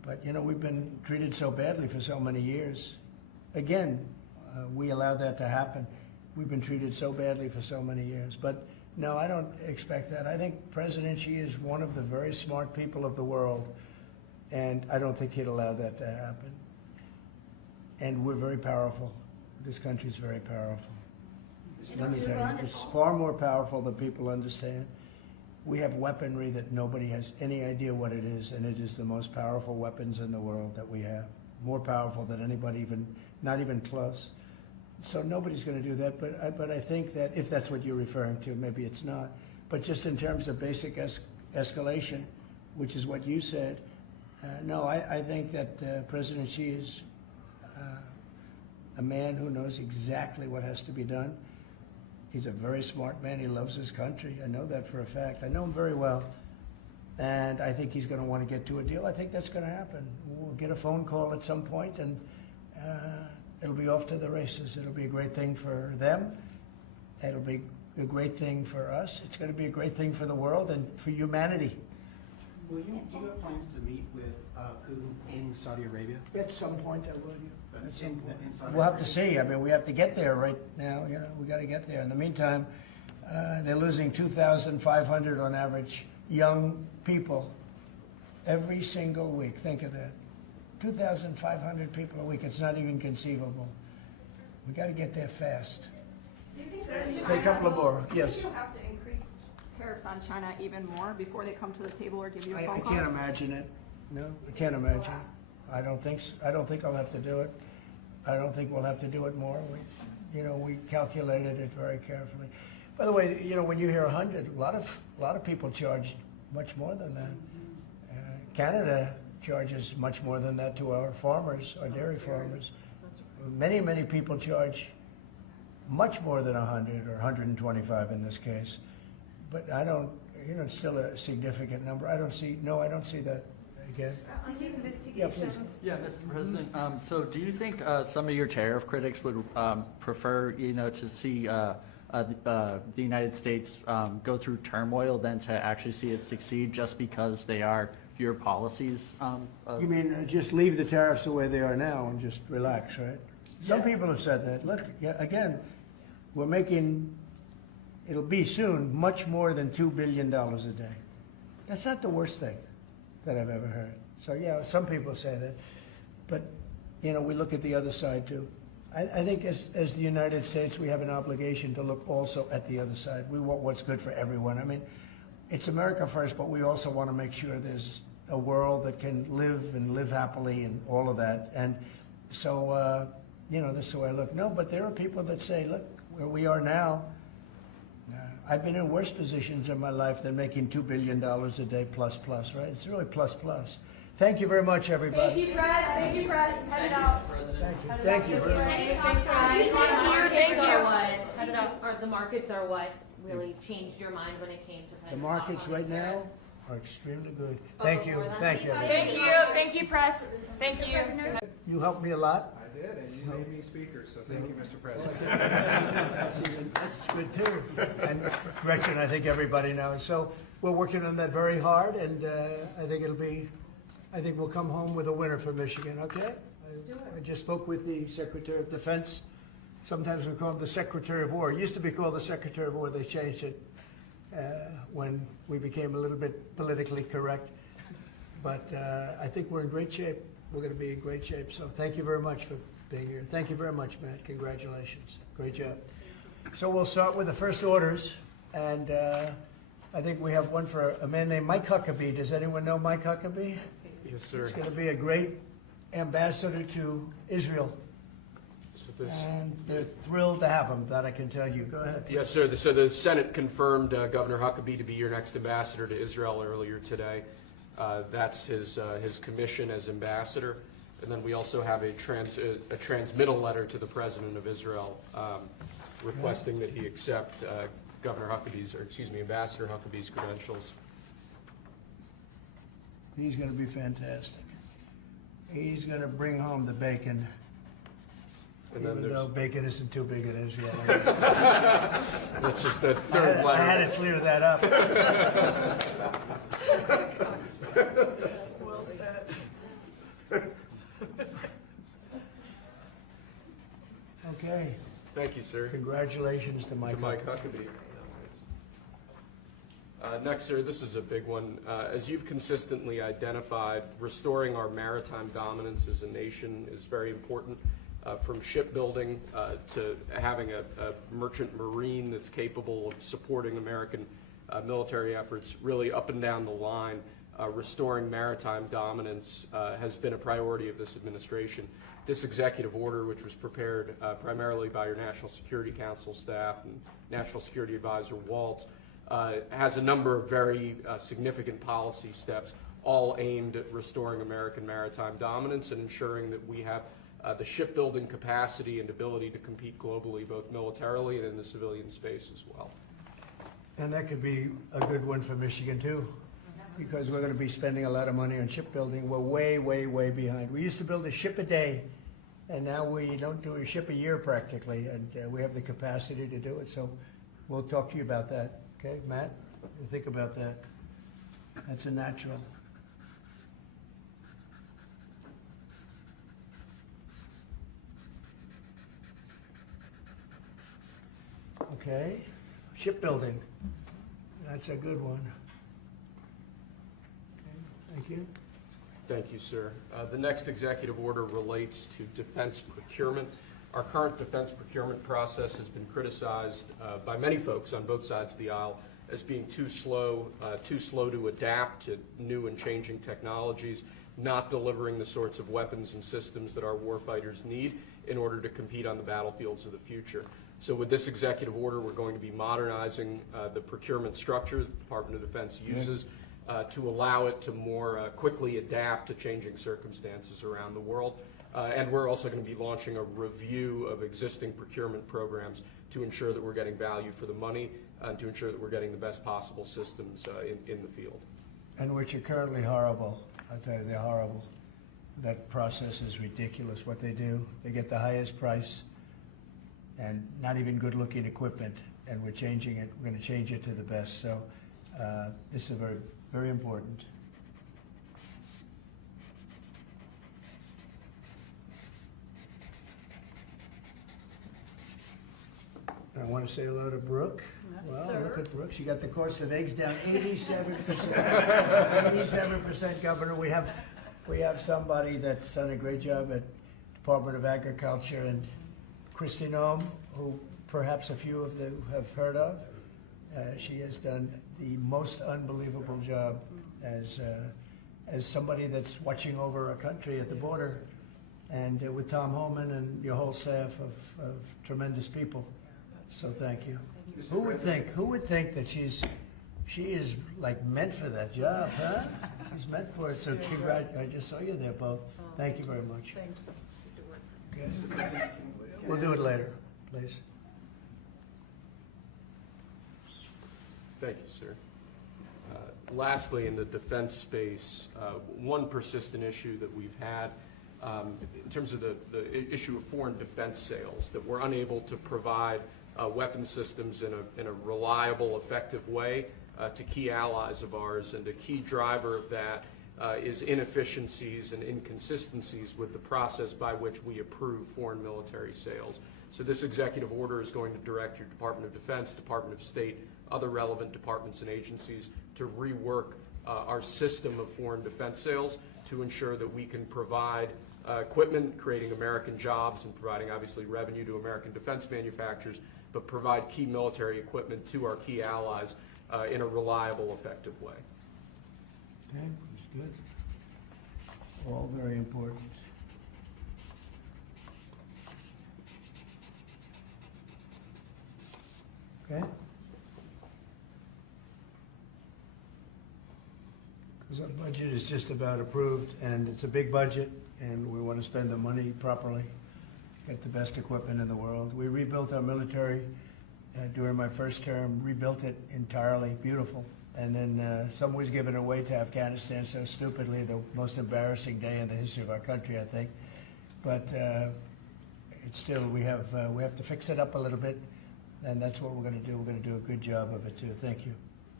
But, you know, we've been treated so badly for so many years. Again, we allowed that to happen. We've been treated so badly for so many years. But no, I don't expect that. I think President Xi is one of the very smart people of the world, and I don't think he'd allow that to happen. And we're very powerful. This country is very powerful. Let me tell you, it's far more powerful than people understand. We have weaponry that nobody has any idea what it is, and it is the most powerful weapons in the world that we have. More powerful than anybody even, not even close. So nobody's going to do that, but I think that if that's what you're referring to, maybe it's not. But just in terms of basic escalation, which is what you said, no, I think that President Xi is a man who knows exactly what has to be done. He's a very smart man. He loves his country. I know that for a fact. I know him very well. And I think he's going to want to get to a deal. I think that's going to happen. We'll get a phone call at some point, and it'll be off to the races. It'll be a great thing for them. It'll be a great thing for us. It's going to be a great thing for the world and for humanity. Do you have plans to meet with Putin in Saudi Arabia? At some point, I will. At some point. We'll have to see. I mean, we have to get there right now. You know, we got to get there. In the meantime, they're losing 2,500 on average young people every single week. Think of that. 2,500 people a week. It's not even conceivable. We got to get there fast. Do you think Say a couple of more. Yes. Do you have to increase tariffs on China even more before they come to the table or give you a phone I call? can't imagine it. No, I can't imagine. I don't think so. I don't think I'll have to do it. I don't think we'll have to do it more. We calculated it very carefully. By the way, you know, when you hear 100, a lot of people charge much more than that. Canada charges much more than that to our farmers, our dairy farmers. Many people charge much more than 100 or 125 in this case. But I don't, you know, it's still a significant number. I don't see that again. I see investigations. Yeah, please. Yeah, Mr. President. So, do you think some of your tariff critics would prefer, you know, to see the United States go through turmoil than to actually see it succeed, just because they are your policies? You mean just leave the tariffs the way they are now and just relax, right? Some people have said that. Look, again, we're making, it'll be soon, much more than $2 billion a day. That's not the worst thing that I've ever heard. So yeah, some people say that. But, you know, we look at the other side too. I think as the United States, we have an obligation to look also at the other side. We want what's good for everyone. I mean, it's America first, but we also want to make sure there's a world that can live happily and all of that. And so, you know, this is the way I look. No, but there are people that say, look, where we are now, I've been in worse positions in my life than making $2 billion a day plus, right? It's really plus. Thank you very much, everybody. Thank you, Press. Thank you, Press. Head it out. Thank you. Thanks, guys. Thank you. The markets are what really changed your mind when it came to The markets right now are extremely good. Thank you. Thank you, Press. Thank you. You helped me a lot. I did, and you made me speaker, so thank you, Mr. President. That's good too. And Gretchen, I think everybody knows. So we're working on that very hard, and I think we'll come home with a winner for Michigan, okay? I just spoke with the Secretary of Defense. Sometimes we call him the Secretary of War. It used to be called the Secretary of War. They changed it when we became a little bit politically correct. But I think we're in great shape. We're going to be in great shape. So thank you very much for being here. Thank you very much, Matt. Congratulations. Great job. So we'll start with the first orders. And I think we have one for a man named Mike Huckabee. Does anyone know Mike Huckabee? Yes, sir. He's going to be a great ambassador to Israel. And they're thrilled to have him, that I can tell you. Go ahead. Yes, sir. So the Senate confirmed Governor Huckabee to be your next ambassador to Israel earlier today. That's his commission as ambassador. And then we also have a transmittal letter to the President of Israel requesting that he accept Ambassador Huckabee's credentials. He's going to be fantastic. He's going to bring home the bacon. And then even though bacon isn't too big in Israel. That's just the third letter. I had to clear that up. Okay, Thank you, sir. congratulations to Mike. To Mike Huckabee. Next, sir, this is a big one. As you've consistently identified, restoring our maritime dominance as a nation is very important, from shipbuilding to having a merchant marine that's capable of supporting American military efforts, really up and down the line. Restoring maritime dominance has been a priority of this administration. This executive order, which was prepared primarily by your National Security Council staff and National Security Advisor Waltz, has a number of very significant policy steps, all aimed at restoring American maritime dominance and ensuring that we have the shipbuilding capacity and ability to compete globally, both militarily and in the civilian space as well. And that could be a good one for Michigan too, because we're going to be spending a lot of money on shipbuilding. We're way, way, way behind. We used to build a ship a day, and now we don't do a ship a year practically, and we have the capacity to do it. So we'll talk to you about that. Okay, Matt? You think about that. That's a natural. Okay, shipbuilding. That's a good one. Okay, thank you. Thank you, sir. The next executive order relates to defense procurement. Our current defense procurement process has been criticized by many folks on both sides of the aisle as being too slow to adapt to new and changing technologies, not delivering the sorts of weapons and systems that our warfighters need in order to compete on the battlefields of the future. So with this executive order, we're going to be modernizing the procurement structure that the Department of Defense uses to allow it to more quickly adapt to changing circumstances around the world. And we're also going to be launching a review of existing procurement programs to ensure that we're getting value for the money and to ensure that we're getting the best possible systems in the field. And which are currently horrible. I tell you, they're horrible. That process is ridiculous what they do. They get the highest price and not even good-looking equipment, and we're changing it. We're going to change it to the best. So this is very, very important. I want to say hello to Brooke. Well, look at Brooke. She got the cost of eggs down 87%. 87%, Governor. We have somebody that's done a great job at Department of Agriculture, and Kristi Noem, who perhaps a few of you have heard of. She has done the most unbelievable job as somebody that's watching over a country at the border, and with Tom Homan and your whole staff of tremendous people. So thank you. Who would think that she is like meant for that job, huh? She's meant for it. So I just saw you there, both. Thank you very much. Thank you. Okay. We'll do it later, please. Thank you, sir. Lastly, in the defense space, one persistent issue that we've had in terms of the issue of foreign defense sales, that we're unable to provide weapon systems in a reliable, effective way to key allies of ours, and a key driver of that is inefficiencies and inconsistencies with the process by which we approve foreign military sales. So this executive order is going to direct your Department of Defense, Department of State, other relevant departments and agencies to rework our system of foreign defense sales to ensure that we can provide equipment, creating American jobs and providing obviously revenue to American defense manufacturers, but provide key military equipment to our key allies in a reliable, effective way. Okay, that's good. All very important. Okay? Because our budget is just about approved, and it's a big budget, and we want to spend the money properly, get the best equipment in the world. We rebuilt our military during my first term, rebuilt it entirely, beautiful. And then some was given away to Afghanistan so stupidly, the most embarrassing day in the history of our country, I think. But it's still, we have to fix it up a little bit, and that's what we're going to do. We're going to do a good job of it too. Thank you.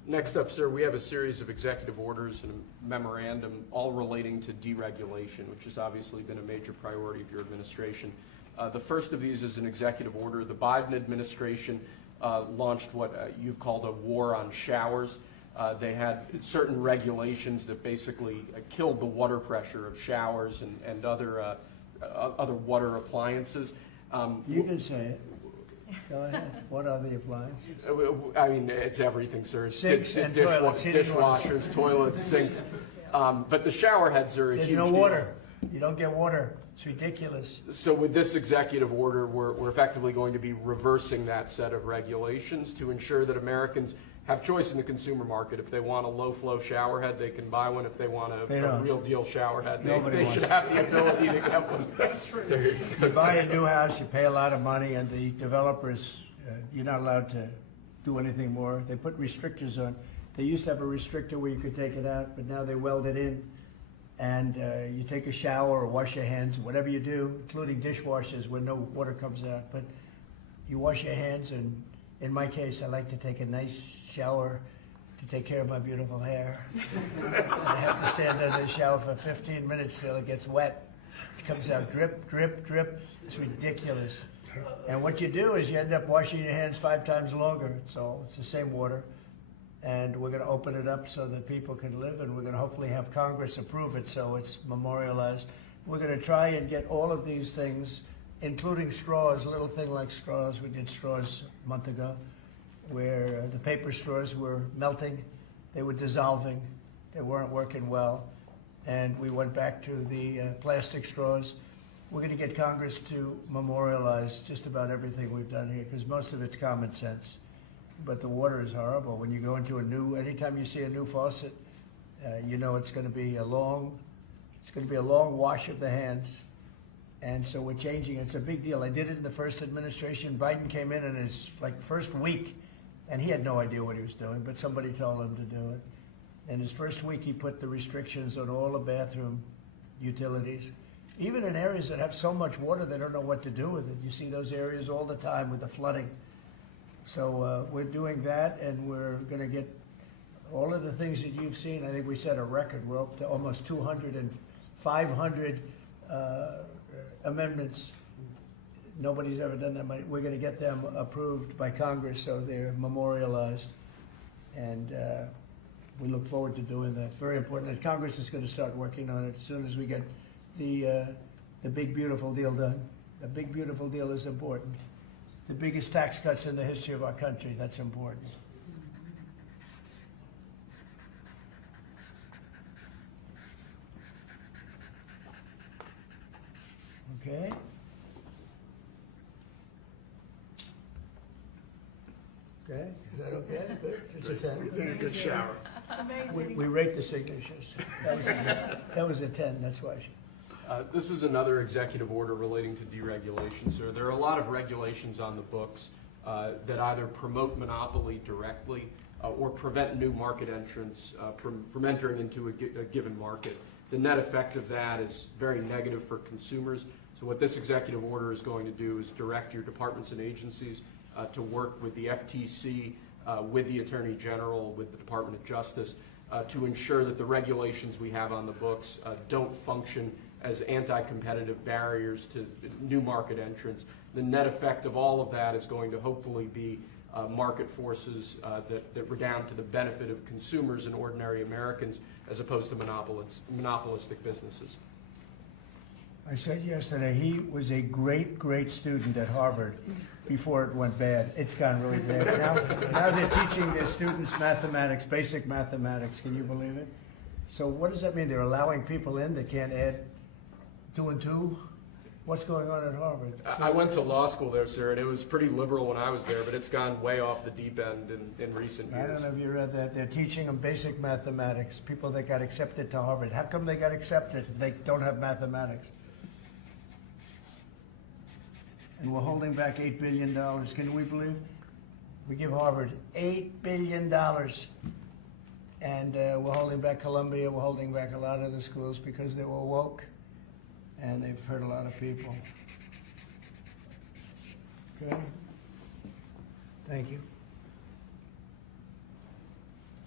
Next up, sir, we have a series of executive orders and a memorandum all relating to deregulation, which has obviously been a major priority of your administration. The first of these is an executive order. The Biden administration launched what you've called a war on showers. They had certain regulations that basically killed the water pressure of showers and other water appliances. You can say it. Go ahead. What are the appliances? I mean, it's everything, sir. It's Sinks and toilets, heating dishwashers, toilets, sinks. But the shower heads are a There's huge no deal. water. You don't get water. It's ridiculous. So with this executive order, we're effectively going to be reversing that set of regulations to ensure that Americans have choice in the consumer market. If they want a low-flow shower head, they can buy one. If they want They a don't. real deal shower head, Nobody they wants should it. have the ability to get one. There you go. You buy a new house, you pay a lot of money, and the developers, you're not allowed to do anything more. They put restrictors on. They used to have a restrictor where you could take it out, but now they weld it in. And you take a shower or wash your hands, whatever you do, including dishwashers where no water comes out. But you wash your hands, and in my case, I like to take a nice shower to take care of my beautiful hair. I have to stand under the shower for 15 minutes till it gets wet. It comes out drip, drip, drip. It's ridiculous. And what you do is you end up washing your hands 5 times longer. So it's the same water. And we're going to open it up so that people can live, and we're going to hopefully have Congress approve it so it's memorialized. We're going to try and get all of these things, including straws, a little thing like straws. We did straws a month ago, where the paper straws were melting, they were dissolving, they weren't working well, and we went back to the plastic straws. We're going to get Congress to memorialize just about everything we've done here, because most of it's common sense. But the water is horrible. When you go into anytime you see a new faucet, you know it's going to be a long wash of the hands. And so we're changing. It's a big deal. I did it in the first administration. Biden came in his first week, and he had no idea what he was doing, but somebody told him to do it. In his first week, he put the restrictions on all the bathroom utilities. Even in areas that have so much water, they don't know what to do with it. You see those areas all the time with the flooding. So we're doing that, and we're going to get all of the things that you've seen. I think we set a record. We're up to almost 200 and 500 amendments. Nobody's ever done that many. We're going to get them approved by Congress so they're memorialized. And we look forward to doing that. Very important. And Congress is going to start working on it as soon as we get the big, beautiful deal done. The big, beautiful deal is important. The biggest tax cuts in the history of our country, that's important. Okay. Okay, is that okay? Good. It's a 10. You think a good shower? We rate the signatures. That was a 10, that's why. This is another executive order relating to deregulation, sir. There are a lot of regulations on the books that either promote monopoly directly or prevent new market entrants from entering into a given market. The net effect of that is very negative for consumers. So what this executive order is going to do is direct your departments and agencies to work with the FTC, with the Attorney General, with the Department of Justice, to ensure that the regulations we have on the books don't function as anti-competitive barriers to new market entrants. The net effect of all of that is going to hopefully be market forces that redound to the benefit of consumers and ordinary Americans as opposed to monopolistic businesses. I said yesterday, he was a great, great student at Harvard before it went bad. It's gone really bad. Now they're teaching their students mathematics, basic mathematics. Can you believe it? So what does that mean? They're allowing people in that can't add 2 and 2? What's going on at Harvard? I went to law school there, sir, and it was pretty liberal when I was there, but it's gone way off the deep end in recent I years. don't know if you read that. They're teaching them basic mathematics, people that got accepted to Harvard. How come they got accepted if they don't have mathematics? And we're holding back $8 billion. Can we believe? We give Harvard $8 billion. And we're holding back Columbia, we're holding back a lot of the schools because they were woke. And they've hurt a lot of people. Okay? Thank you.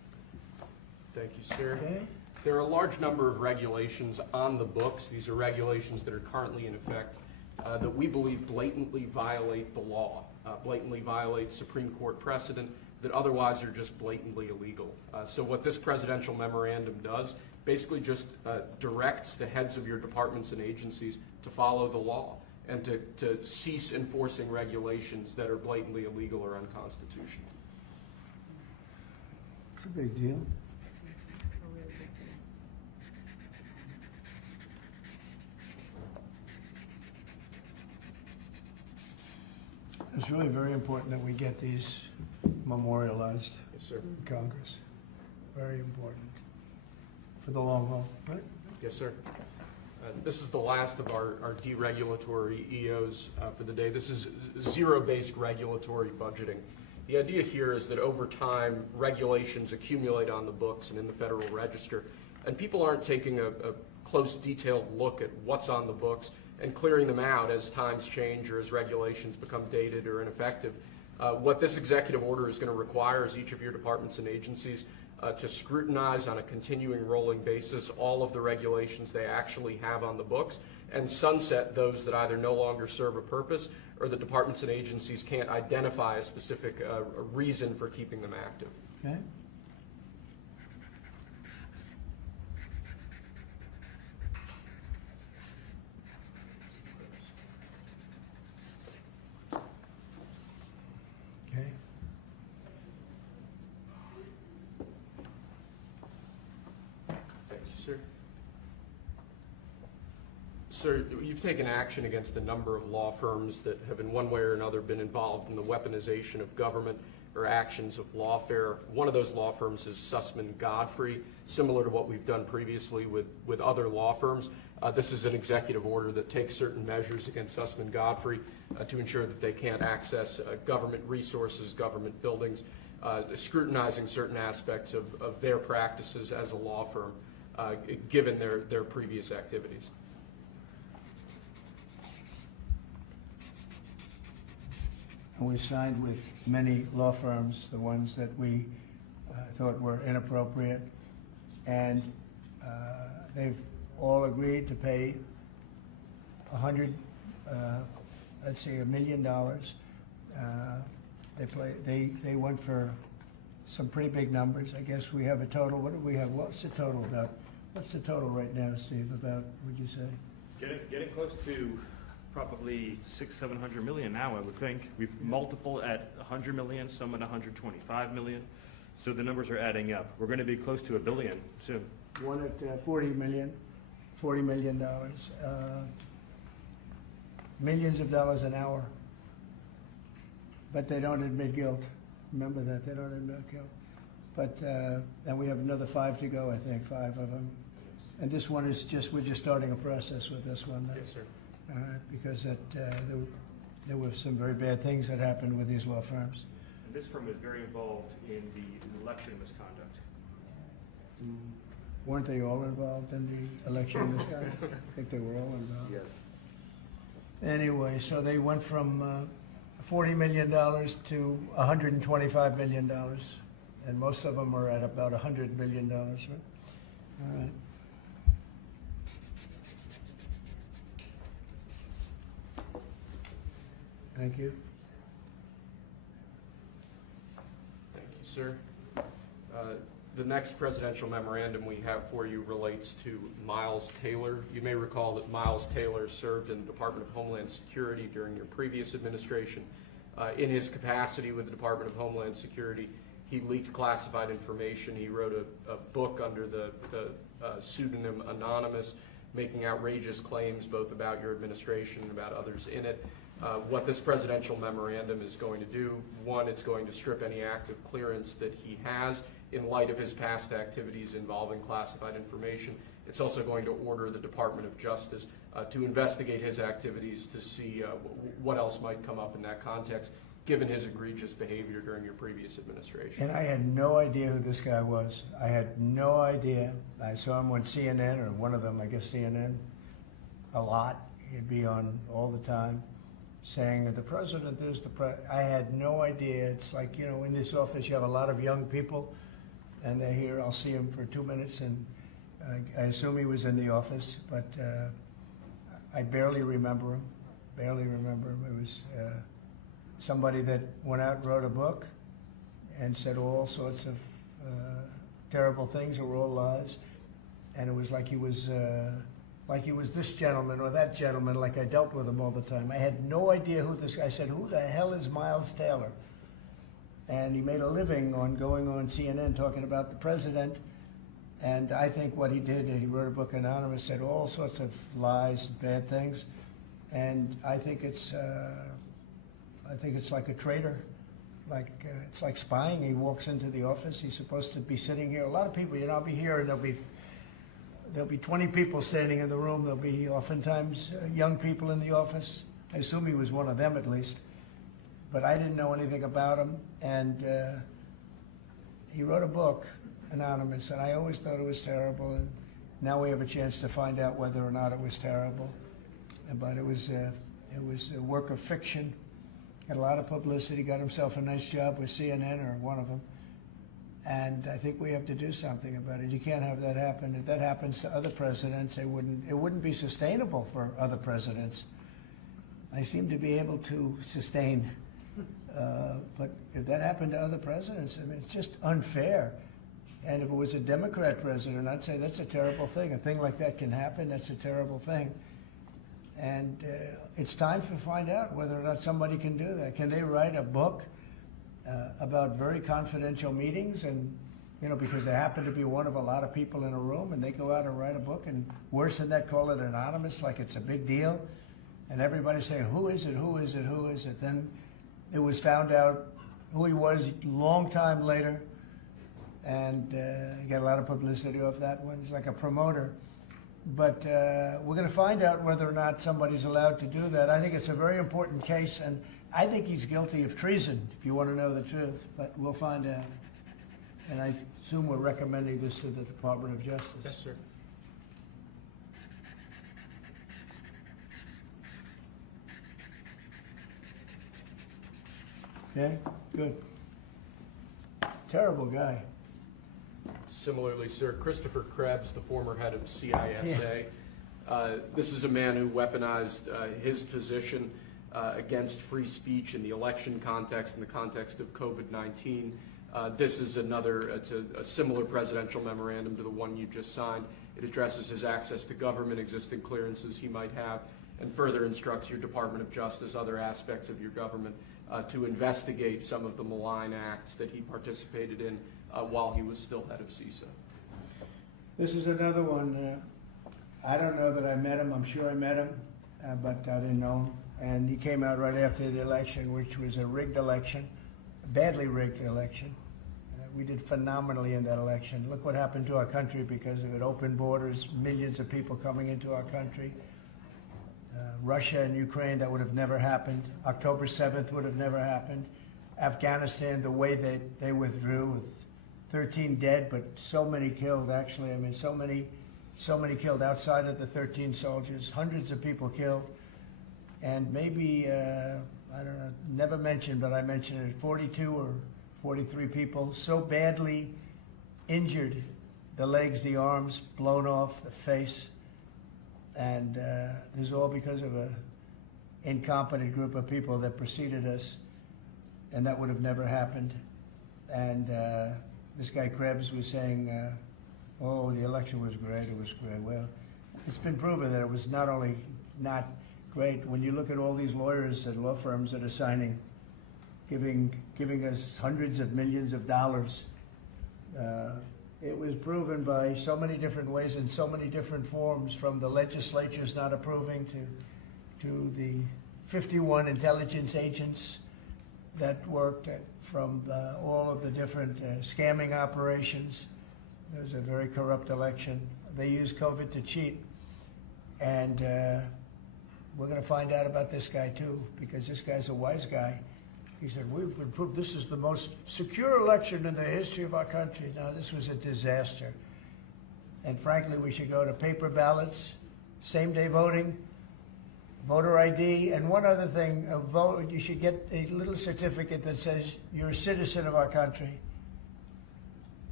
Thank you, sir. Okay? There are a large number of regulations on the books. These are regulations that are currently in effect that we believe blatantly violate the law, blatantly violate Supreme Court precedent that otherwise are just blatantly illegal. So what this presidential memorandum does basically just directs the heads of your departments and agencies to follow the law and to cease enforcing regulations that are blatantly illegal or unconstitutional. It's a big deal. It's really very important that we get these memorialized Yes, sir. in Congress. Very important for the long haul, right? Yes, sir. This is the last of our deregulatory EOs for the day. This is zero-based regulatory budgeting. The idea here is that over time, regulations accumulate on the books and in the Federal Register, and people aren't taking a close, detailed look at what's on the books and clearing them out as times change or as regulations become dated or ineffective. What this executive order is going to require is each of your departments and agencies to scrutinize on a continuing rolling basis all of the regulations they actually have on the books and sunset those that either no longer serve a purpose or the departments and agencies can't identify a specific reason for keeping them active. Okay? Okay. Thank you, sir. Sir, you've taken action against a number of law firms that have in one way or another been involved in the weaponization of government or actions of lawfare. One of those law firms is Sussman Godfrey, similar to what we've done previously with other law firms. This is an executive order that takes certain measures against Sussman Godfrey to ensure that they can't access government resources, government buildings, scrutinizing certain aspects of their practices as a law firm, given their previous activities. And we signed with many law firms, the ones that we thought were inappropriate, and they've all agreed to pay $100 million. They went for some pretty big numbers. I guess we have a total. What do we have? What's the total about? What's the total right now, Steve? About, would you say? Getting close to probably 600-700 million now, I would think. We've multiple at 100 million, some at 125 million. So the numbers are adding up. We're going to be close to $1 billion soon. One at $40 million. Millions of dollars an hour. But they don't admit guilt. Remember that, they don't admit guilt. But, and we have another 5 to go, I think, 5 of them. And this one is we're just starting a process with this one. Yes, sir. Because there were some very bad things that happened with these law firms. And this firm is very involved in the election misconduct. Weren't they all involved in the election misconduct? I think they were all involved. Yes. Anyway, so they went from $40 million to $125 million, and most of them are at about $100 million, right? All right. Thank you. Thank you, sir. The next presidential memorandum we have for you relates to Miles Taylor. You may recall that Miles Taylor served in the Department of Homeland Security during your previous administration. In his capacity with the Department of Homeland Security, he leaked classified information. He wrote a book under the pseudonym Anonymous, making outrageous claims both about your administration and about others in it. What this presidential memorandum is going to do, one, it's going to strip any active clearance that he has in light of his past activities involving classified information. It's also going to order the Department of Justice to investigate his activities to see what else might come up in that context, given his egregious behavior during your previous administration. And I had no idea who this guy was. I had no idea. I saw him on CNN, or one of them, I guess CNN, a lot. He'd be on all the time, saying that the president is the president. I had no idea. It's like, you know, in this office you have a lot of young people, and they're here. I'll see him for 2 minutes, and I assume he was in the office, but I barely remember him. Barely remember him. It was somebody that went out and wrote a book and said all sorts of terrible things that were all lies, and it was like he was this gentleman or that gentleman, like I dealt with him all the time. I had no idea who this guy. I said, who the hell is Miles Taylor? And he made a living on going on CNN talking about the president. And I think what he did, he wrote a book, Anonymous, said all sorts of lies and bad things. And I think it's like a traitor. It's like spying. He walks into the office. He's supposed to be sitting here. A lot of people, I'll be here, and there'll be 20 people standing in the room. There'll be oftentimes young people in the office. I assume he was one of them at least. But I didn't know anything about him. And he wrote a book, Anonymous, and I always thought it was terrible. And now we have a chance to find out whether or not it was terrible. But it was a work of fiction. Got a lot of publicity, got himself a nice job with CNN, or one of them. And I think we have to do something about it. You can't have that happen. If that happens to other presidents, it wouldn't be sustainable for other presidents. I seem to be able to sustain, but if that happened to other presidents, I mean, it's just unfair. And if it was a Democrat president, I'd say that's a terrible thing. A thing like that can happen. That's a terrible thing. And it's time to find out whether or not somebody can do that. Can they write a book about very confidential meetings, and because they happen to be one of a lot of people in a room, and they go out and write a book, and worse than that, call it anonymous, like it's a big deal, and everybody's saying, who is it, who is it, who is it? Then it was found out who he was a long time later, and he got a lot of publicity off that one. He's like a promoter. But we're going to find out whether or not somebody's allowed to do that. I think it's a very important case, and I think he's guilty of treason, if you want to know the truth. But we'll find out. And I assume we're recommending this to the Department of Justice. Yes, sir. Okay, good. Terrible guy. Similarly, sir, Christopher Krebs, the former head of CISA. This is a man who weaponized his position against free speech in the election context, in the context of COVID-19. This is it's a similar presidential memorandum to the one you just signed. It addresses his access to government, existing clearances he might have, and further instructs your Department of Justice, other aspects of your government, to investigate some of the malign acts that he participated in while he was still head of CISA. This is another one. I don't know that I met him. I'm sure I met him, but I didn't know him. And he came out right after the election, which was a rigged election, a badly rigged election. We did phenomenally in that election. Look what happened to our country because of it. Open borders, millions of people coming into our country. Russia and Ukraine, that would have never happened. October 7th would have never happened. Afghanistan, the way they withdrew with 13 dead, but so many killed, actually. I mean, so many killed outside of the 13 soldiers, hundreds of people killed. And maybe, I don't know, never mentioned, but I mentioned it, 42 or 43 people so badly injured, the legs, the arms, blown off, the face. And this is all because of an incompetent group of people that preceded us, and that would have never happened. And this guy Krebs was saying, oh, the election was great, it was great. Well, it's been proven that it was not only not great. When you look at all these lawyers and law firms that are signing, giving us hundreds of millions of dollars, it was proven by so many different ways in so many different forms, from the legislatures not approving to the 51 intelligence agents that worked from all of the different scamming operations. It was a very corrupt election. They used COVID to cheat. And we're going to find out about this guy too, because this guy's a wise guy. He said, we've been proved this is the most secure election in the history of our country. Now, this was a disaster. And frankly, we should go to paper ballots, same-day voting, voter ID, and one other thing, you should get a little certificate that says you're a citizen of our country.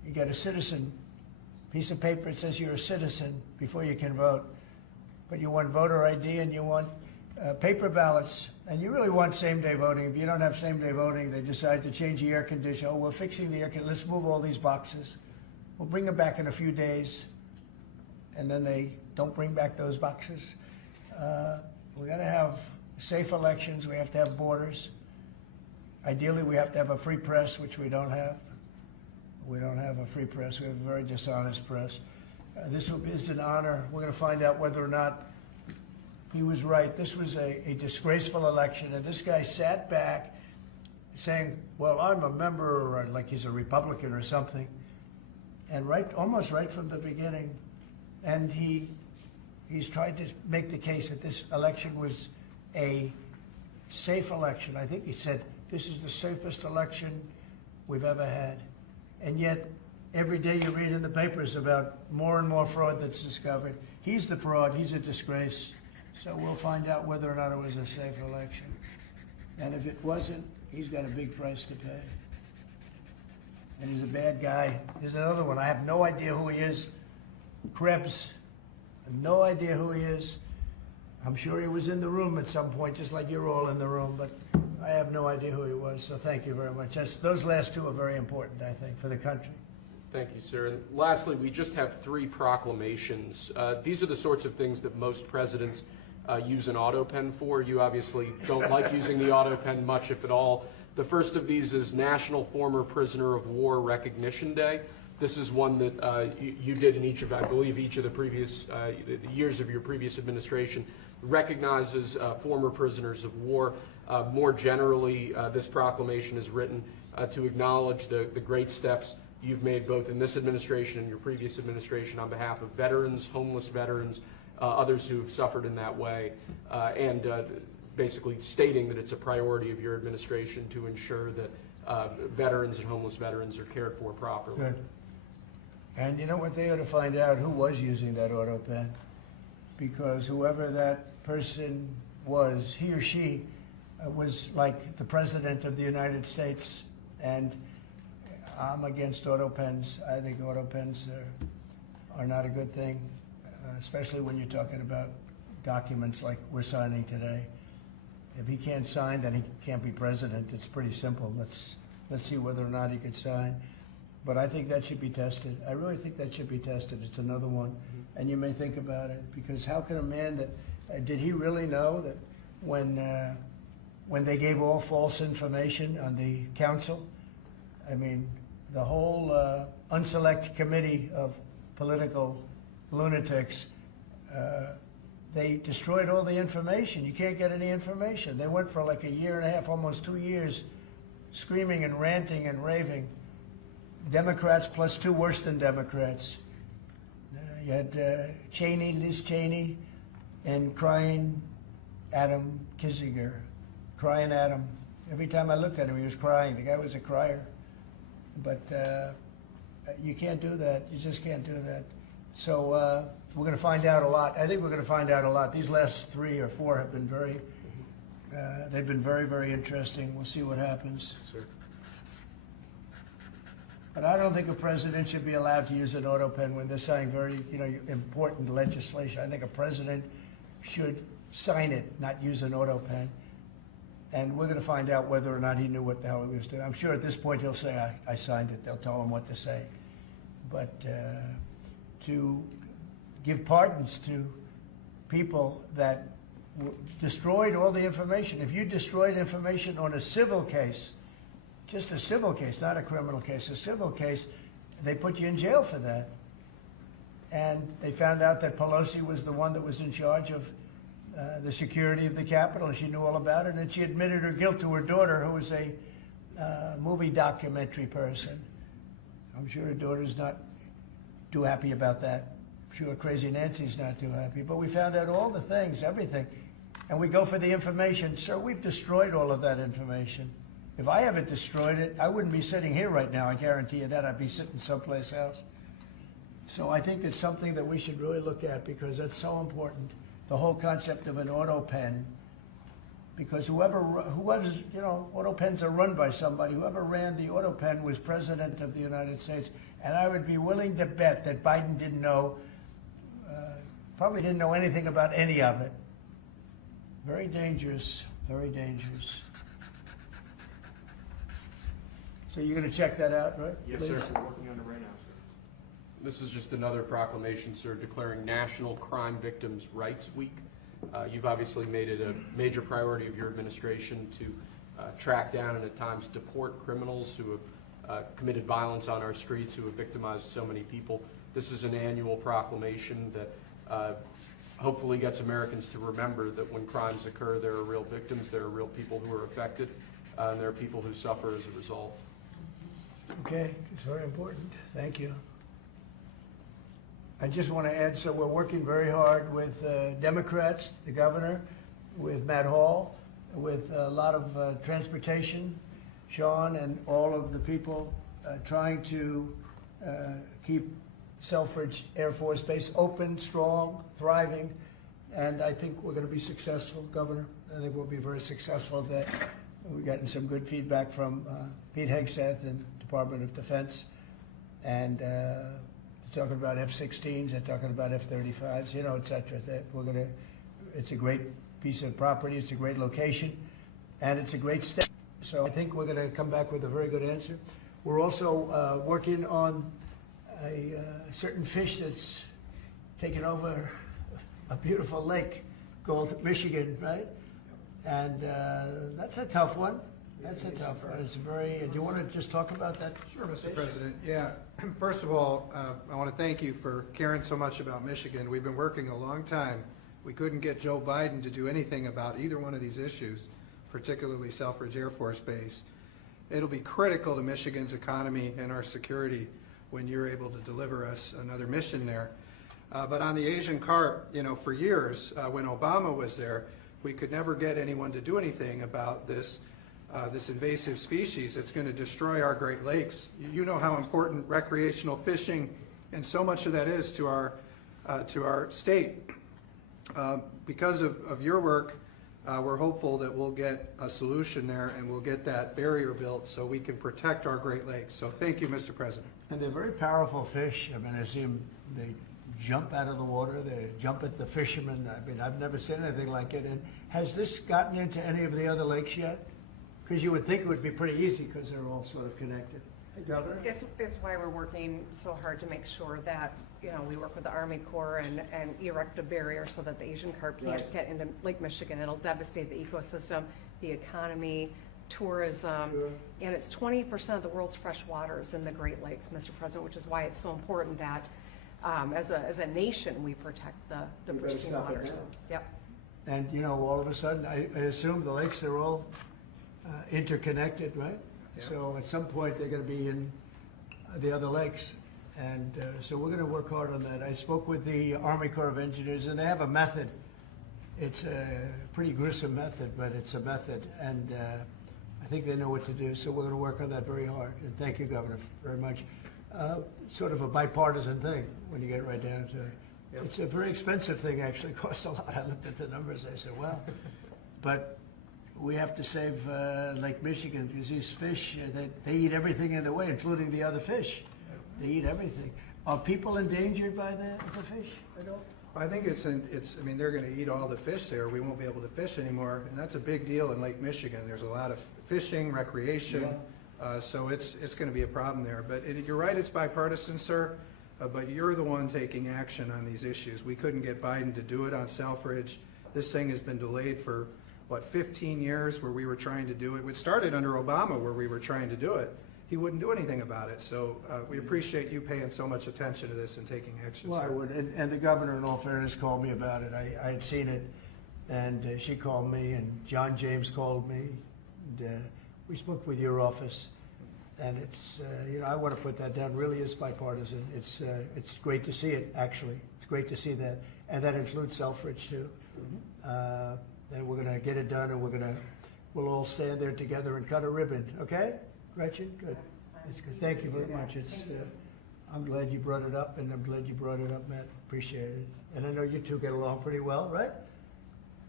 You get a citizen piece of paper, it says you're a citizen before you can vote. But you want voter ID and you want paper ballots, and you really want same-day voting. If you don't have same-day voting, they decide to change the air conditioner. Oh, we're fixing the air conditioner. Let's move all these boxes. We'll bring them back in a few days, and then they don't bring back those boxes. We got to have safe elections. We have to have borders. Ideally, we have to have a free press, which we don't have. We don't have a free press. We have a very dishonest press. This is an honor. We're going to find out whether or not he was right. This was a disgraceful election, and this guy sat back saying, well, I'm a member, or like he's a Republican or something, and almost right from the beginning. And he's tried to make the case that this election was a safe election. I think he said, this is the safest election we've ever had. And yet, every day you read in the papers about more and more fraud that's discovered. He's the fraud. He's a disgrace. So we'll find out whether or not it was a safe election. And if it wasn't, he's got a big price to pay. And he's a bad guy. Here's another one. I have no idea who he is. Krebs. I have no idea who he is. I'm sure he was in the room at some point, just like you're all in the room, but I have no idea who he was. So thank you very much. Those last two are very important, I think, for the country. Thank you, sir. And lastly, we just have 3 proclamations. These are the sorts of things that most presidents use an auto pen for. You obviously don't like using the auto pen much, if at all. The first of these is National Former Prisoner of War Recognition Day. This is one that you did in each of, I believe, each of the previous years of your previous administration, recognizes former prisoners of war. More generally, this proclamation is written to acknowledge the great steps you've made both in this administration and your previous administration on behalf of veterans, homeless veterans, others who have suffered in that way, and basically stating that it's a priority of your administration to ensure that veterans and homeless veterans are cared for properly. Good. And you know what? They ought to find out who was using that auto pen, because whoever that person was, he or she was like the President of the United States, and I'm against auto pens. I think auto pens are not a good thing, especially when you're talking about documents like we're signing today. If he can't sign, then he can't be president. It's pretty simple. Let's see whether or not he could sign. But I think that should be tested. I really think that should be tested. It's another one. And you may think about it, because how can a man that, did he really know that when they gave all false information on the council, I mean, the whole unselect committee of political lunatics, they destroyed all the information. You can't get any information. They went for like a year and a half, almost 2 years, screaming and ranting and raving. Democrats plus 2 worse than Democrats. You had Liz Cheney, and crying Adam Kinzinger. Crying Adam. Every time I looked at him, he was crying. The guy was a crier. But you can't do that. You just can't do that. So we're going to find out a lot. I think we're going to find out a lot. These last 3 or 4 have been they've been very, very interesting. We'll see what happens. Sir. But I don't think a president should be allowed to use an auto pen when they're signing very, important legislation. I think a president should sign it, not use an auto pen. And we're going to find out whether or not he knew what the hell he was doing. I'm sure at this point he'll say, I signed it. They'll tell him what to say. But to give pardons to people that destroyed all the information. If you destroyed information on a civil case, just a civil case, not a criminal case, a civil case, they put you in jail for that. And they found out that Pelosi was the one that was in charge of the security of the Capitol, and she knew all about it, and she admitted her guilt to her daughter, who was a movie documentary person. I'm sure her daughter's not too happy about that. I'm sure Crazy Nancy's not too happy. But we found out all the things, everything. And we go for the information. Sir, we've destroyed all of that information. If I haven't destroyed it, I wouldn't be sitting here right now. I guarantee you that. I'd be sitting someplace else. So I think it's something that we should really look at, because that's so important. The whole concept of an auto pen because whoever's, you know, auto pens are run by somebody. Whoever ran the auto pen was president of the United States, and I would be willing to bet that Biden didn't know, probably didn't know anything about any of it. Very dangerous, very dangerous. So you're going to check that out, right? Yes, Please? sir. We're working on it right now, sir. This is just another proclamation, sir, declaring National Crime Victims' Rights Week. You've obviously made it a major priority of your administration to track down and at times deport criminals who have committed violence on our streets, who have victimized so many people. This is an annual proclamation that hopefully gets Americans to remember that when crimes occur, there are real victims, there are real people who are affected, and there are people who suffer as a result. Okay, it's very important. Thank you. I just want to add, so we're working very hard with Democrats, the governor, with Matt Hall, with a lot of transportation, Sean, and all of the people trying to keep Selfridge Air Force Base open, strong, thriving, and I think we're going to be successful, Governor. I think we'll be very successful at that. We've gotten some good feedback from Pete Hegseth and Department of Defense, and talking about F-16s, they're talking about F-35s, you know, et cetera. That it's a great piece of property, it's a great location, and it's a great state. So I think we're going to come back with a very good answer. We're also working on a certain fish that's taken over a beautiful lake called Michigan, right? And that's a tough one. That's a tough one. It's very. Do you want to just talk about that? Sure, Mr. President. Yeah. First of all, I want to thank you for caring so much about Michigan. We've been working a long time. We couldn't get Joe Biden to do anything about either one of these issues, particularly Selfridge Air Force Base. It'll be critical to Michigan's economy and our security when you're able to deliver us another mission there. But on the Asian carp, you know, for years, when Obama was there, we could never get anyone to do anything about this invasive species that's going to destroy our Great Lakes. You know how important recreational fishing and so much of that is to our state. Because of your work, we're hopeful that we'll get a solution there and we'll get that barrier built so we can protect our Great Lakes. So thank you, Mr. President. And they're very powerful fish. I mean, I see them, they jump out of the water, they jump at the fishermen. I mean, I've never seen anything like it. And has this gotten into any of the other lakes yet? Because you would think it would be pretty easy because they're all sort of connected. Hey, Governor? It's why we're working so hard to make sure that, you know, we work with the Army Corps and erect a barrier so that the Asian carp can't Right. get into Lake Michigan. It'll devastate the ecosystem, the economy, tourism, Sure. and it's 20% of the world's fresh water is in the Great Lakes, Mr. President, which is why it's so important that as a nation we protect the We better pristine stop it waters. now. Yep. And, you know, all of a sudden, I assume the lakes are all interconnected, right? Yeah. So at some point, they're going to be in the other lakes. And so we're going to work hard on that. I spoke with the Army Corps of Engineers, and they have a method. It's a pretty gruesome method, but it's a method. And I think they know what to do. So we're going to work on that very hard. And thank you, Governor, very much. Sort of a bipartisan thing when you get right down to it. Yep. It's a very expensive thing, actually. It costs a lot. I looked at the numbers. I said, well, but we have to save Lake Michigan because these fish, they eat everything in the way, including the other fish. They eat everything. Are people endangered by the fish? I don't. I think I mean, they're going to eat all the fish there. We won't be able to fish anymore, and that's a big deal in Lake Michigan. There's a lot of fishing, recreation, so it's going to be a problem there. But you're right, it's bipartisan, sir, but you're the one taking action on these issues. We couldn't get Biden to do it on Selfridge. This thing has been delayed for, 15 years where we were trying to do it. It started under Obama where we were trying to do it. He wouldn't do anything about it. So we appreciate you paying so much attention to this and taking action, Well, sir. I would. And the governor, in all fairness, called me about it. I had seen it, and she called me, and John James called me. And, we spoke with your office, and it's, you know, I want to put that down. Really is bipartisan. It's great to see it, actually. It's great to see that. And that includes Selfridge, too. And we're going to get it done, and we'll all stand there together and cut a ribbon. Okay? Gretchen? Good. That's good. Thank you very much. It's, I'm glad you brought it up, and I'm glad you brought it up, Matt. Appreciate it. And I know you two get along pretty well, right?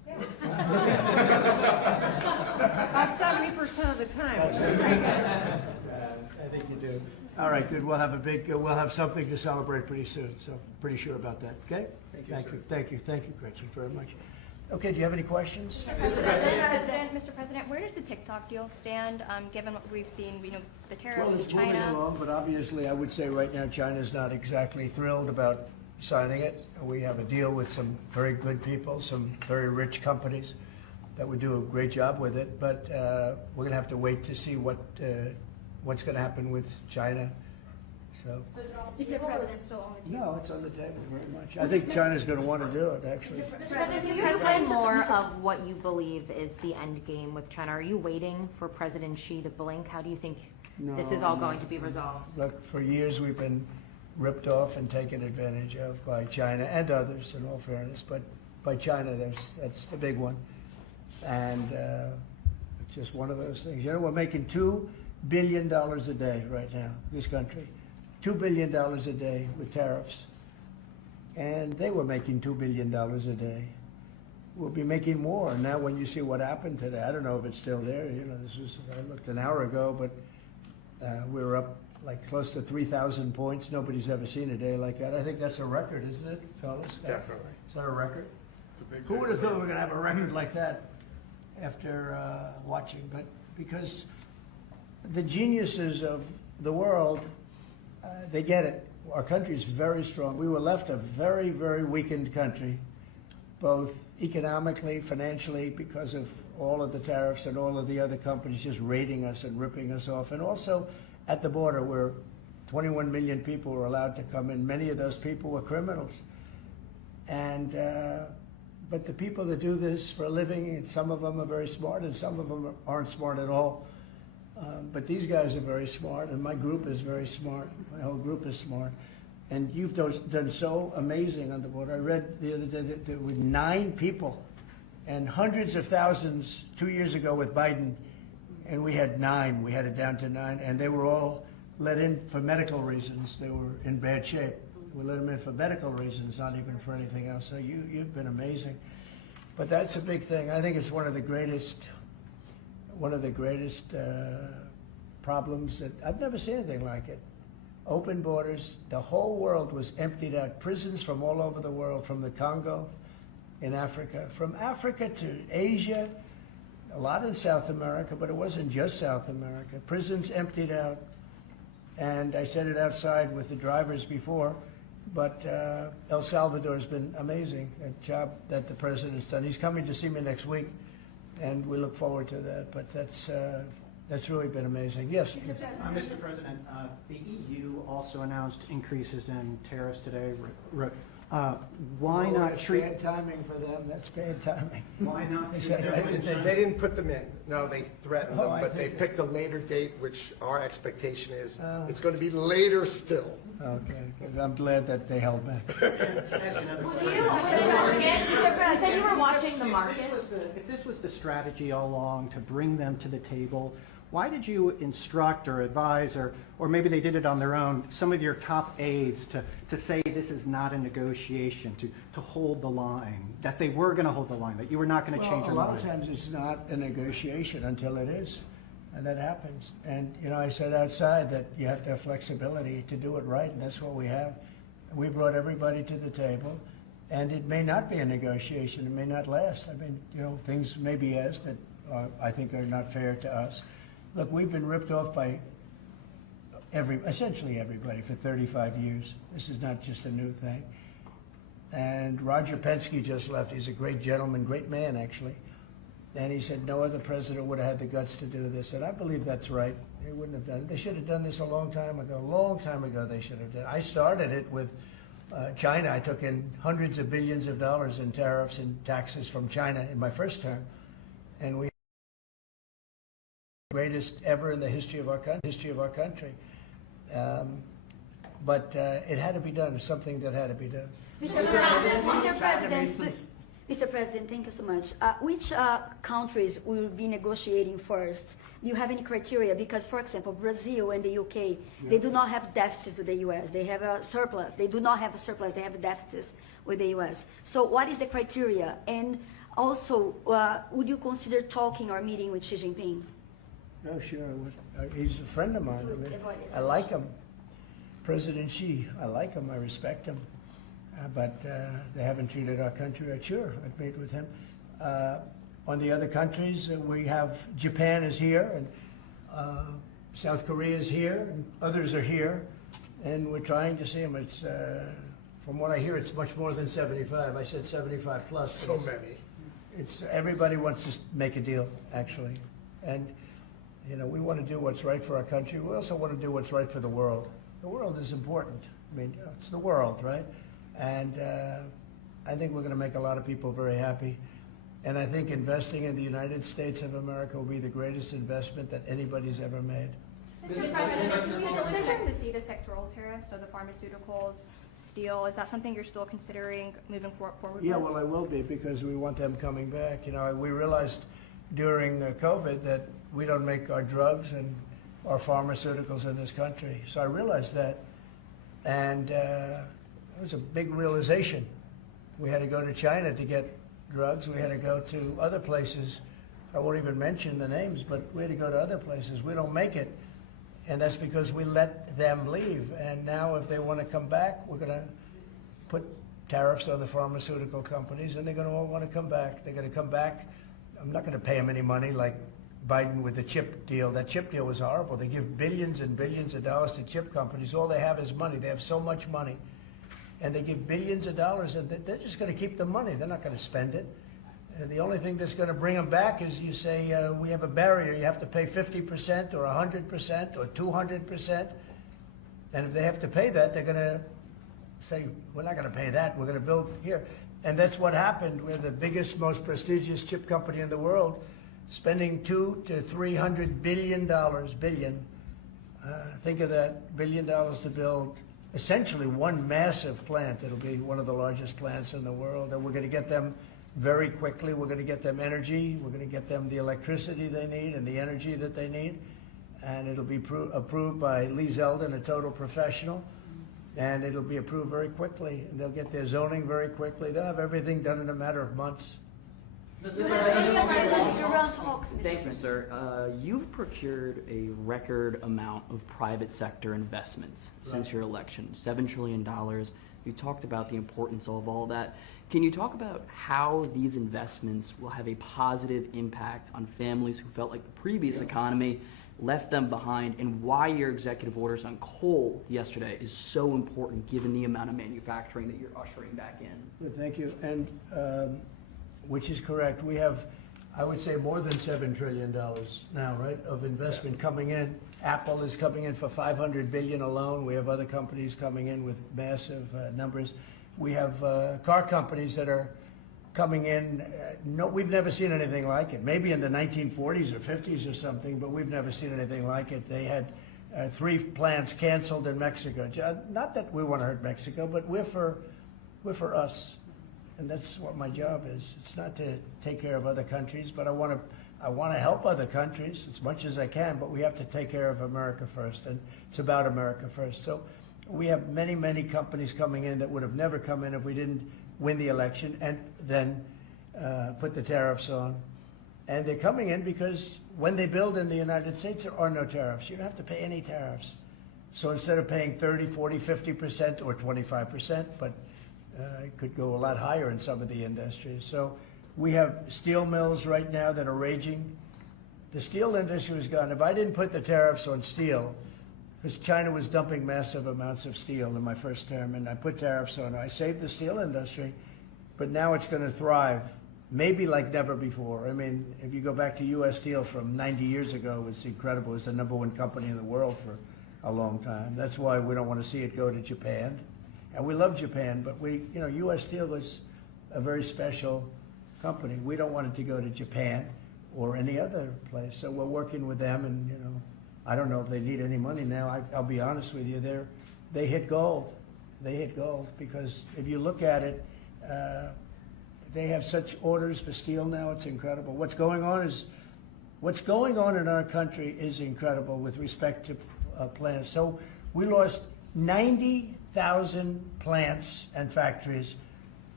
About 70% of the time. I think you do. All right, good. We'll have something to celebrate pretty soon, so pretty sure about that, okay? Thank you, Gretchen, very much. Okay, do you have any questions? Mr. President, where does the TikTok deal stand, given what we've seen, the tariffs Well, in it's moving China? along, but obviously, I would say right now, China's not exactly thrilled about signing it. We have a deal with some very good people, some very rich companies that would do a great job with it, but we're gonna have to wait to see what's gonna happen with China, so. Mr. President, so on the No, it's on the table very much. I think China's gonna wanna do it, actually. Mr. President, can you explain more of what you believe is the end game with China? Are you waiting for President Xi to blink? How do you think this is all going to be resolved? Look, for years, we've been ripped off and taken advantage of by China and others, in all fairness, but by China, that's the big one. And it's just one of those things. We're making $2 billion a day right now, this country. $2 billion a day with tariffs. And they were making $2 billion a day. We'll be making more. Now, when you see what happened today, I don't know if it's still there. I looked an hour ago, but we were up like close to 3,000 points. Nobody's ever seen a day like that. I think that's a record, isn't it, fellas? Definitely. Is that a record? Who would have thought we were going to have a record like that after watching? But because the geniuses of the world, they get it. Our country's very strong. We were left a very, very weakened country, both economically, financially, because of all of the tariffs and all of the other companies just raiding us and ripping us off, and also at the border where 21 million people were allowed to come in. Many of those people were criminals. And but the people that do this for a living, and some of them are very smart and some of them aren't smart at all. But these guys are very smart, and my group is very smart. My whole group is smart. And you've done so amazing on the border. I read the other day that there were 9 people and hundreds of thousands 2 years ago with Biden, and we had 9. We had it down to 9, and they were all let in for medical reasons. They were in bad shape. We let them in for medical reasons, not even for anything else. So you've been amazing. But that's a big thing. I think it's one of the greatest problems that I've never seen anything like it. Open borders. The whole world was emptied out. Prisons from all over the world, from the Congo in Africa, from Africa to Asia, a lot in South America, but it wasn't just South America. Prisons emptied out. And I said it outside with the drivers before, but El Salvador's been amazing, a job that the president's done. He's coming to see me next week, and we look forward to that. But that's really been amazing. Yes? Mr. President, the EU also announced increases in tariffs today. Why not That's treat? bad timing for them. That's bad timing. Why not They treat said them it. with They didn't put them in. No, they threatened Oh, them, I but they think- picked a later date, which our expectation is Oh. it's going to be later still. Okay, good. I'm glad that they held back. You said you were watching the market. If this was the strategy all along to bring them to the table, why did you instruct or advise, or maybe they did it on their own, some of your top aides to say this is not a negotiation, to hold the line, that they were going to hold the line, that you were not going to change Well, your a lot mind? of times it's not a negotiation until it is, and that happens. And, I said outside that you have to have flexibility to do it right, and that's what we have. We brought everybody to the table, and it may not be a negotiation. It may not last. I mean, things may be asked that I think are not fair to us. Look, we've been ripped off by essentially everybody for 35 years. This is not just a new thing. And Roger Penske just left. He's a great gentleman, great man, actually. And he said no other president would have had the guts to do this. And I believe that's right. They wouldn't have done it. They should have done this a long time ago. A long time ago they should have done it. I started it with China. I took in hundreds of billions of dollars in tariffs and taxes from China in my first term. And we greatest ever in the history of our country. But it had to be done. It's something that had to be done. Mr. President, thank you so much. Which countries will be negotiating first? Do you have any criteria? Because, for example, Brazil and the UK, they do not have deficits with the US. They have a surplus. They do not have a surplus. They have deficits with the US. So what is the criteria? And Also, would you consider talking or meeting with Xi Jinping? No, sure, I would. He's a friend of mine. I mean, Avoid it. I like him. President Xi, I like him, I respect him. But they haven't treated our country right. Sure, I'd meet with him. On the other countries, we have Japan is here, and South Korea is here, and others are here, and we're trying to see them. It's, from what I hear, it's much more than 75. I said 75 plus. So many. It's everybody wants to make a deal, actually, and you know we want to do what's right for our country. We also want to do what's right for the world. The world is important. I mean, you know, it's the world, right? And I think we're going to make a lot of people very happy. And I think investing in the United States of America will be the greatest investment that anybody's ever made. Mr. President, can we still expect to see the sectoral tariffs, so the pharmaceuticals, steel, is that something you're still considering moving forward Yeah, with? well, I will be because we want them coming back. You know, we realized during COVID that we don't make our drugs and our pharmaceuticals in this country. So I realized that, and it was a big realization. We had to go to China to get drugs. We had to go to other places. I won't even mention the names, but we had to go to other places. We don't make it, and that's because we let them leave. And now if they want to come back, we're going to put tariffs on the pharmaceutical companies, and they're going to all want to come back. They're going to come back. I'm not going to pay them any money like Biden with the chip deal. That chip deal was horrible. They give billions and billions of dollars to chip companies. All they have is money. They have so much money. And they give billions of dollars, and they're just going to keep the money. They're not going to spend it. And the only thing that's going to bring them back is you say, we have a barrier. You have to pay 50% or 100% or 200%. And if they have to pay that, they're going to say, we're not going to pay that. We're going to build here. And that's what happened. We're the biggest, most prestigious chip company in the world, spending $200 to $300 billion. Think of that, $1 billion to build essentially one massive plant. It'll be one of the largest plants in the world, and we're going to get them very quickly. We're going to get them energy. We're going to get them the electricity they need and the energy that they need, and it'll be approved by Lee Zeldin, a total professional, and it'll be approved very quickly. And they'll get their zoning very quickly. They'll have everything done in a matter of months. Thank you, sir. You've procured a record amount of private sector investments since your election, $7 trillion. You talked about the importance of all that. Can you talk about how these investments will have a positive impact on families who felt like the previous economy left them behind, and why your executive orders on coal yesterday is so important given the amount of manufacturing that you're ushering back in? Good, thank you. And which is correct. We have, I would say, more than $7 trillion now, right, of investment coming in. Apple is coming in for $500 billion alone. We have other companies coming in with massive numbers. We have car companies that are coming in. No, we've never seen anything like it. Maybe in the 1940s or 50s or something, but we've never seen anything like it. They had 3 plants canceled in Mexico. Not that we want to hurt Mexico, but we're for us. And that's what my job is. It's not to take care of other countries, but I want to help other countries as much as I can, but we have to take care of America first, and it's about America first. So we have many, many companies coming in that would have never come in if we didn't win the election and then put the tariffs on. And they're coming in because when they build in the United States, there are no tariffs. You don't have to pay any tariffs. So instead of paying 30, 40, 50% or 25%, but it could go a lot higher in some of the industries. So we have steel mills right now that are raging. The steel industry was gone. If I didn't put the tariffs on steel, because China was dumping massive amounts of steel in my first term, and I put tariffs on it, I saved the steel industry, but now it's going to thrive, maybe like never before. I mean, if you go back to U.S. Steel from 90 years ago, it was incredible. It was the #1 company in the world for a long time. That's why we don't want to see it go to Japan. And we love Japan, but U.S. Steel was a very special company. We don't want it to go to Japan or any other place. So we're working with them, and I don't know if they need any money now. I'll be honest with you, they hit gold. They hit gold because if you look at it, they have such orders for steel now. It's incredible. What's going on in our country is incredible with respect to plants. So we lost 90,000 plants and factories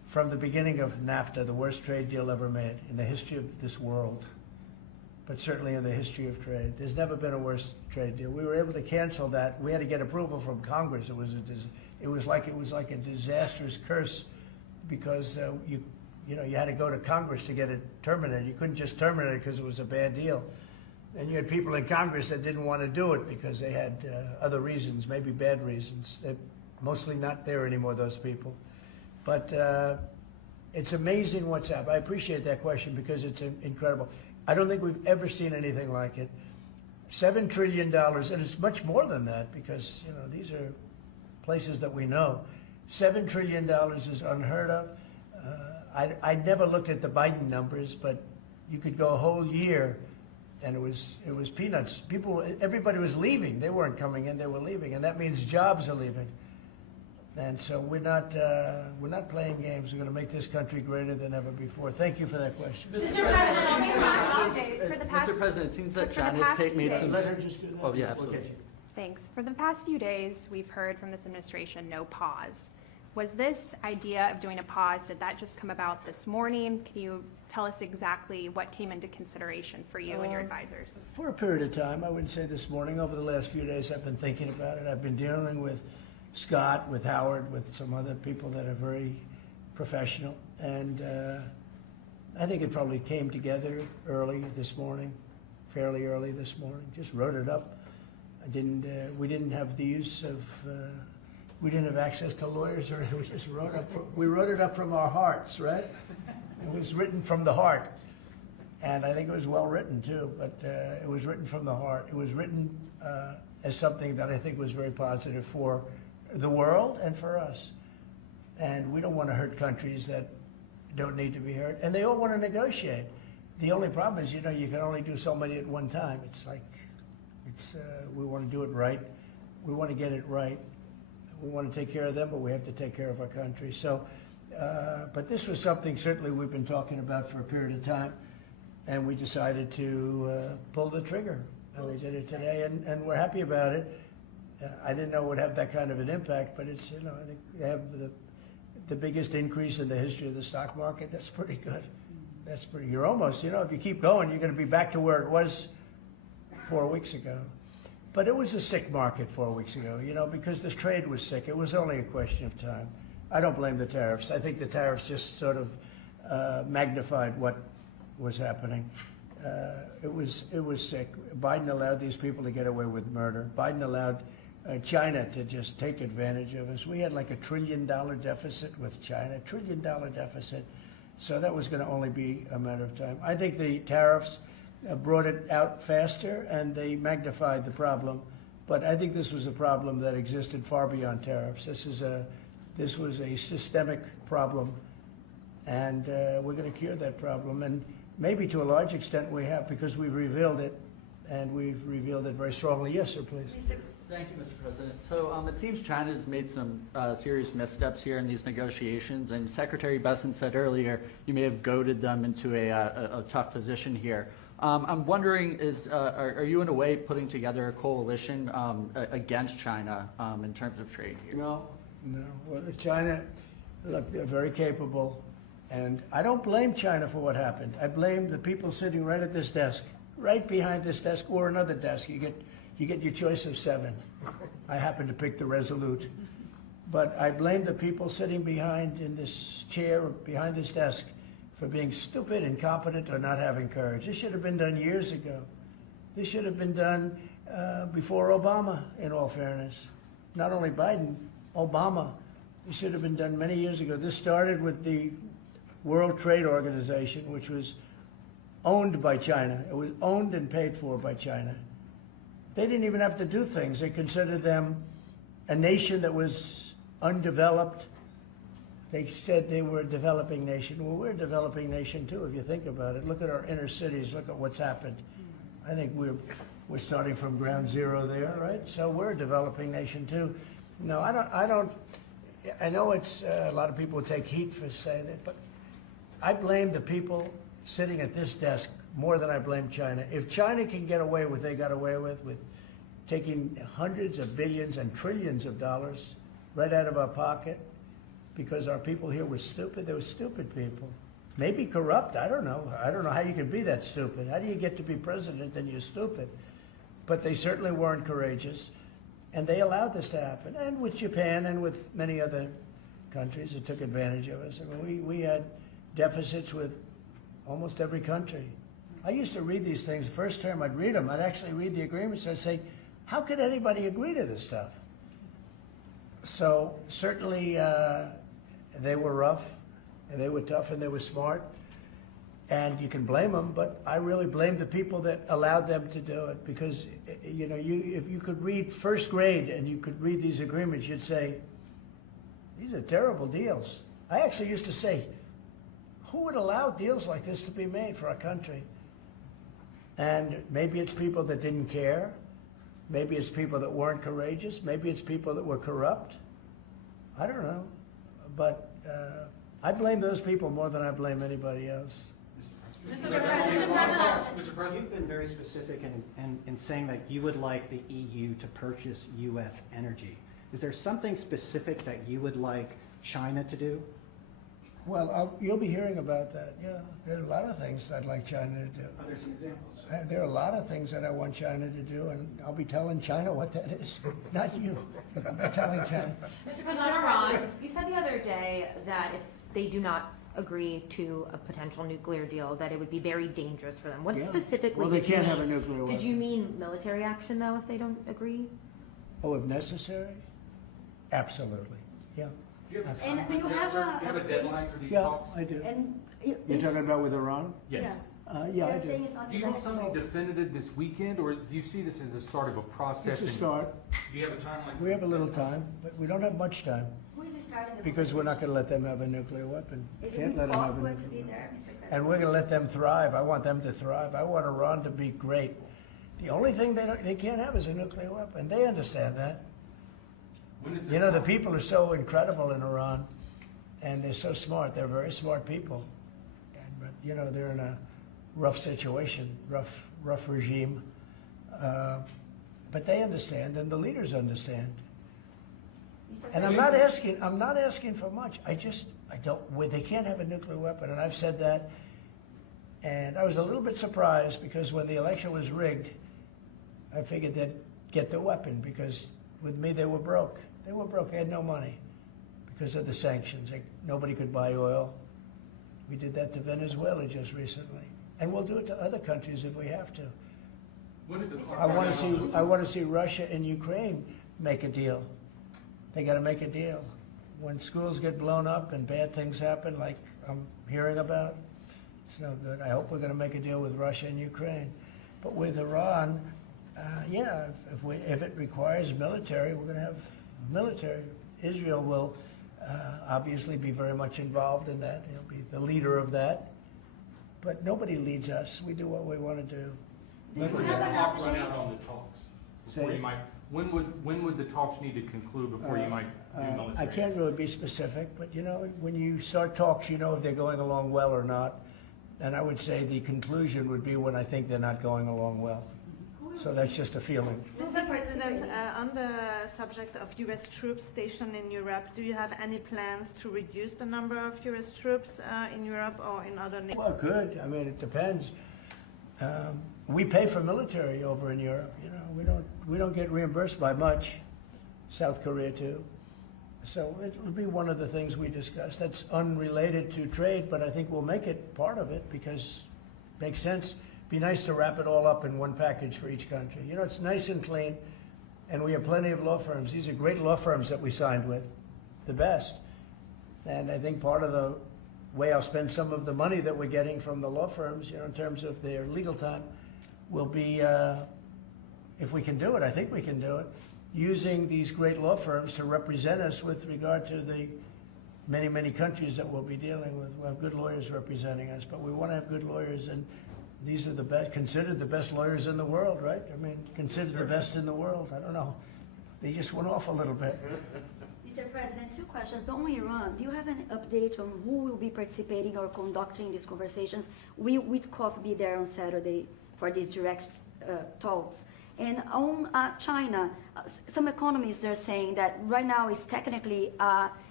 from the beginning of NAFTA, the worst trade deal ever made in the history of this world, but certainly in the history of trade. There's never been a worse trade deal. We were able to cancel that. We had to get approval from Congress. It was like a disastrous curse because you had to go to Congress to get it terminated. You couldn't just terminate it because it was a bad deal. And you had people in Congress that didn't want to do it because they had other reasons, maybe bad reasons. They're mostly not there anymore, those people. But it's amazing what's happened. I appreciate that question because it's incredible. I don't think we've ever seen anything like it. $7 trillion, and it's much more than that because these are places that we know. $7 trillion is unheard of. I never looked at the Biden numbers, but you could go a whole year, and it was peanuts. Everybody was leaving. They weren't coming in; they were leaving, and that means jobs are leaving. And so we're not playing games. We're going to make this country greater than ever before. Thank you for that question. Mr. President, it seems that China's made some. Let her just do that. Oh, yeah, absolutely. Okay. Thanks. For the past few days, we've heard from this administration no pause. Was this idea of doing a pause, did that just come about this morning? Can you tell us exactly what came into consideration for you and your advisors? For a period of time, I wouldn't say this morning. Over the last few days, I've been thinking about it. I've been dealing with Scott, with Howard, with some other people that are very professional. And I think it probably came together early this morning, fairly early this morning. Just wrote it up. We didn't have the use of, we didn't have access to lawyers, or we just we wrote it up from our hearts, right? It was written from the heart. And I think it was well written too, but it was written from the heart. It was written as something that I think was very positive for the world and for us. And we don't want to hurt countries that don't need to be hurt. And they all want to negotiate. The only problem is, you can only do so many at one time. It's like, we want to do it right. We want to get it right. We want to take care of them, but we have to take care of our country. So, but this was something certainly we've been talking about for a period of time, and we decided to pull the trigger. And we did it today, and we're happy about it. I didn't know it would have that kind of an impact, but it's, I think they have the biggest increase in the history of the stock market. That's pretty good. You're almost, if you keep going, you're going to be back to where it was 4 weeks ago. But it was a sick market 4 weeks ago, because the trade was sick. It was only a question of time. I don't blame the tariffs. I think the tariffs just sort of magnified what was happening. It was sick. Biden allowed these people to get away with murder. Biden allowed China to just take advantage of us. We had like $1 trillion deficit with China, $1 trillion deficit. So that was going to only be a matter of time. I think the tariffs brought it out faster and they magnified the problem. But I think this was a problem that existed far beyond tariffs. This was a systemic problem, and we're going to cure that problem. And maybe to a large extent we have, because we've revealed it, and we've revealed it very strongly. Yes, sir, please. Thank you, Mr. President. So it seems China's made some serious missteps here in these negotiations, and Secretary Bessent said earlier you may have goaded them into a tough position here. I'm wondering, are you in a way putting together a coalition against China in terms of trade here? No. Well, China, look, they're very capable, and I don't blame China for what happened. I blame the people sitting right at this desk, right behind this desk, or another desk. You get your choice of 7. I happen to pick the Resolute. But I blame the people sitting behind in this chair, behind this desk, for being stupid, incompetent, or not having courage. This should have been done years ago. This should have been done before Obama, in all fairness. Not only Biden, Obama. This should have been done many years ago. This started with the World Trade Organization, which was owned by China. It was owned and paid for by China. They didn't even have to do things. They considered them a nation that was undeveloped. They said they were a developing nation. Well, we're a developing nation too, if you think about it. Look at our inner cities. Look at what's happened. I think we're starting from ground zero there, right? So we're a developing nation too. No, I don't. I know it's a lot of people take heat for saying it, but I blame the people sitting at this desk more than I blame China. If China can get away with what they got away with taking hundreds of billions and trillions of dollars right out of our pocket, because our people here were stupid. They were stupid people. Maybe corrupt, I don't know. I don't know how you could be that stupid. How do you get to be president and you're stupid? But they certainly weren't courageous, and they allowed this to happen. And with Japan and with many other countries that took advantage of us. I mean, we had deficits with almost every country. I used to read these things. First term, I'd read them. I'd actually read the agreements. I'd say, how could anybody agree to this stuff? So certainly they were rough, and they were tough, and they were smart. And you can blame them, but I really blame the people that allowed them to do it, because you know, if you could read first grade and you could read these agreements, you'd say, these are terrible deals. I actually used to say, who would allow deals like this to be made for our country? And maybe it's people that didn't care. Maybe it's people that weren't courageous. Maybe it's people that were corrupt. I don't know. But I blame those people more than I blame anybody else. Mr. President, you've been very specific in saying that you would like the EU to purchase U.S. energy. Is there something specific that you would like China to do? Well, you'll be hearing about that. Yeah, there are a lot of things I'd like China to do. Are there some examples? There are a lot of things that I want China to do, and I'll be telling China what that is. Not you, but I'll be telling China. Mr. President, Iran, you said the other day that if they do not agree to a potential nuclear deal, that it would be very dangerous for them. What specifically Well, they did you can't mean? have a nuclear weapon. Did you mean military action, though, if they don't agree? Oh, if necessary? Absolutely, yeah. And do you have a deadline for these Yeah, talks? I do. And You're talking about with Iran? Yes. Yeah, I They're do. saying it's not Do you want something negotiable. definitive this weekend, or do you see this as the start of a process? It's a start. Do you have a timeline? We have a little time, but we don't have much time, Who is starting the because we're not going to let them have a nuclear weapon. Is Can't it let them have a awkward to nuclear be weapon. there, Mr. President? And we're going to let them thrive. I want them to thrive. I want Iran to be great. The only thing they can't have is a nuclear weapon. They understand that. You know, the people are so incredible in Iran, and they're so smart. They're very smart people. But, you know, they're in a rough situation, rough regime. But they understand, and the leaders understand. And I'm not asking for much. I don't, they can't have a nuclear weapon, and I've said that. And I was a little bit surprised, because when the election was rigged, I figured they'd get the weapon, because with me, they were broke. They were broke. They had no money because of the sanctions. Nobody could buy oil. We did that to Venezuela just recently. And we'll do it to other countries if we have to. I want to see Russia and Ukraine make a deal. They got to make a deal. When schools get blown up and bad things happen, like I'm hearing about, it's no good. I hope we're going to make a deal with Russia and Ukraine. But with Iran, yeah, if it requires military, we're going to have military. Israel will obviously be very much involved in that. He'll be the leader of that. But nobody leads us. We do what we want to do. When would the clock run out on the talks? Before Say- you might, when would the talks need to conclude before you might do military? I can't really be specific, but you know, when you start talks, you know if they're going along well or not. And I would say the conclusion would be when I think they're not going along well. So that's just a feeling. Mr. President, on the subject of U.S. troops stationed in Europe, do you have any plans to reduce the number of U.S. troops in Europe or in other nations? Well, good. I mean, it depends. We pay for military over in Europe. You know, we don't get reimbursed by much. South Korea too. So it'll be one of the things we discuss. That's unrelated to trade, but I think we'll make it part of it because it makes sense. Be nice to wrap it all up in one package for each country. You know, it's nice and clean, and we have plenty of law firms. These are great law firms that we signed with, the best. And I think part of the way I'll spend some of the money that we're getting from the law firms, you know, in terms of their legal time, will be, if we can do it, I think we can do it, using these great law firms to represent us with regard to the many, many countries that we'll be dealing with. We'll have good lawyers representing us, but we want to have good lawyers, and these are the best, considered the best lawyers in the world, right? I mean, considered the best in the world. I don't know. They just went off a little bit. Mr. President, two questions. On Iran, do you have an update on who will be participating or conducting these conversations? Will Witkoff be there on Saturday for these direct talks? And on China, some economists are saying that right now is technically a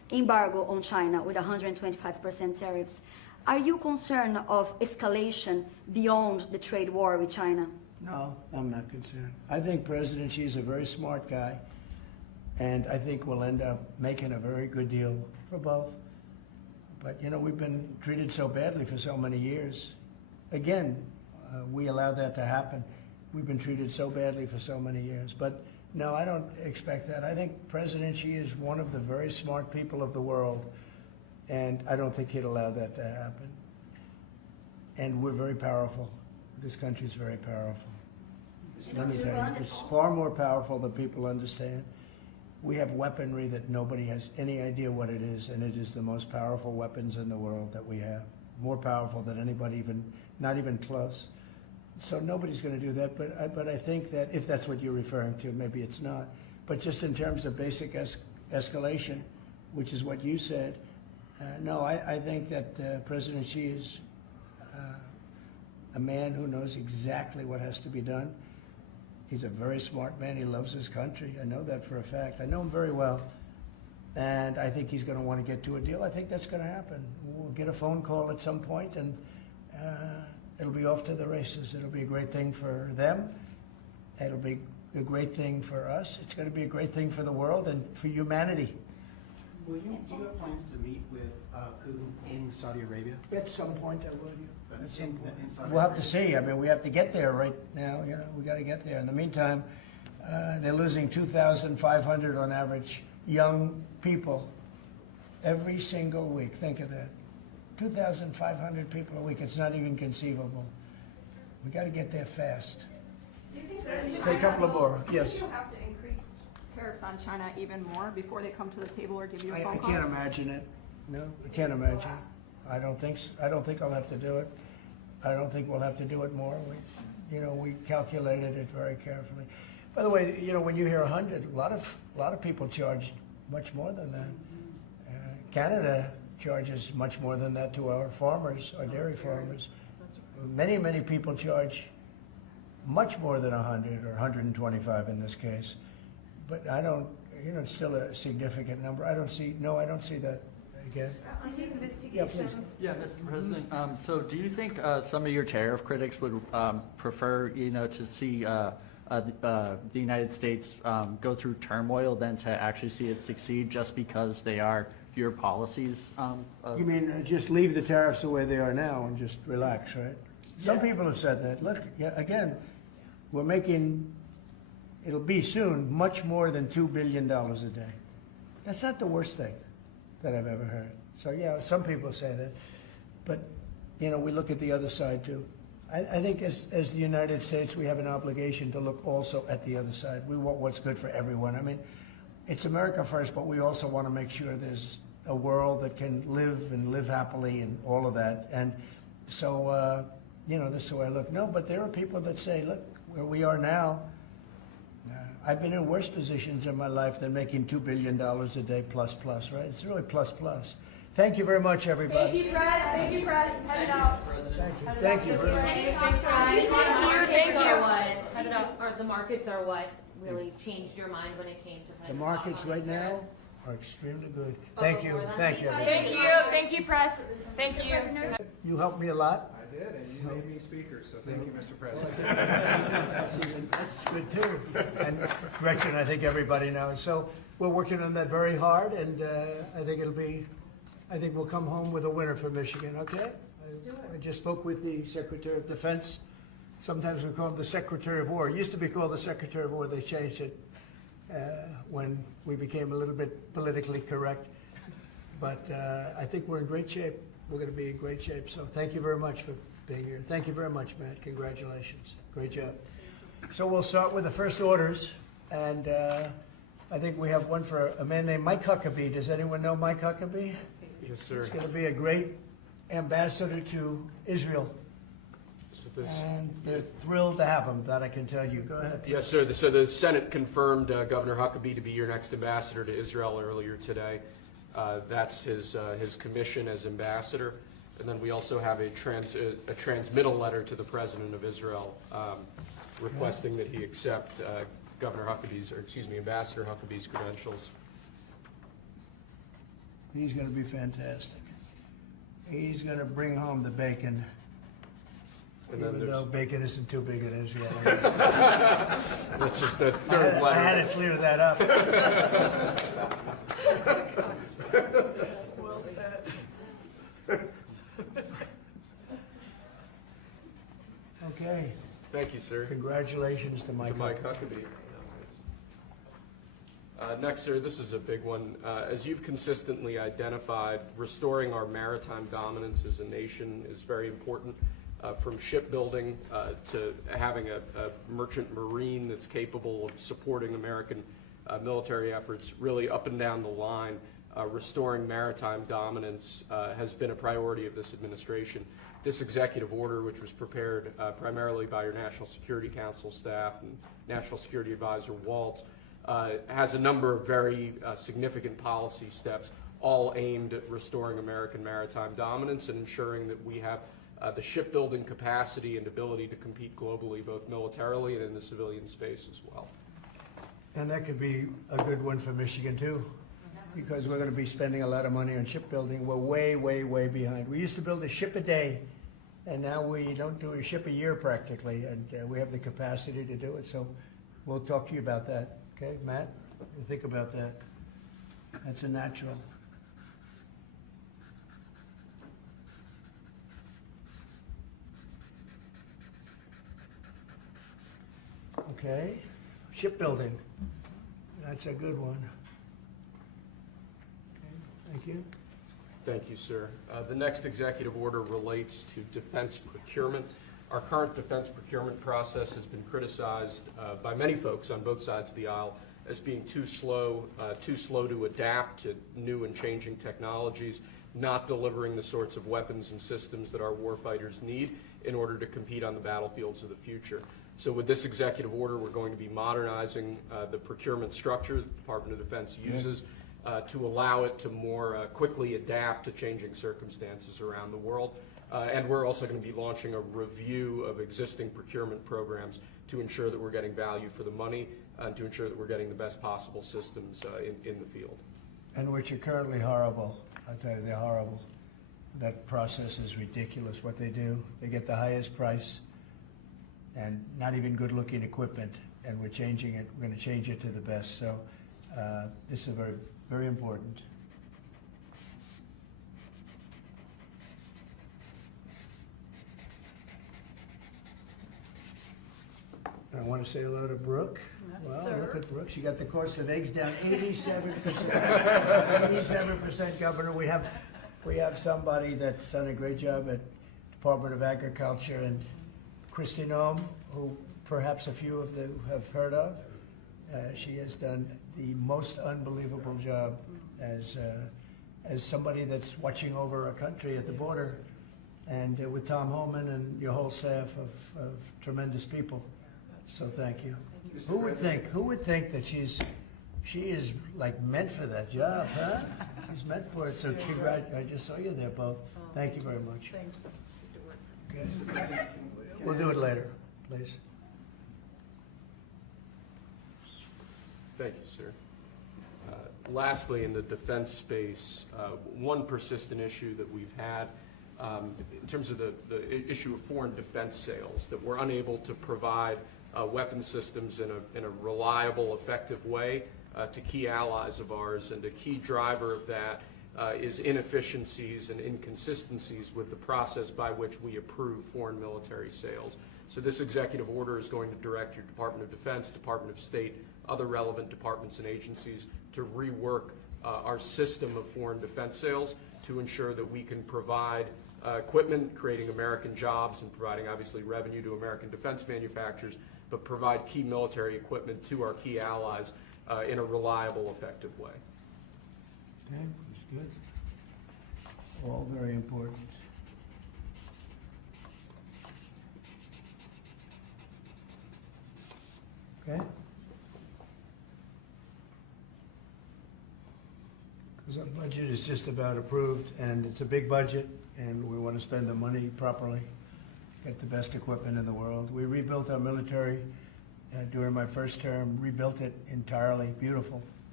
embargo on China with 125% tariffs. Are you concerned of escalation beyond the trade war with China? No, I'm not concerned. I think President Xi is a very smart guy, and I think we'll end up making a very good deal for both. But, you know, we've been treated so badly for so many years. Again, we allowed that to happen. We've been treated so badly for so many years. But, no, I don't expect that. I think President Xi is one of the very smart people of the world, and I don't think he'd allow that to happen. And we're very powerful. This country is very powerful. Let me tell you, it's far more powerful than people understand. We have weaponry that nobody has any idea what it is, and it is the most powerful weapons in the world that we have. More powerful than anybody, not even close. So nobody's going to do that, but I think that if that's what you're referring to, maybe it's not. But just in terms of basic escalation, which is what you said, no, I think that President Xi is a man who knows exactly what has to be done. He's a very smart man. He loves his country. I know that for a fact. I know him very well. And I think he's going to want to get to a deal. I think that's going to happen. We'll get a phone call at some point, and it'll be off to the races. It'll be a great thing for them. It'll be a great thing for us. It's going to be a great thing for the world and for humanity. Do you have plans to meet with Putin in Saudi Arabia? At some point, I would. At some point. in Saudi We'll have to Arabia? see. I mean, we have to get there right now. You know, we got to get there. In the meantime, they're losing 2,500 on average young people every single week. Think of that. 2,500 people a week. It's not even conceivable. We got to get there fast. Do you think Say a couple of more. Yes. Do you have to increase tariffs on China even more before they come to the table or give you a I phone call? can't imagine it. No, I can't imagine. I don't think I'll have to do it. I don't think we'll have to do it more. We calculated it very carefully. By the way, you know, when you hear 100, a lot of people charge much more than that. Canada charges much more than that to our farmers, our dairy farmers. Many people charge much more than 100 or 125 in this case. But I don't, you know, it's still a significant number. I don't see that again. On the Yeah, please. investigations, Yeah, Mr. President, so do you think some of your tariff critics would prefer, you know, to see the United States go through turmoil than to actually see it succeed just because they are your policies? You mean just leave the tariffs the way they are now and just relax, right? Some people have said that. Look, again, we're making, it'll be soon, much more than $2 billion a day. That's not the worst thing that I've ever heard. So yeah, some people say that. But, you know, we look at the other side too. I think as the United States, we have an obligation to look also at the other side. We want what's good for everyone. I mean, it's America first, but we also want to make sure there's a world that can live happily and all of that. And so, you know, this is the way I look. No, but there are people that say, look, where we are now, I've been in worse positions in my life than making $2 billion a day plus, right? It's really plus. Thank you very much, everybody. Thank you, Press. Thank you, Press. Head it out. Thank you. The markets are what really changed your mind when it came to kind The of markets talk on right these now tariffs? are extremely good. Thank you. Thank you. Thank you. Thank you, Press. Thank you. You helped me a lot. I did, and you made me speaker, so thank you, Mr. President. That's good too. And Gretchen, I think everybody knows. So we're working on that very hard, and I think we'll come home with a winner for Michigan. Okay? I just spoke with the Secretary of Defense. Sometimes we call him the Secretary of War. It used to be called the Secretary of War. They changed it when we became a little bit politically correct. But I think we're in great shape. We're going to be in great shape. So thank you very much for being here. Thank you very much, Matt. Congratulations. Great job. So we'll start with the first orders. And I think we have one for a man named Mike Huckabee. Does anyone know Mike Huckabee? Yes, sir. He's going to be a great ambassador to Israel. And they're thrilled to have him, that I can tell you. Go ahead. Yes, sir. So the Senate confirmed Governor Huckabee to be your next ambassador to Israel earlier today. That's his commission as ambassador. And then we also have a transmittal letter to the President of Israel requesting that he accept Ambassador Huckabee's credentials. He's going to be fantastic. He's going to bring home the bacon, And then even there's- though bacon isn't too big in Israel. That's just the I third had, letter. I had to clear that up. Well said. Okay. Thank you, sir. Congratulations to Mike. To Mike Huckabee. Next, sir, this is a big one. As you've consistently identified, restoring our maritime dominance as a nation is very important, from shipbuilding to having a merchant marine that's capable of supporting American military efforts, really up and down the line. Restoring maritime dominance has been a priority of this administration. This executive order, which was prepared primarily by your National Security Council staff and National Security Advisor Waltz, has a number of very significant policy steps, all aimed at restoring American maritime dominance and ensuring that we have the shipbuilding capacity and ability to compete globally, both militarily and in the civilian space as well. And that could be a good one for Michigan too, because we're going to be spending a lot of money on shipbuilding. We're way, way, way behind. We used to build a ship a day, and now we don't do a ship a year practically, and we have the capacity to do it. So we'll talk to you about that. Okay, Matt? What do you think about that? That's a natural. Okay, shipbuilding. That's a good one. Okay, thank you. Thank you, sir. The next executive order relates to defense procurement. Our current defense procurement process has been criticized by many folks on both sides of the aisle as being too slow to adapt to new and changing technologies, not delivering the sorts of weapons and systems that our warfighters need in order to compete on the battlefields of the future. So with this executive order, we're going to be modernizing the procurement structure that the Department of Defense uses to allow it to more quickly adapt to changing circumstances around the world. And we're also going to be launching a review of existing procurement programs to ensure that we're getting value for the money and to ensure that we're getting the best possible systems in the field. And which are currently horrible. I'll tell you, they're horrible. That process is ridiculous, what they do. They get the highest price and not even good-looking equipment, and we're changing it. We're going to change it to the best. So this is very, very important. I want to say hello to Brooke. Well, look at Brooke. She got the cost of eggs down 87%. 87%, Governor. We have somebody that's done a great job at Department of Agriculture, and Christy Noem, who perhaps a few of you have heard of. She has done the most unbelievable job as somebody that's watching over a country at the border, and with Tom Holman and your whole staff of tremendous people. So thank you. Who would think that she is like meant for that job, huh? She's meant for it. So I just saw you there both. Thank you very much. Thank you. Okay. We'll do it later, please. Thank you, sir. Lastly, in the defense space, one persistent issue that we've had in terms of the issue of foreign defense sales, that we're unable to provide weapon systems in a reliable, effective way to key allies of ours, and a key driver of that is inefficiencies and inconsistencies with the process by which we approve foreign military sales. So this executive order is going to direct your Department of Defense, Department of State, other relevant departments and agencies to rework our system of foreign defense sales to ensure that we can provide equipment, creating American jobs and providing obviously revenue to American defense manufacturers, but provide key military equipment to our key allies in a reliable, effective way. Okay, that's good. All very important. Okay? Because our budget is just about approved, and it's a big budget, and we want to spend the money properly, get the best equipment in the world. We rebuilt our military during my first term, rebuilt it entirely, beautiful.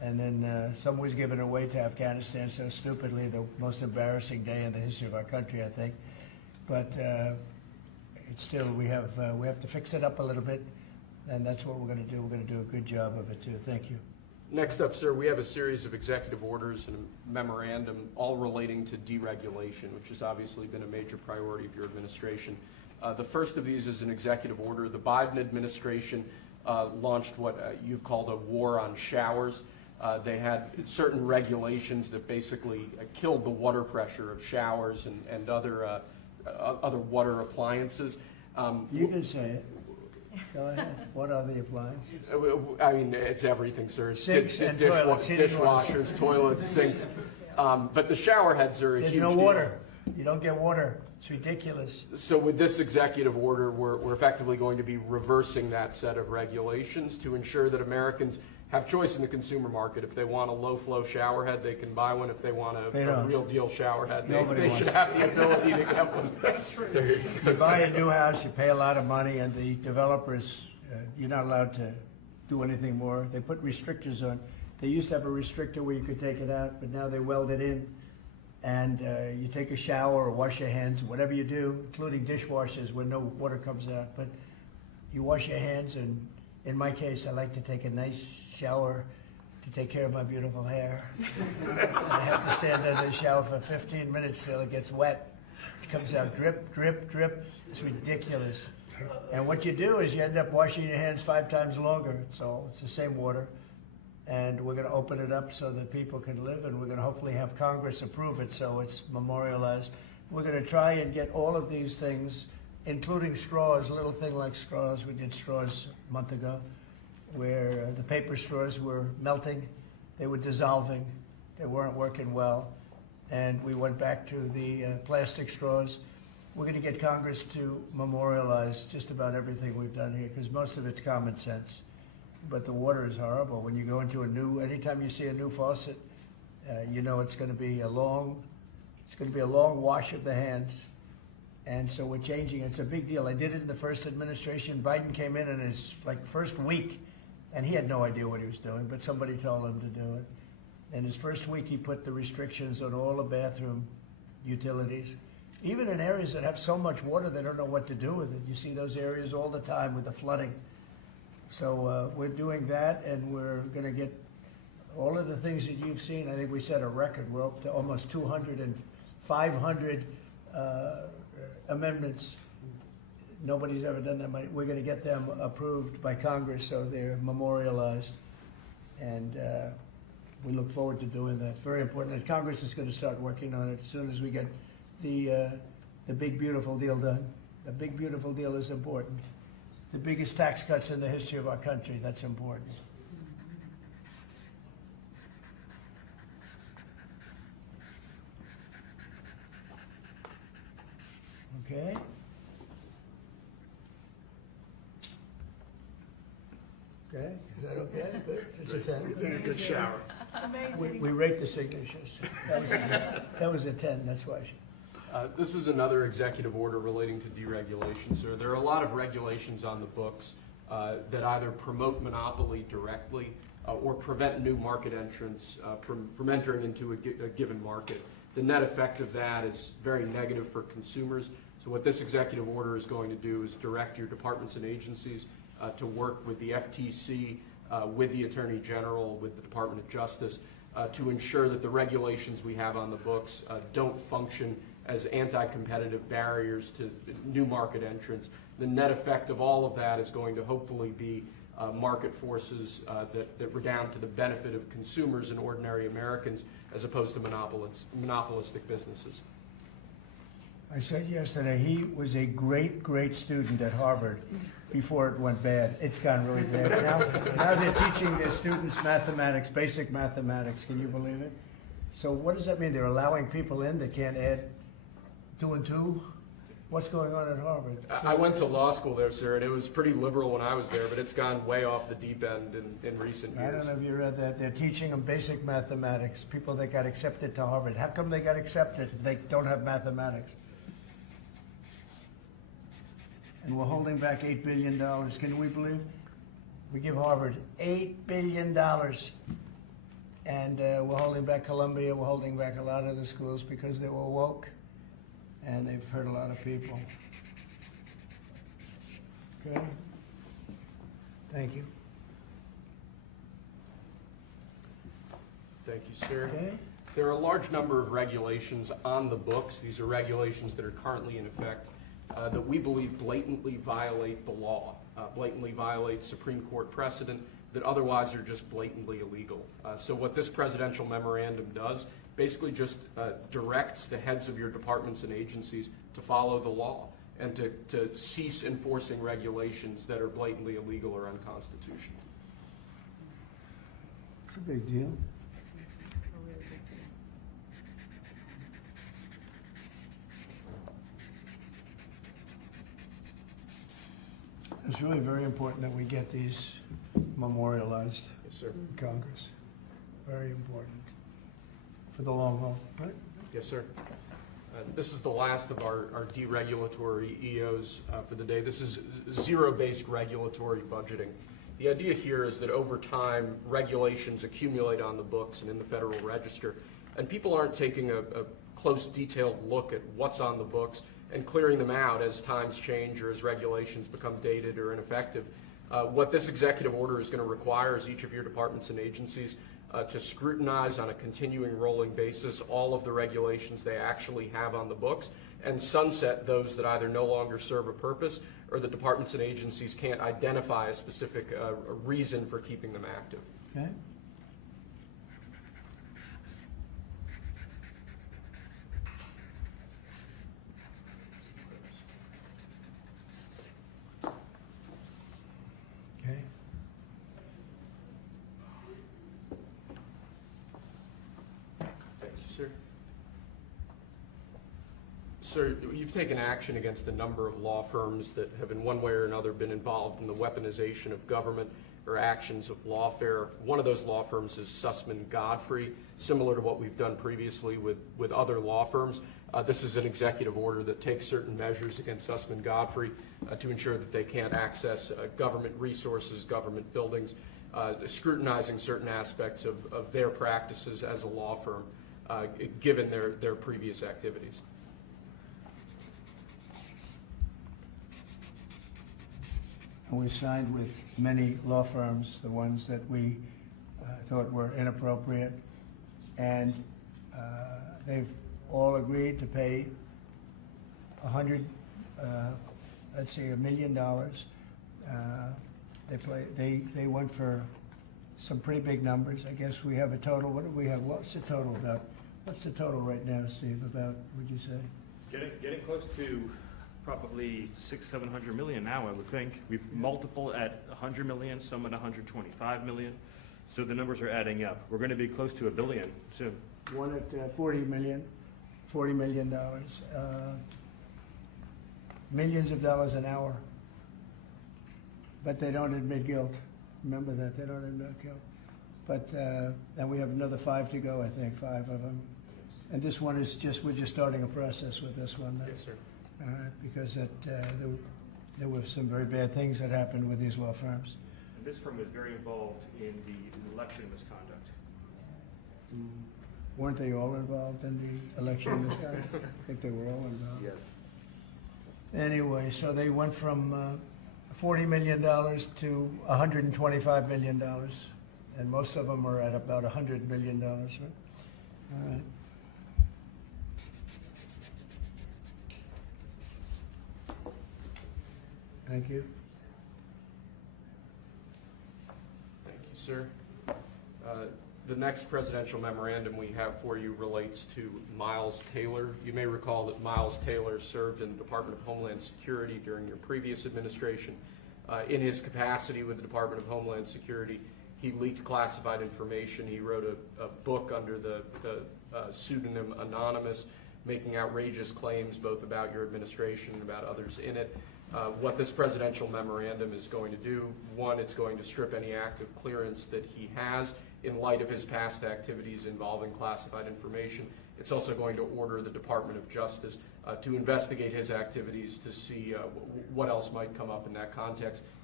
And then some was given away to Afghanistan so stupidly, the most embarrassing day in the history of our country, I think. But it's still, we have to fix it up a little bit, and that's what we're going to do. We're going to do a good job of it, too. Thank you. Next up, sir, we have a series of executive orders and a memorandum all relating to deregulation, which has obviously been a major priority of your administration. The first of these is an executive order. The Biden administration launched what you've called a war on showers. They had certain regulations that basically killed the water pressure of showers and other water appliances. You can say it. Go ahead. What are the appliances? I mean, it's everything, sir. Sinks and toilets, dishwashers, toilets, sinks. But the shower heads are a There's huge no deal. water. You don't get water. It's ridiculous. So with this executive order, we're effectively going to be reversing that set of regulations to ensure that Americans have choice in the consumer market. If they want a low-flow shower head, they can buy one. If they want a real deal shower head, they should have the ability to get one. You buy a new house, you pay a lot of money, and the developers, you're not allowed to do anything more. They put restrictors on. They used to have a restrictor where you could take it out, but now they weld it in. And you take a shower or wash your hands, whatever you do, including dishwashers where no water comes out. But you wash your hands, and in my case, I like to take a nice shower to take care of my beautiful hair. I have to stand under the shower for 15 minutes till it gets wet. It comes out drip, drip, drip. It's ridiculous. And what you do is you end up washing your hands 5 times longer. So it's the same water. And we're going to open it up so that people can live, and we're going to hopefully have Congress approve it so it's memorialized. We're going to try and get all of these things, including straws, a little thing like straws. We did straws a month ago, where the paper straws were melting, they were dissolving, they weren't working well, and we went back to the plastic straws. We're going to get Congress to memorialize just about everything we've done here, because most of it's common sense. But the water is horrible. When you go into anytime you see a new faucet, you know it's going to be a long wash of the hands. And so we're changing. It's a big deal. I did it in the first administration. Biden came in his first week, and he had no idea what he was doing, but somebody told him to do it. In his first week, he put the restrictions on all the bathroom utilities. Even in areas that have so much water, they don't know what to do with it. You see those areas all the time with the flooding. So we're doing that, and we're going to get all of the things that you've seen. I think we set a record. We're up to almost 200 and 500 amendments. Nobody's ever done that much. We're going to get them approved by Congress so they're memorialized. And we look forward to doing that. Very important. And Congress is going to start working on it as soon as we get the big, beautiful deal done. The big, beautiful deal is important. The biggest tax cuts in the history of our country, that's important. Okay. Okay, is that okay? Good. It's a 10. You did a good shower. We rate the signatures. That was a 10, that's why. This is another executive order relating to deregulation, sir. There are a lot of regulations on the books that either promote monopoly directly or prevent new market entrants from entering into a given market. The net effect of that is very negative for consumers. So what this executive order is going to do is direct your departments and agencies to work with the FTC, with the Attorney General, with the Department of Justice, to ensure that the regulations we have on the books don't function as anti-competitive barriers to new market entrants. The net effect of all of that is going to hopefully be market forces that redound to the benefit of consumers and ordinary Americans as opposed to monopolistic businesses. I said yesterday, he was a great, great student at Harvard before it went bad. It's gone really bad. Now they're teaching their students mathematics, basic mathematics. Can you believe it? So what does that mean? They're allowing people in that can't add 2 and 2? What's going on at Harvard? I went to law school there, sir, and it was pretty liberal when I was there, but it's gone way off the deep end in recent years. I don't know if you read that. They're teaching them basic mathematics, people that got accepted to Harvard. How come they got accepted if they don't have mathematics? And we're holding back $8 billion. Can we believe? We give Harvard $8 billion. And we're holding back Columbia, we're holding back a lot of the schools because they were woke, and they've hurt a lot of people. Okay? Thank you. Thank you, sir. Okay? There are a large number of regulations on the books. These are regulations that are currently in effect that we believe blatantly violate the law, blatantly violate Supreme Court precedent that otherwise are just blatantly illegal. So what this presidential memorandum does basically just directs the heads of your departments and agencies to follow the law and to cease enforcing regulations that are blatantly illegal or unconstitutional. It's a big deal. It's really very important that we get these memorialized Yes, sir. in Congress. Very important for the long haul, right? Yes, sir. This is the last of our deregulatory EOs for the day. This is zero-based regulatory budgeting. The idea here is that over time, regulations accumulate on the books and in the Federal Register, and people aren't taking a close, detailed look at what's on the books and clearing them out as times change or as regulations become dated or ineffective. What this executive order is going to require is each of your departments and agencies to scrutinize on a continuing rolling basis all of the regulations they actually have on the books and sunset those that either no longer serve a purpose or the departments and agencies can't identify a specific reason for keeping them active. Okay? Okay. Thank you, sir. Sir, you've taken action against a number of law firms that have in one way or another been involved in the weaponization of government or actions of lawfare. One of those law firms is Sussman Godfrey, similar to what we've done previously with other law firms. This is an executive order that takes certain measures against Sussman Godfrey to ensure that they can't access government resources, government buildings, scrutinizing certain aspects of their practices as a law firm, given their previous activities. And we signed with many law firms, the ones that we thought were inappropriate, and they've all agreed to pay $1 million. They went for some pretty big numbers. I guess we have a total. What do we have? What's the total about? What's the total right now, Steve? About, would you say? Getting close to probably 600-700 million now, I would think. We've multiple at 100 million, some at 125 million. So the numbers are adding up. We're going to be close to $1 billion soon. One at $40 million. Millions of dollars an hour. But they don't admit guilt. Remember that, they don't admit guilt. But, and we have another 5 to go, I think, 5 of them. And this one is just, we're just starting a process with this one. Yes, sir. Because there were some very bad things that happened with these law firms. And this firm was very involved in the election misconduct. Weren't they all involved in the election misconduct? I think they were all involved. Yes. Anyway, so they went from $40 million to $125 million. And most of them are at about $100 million, right? All right. Thank you. Thank you, sir. The next presidential memorandum we have for you relates to Miles Taylor. You may recall that Miles Taylor served in the Department of Homeland Security during your previous administration. In his capacity with the Department of Homeland Security, he leaked classified information. He wrote a book under the pseudonym Anonymous, making outrageous claims both about your administration and about others in it. What this presidential memorandum is going to do, one, it's going to strip any active clearance that he has in light of his past activities involving classified information. It's also going to order the Department of Justice to investigate his activities to see what else might come up in that context.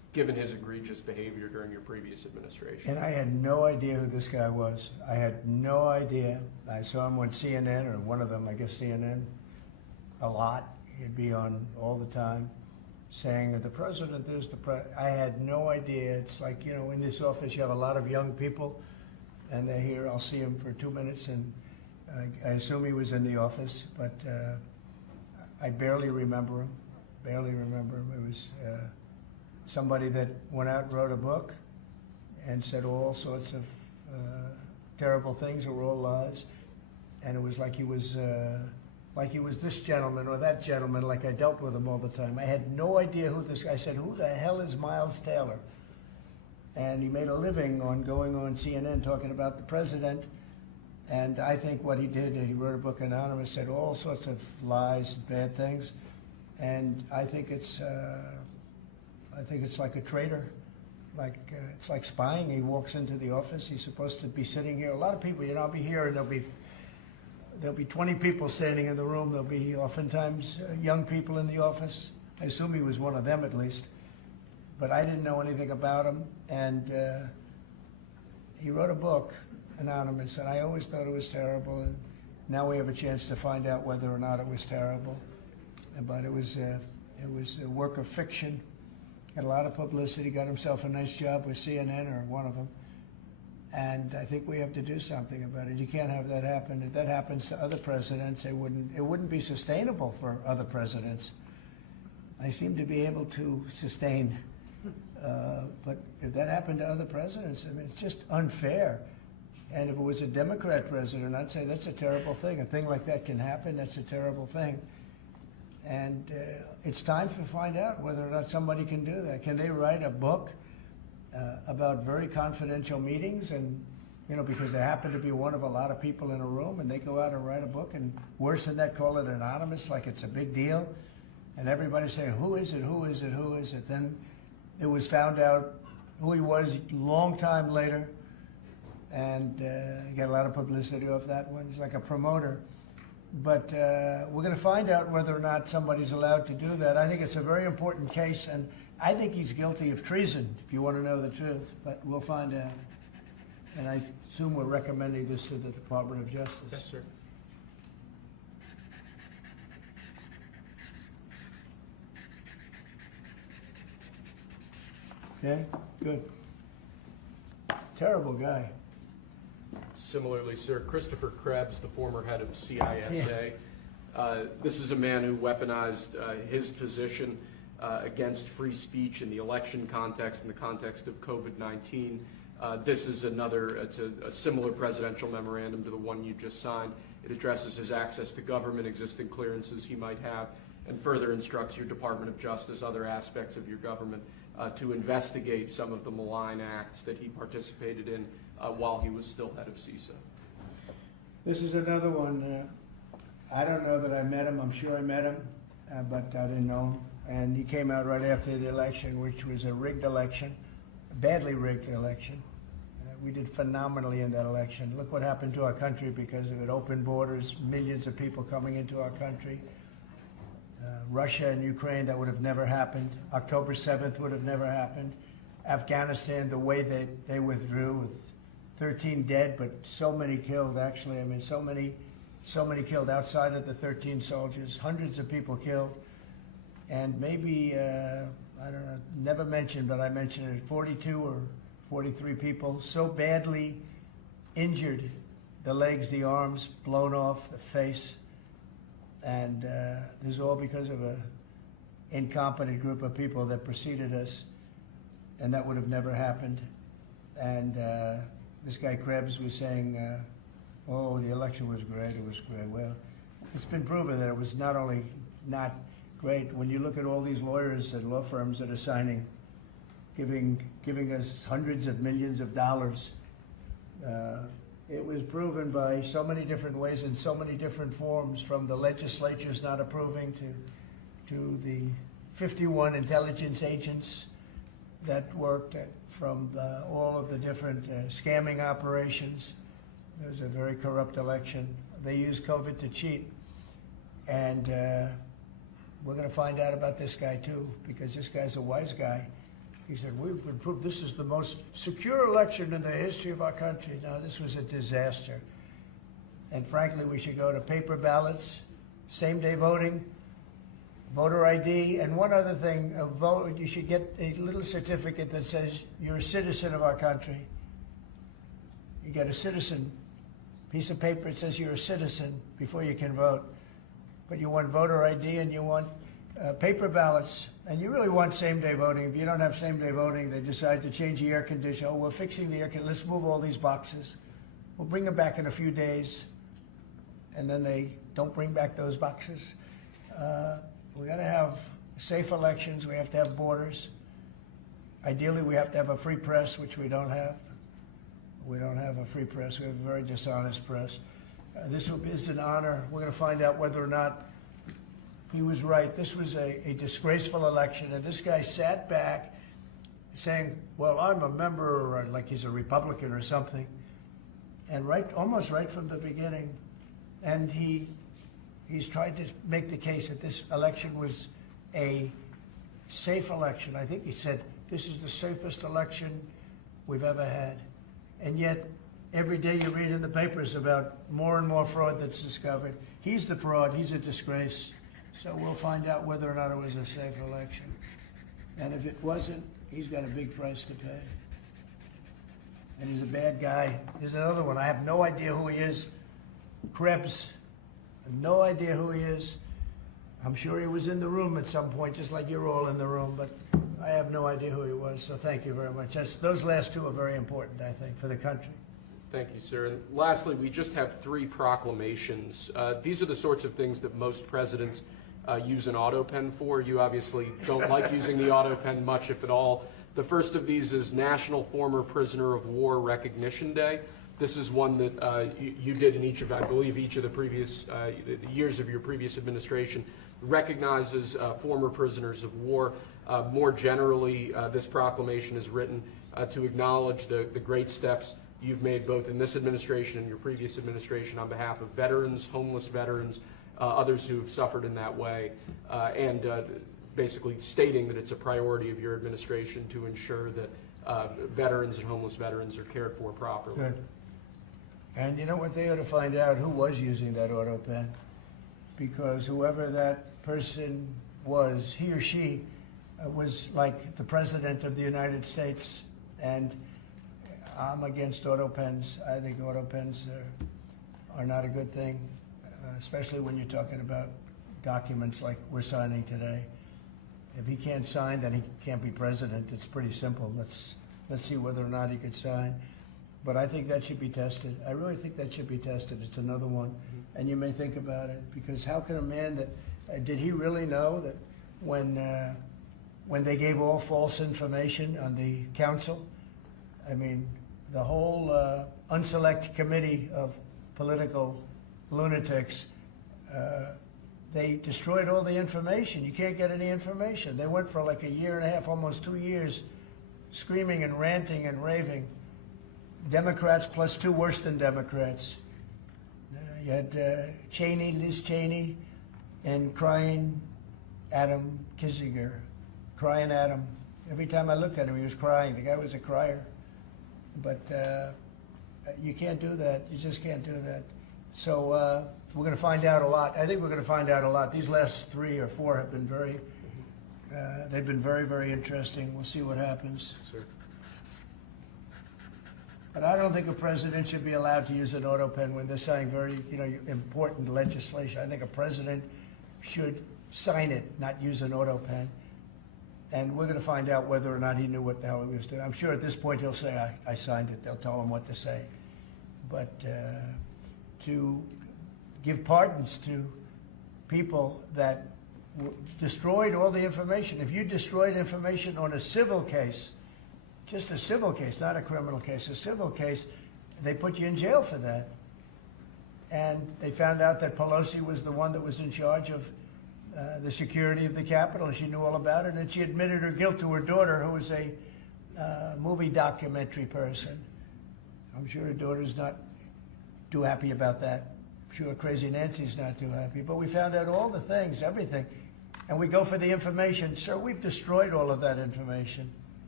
given his egregious behavior during your previous administration. And I had no idea who this guy was. I had no idea. I saw him on CNN, or one of them, I guess CNN, a lot. He'd be on all the time saying that the president is I had no idea. It's like, you know, in this office you have a lot of young people, and they're here. I'll see him for 2 minutes, and I assume he was in the office, but I barely remember him. Barely remember him. It was somebody that went out and wrote a book and said all sorts of terrible things that were all lies, and it was like he was this gentleman or that gentleman, like I dealt with him all the time. I had no idea who this guy. I said, who the hell is Miles Taylor? And he made a living on going on CNN talking about the president. And I think what he did, he wrote a book, Anonymous, said all sorts of lies and bad things. And I think it's like a traitor. It's like spying. He walks into the office. He's supposed to be sitting here. A lot of people, you know, I'll be here and there'll be 20 people standing in the room. There'll be oftentimes young people in the office. I assume he was one of them at least. But I didn't know anything about him. And he wrote a book, Anonymous, and I always thought it was terrible. And now we have a chance to find out whether or not it was terrible. But it was a work of fiction. Had a lot of publicity. Got himself a nice job with CNN, or one of them. And I think we have to do something about it. You can't have that happen. If that happens to other presidents, it wouldn't be sustainable for other presidents. I seem to be able to sustain, but if that happened to other presidents, I mean, it's just unfair. And if it was a Democrat president, I'd say that's a terrible thing. A thing like that can happen. That's a terrible thing. And it's time to find out whether or not somebody can do that. Can they write a book about very confidential meetings, and, you know, because they happen to be one of a lot of people in a room, and they go out and write a book, and worse than that, call it anonymous, like it's a big deal, and everybody saying, who is it, who is it, who is it? Then it was found out who he was a long time later, and he got a lot of publicity off that one. He's like a promoter. But we're going to find out whether or not somebody's allowed to do that. I think it's a very important case, and I think he's guilty of treason, if you want to know the truth, but we'll find out. And I assume we're recommending this to the Department of Justice. Yes, sir. Okay, good. Terrible guy. Similarly, sir, Christopher Krebs, the former head of CISA. This is a man who weaponized his position against free speech in the election context, in the context of COVID-19. This is it's a similar presidential memorandum to the one you just signed. It addresses his access to government, existing clearances he might have, and further instructs your Department of Justice, other aspects of your government, to investigate some of the malign acts that he participated in while he was still head of CISA. This is another one. I don't know that I met him. I'm sure I met him, but I didn't know him. And he came out right after the election, which was a rigged election, a badly rigged election. We did phenomenally in that election. Look what happened to our country because of it. Open borders, millions of people coming into our country. Russia and Ukraine, that would have never happened. October 7th would have never happened. Afghanistan, the way they withdrew with 13 dead, but so many killed, actually. I mean, so many killed outside of the 13 soldiers, hundreds of people killed. And maybe, I don't know, never mentioned, but I mentioned it, 42 or 43 people so badly injured, the legs, the arms, blown off, the face. And this is all because of an incompetent group of people that preceded us, and that would have never happened. And this guy Krebs was saying, oh, the election was great, it was great. Well, it's been proven that it was not only not great. When you look at all these lawyers and law firms that are signing, giving us hundreds of millions of dollars, it was proven by so many different ways in so many different forms, from the legislatures not approving to the 51 intelligence agents that worked from all of the different scamming operations. It was a very corrupt election. They used COVID to cheat. And we're going to find out about this guy too, because this guy's a wise guy. He said, we've been proved this is the most secure election in the history of our country. No, this was a disaster. And frankly, we should go to paper ballots, same-day voting, voter ID, and one other thing, you should get a little certificate that says you're a citizen of our country. You get a citizen piece of paper, it says you're a citizen before you can vote. But you want voter ID and you want paper ballots, and you really want same-day voting. If you don't have same-day voting, they decide to change the air conditioner. Oh, we're fixing the air conditioner. Let's move all these boxes. We'll bring them back in a few days, and then they don't bring back those boxes. We got to have safe elections. We have to have borders. Ideally, we have to have a free press, which we don't have. We don't have a free press. We have a very dishonest press. This is an honor. We're going to find out whether or not he was right. This was a disgraceful election, and this guy sat back saying, well, I'm a member, or like he's a Republican or something, and almost right from the beginning. And he's tried to make the case that this election was a safe election. I think he said, this is the safest election we've ever had. And yet, every day you read in the papers about more and more fraud that's discovered. He's the fraud. He's a disgrace. So we'll find out whether or not it was a safe election. And if it wasn't, he's got a big price to pay. And he's a bad guy. There's another one. I have no idea who he is. Krebs. I have no idea who he is. I'm sure he was in the room at some point, just like you're all in the room, but I have no idea who he was. So thank you very much. Those last two are very important, I think, for the country. Thank you, sir. And lastly, we just have 3 proclamations. These are the sorts of things that most presidents use an auto pen for. You obviously don't like using the auto pen much, if at all. The first of these is National Former Prisoner of War Recognition Day. This is one that you did in each of, I believe, each of the previous years of your previous administration, recognizes former prisoners of war. More generally, this proclamation is written to acknowledge the great steps you've made both in this administration and your previous administration on behalf of veterans, homeless veterans, others who have suffered in that way, and basically stating that it's a priority of your administration to ensure that veterans and homeless veterans are cared for properly. Good. And you know what? They ought to find out who was using that auto pen, because whoever that person was, he or she was like the President of the United States, and I'm against auto pens. I think auto pens are not a good thing, especially when you're talking about documents like we're signing today. If he can't sign, then he can't be president. It's pretty simple. Let's see whether or not he could sign. But I think that should be tested. I really think that should be tested. It's another one. And you may think about it, because how can a man that, did he really know that when they gave all false information on the council, I mean, the whole unselect committee of political lunatics, they destroyed all the information. You can't get any information. They went for like a year and a half, almost 2 years, screaming and ranting and raving. Democrats plus 2 worse than Democrats. You had Cheney, Liz Cheney, and crying Adam Kinzinger. Crying Adam. Every time I looked at him, he was crying. The guy was a crier. But you can't do that. You just can't do that. So we're going to find out a lot. I think we're going to find out a lot. These last 3 or 4 have been they've been very, very interesting. We'll see what happens. Sir. But I don't think a president should be allowed to use an auto pen when they're signing very, important legislation. I think a president should sign it, not use an auto pen. And we're going to find out whether or not he knew what the hell he was doing. I'm sure at this point he'll say, I signed it. They'll tell him what to say. But to give pardons to people that destroyed all the information. If you destroyed information on a civil case, just a civil case, not a criminal case, a civil case, they put you in jail for that. And they found out that Pelosi was the one that was in charge of the security of the Capitol, and she knew all about it, and she admitted her guilt to her daughter, who was a movie documentary person. I'm sure her daughter's not too happy about that. I'm sure Crazy Nancy's not too happy. But we found out all the things, everything. And we go for the information. Sir, we've destroyed all of that information.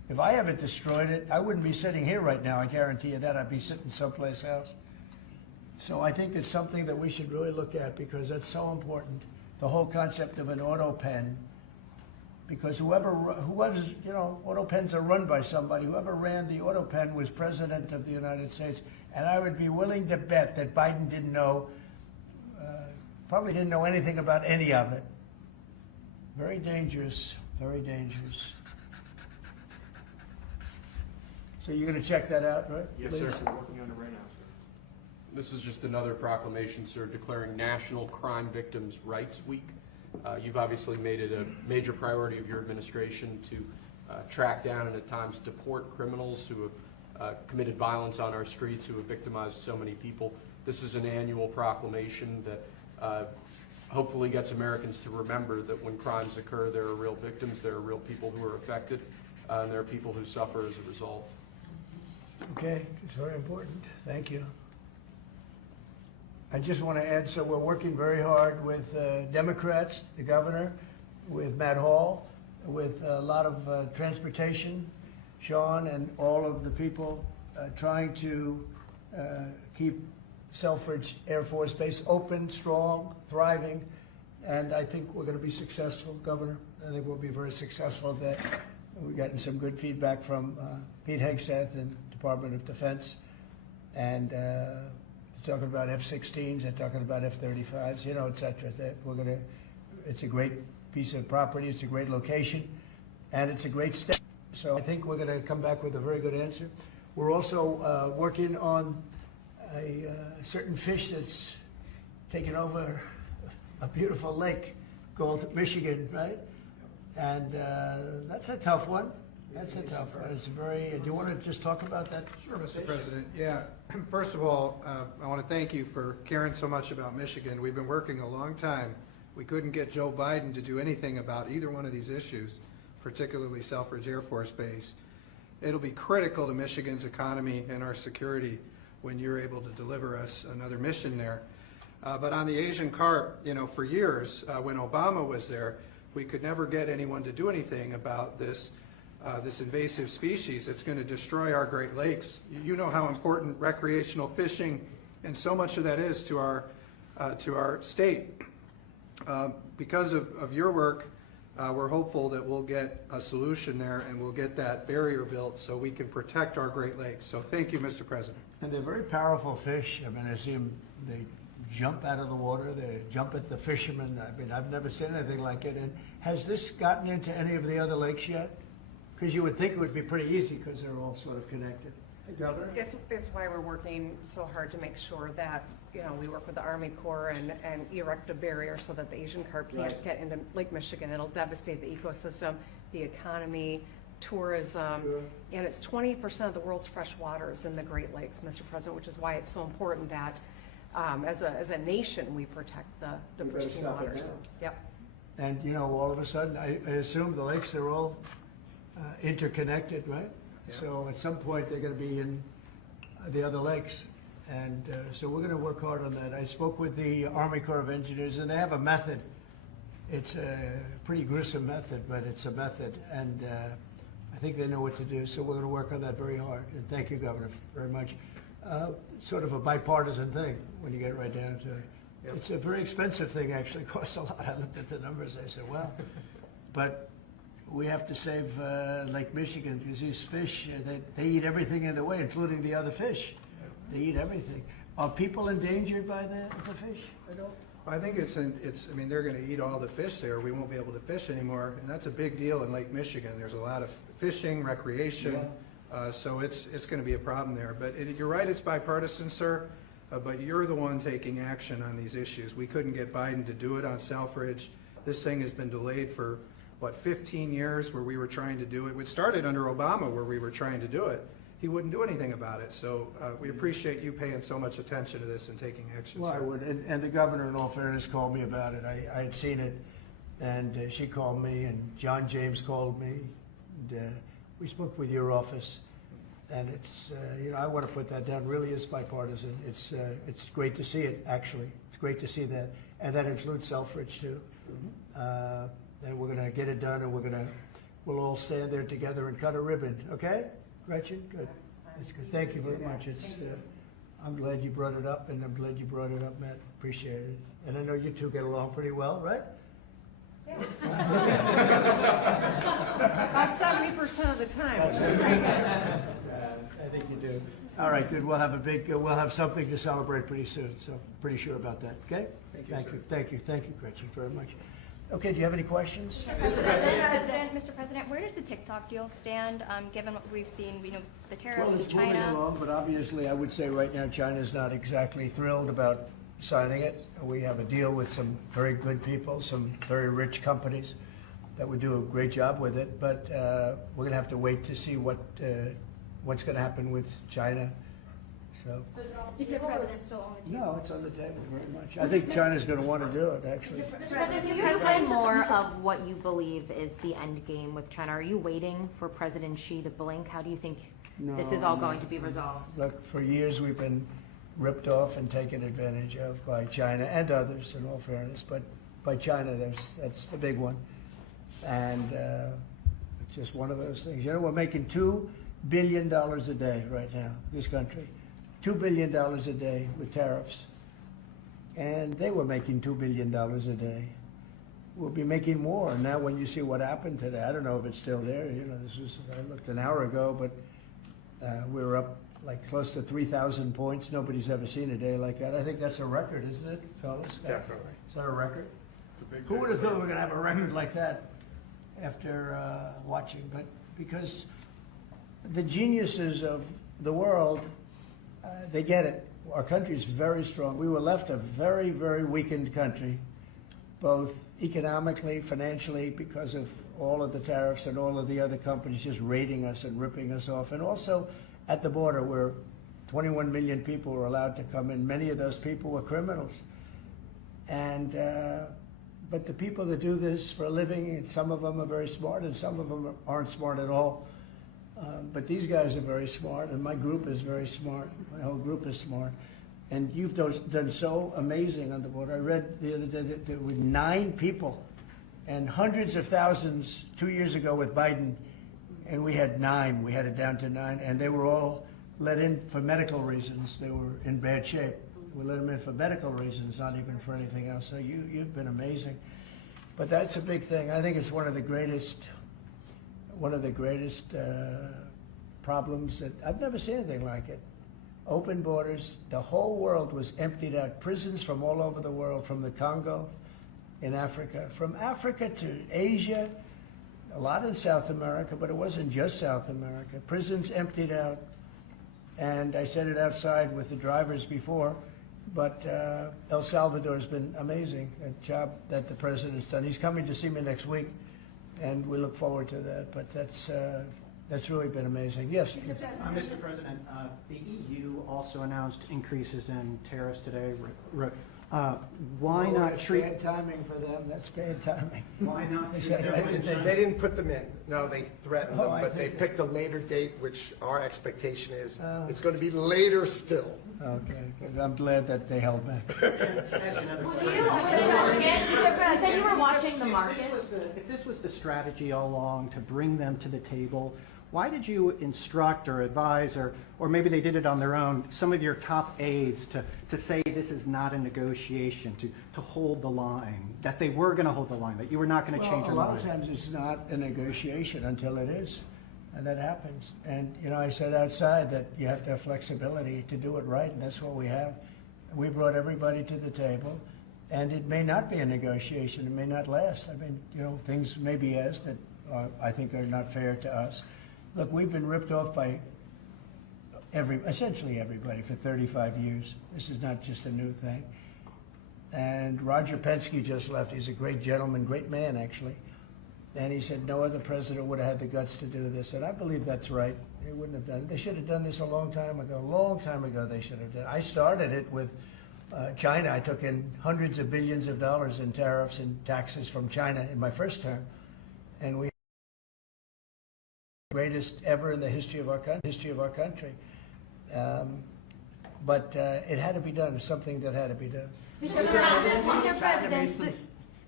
If I ever destroyed it, I wouldn't be sitting here right now, I guarantee you that. I'd be sitting someplace else. So I think it's something that we should really look at because that's so important. The whole concept of an auto pen, because whoever's, you know, auto pens are run by somebody. Whoever ran the auto pen was president of the United States. And I would be willing to bet that Biden didn't know, probably didn't know anything about any of it. Very dangerous, very dangerous. So you're going to check that out, right? Yes, Liz? sir. We're working on it right now, sir. This is just another proclamation, sir, declaring National Crime Victims' Rights Week. You've obviously made it a major priority of your administration to track down and at times deport criminals who have committed violence on our streets, who have victimized so many people. This is an annual proclamation that hopefully gets Americans to remember that when crimes occur, there are real victims, there are real people who are affected, and there are people who suffer as a result. Okay, it's very important. Thank you. I just want to add, so we're working very hard with Democrats, the governor, with Matt Hall, with a lot of transportation, Sean, and all of the people trying to keep Selfridge Air Force Base open, strong, thriving, and I think we're going to be successful, Governor. I think we'll be very successful at that. We've gotten some good feedback from Pete Hegseth and Department of Defense, and they're talking about F-16s, they're talking about F-35s, you know, et cetera. That we're going to, it's a great piece of property, it's a great location, and it's a great step. So I think we're going to come back with a very good answer. We're also working on a certain fish that's taken over a beautiful lake called Michigan, right? And that's a tough one. That's a tough one. It's very. Do you want to just talk about that? Sure, Mr. President. Yeah. First of all, I want to thank you for caring so much about Michigan. We've been working a long time. We couldn't get Joe Biden to do anything about either one of these issues, particularly Selfridge Air Force Base. It'll be critical to Michigan's economy and our security when you're able to deliver us another mission there. But on the Asian carp, you know, for years, when Obama was there, we could never get anyone to do anything about this invasive species that's going to destroy our Great Lakes. You know how important recreational fishing and so much of that is to our state. Because of your work, we're hopeful that we'll get a solution there and we'll get that barrier built so we can protect our Great Lakes. So thank you, Mr. President. And they're very powerful fish. I mean, I see them, they jump out of the water, they jump at the fishermen. I mean, I've never seen anything like it. And has this gotten into any of the other lakes yet? Because you would think it would be pretty easy because they're all sort of connected. Hey, Governor? It's why we're working so hard to make sure that, you know, we work with the Army Corps and erect a barrier so that the Asian carp can't get into Lake Michigan. It'll devastate the ecosystem, the economy, tourism, and it's 20% of the world's fresh waters in the Great Lakes, Mr. President, which is why it's so important that as a nation we protect the pristine waters. Yep. And, you know, all of a sudden, I assume the lakes are all interconnected, right? Yeah. So at some point, they're going to be in the other lakes. And so we're going to work hard on that. I spoke with the Army Corps of Engineers, and they have a method. It's a pretty gruesome method, but it's a method. And I think they know what to do. So we're going to work on that very hard. And thank you, Governor, very much. Sort of a bipartisan thing when you get right down to it. Yep. It's a very expensive thing, actually. It costs a lot. I looked at the numbers. I said, well, but we have to save Lake Michigan because these fish, they eat everything in the way, including the other fish. They eat everything. Are people endangered by the fish? I think I mean, they're going to eat all the fish there. We won't be able to fish anymore, and that's a big deal in Lake Michigan. There's a lot of fishing, recreation, so it's going to be a problem there. But you're right, it's bipartisan, sir, but you're the one taking action on these issues. We couldn't get Biden to do it on Selfridge. This thing has been delayed for, 15 years where we were trying to do it. It started under Obama where we were trying to do it. He wouldn't do anything about it. So we appreciate you paying so much attention to this and taking action. Well, sir. I would. And the governor, in all fairness, called me about it. I had seen it, and she called me, and John James called me. And, we spoke with your office, and it's, you know, I want to put that down. Really is bipartisan. It's great to see it, actually. It's great to see that. And that includes Selfridge, too. And we're going to get it done, and we're going to we'll all stand there together and cut a ribbon, okay? Gretchen, good. That's good. Thank you very much. I'm glad you brought it up, and I'm glad you brought it up, Matt. Appreciate it. And I know you two get along pretty well, right? About 70% of the time. I think you do. All right, good. We'll have something to celebrate pretty soon, so pretty sure about that, okay? Thank you, Gretchen, very much. Okay, do you have any questions? Mr. President, where does the TikTok deal stand, given what we've seen, the tariffs Well, to it's moving China? along, but obviously, I would say right now, China's not exactly thrilled about signing it. We have a deal with some very good people, some very rich companies that would do a great job with it, but we're going to have to wait to see what's going to happen with China. So, Mr. President, still on the table? no, it's on the table very much. I think China's going to want to do it, actually. Mr. President, can you explain more of what you believe is the end game with China? Are you waiting for President Xi to blink? How do you think this is all going to be resolved? Look, for years we've been ripped off and taken advantage of by China and others, in all fairness, but by China, that's the big one. And it's just one of those things. You know, we're making $2 billion a day right now, this country. $2 billion a day with tariffs. And they were making $2 billion a day. We'll be making more. Now when you see what happened today, I don't know if it's still there. You know, I looked an hour ago, but we were up like close to 3,000 points. Nobody's ever seen a day like that. I think that's a record, isn't it, fellas? Definitely. Is that a record? Who would have thought we were going to have a record like that after watching? But because the geniuses of the world, they get it. Our country is very strong. We were left a very, very weakened country, both economically, financially, because of all of the tariffs and all of the other companies just raiding us and ripping us off. And also at the border where 21 million people were allowed to come in. Many of those people were criminals. And but the people that do this for a living, and some of them are very smart and some of them aren't smart at all. But these guys are very smart, and my group is very smart. My whole group is smart. And you've done so amazing on the border. I read the other day that there were 9 people and hundreds of thousands 2 years ago with Biden, and we had 9. We had it down to 9, and they were all let in for medical reasons. They were in bad shape. We let them in for medical reasons, not even for anything else. So you've been amazing. But that's a big thing. I think it's one of the greatest problems that I've never seen anything like it. Open borders, the whole world was emptied out. Prisons from all over the world, from the Congo in Africa, from Africa to Asia, a lot in South America, but it wasn't just South America. Prisons emptied out, and I said it outside with the drivers before, but El Salvador has been amazing, a job that the president's done. He's coming to see me next week, and we look forward to that, but that's really been amazing. Yes? Mr. President, the EU also announced increases in tariffs today. Why not That's treat... bad timing for them. That's bad timing. Why not They treat said everyone- They didn't put them in. No, they threatened Oh, them, I but they think- picked a later date, which our expectation is Oh. it's going to be later still. Okay, good. I'm glad that they held back. You said you were watching the market. If this was the strategy all along to bring them to the table, why did you instruct or advise, or maybe they did it on their own, some of your top aides to say this is not a negotiation, to hold the line, that they were going to hold the line, that you were not going to change Well, your a lot of mind? times it's not a negotiation until it is, and that happens. And, you know, I said outside that you have to have flexibility to do it right, and that's what we have. We brought everybody to the table, and it may not be a negotiation. It may not last. I mean, you know, things may be asked that I think are not fair to us. Look, we've been ripped off by essentially everybody for 35 years. This is not just a new thing. And Roger Penske just left. He's a great gentleman, great man, actually. And he said no other president would have had the guts to do this. And I believe that's right. They wouldn't have done it. They should have done this a long time ago. A long time ago they should have done it. I started it with China. I took in hundreds of billions of dollars in tariffs and taxes from China in my first term. And we greatest ever in the history of our country. But it had to be done. It's something that had to be done. Mr. President,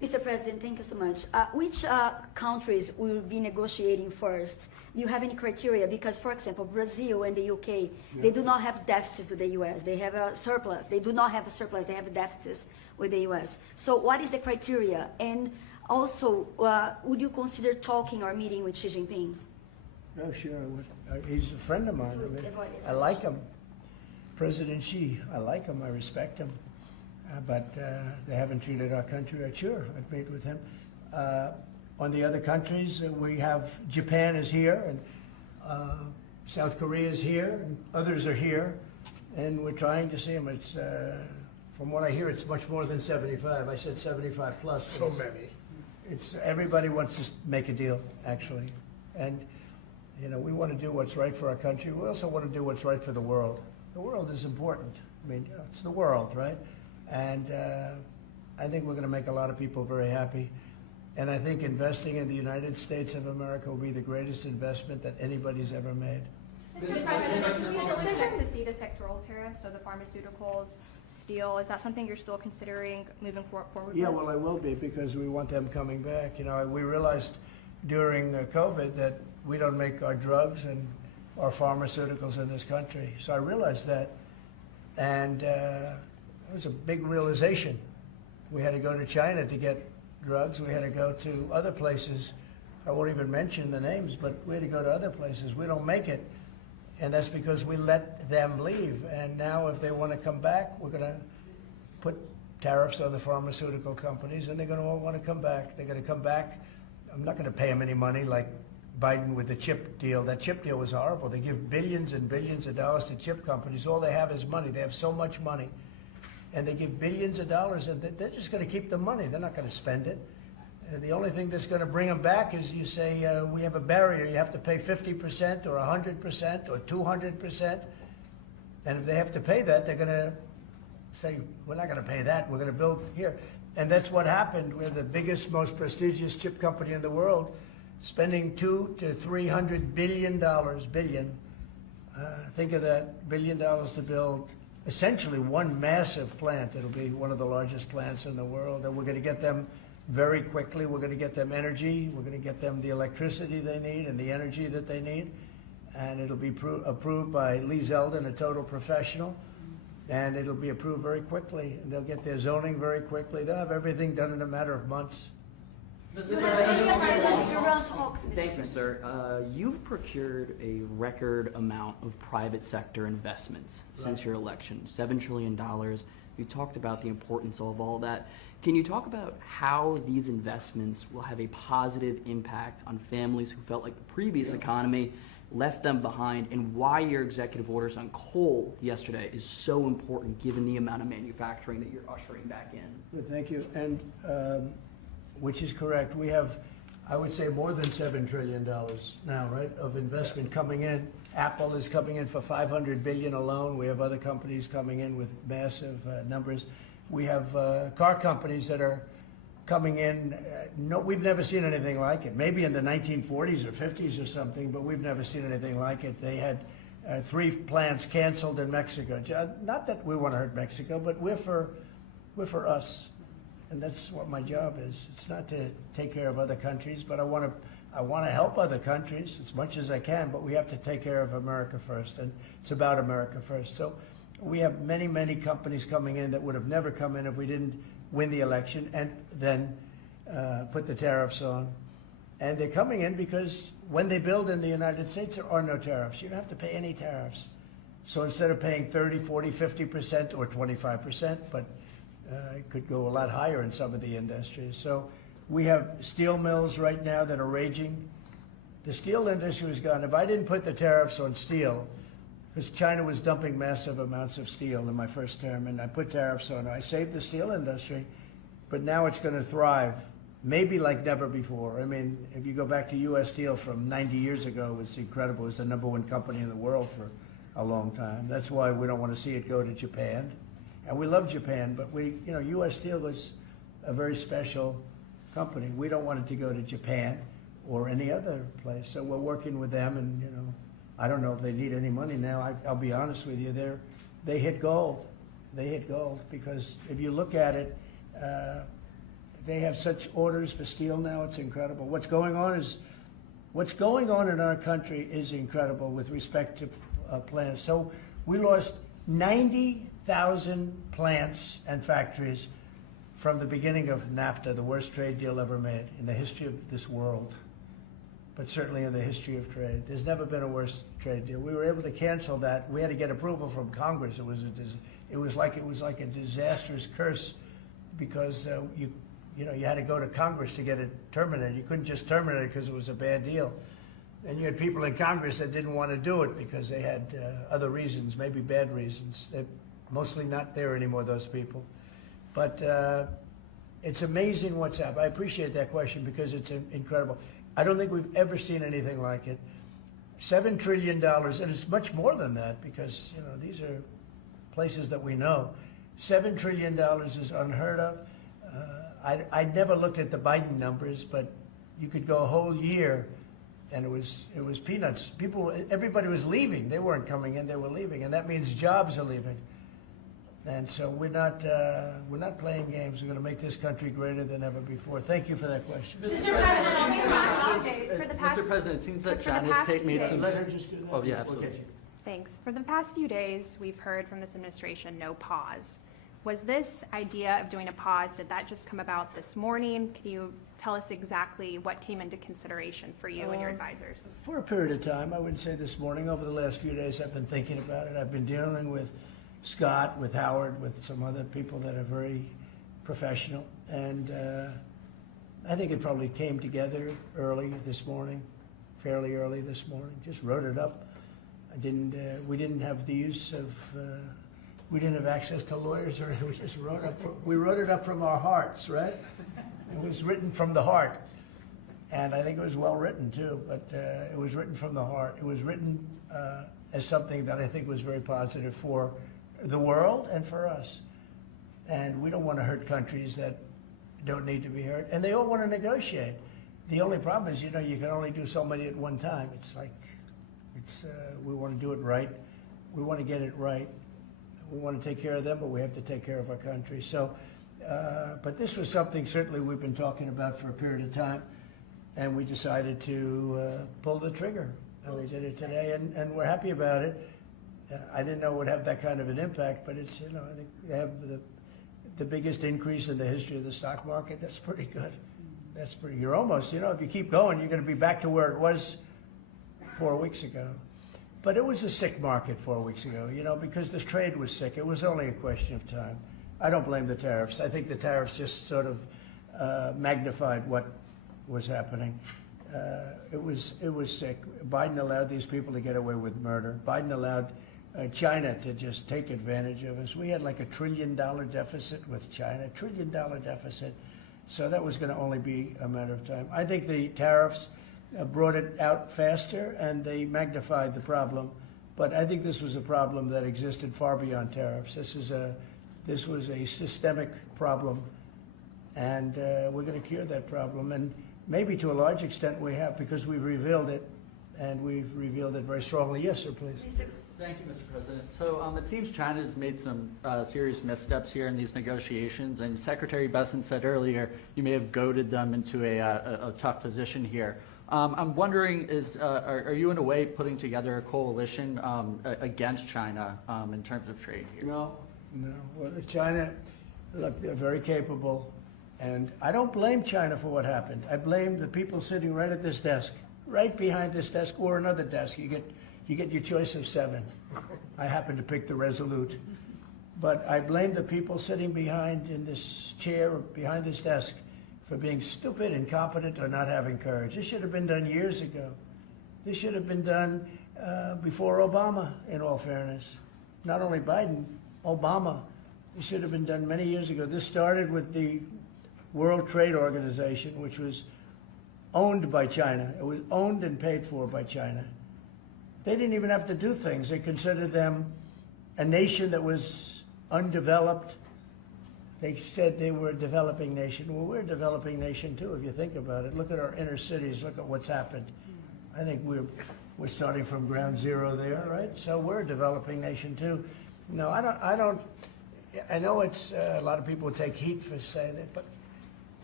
Mr. President, thank you so much. Which countries will be negotiating first? Do you have any criteria? Because, for example, Brazil and the UK, they do not have deficits with the US. They have a surplus. They do not have a surplus. They have deficits with the US. So what is the criteria? And also, would you consider talking or meeting with Xi Jinping? Oh, sure. He's a friend of mine. I like him. President Xi, I like him. I respect him. But they haven't treated our country right. Sure, I'd meet with him. On the other countries, we have Japan is here, and South Korea is here, and others are here, and we're trying to see them. It's from what I hear, it's much more than 75. I said 75 plus. So many. It's everybody wants to make a deal, actually, and you know we want to do what's right for our country. We also want to do what's right for the world. The world is important. I mean, you know, it's the world, right? And I think we're going to make a lot of people very happy. And I think investing in the United States of America will be the greatest investment that anybody's ever made. Mr. President, can we still expect to see the sectoral tariffs, so the pharmaceuticals, steel? Is that something you're still considering moving forward Yeah, with? well, I will be because we want them coming back. You know, we realized during COVID that we don't make our drugs and our pharmaceuticals in this country. So I realized that, and it was a big realization. We had to go to China to get drugs. We had to go to other places. I won't even mention the names, but we had to go to other places. We don't make it. And that's because we let them leave. And now if they want to come back, we're going to put tariffs on the pharmaceutical companies, and they're going to all want to come back. They're going to come back. I'm not going to pay them any money like Biden with the chip deal. That chip deal was horrible. They give billions and billions of dollars to chip companies. All they have is money. They have so much money. And they give billions of dollars, and they're just going to keep the money. They're not going to spend it. The only thing that's going to bring them back is you say, we have a barrier. You have to pay 50% or 100% or 200%. And if they have to pay that, they're going to say, we're not going to pay that. We're going to build here. And that's what happened. We're the biggest, most prestigious chip company in the world, spending $200 to $300 billion. Think of that, $1 billion to build essentially one massive plant. It'll be one of the largest plants in the world, and we're going to get them very quickly. We're going to get them energy. We're going to get them the electricity they need and the energy that they need, and it'll be approved by Lee Zeldin, a total professional, and it'll be approved very quickly. And they'll get their zoning very quickly. They'll have everything done in a matter of months. Thank you, sir. You've procured a record amount of private sector investments since your election, $7 trillion. You talked about the importance of all that. Can you talk about how these investments will have a positive impact on families who felt like the previous economy left them behind, and why your executive orders on coal yesterday is so important given the amount of manufacturing that you're ushering back in? Good, thank you. And which is correct. We have, I would say, more than $7 trillion now, right, of investment coming in. Apple is coming in for $500 billion alone. We have other companies coming in with massive numbers. We have car companies that are coming in. No, we've never seen anything like it. Maybe in the 1940s or 50s or something, but we've never seen anything like it. They had 3 plants canceled in Mexico. Not that we want to hurt Mexico, but we're for us. And that's what my job is. It's not to take care of other countries, but I want to help other countries as much as I can, but we have to take care of America first, and it's about America first. So we have many, many companies coming in that would have never come in if we didn't win the election and then put the tariffs on. And they're coming in because when they build in the United States, there are no tariffs. You don't have to pay any tariffs. So instead of paying 30, 40, 50% or 25%, but it could go a lot higher in some of the industries. So we have steel mills right now that are raging. The steel industry was gone. If I didn't put the tariffs on steel, because China was dumping massive amounts of steel in my first term, and I put tariffs on it, I saved the steel industry, but now it's going to thrive, maybe like never before. I mean, if you go back to U.S. Steel from 90 years ago, it was incredible. It was the #1 company in the world for a long time. That's why we don't want to see it go to Japan. And we love Japan, but U.S. Steel was a very special company. We don't want it to go to Japan or any other place. So we're working with them, and I don't know if they need any money now. I'll be honest with you, they hit gold. They hit gold because if you look at it, they have such orders for steel now, it's incredible. What's going on in our country is incredible with respect to plants. So we lost 90,000 plants and factories from the beginning of NAFTA, the worst trade deal ever made in the history of this world, but certainly in the history of trade. There's never been a worse trade deal. We were able to cancel that. We had to get approval from Congress. It was like a disastrous curse because you had to go to Congress to get it terminated. You couldn't just terminate it because it was a bad deal. And you had people in Congress that didn't want to do it because they had other reasons, maybe bad reasons. They're mostly not there anymore, those people. But it's amazing what's happened. I appreciate that question because it's incredible. I don't think we've ever seen anything like it. $7 trillion, and it's much more than that because these are places that we know. $7 trillion is unheard of. I never looked at the Biden numbers, but you could go a whole year, and it was peanuts. Everybody was leaving. They weren't coming in; they were leaving, and that means jobs are leaving. And so we're not playing games. We're going to make this country greater than ever before. Thank you for that question. Mr. President, it seems that China's made some. Let her just do that. Oh yeah, absolutely. Thanks. For the past few days, we've heard from this administration no pause. Was this idea of doing a pause, did that just come about this morning? Can you tell us exactly what came into consideration for you and your advisors? For a period of time, I wouldn't say this morning. Over the last few days, I've been thinking about it. I've been dealing with Scott, with Howard, with some other people that are very professional. And I think it probably came together early this morning, fairly early this morning. Just wrote it up. We didn't have the use of, we didn't have access to lawyers, or we just we wrote it up from our hearts, right? It was written from the heart. And I think it was well written too, but it was written from the heart. It was written as something that I think was very positive for the world and for us. And we don't want to hurt countries that don't need to be hurt. And they all want to negotiate. The only problem is, you can only do so many at one time. It's like, we want to do it right. We want to get it right. We want to take care of them, but we have to take care of our country. So, but this was something certainly we've been talking about for a period of time, and we decided to pull the trigger. And we did it today, and we're happy about it. I didn't know it would have that kind of an impact, but it's, I think they have the biggest increase in the history of the stock market. That's pretty good. You're almost, if you keep going, you're going to be back to where it was 4 weeks ago. But it was a sick market 4 weeks ago, because this trade was sick. It was only a question of time. I don't blame the tariffs. I think the tariffs just sort of magnified what was happening. It was sick. Biden allowed these people to get away with murder. Biden allowed China to just take advantage of us. We had like $1 trillion deficit with China, $1 trillion deficit. So that was going to only be a matter of time. I think the tariffs brought it out faster and they magnified the problem. But I think this was a problem that existed far beyond tariffs. This was a systemic problem, and we're going to cure that problem. And maybe to a large extent we have, because we've revealed it, and we've revealed it very strongly. Yes, sir, please. Thank you, Mr. President. So it seems China's made some serious missteps here in these negotiations, and Secretary Bessent said earlier you may have goaded them into a tough position here. I'm wondering, are you in a way putting together a coalition against China in terms of trade here? No. Well, China, look, they're very capable, and I don't blame China for what happened. I blame the people sitting right at this desk, right behind this desk, or another desk. You get your choice of 7. I happen to pick the Resolute. But I blame the people sitting behind in this chair, behind this desk, for being stupid, incompetent, or not having courage. This should have been done years ago. This should have been done before Obama, in all fairness. Not only Biden, Obama. It should have been done many years ago. This started with the World Trade Organization, which was owned by China. It was owned and paid for by China. They didn't even have to do things. They considered them a nation that was undeveloped. They said they were a developing nation. Well, we're a developing nation too, if you think about it. Look at our inner cities. Look at what's happened. I think we're starting from ground zero there, right? So we're a developing nation too. No, I don't. I know it's a lot of people take heat for saying that, but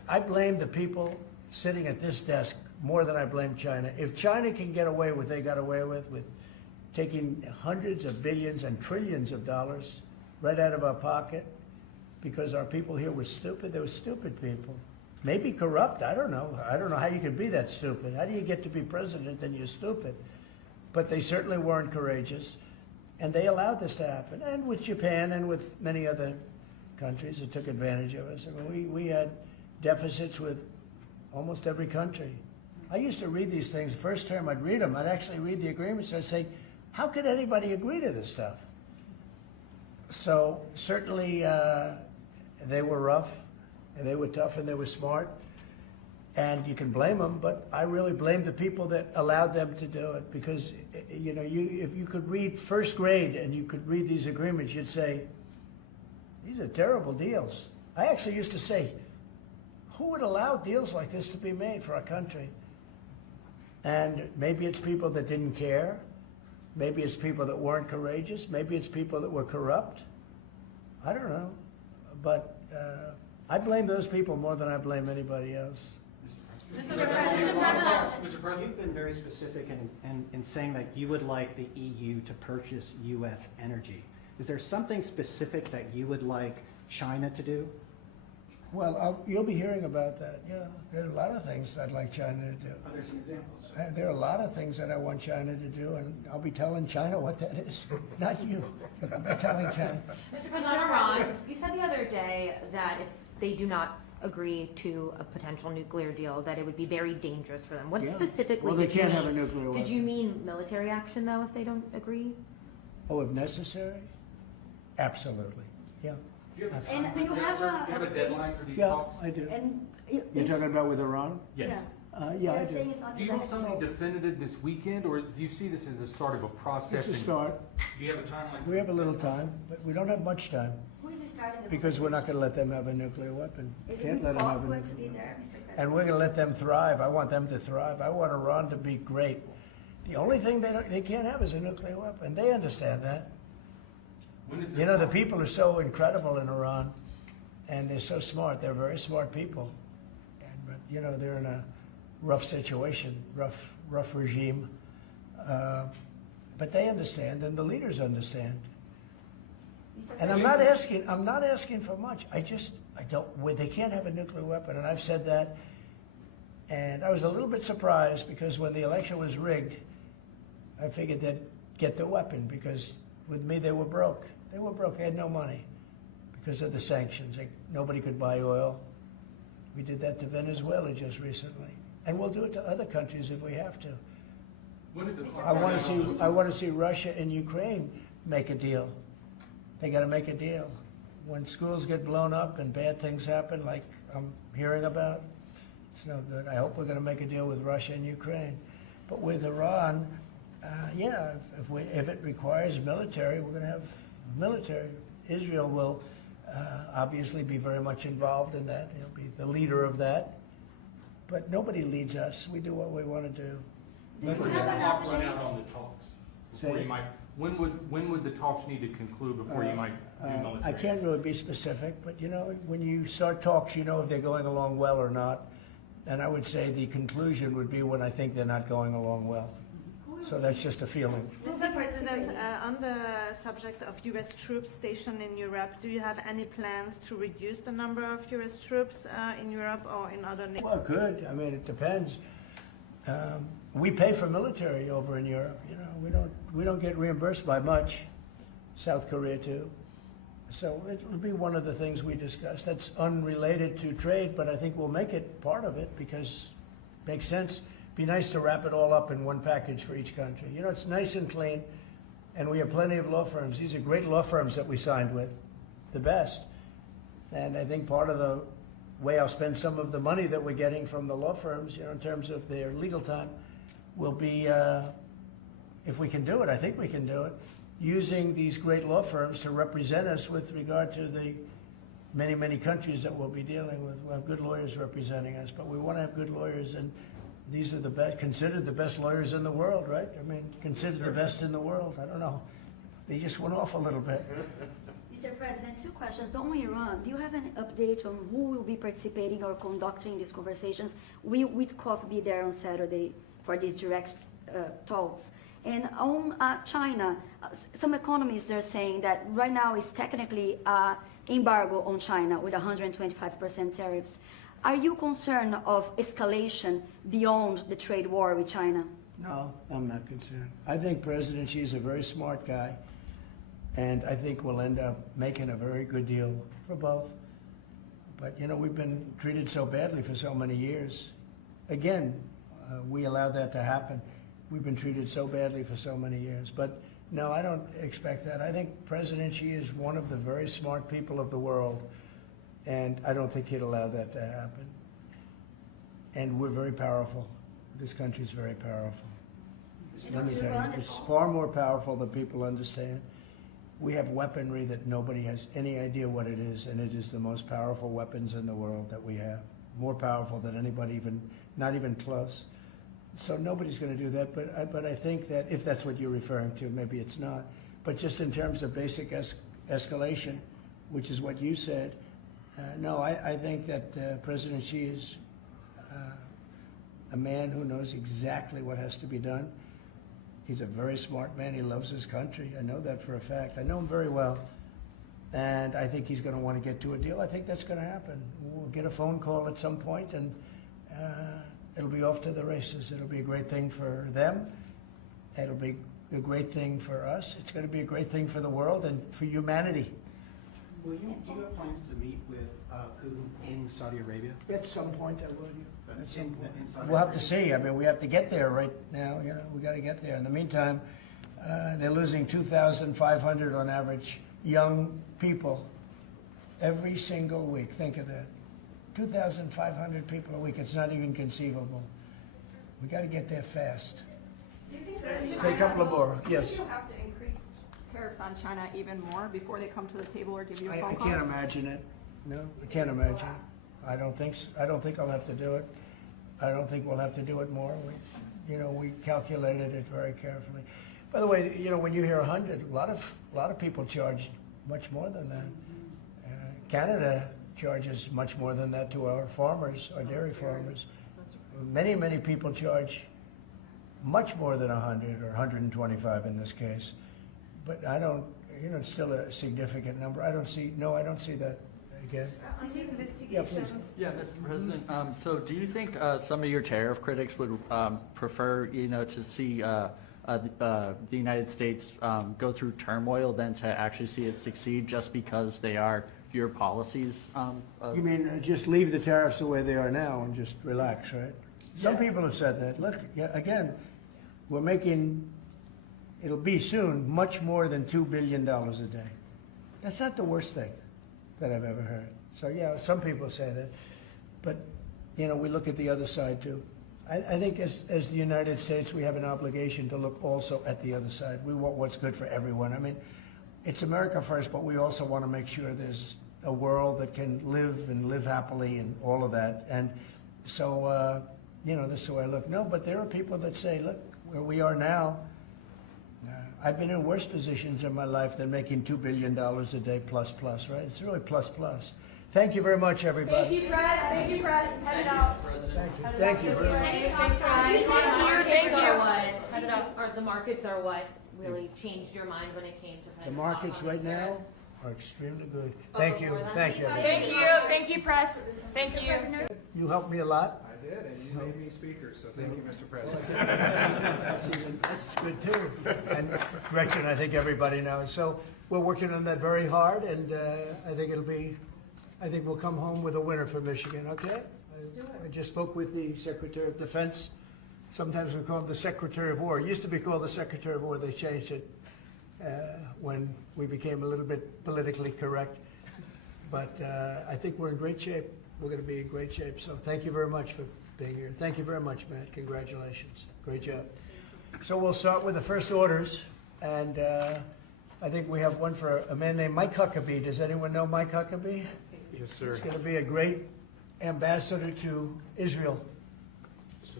I blame the people sitting at this desk more than I blame China. If China can get away with what they got away with taking hundreds of billions and trillions of dollars right out of our pocket because our people here were stupid, they were stupid people. Maybe corrupt, I don't know. I don't know how you could be that stupid. How do you get to be president and you're stupid? But they certainly weren't courageous, and they allowed this to happen. And with Japan and with many other countries that took advantage of us. I mean, we had deficits with almost every country. I used to read these things. The first term I'd read them. I'd actually read the agreements. I'd say, how could anybody agree to this stuff? So certainly they were rough, and they were tough, and they were smart. And you can blame them, but I really blame the people that allowed them to do it, because you know, if you could read first grade and you could read these agreements, you'd say, these are terrible deals. I actually used to say, who would allow deals like this to be made for our country? And maybe it's people that didn't care. Maybe it's people that weren't courageous. Maybe it's people that were corrupt. I don't know. But I blame those people more than I blame anybody else. Mr. President, you've been very specific in saying that you would like the EU to purchase U.S. energy. Is there something specific that you would like China to do? Well, you'll be hearing about that, yeah. There are a lot of things I'd like China to do. Are there some examples? There are a lot of things that I want China to do, and I'll be telling China what that is. Not you, but I'll be telling China. Mr. President, on Iran, you said the other day that if they do not agree to a potential nuclear deal, that it would be very dangerous for them. What specifically Well, they did you can't mean? have a nuclear weapon. Did you mean military action, though, if they don't agree? Oh, if necessary? Absolutely, yeah. And you have a deadline for these Yeah, talks? I do. And You're talking about with Iran? Yes. Yeah, I they're do. saying it's not Do you want negotiable. something definitive this weekend, or do you see this as the start of a process? It's a start. Do you have a timeline? We have a little time, but we don't have much time, Who is starting the because we're not going to let them have a nuclear weapon. Is Can't it let them have a awkward to nuclear be weapon. there, Mr. President? And we're going to let them thrive. I want them to thrive. I want Iran to be great. The only thing they can't have is a nuclear weapon. They understand that. You know, the people are so incredible in Iran, and they're so smart. They're very smart people. But, you know, they're in a rough situation, rough regime. But they understand, and the leaders understand. And I'm not asking for much. I don't, they can't have a nuclear weapon, and I've said that. And I was a little bit surprised, because when the election was rigged, I figured they'd get the weapon, because with me they were broke. They were broke, they had no money because of the sanctions. Nobody could buy oil. We did that to Venezuela just recently. And we'll do it to other countries if we have to. I want to see Russia and Ukraine make a deal. They got to make a deal. When schools get blown up and bad things happen, like I'm hearing about, it's no good. I hope we're going to make a deal with Russia and Ukraine. But with Iran, yeah, if it requires military, we're going to have military. Israel will obviously be very much involved in that. He'll be the leader of that. But nobody leads us. We do what we want to do. When would the clock run out on the talks? Before Say- you might, when would the talks need to conclude before you might do military? I can't really be specific, but you know, when you start talks, you know if they're going along well or not. And I would say the conclusion would be when I think they're not going along well. So that's just a feeling. Mr. President, on the subject of U.S. troops stationed in Europe, do you have any plans to reduce the number of U.S. troops in Europe or in other nations? Well, good. I mean, it depends. We pay for military over in Europe. You know, we don't get reimbursed by much. South Korea too. So it'll be one of the things we discuss. That's unrelated to trade, but I think we'll make it part of it because it makes sense. Be nice to wrap it all up in one package for each country. You know, it's nice and clean, and we have plenty of law firms. These are great law firms that we signed with, the best. And I think part of the way I'll spend some of the money that we're getting from the law firms, you know, in terms of their legal time, will be, if we can do it, I think we can do it, using these great law firms to represent us with regard to the many, many countries that we'll be dealing with. We'll have good lawyers representing us, but we want to have good lawyers, and these are the best, considered the best lawyers in the world, right? I mean, considered the best in the world. I don't know. They just went off a little bit. Mr. President, two questions. On Iran, do you have an update on who will be participating or conducting these conversations? Will Witkoff be there on Saturday for these direct talks? And on China, some economists are saying that right now is technically embargo on China with 125% tariffs. Are you concerned of escalation beyond the trade war with China? No, I'm not concerned. I think President Xi is a very smart guy, and I think we'll end up making a very good deal for both. But, you know, we've been treated so badly for so many years. Again, we allowed that to happen. We've been treated so badly for so many years. But, no, I don't expect that. I think President Xi is one of the very smart people of the world, and I don't think he'd allow that to happen. And we're very powerful. This country is very powerful. Let me tell you, it's far more powerful than people understand. We have weaponry that nobody has any idea what it is, and it is the most powerful weapons in the world that we have. More powerful than anybody, even not even close. So nobody's going to do that, but I think that if that's what you're referring to, maybe it's not. But just in terms of basic escalation, which is what you said, no, I think that President Xi is a man who knows exactly what has to be done. He's a very smart man. He loves his country. I know that for a fact. I know him very well. And I think he's going to want to get to a deal. I think that's going to happen. We'll get a phone call at some point, and it'll be off to the races. It'll be a great thing for them. It'll be a great thing for us. It's going to be a great thing for the world and for humanity. Do you have plans to meet with Putin in Saudi Arabia? At some point, I will. At some point. We'll have to see. I mean, we have to get there right now. You know, we got to get there. In the meantime, they're losing 2,500 on average young people every single week. Think of that. 2,500 people a week. It's not even conceivable. We got to get there fast. Say a couple of more. Yes. Do you have to increase tariffs on China even more before they come to the table or give you a phone I call? can't imagine it. No, I can't imagine. I don't think so. I don't think I'll have to do it. I don't think we'll have to do it more. We calculated it very carefully. By the way, you know, when you hear 100, a lot of people charge much more than that. Canada charges much more than that to our farmers, our dairy farmers. Many people charge much more than 100 or 125 in this case. But I don't, you know, it's still a significant number. I don't see that again. Yeah, please. Yeah, Mr. President. So do you think some of your tariff critics would prefer, you know, to see the United States go through turmoil than to actually see it succeed just because they are your policies? You mean just leave the tariffs the way they are now and just relax, right? Some people have said that. Look, again, we're making, it'll be soon, much more than $2 billion a day. That's not the worst thing that I've ever heard. So yeah, some people say that. But, you know, we look at the other side too. I think as the United States, we have an obligation to look also at the other side. We want what's good for everyone. I mean, it's America first, but we also want to make sure there's a world that can live happily and all of that. And so, you know, this is the way I look. No, but there are people that say, look, where we are now, I've been in worse positions in my life than making $2 billion a day plus, right? It's really plus. Thank you very much, everybody. Thank you, Press. Thank you, Press. Head it out. Thank you. The markets are what really changed your mind when it came to kind of The markets right now are extremely good. Thank you. Thank you, Press. Thank you. You helped me a lot. I did, and you made me speaker, so thank you, Mr. President. That's good too. And Gretchen, I think everybody knows. So we're working on that very hard, and I think we'll come home with a winner for Michigan, okay? I just spoke with the Secretary of Defense. Sometimes we call him the Secretary of War. It used to be called the Secretary of War. They changed it when we became a little bit politically correct. But I think we're in great shape. We're going to be in great shape. So thank you very much for being here. Thank you very much, Matt. Congratulations. Great job. So we'll start with the first orders. And I think we have one for a man named Mike Huckabee. Does anyone know Mike Huckabee? Yes, sir. He's going to be a great ambassador to Israel. So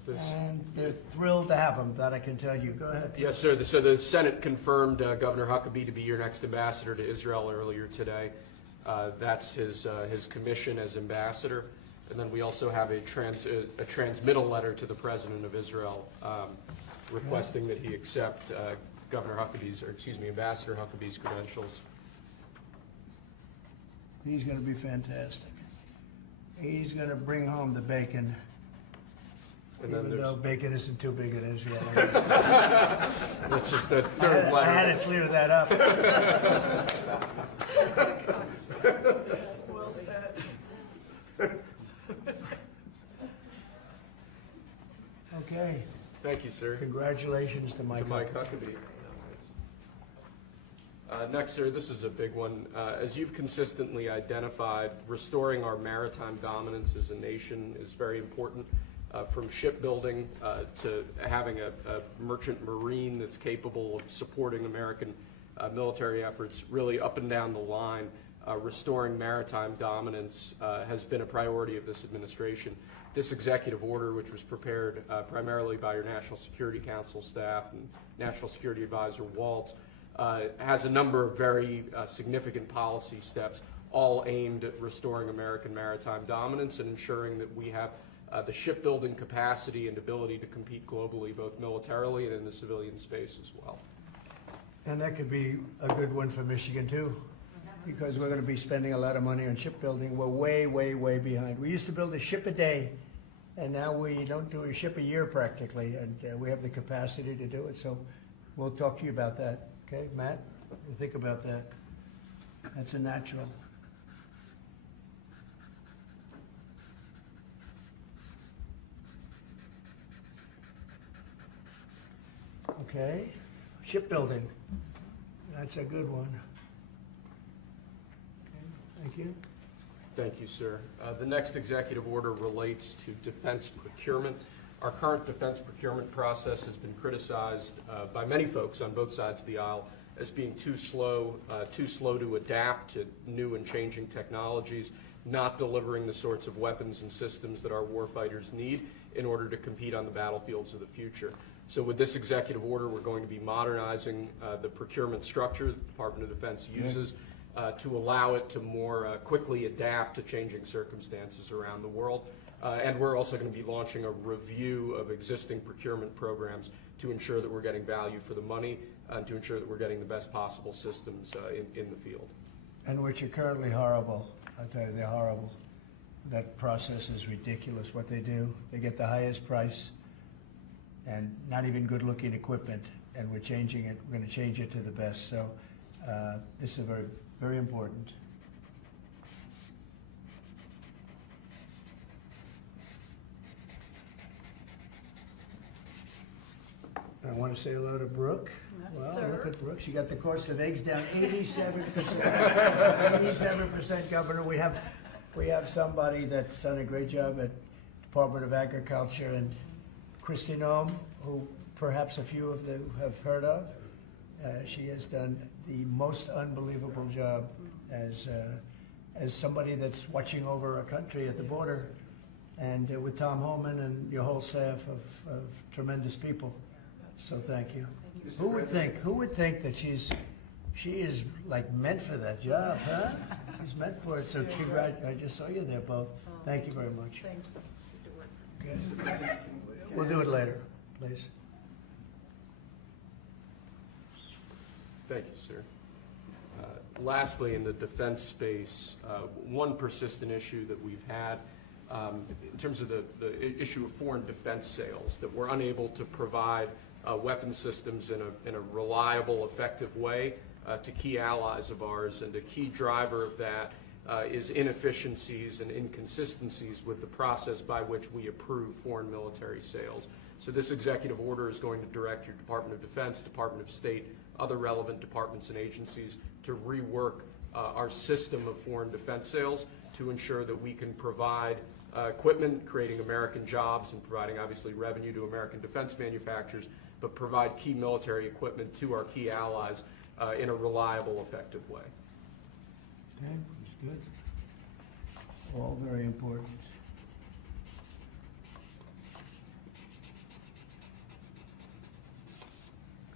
And they're thrilled to have him, that I can tell you. Go ahead. Yes, sir. So the Senate confirmed Governor Huckabee to be your next ambassador to Israel earlier today. That's his commission as ambassador. And then we also have a transmittal letter to the President of Israel requesting that he accept Ambassador Huckabee's credentials. He's going to be fantastic. He's going to bring home the bacon. And then Even though bacon isn't too big in Israel. That's just a third letter. I had to clear that up. Well said. Okay. Thank you, sir. Congratulations to Mike. Huckabee. Next, sir, this is a big one. As you've consistently identified, restoring our maritime dominance as a nation is very important. From shipbuilding to having a merchant marine that's capable of supporting American military efforts, really up and down the line, restoring maritime dominance has been a priority of this administration. This executive order, which was prepared primarily by your National Security Council staff and National Security Advisor Waltz, has a number of very significant policy steps, all aimed at restoring American maritime dominance and ensuring that we have the shipbuilding capacity and ability to compete globally, both militarily and in the civilian space as well. And that could be a good one for Michigan too, because we're going to be spending a lot of money on shipbuilding. We're way, way, way behind. We used to build a ship a day, and now we don't do a ship a year practically, and we have the capacity to do it. So we'll talk to you about that. Okay, Matt? You think about that. That's a natural. Okay, shipbuilding. That's a good one. Okay, thank you. Thank you, sir. The next executive order relates to defense procurement. Our current defense procurement process has been criticized by many folks on both sides of the aisle as being too slow to adapt to new and changing technologies, not delivering the sorts of weapons and systems that our warfighters need in order to compete on the battlefields of the future. So with this executive order, we're going to be modernizing the procurement structure that the Department of Defense uses to allow it to more quickly adapt to changing circumstances around the world. And we're also going to be launching a review of existing procurement programs to ensure that we're getting value for the money and to ensure that we're getting the best possible systems in the field. And which are currently horrible. I tell you, they're horrible. That process is ridiculous what they do. They get the highest price and not even good-looking equipment, and we're changing it. We're going to change it to the best. So this is very, very important. I want to say hello to Brooke. Well, look at Brooke. She got the cost of eggs down 87%. 87%, Governor. We have somebody that's done a great job at Department of Agriculture, and Kristi Noem, who perhaps a few of you have heard of. She has done the most unbelievable job as somebody that's watching over a country at the border, and with Tom Homan and your whole staff of tremendous people. So thank you. Who would think that she is like meant for that job, huh? She's meant for it. So I just saw you there, both. Thank you very much. Thank you. Okay. We'll do it later, please. Thank you, sir. Lastly, in the defense space, one persistent issue that we've had in terms of the issue of foreign defense sales, that we're unable to provide weapon systems in a reliable, effective way to key allies of ours, and a key driver of that is inefficiencies and inconsistencies with the process by which we approve foreign military sales. So this executive order is going to direct your Department of Defense, Department of State, other relevant departments and agencies to rework our system of foreign defense sales to ensure that we can provide equipment, creating American jobs and providing obviously revenue to American defense manufacturers, but provide key military equipment to our key allies in a reliable, effective way. Okay, that's good. All very important.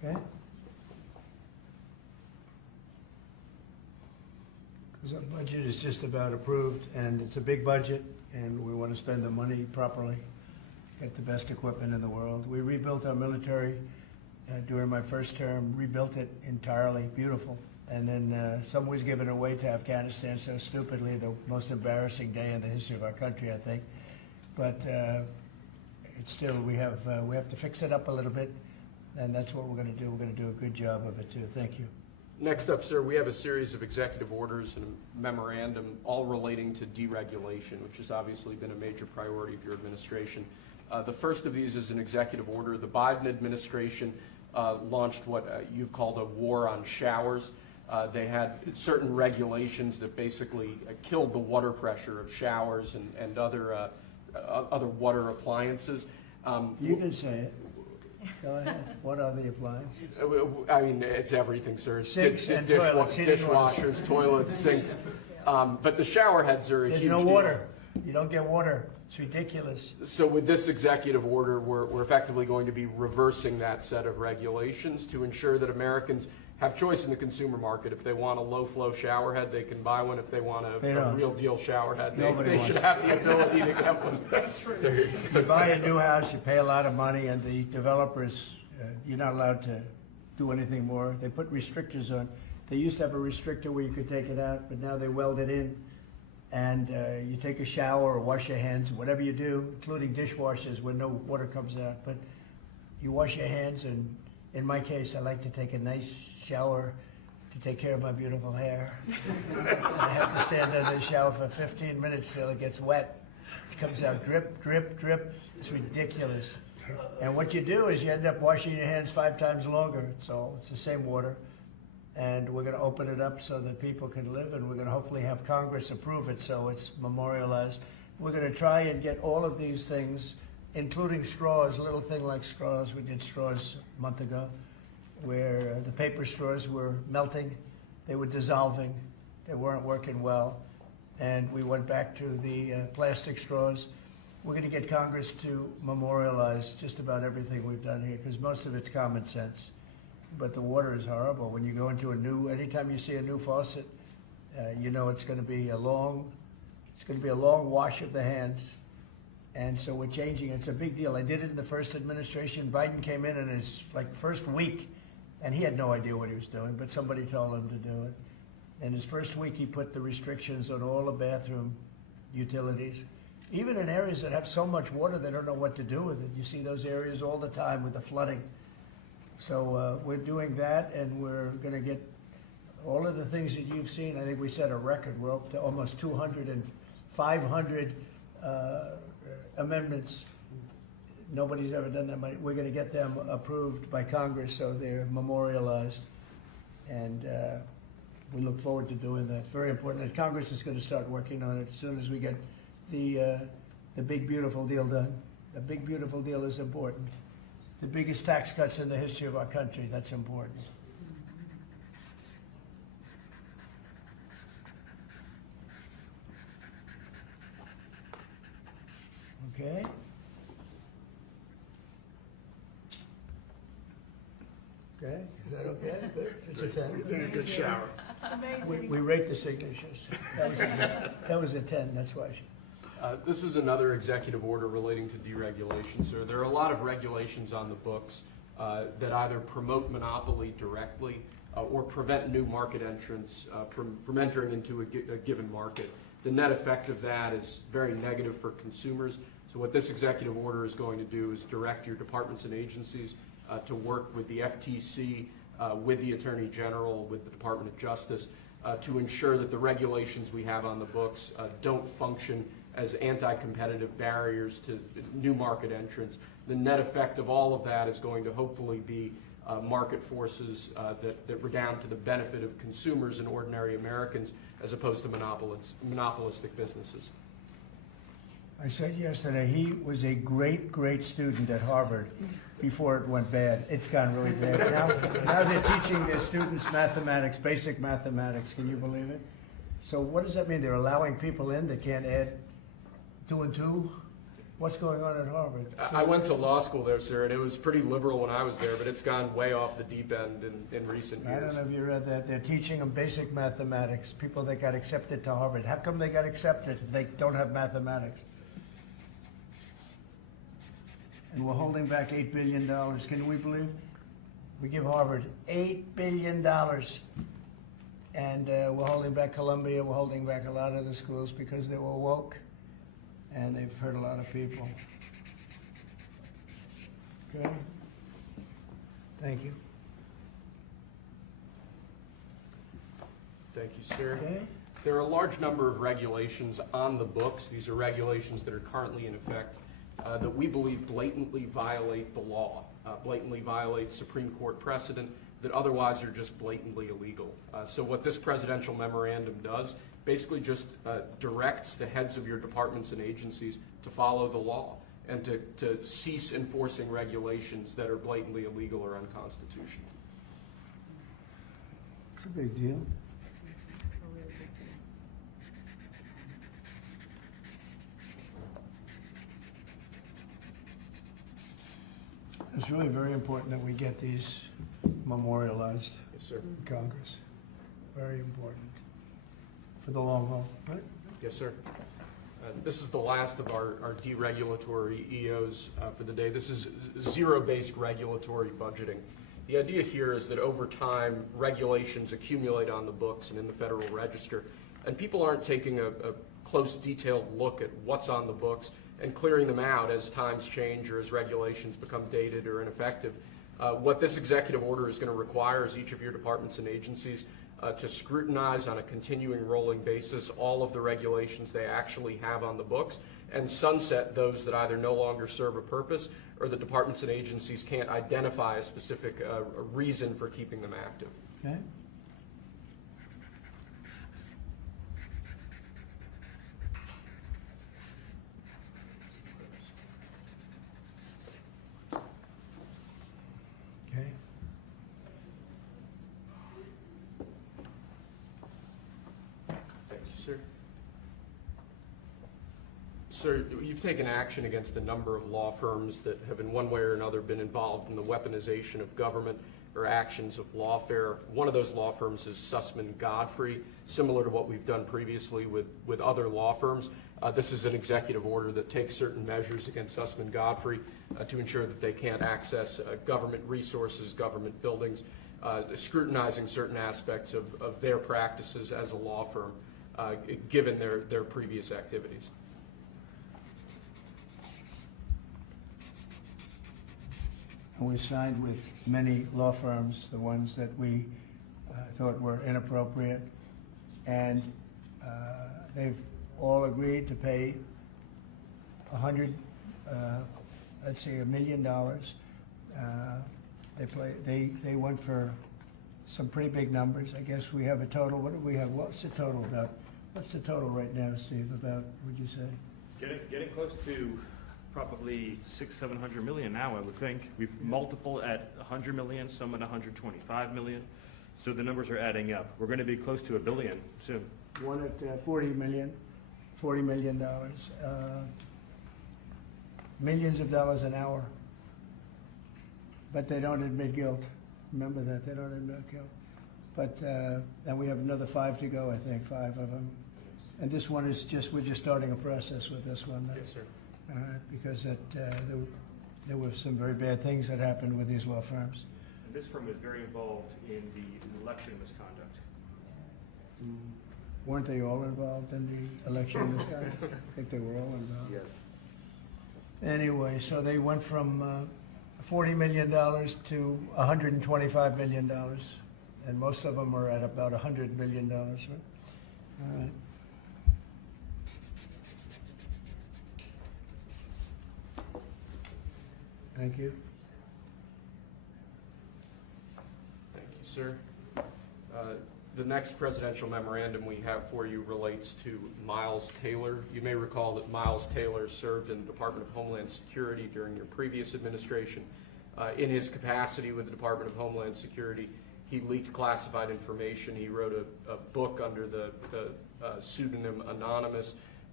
Okay? Because our budget is just about approved, and it's a big budget, and we want to spend the money properly, get the best equipment in the world. We rebuilt our military during my first term, rebuilt it entirely, beautiful. And then some was given away to Afghanistan so stupidly, the most embarrassing day in the history of our country, I think. But it's still, we have to fix it up a little bit, and that's what we're going to do. We're going to do a good job of it, too. Thank you. Next up, sir, we have a series of executive orders and a memorandum all relating to deregulation, which has obviously been a major priority of your administration. The first of these is an executive order. The Biden administration launched what you've called a war on showers. They had certain regulations that basically killed the water pressure of showers and other water appliances. You can say it. Go ahead. What are the appliances? I mean, it's everything, sir. Sinks and toilets, dishwashers, toilets, sinks. But the shower heads are a huge There's no deal. water. You don't get water. It's ridiculous. So with this executive order, we're effectively going to be reversing that set of regulations to ensure that Americans have choice in the consumer market. If they want a low-flow shower head, they can buy one. If they want a real deal shower head, they should have the ability to get one. You buy a new house, you pay a lot of money, and the developers, you're not allowed to do anything more. They put restrictors on. They used to have a restrictor where you could take it out, but now they weld it in. And you take a shower or wash your hands, whatever you do, including dishwashers where no water comes out. But you wash your hands, and in my case, I like to take a nice shower to take care of my beautiful hair. I have to stand under the shower for 15 minutes till it gets wet. It comes out drip, drip, drip. It's ridiculous. And what you do is you end up washing your hands 5 times longer. So it's the same water. And we're going to open it up so that people can live, and we're going to hopefully have Congress approve it so it's memorialized. We're going to try and get all of these things, including straws, a little thing like straws. We did straws a month ago, where the paper straws were melting, they were dissolving, they weren't working well, and we went back to the plastic straws. We're going to get Congress to memorialize just about everything we've done here, because most of it's common sense. But the water is horrible. When you go into anytime you see a new faucet, you know it's going to be a long wash of the hands. And so we're changing. It's a big deal. I did it in the first administration. Biden came in his first week, and he had no idea what he was doing, but somebody told him to do it. In his first week, he put the restrictions on all the bathroom utilities. Even in areas that have so much water, they don't know what to do with it. You see those areas all the time with the flooding. So we're doing that, and we're going to get all of the things that you've seen. I think we set a record. We're up to almost 200 and 500 amendments. Nobody's ever done that many. We're going to get them approved by Congress so they're memorialized. And we look forward to doing that. Very important. And Congress is going to start working on it as soon as we get the big, beautiful deal done. The big, beautiful deal is important. The biggest tax cuts in the history of our country, that's important. Okay. Okay, is that okay? Good. It's a 10. You think a good shower. We rate the signatures. That was a 10, that's why. This is another executive order relating to deregulation, sir. There are a lot of regulations on the books that either promote monopoly directly or prevent new market entrants from entering into a given market. The net effect of that is very negative for consumers. So what this executive order is going to do is direct your departments and agencies to work with the FTC, with the Attorney General, with the Department of Justice, to ensure that the regulations we have on the books don't function as anti-competitive barriers to new market entrants. The net effect of all of that is going to hopefully be market forces that redound to the benefit of consumers and ordinary Americans as opposed to monopolistic businesses. I said yesterday, he was a great, great student at Harvard before it went bad. It's gone really bad. Now they're teaching their students mathematics, basic mathematics. Can you believe it? So what does that mean? They're allowing people in that can't add 2 and 2? What's going on at Harvard? I went to law school there, sir, and it was pretty liberal when I was there, but it's gone way off the deep end in recent I years. don't know if you read that. They're teaching them basic mathematics, people that got accepted to Harvard. How come they got accepted if they don't have mathematics? And we're holding back $8 billion. Can we believe? We give Harvard $8 billion. And we're holding back Columbia, we're holding back a lot of the schools because they were woke. And they've hurt a lot of people. Okay? Thank you. Thank you, sir. Okay? There are a large number of regulations on the books. These are regulations that are currently in effect that we believe blatantly violate the law, blatantly violate Supreme Court precedent that otherwise are just blatantly illegal. So what this presidential memorandum does basically just directs the heads of your departments and agencies to follow the law and to cease enforcing regulations that are blatantly illegal or unconstitutional. It's a big deal. It's really very important that we get these memorialized Yes, sir. in Congress. Very important for the long haul, right? Yes, sir. This is the last of our deregulatory EOs for the day. This is zero-based regulatory budgeting. The idea here is that over time, regulations accumulate on the books and in the Federal Register, and people aren't taking a close, detailed look at what's on the books and clearing them out as times change or as regulations become dated or ineffective. What this executive order is going to require is each of your departments and agencies to scrutinize on a continuing rolling basis all of the regulations they actually have on the books and sunset those that either no longer serve a purpose or the departments and agencies can't identify a specific reason for keeping them active. Okay? Okay. Thank you, sir. Sir, you've taken action against a number of law firms that have in one way or another been involved in the weaponization of government or actions of lawfare. One of those law firms is Sussman Godfrey, similar to what we've done previously with other law firms. This is an executive order that takes certain measures against Sussman Godfrey to ensure that they can't access government resources, government buildings, scrutinizing certain aspects of their practices as a law firm, given their previous activities. And we signed with many law firms, the ones that we thought were inappropriate, and they've all agreed to pay $1 million. They went for some pretty big numbers. I guess we have a total. What do we have? What's the total about? What's the total right now, Steve? About, would you say? Getting close to probably $600-700 million now, I would think. We've multiple at 100 million, some at 125 million. So the numbers are adding up. We're going to be close to $1 billion soon. One at $40 million. Millions of dollars an hour. But they don't admit guilt. Remember that, they don't admit guilt. But, and we have another 5 to go, I think, 5 of them. And this one is we're just starting a process with this one. Yes, sir. Because there were some very bad things that happened with these law firms. And this firm was very involved in the election misconduct. Weren't they all involved in the election misconduct? I think they were all involved. Yes. Anyway, so they went from $40 million to $125 million, and most of them are at about $100 million, right? All right. Thank you. Thank you, sir. The next presidential memorandum we have for you relates to Miles Taylor. You may recall that Miles Taylor served in the Department of Homeland Security during your previous administration. In his capacity with the Department of Homeland Security, he leaked classified information. He wrote a book under the pseudonym Anonymous,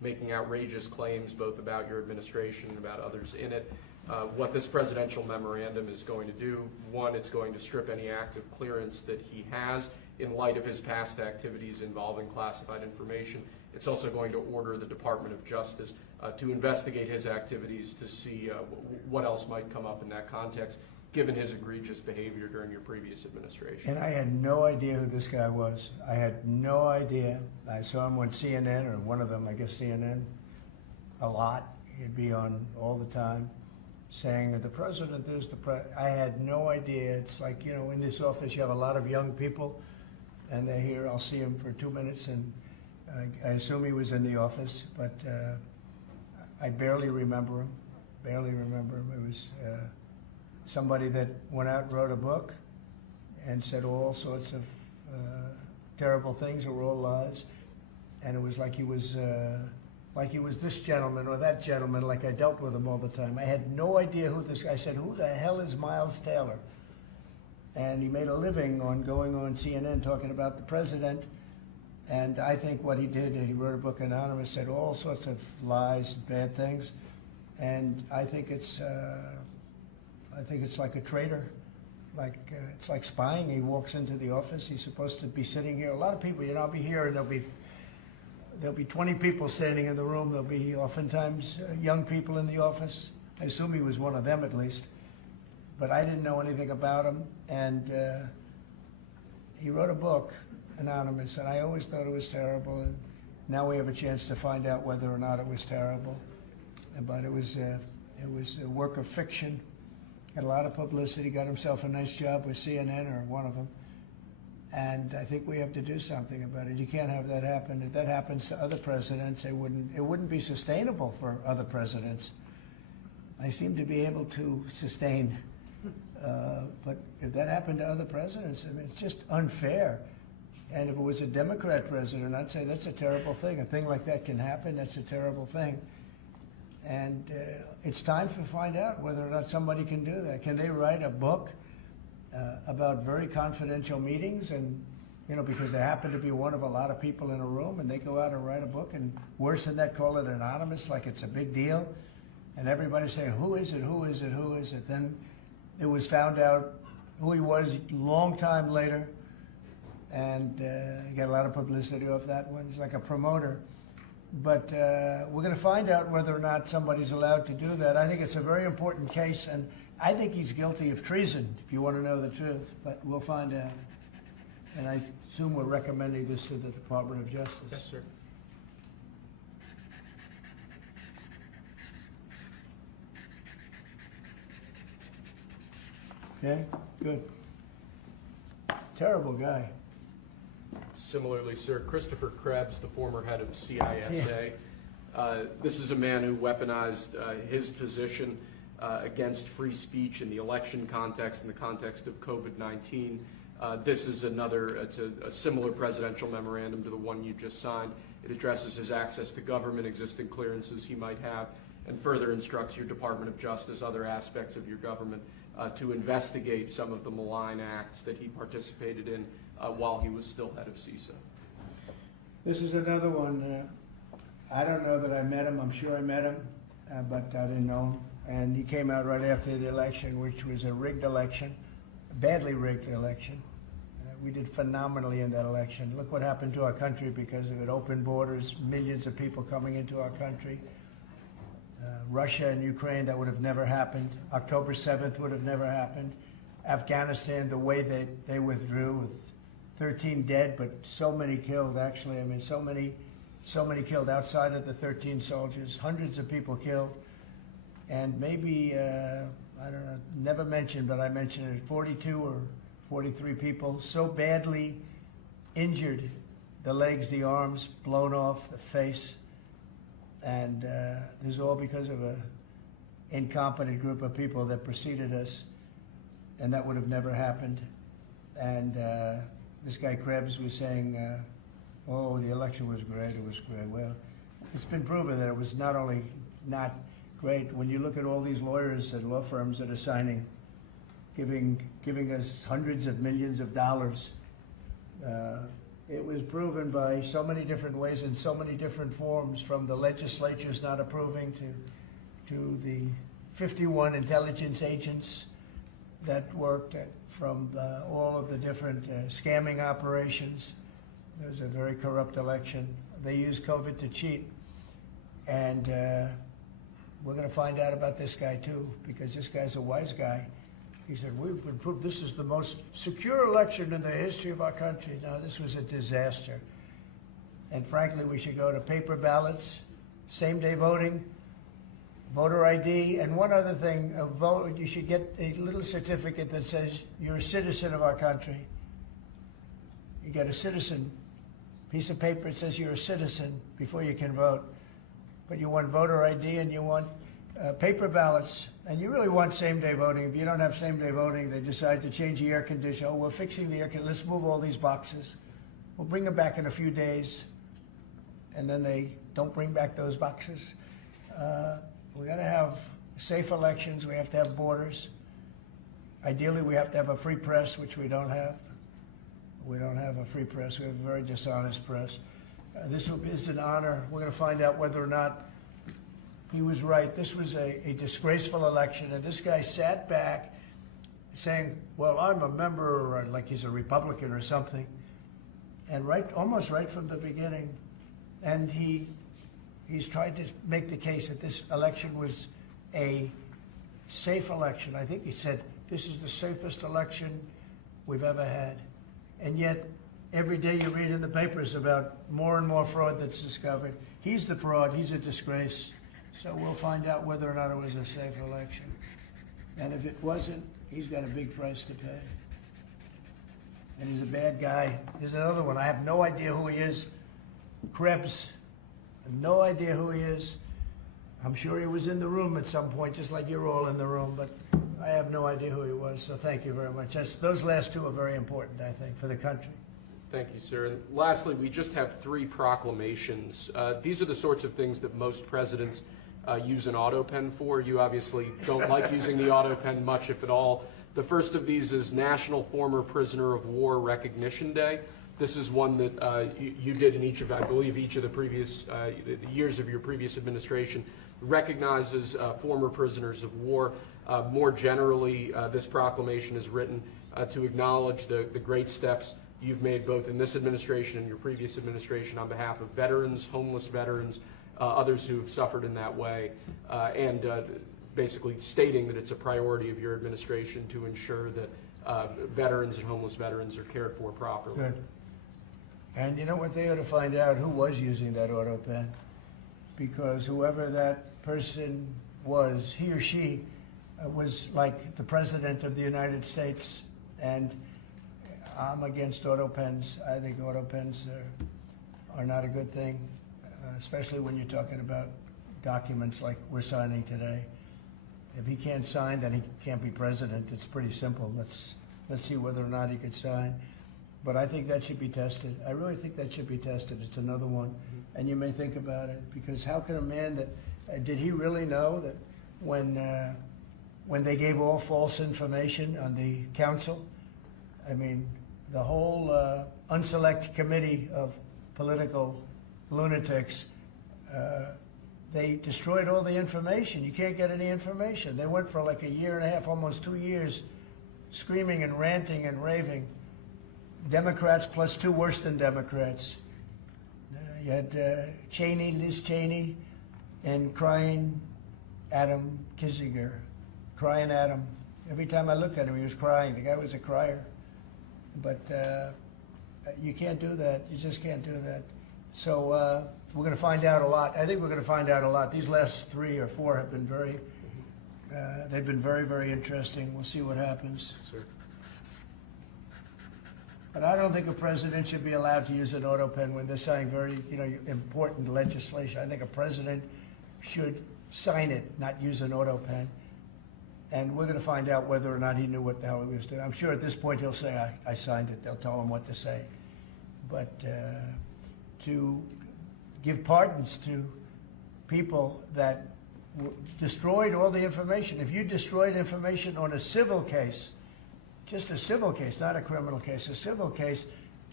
making outrageous claims both about your administration and about others in it. What this presidential memorandum is going to do, one, it's going to strip any active clearance that he has in light of his past activities involving classified information. It's also going to order the Department of Justice to investigate his activities to see what else might come up in that context, given his egregious behavior during your previous administration. And I had no idea who this guy was. I had no idea. I saw him on CNN, or one of them, I guess CNN, a lot. He'd be on all the time saying that the president is the president. I had no idea. It's like, you know, in this office you have a lot of young people, and they're here. I'll see him for 2 minutes, and I assume he was in the office, but I barely remember him. Barely remember him. It was somebody that went out and wrote a book and said all sorts of terrible things that were all lies, and it was like he was this gentleman or that gentleman, like I dealt with him all the time. I had no idea who this guy. I said, who the hell is Miles Taylor? And he made a living on going on CNN talking about the president. And I think what he did, he wrote a book, Anonymous, said all sorts of lies, bad things. And I think it's like a traitor. It's like spying. He walks into the office. He's supposed to be sitting here. A lot of people, you know, I'll be here and there'll be 20 people standing in the room. There'll be oftentimes young people in the office. I assume he was one of them at least. But I didn't know anything about him. And he wrote a book, Anonymous, and I always thought it was terrible. And now we have a chance to find out whether or not it was terrible. But it was a work of fiction. Got a lot of publicity, got himself a nice job with CNN, or one of them. And I think we have to do something about it. You can't have that happen. If that happens to other presidents, it wouldn't be sustainable for other presidents. I seem to be able to sustain, but if that happened to other presidents, I mean, it's just unfair. And if it was a Democrat president, I'd say that's a terrible thing. A thing like that can happen. That's a terrible thing. And it's time to find out whether or not somebody can do that. Can they write a book about very confidential meetings, and you know, because they happen to be one of a lot of people in a room, and they go out and write a book, and worse than that, call it anonymous, like it's a big deal, and everybody's saying, who is it, who is it, who is it? Then it was found out who he was a long time later, and he got a lot of publicity off that one. He's like a promoter. But we're going to find out whether or not somebody's allowed to do that. I think it's a very important case, and I think he's guilty of treason, if you want to know the truth. But we'll find out. And I assume we're recommending this to the Department of Justice. Yes, sir. Okay, good. Terrible guy. Similarly, sir, Christopher Krebs, the former head of CISA. This is a man who weaponized his position against free speech in the election context, in the context of COVID-19. This is it's a similar presidential memorandum to the one you just signed. It addresses his access to government, existing clearances he might have, and further instructs your Department of Justice, other aspects of your government, to investigate some of the malign acts that he participated in while he was still head of CISA. This is another one. I don't know that I met him. I'm sure I met him, but I didn't know him. And he came out right after the election, which was a rigged election, a badly rigged election. We did phenomenally in that election. Look what happened to our country because of it. Open borders, millions of people coming into our country. Russia and Ukraine, that would have never happened. October 7th would have never happened. Afghanistan, the way they withdrew with 13 dead, but so many killed, actually. I mean, so many killed outside of the 13 soldiers, hundreds of people killed. And maybe, I don't know, never mentioned, but I mentioned it, 42 or 43 people so badly injured, the legs, the arms, blown off, the face. And this is all because of an incompetent group of people that preceded us, and that would have never happened. And this guy Krebs was saying, oh, the election was great, it was great. Well, it's been proven that it was not only not great. When you look at all these lawyers and law firms that are signing, giving us hundreds of millions of dollars, it was proven by so many different ways in so many different forms, from the legislatures not approving to the 51 intelligence agents that worked from all of the different scamming operations. It was a very corrupt election. They used COVID to cheat. And we're going to find out about this guy too, because this guy's a wise guy. He said, we've been proved this is the most secure election in the history of our country. No, this was a disaster. And frankly, we should go to paper ballots, same-day voting, voter ID, and one other thing, you should get a little certificate that says you're a citizen of our country. You get a citizen piece of paper that says you're a citizen before you can vote. But you want voter ID and you want paper ballots, and you really want same-day voting. If you don't have same-day voting, they decide to change the air conditioner. Oh, we're fixing the air conditioner. Let's move all these boxes. We'll bring them back in a few days, and then they don't bring back those boxes. We got to have safe elections. We have to have borders. Ideally, we have to have a free press, which we don't have. We don't have a free press. We have a very dishonest press. This is an honor. We're going to find out whether or not he was right. This was a disgraceful election, and this guy sat back saying, well, I'm a member, or like he's a Republican or something, and almost right from the beginning. And he's tried to make the case that this election was a safe election. I think he said, this is the safest election we've ever had. And yet, every day you read in the papers about more and more fraud that's discovered. He's the fraud. He's a disgrace. So we'll find out whether or not it was a safe election. And if it wasn't, he's got a big price to pay. And he's a bad guy. Here's another one. I have no idea who he is. Krebs. I have no idea who he is. I'm sure he was in the room at some point, just like you're all in the room, but I have no idea who he was. So thank you very much. Those last two are very important, I think, for the country. Thank you, sir. And lastly, we just have 3 proclamations. These are the sorts of things that most presidents use an auto pen for. You obviously don't like using the auto pen much, if at all. The first of these is National Former Prisoner of War Recognition Day. This is one that you did in each of, I believe, each of the previous years of your previous administration, recognizes former prisoners of war. More generally, this proclamation is written to acknowledge the great steps you've made both in this administration and your previous administration on behalf of veterans, homeless veterans, others who have suffered in that way, and basically stating that it's a priority of your administration to ensure that veterans and homeless veterans are cared for properly. Good. And you know what? They ought to find out who was using that auto pen, because whoever that person was, he or she was like the President of the United States, and I'm against auto pens. I think auto pens are not a good thing, especially when you're talking about documents like we're signing today. If he can't sign, then he can't be president. It's pretty simple. Let's see whether or not he could sign. But I think that should be tested. I really think that should be tested. It's another one. And you may think about it, because how can a man that, did he really know that when they gave all false information on the council, I mean, the whole unselect committee of political lunatics, they destroyed all the information. You can't get any information. They went for like a year and a half, almost 2 years, screaming and ranting and raving. Democrats plus 2 worse than Democrats. You had Liz Cheney, and crying Adam Kinzinger. Crying Adam. Every time I looked at him, he was crying. The guy was a crier. But you can't do that. You just can't do that. So we're going to find out a lot. I think we're going to find out a lot. These last 3 or 4 have been they've been very, very interesting. We'll see what happens. Sir. But I don't think a president should be allowed to use an auto pen when they're signing very, important legislation. I think a president should sign it, not use an auto pen. And we're going to find out whether or not he knew what the hell he was doing. I'm sure at this point he'll say, I signed it. They'll tell him what to say. But to give pardons to people that destroyed all the information. If you destroyed information on a civil case, just a civil case, not a criminal case, a civil case,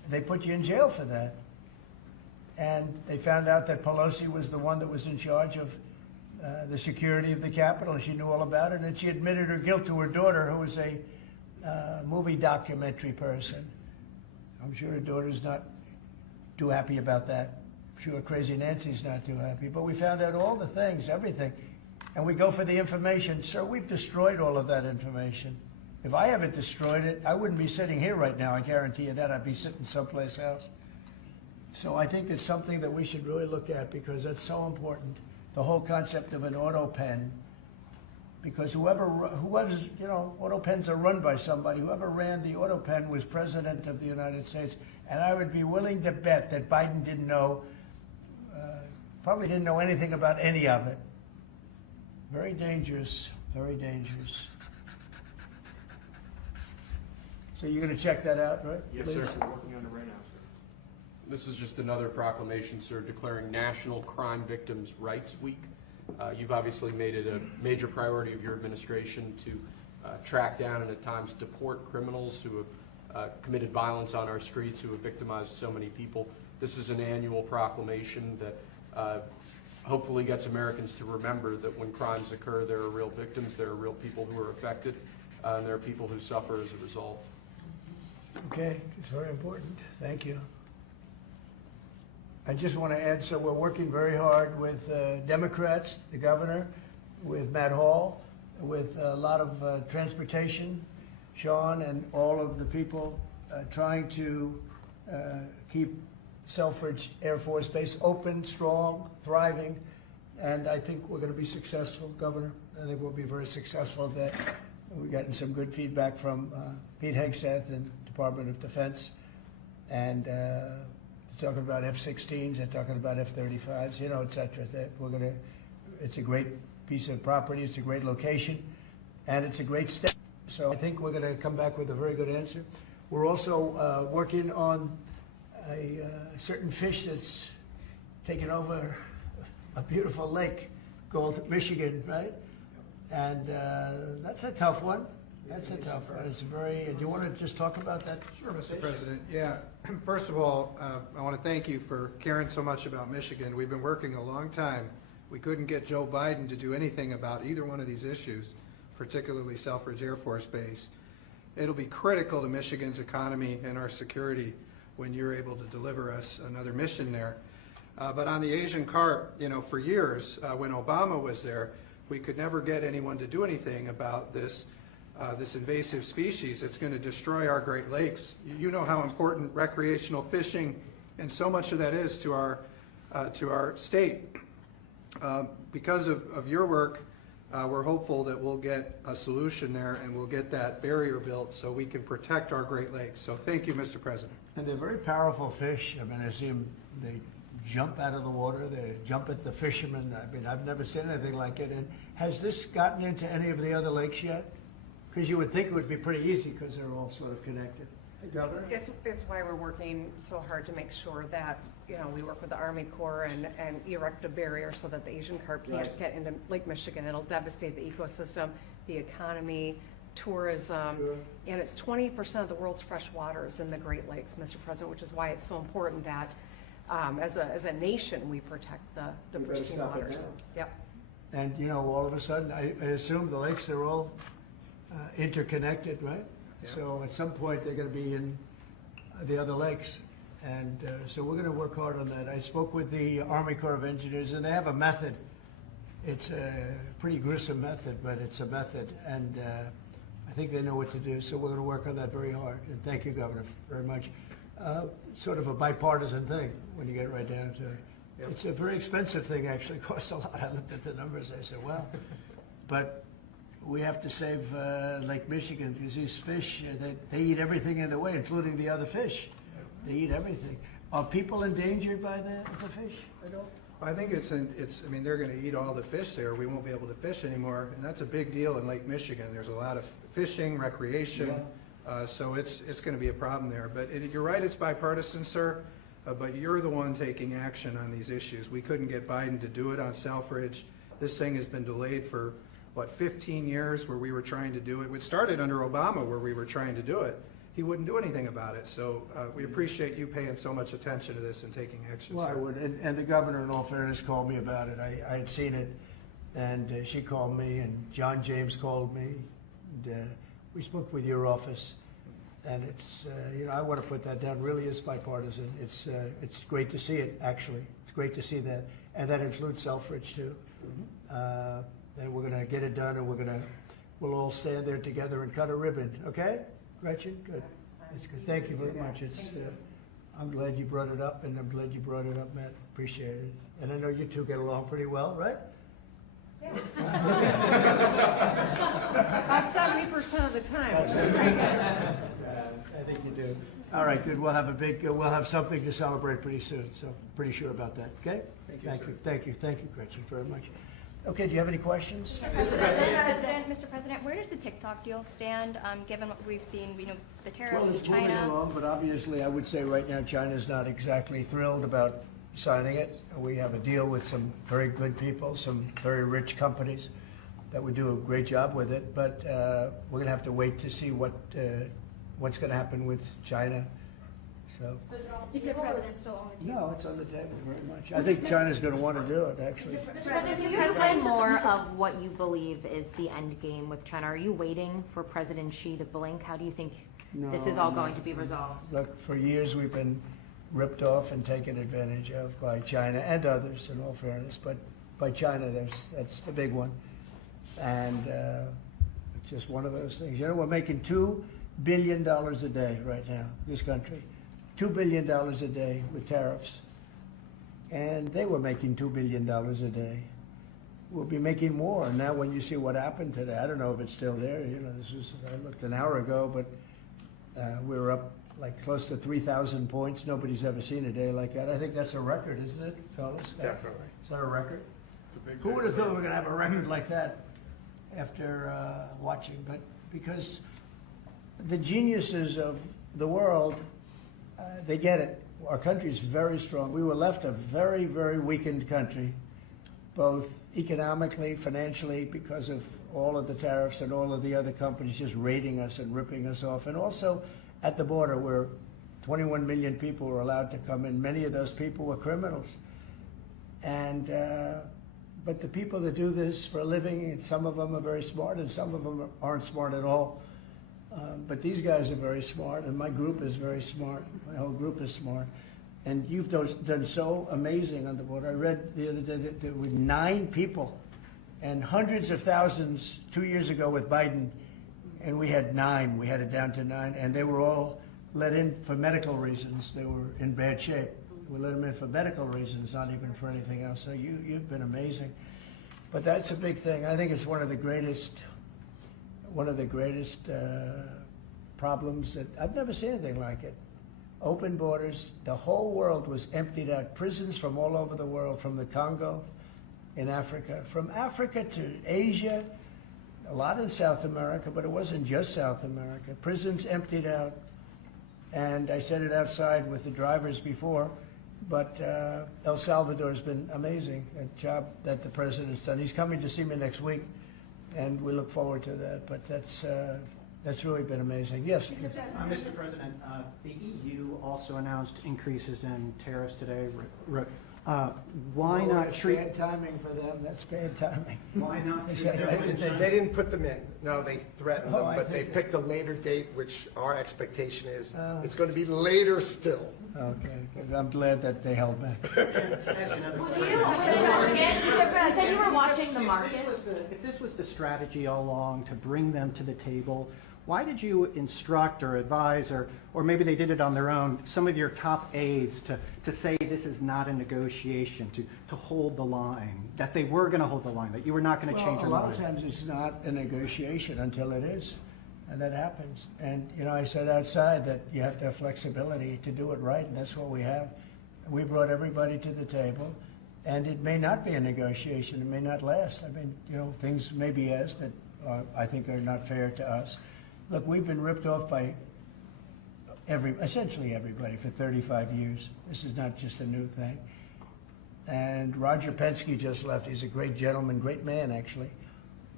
they put you in jail for that. And they found out that Pelosi was the one that was in charge of the security of the Capitol, and she knew all about it, and she admitted her guilt to her daughter, who was a movie documentary person. I'm sure her daughter's not too happy about that. I'm sure Crazy Nancy's not too happy. But we found out all the things, everything. And we go for the information. Sir, we've destroyed all of that information. If I haven't destroyed it, I wouldn't be sitting here right now. I guarantee you that. I'd be sitting someplace else. So I think it's something that we should really look at, because that's so important. The whole concept of an auto pen, because whoever's, you know, auto pens are run by somebody. Whoever ran the auto pen was president of the United States. And I would be willing to bet that Biden didn't know, probably didn't know anything about any of it. Very dangerous, very dangerous. So you're going to check that out, right? Yes, Please? sir. We're working on it right now, sir. This is just another proclamation, sir, declaring National Crime Victims' Rights Week. You've obviously made it a major priority of your administration to track down and at times deport criminals who have committed violence on our streets, who have victimized so many people. This is an annual proclamation that hopefully gets Americans to remember that when crimes occur, there are real victims, there are real people who are affected, and there are people who suffer as a result. Okay, it's very important. Thank you. I just want to add, so we're working very hard with Democrats, the governor, with Matt Hall, with a lot of transportation, Sean, and all of the people trying to keep Selfridge Air Force Base open, strong, thriving, and I think we're going to be successful, Governor. I think we'll be very successful at that. We've gotten some good feedback from Pete Hegseth and Department of Defense, and they're talking about F-16s, they're talking about F-35s, you know, et cetera. That we're going to, it's a great piece of property, it's a great location, and it's a great state. So I think we're going to come back with a very good answer. We're also working on a certain fish that's taken over a beautiful lake called Michigan, right? And that's a tough one. That's a tough one. It's very, do you want to just talk about that? Sure, Mr. President. Yeah. First of all, I want to thank you for caring so much about Michigan. We've been working a long time. We couldn't get Joe Biden to do anything about either one of these issues, particularly Selfridge Air Force Base. It'll be critical to Michigan's economy and our security when you're able to deliver us another mission there. But on the Asian carp, you know, for years, when Obama was there, we could never get anyone to do anything about this invasive species that's going to destroy our Great Lakes. You know how important recreational fishing and so much of that is to our state. Because of your work, we're hopeful that we'll get a solution there and we'll get that barrier built so we can protect our Great Lakes. So thank you, Mr. President. And they're very powerful fish. I mean, I see them, they jump out of the water, they jump at the fishermen. I mean, I've never seen anything like it. And has this gotten into any of the other lakes yet? Because you would think it would be pretty easy because they're all sort of connected. Hey, Governor? It's why we're working so hard to make sure that, you know, we work with the Army Corps and erect a barrier so that the Asian carp can't get into Lake Michigan. It'll devastate the ecosystem, the economy, tourism, and it's 20% of the world's fresh water is in the Great Lakes, Mr. President, which is why it's so important that as a nation we protect the pristine waters. Yep. And, you know, all of a sudden, I assume the lakes are all interconnected, right? Yeah. So at some point, they're going to be in the other lakes. And so we're going to work hard on that. I spoke with the Army Corps of Engineers, and they have a method. It's a pretty gruesome method, but it's a method. And I think they know what to do. So we're going to work on that very hard. And thank you, Governor, very much. Sort of a bipartisan thing when you get right down to it. Yep. It's a very expensive thing, actually. It costs a lot. I looked at the numbers. I said, well, but we have to save Lake Michigan because these fish, they eat everything in the way, including the other fish. They eat everything. Are people endangered by the fish at all? I think I mean, they're going to eat all the fish there. We won't be able to fish anymore, and that's a big deal in Lake Michigan. There's a lot of fishing, recreation, so it's going to be a problem there. But you're right, it's bipartisan, sir, but you're the one taking action on these issues. We couldn't get Biden to do it on Selfridge. This thing has been delayed for, what, 15 years where we were trying to do it. It started under Obama where we were trying to do it. he wouldn't do anything about it. So we appreciate you paying so much attention to this and taking action, Well, I sir. would, and the governor, in all fairness, called me about it. I had seen it, and she called me, and John James called me, and we spoke with your office, and it's, I want to put that down. Really is bipartisan. It's great to see it, actually. It's great to see that, and that includes Selfridge too. And we're going to get it done, and we'll all stand there together and cut a ribbon. Okay, Gretchen? Good. That's good. Thank you very much. It's. I'm glad you brought it up, and I'm glad you brought it up, Matt. Appreciate it. And I know you two get along pretty well, right? About 70% of the time. I think you do. All right, good. We'll have something to celebrate pretty soon. So pretty sure about that. Okay. Thank you, Gretchen, very much. Okay. Do you have any questions? Mr. President, where does the TikTok deal stand, given what we've seen, the tariffs Well, to it's moving China? along, but obviously, I would say right now China's not exactly thrilled about signing it. We have a deal with some very good people, some very rich companies that would do a great job with it. But we're going to have to wait to see what's going to happen with China. So. Mr. President, still on the table? No, it's on the table very much. I think China's going to want to do it, actually. Mr. President, can you explain more of what you believe is the end game with China? Are you waiting for President Xi to blink? How do you think this is all going to be resolved? Look, for years we've been ripped off and taken advantage of by China and others, in all fairness. But by China, that's the big one. And it's just one of those things. We're making $2 billion a day right now, this country. $2 billion a day with tariffs. And they were making $2 billion a day. We'll be making more. And now when you see what happened today, I don't know if it's still there. I looked an hour ago, but we were up like close to 3,000 points. Nobody's ever seen a day like that. I think that's a record, isn't it, fellas? Definitely. Is that a record? Who would have thought we were going to have a record like that after watching? But because the geniuses of the world, they get it. Our country's very strong. We were left a very, very weakened country, both economically, financially, because of all of the tariffs and all of the other companies just raiding us and ripping us off. And also at the border where 21 million people were allowed to come in. Many of those people were criminals. And but the people that do this for a living, some of them are very smart and some of them aren't smart at all. But these guys are very smart, and my group is very smart. My whole group is smart. And you've done so amazing on the border. I read the other day that there were 9 people and hundreds of thousands 2 years ago with Biden, and we had 9. We had it down to 9, and they were all let in for medical reasons. They were in bad shape. We let them in for medical reasons, not even for anything else. So you've been amazing. But that's a big thing. I think it's one of the greatest problems that I've never seen anything like it. Open borders. The whole world was emptied out. Prisons from all over the world, from the Congo in Africa, from Africa to Asia, a lot in South America, but it wasn't just South America. Prisons emptied out. And I said it outside with the drivers before, but El Salvador's been amazing, a job that the president's done. He's coming to see me next week, and we look forward to that. But that's really been amazing. Yes? Mr. President, the EU also announced increases in tariffs today. Why not treat... Bad timing for them. That's bad timing. Why not They treat said- They didn't put them in. No, they threatened Oh, them, I but they think- picked a later date, which our expectation is Oh. it's going to be later still. Okay, good. I'm glad that they held back. You said you were watching the market. If this was the strategy all along to bring them to the table, why did you instruct or advise, or maybe they did it on their own, some of your top aides to say this is not a negotiation, to hold the line, that they were going to hold the line, that you were not going to change your Well, a mind? lot of times it's not a negotiation until it is, and that happens. And, I said outside that you have to have flexibility to do it right, and that's what we have. We brought everybody to the table, and it may not be a negotiation. It may not last. I mean, things may be asked that I think are not fair to us. Look, we've been ripped off by essentially everybody for 35 years. This is not just a new thing. And Roger Penske just left. He's a great gentleman, great man, actually.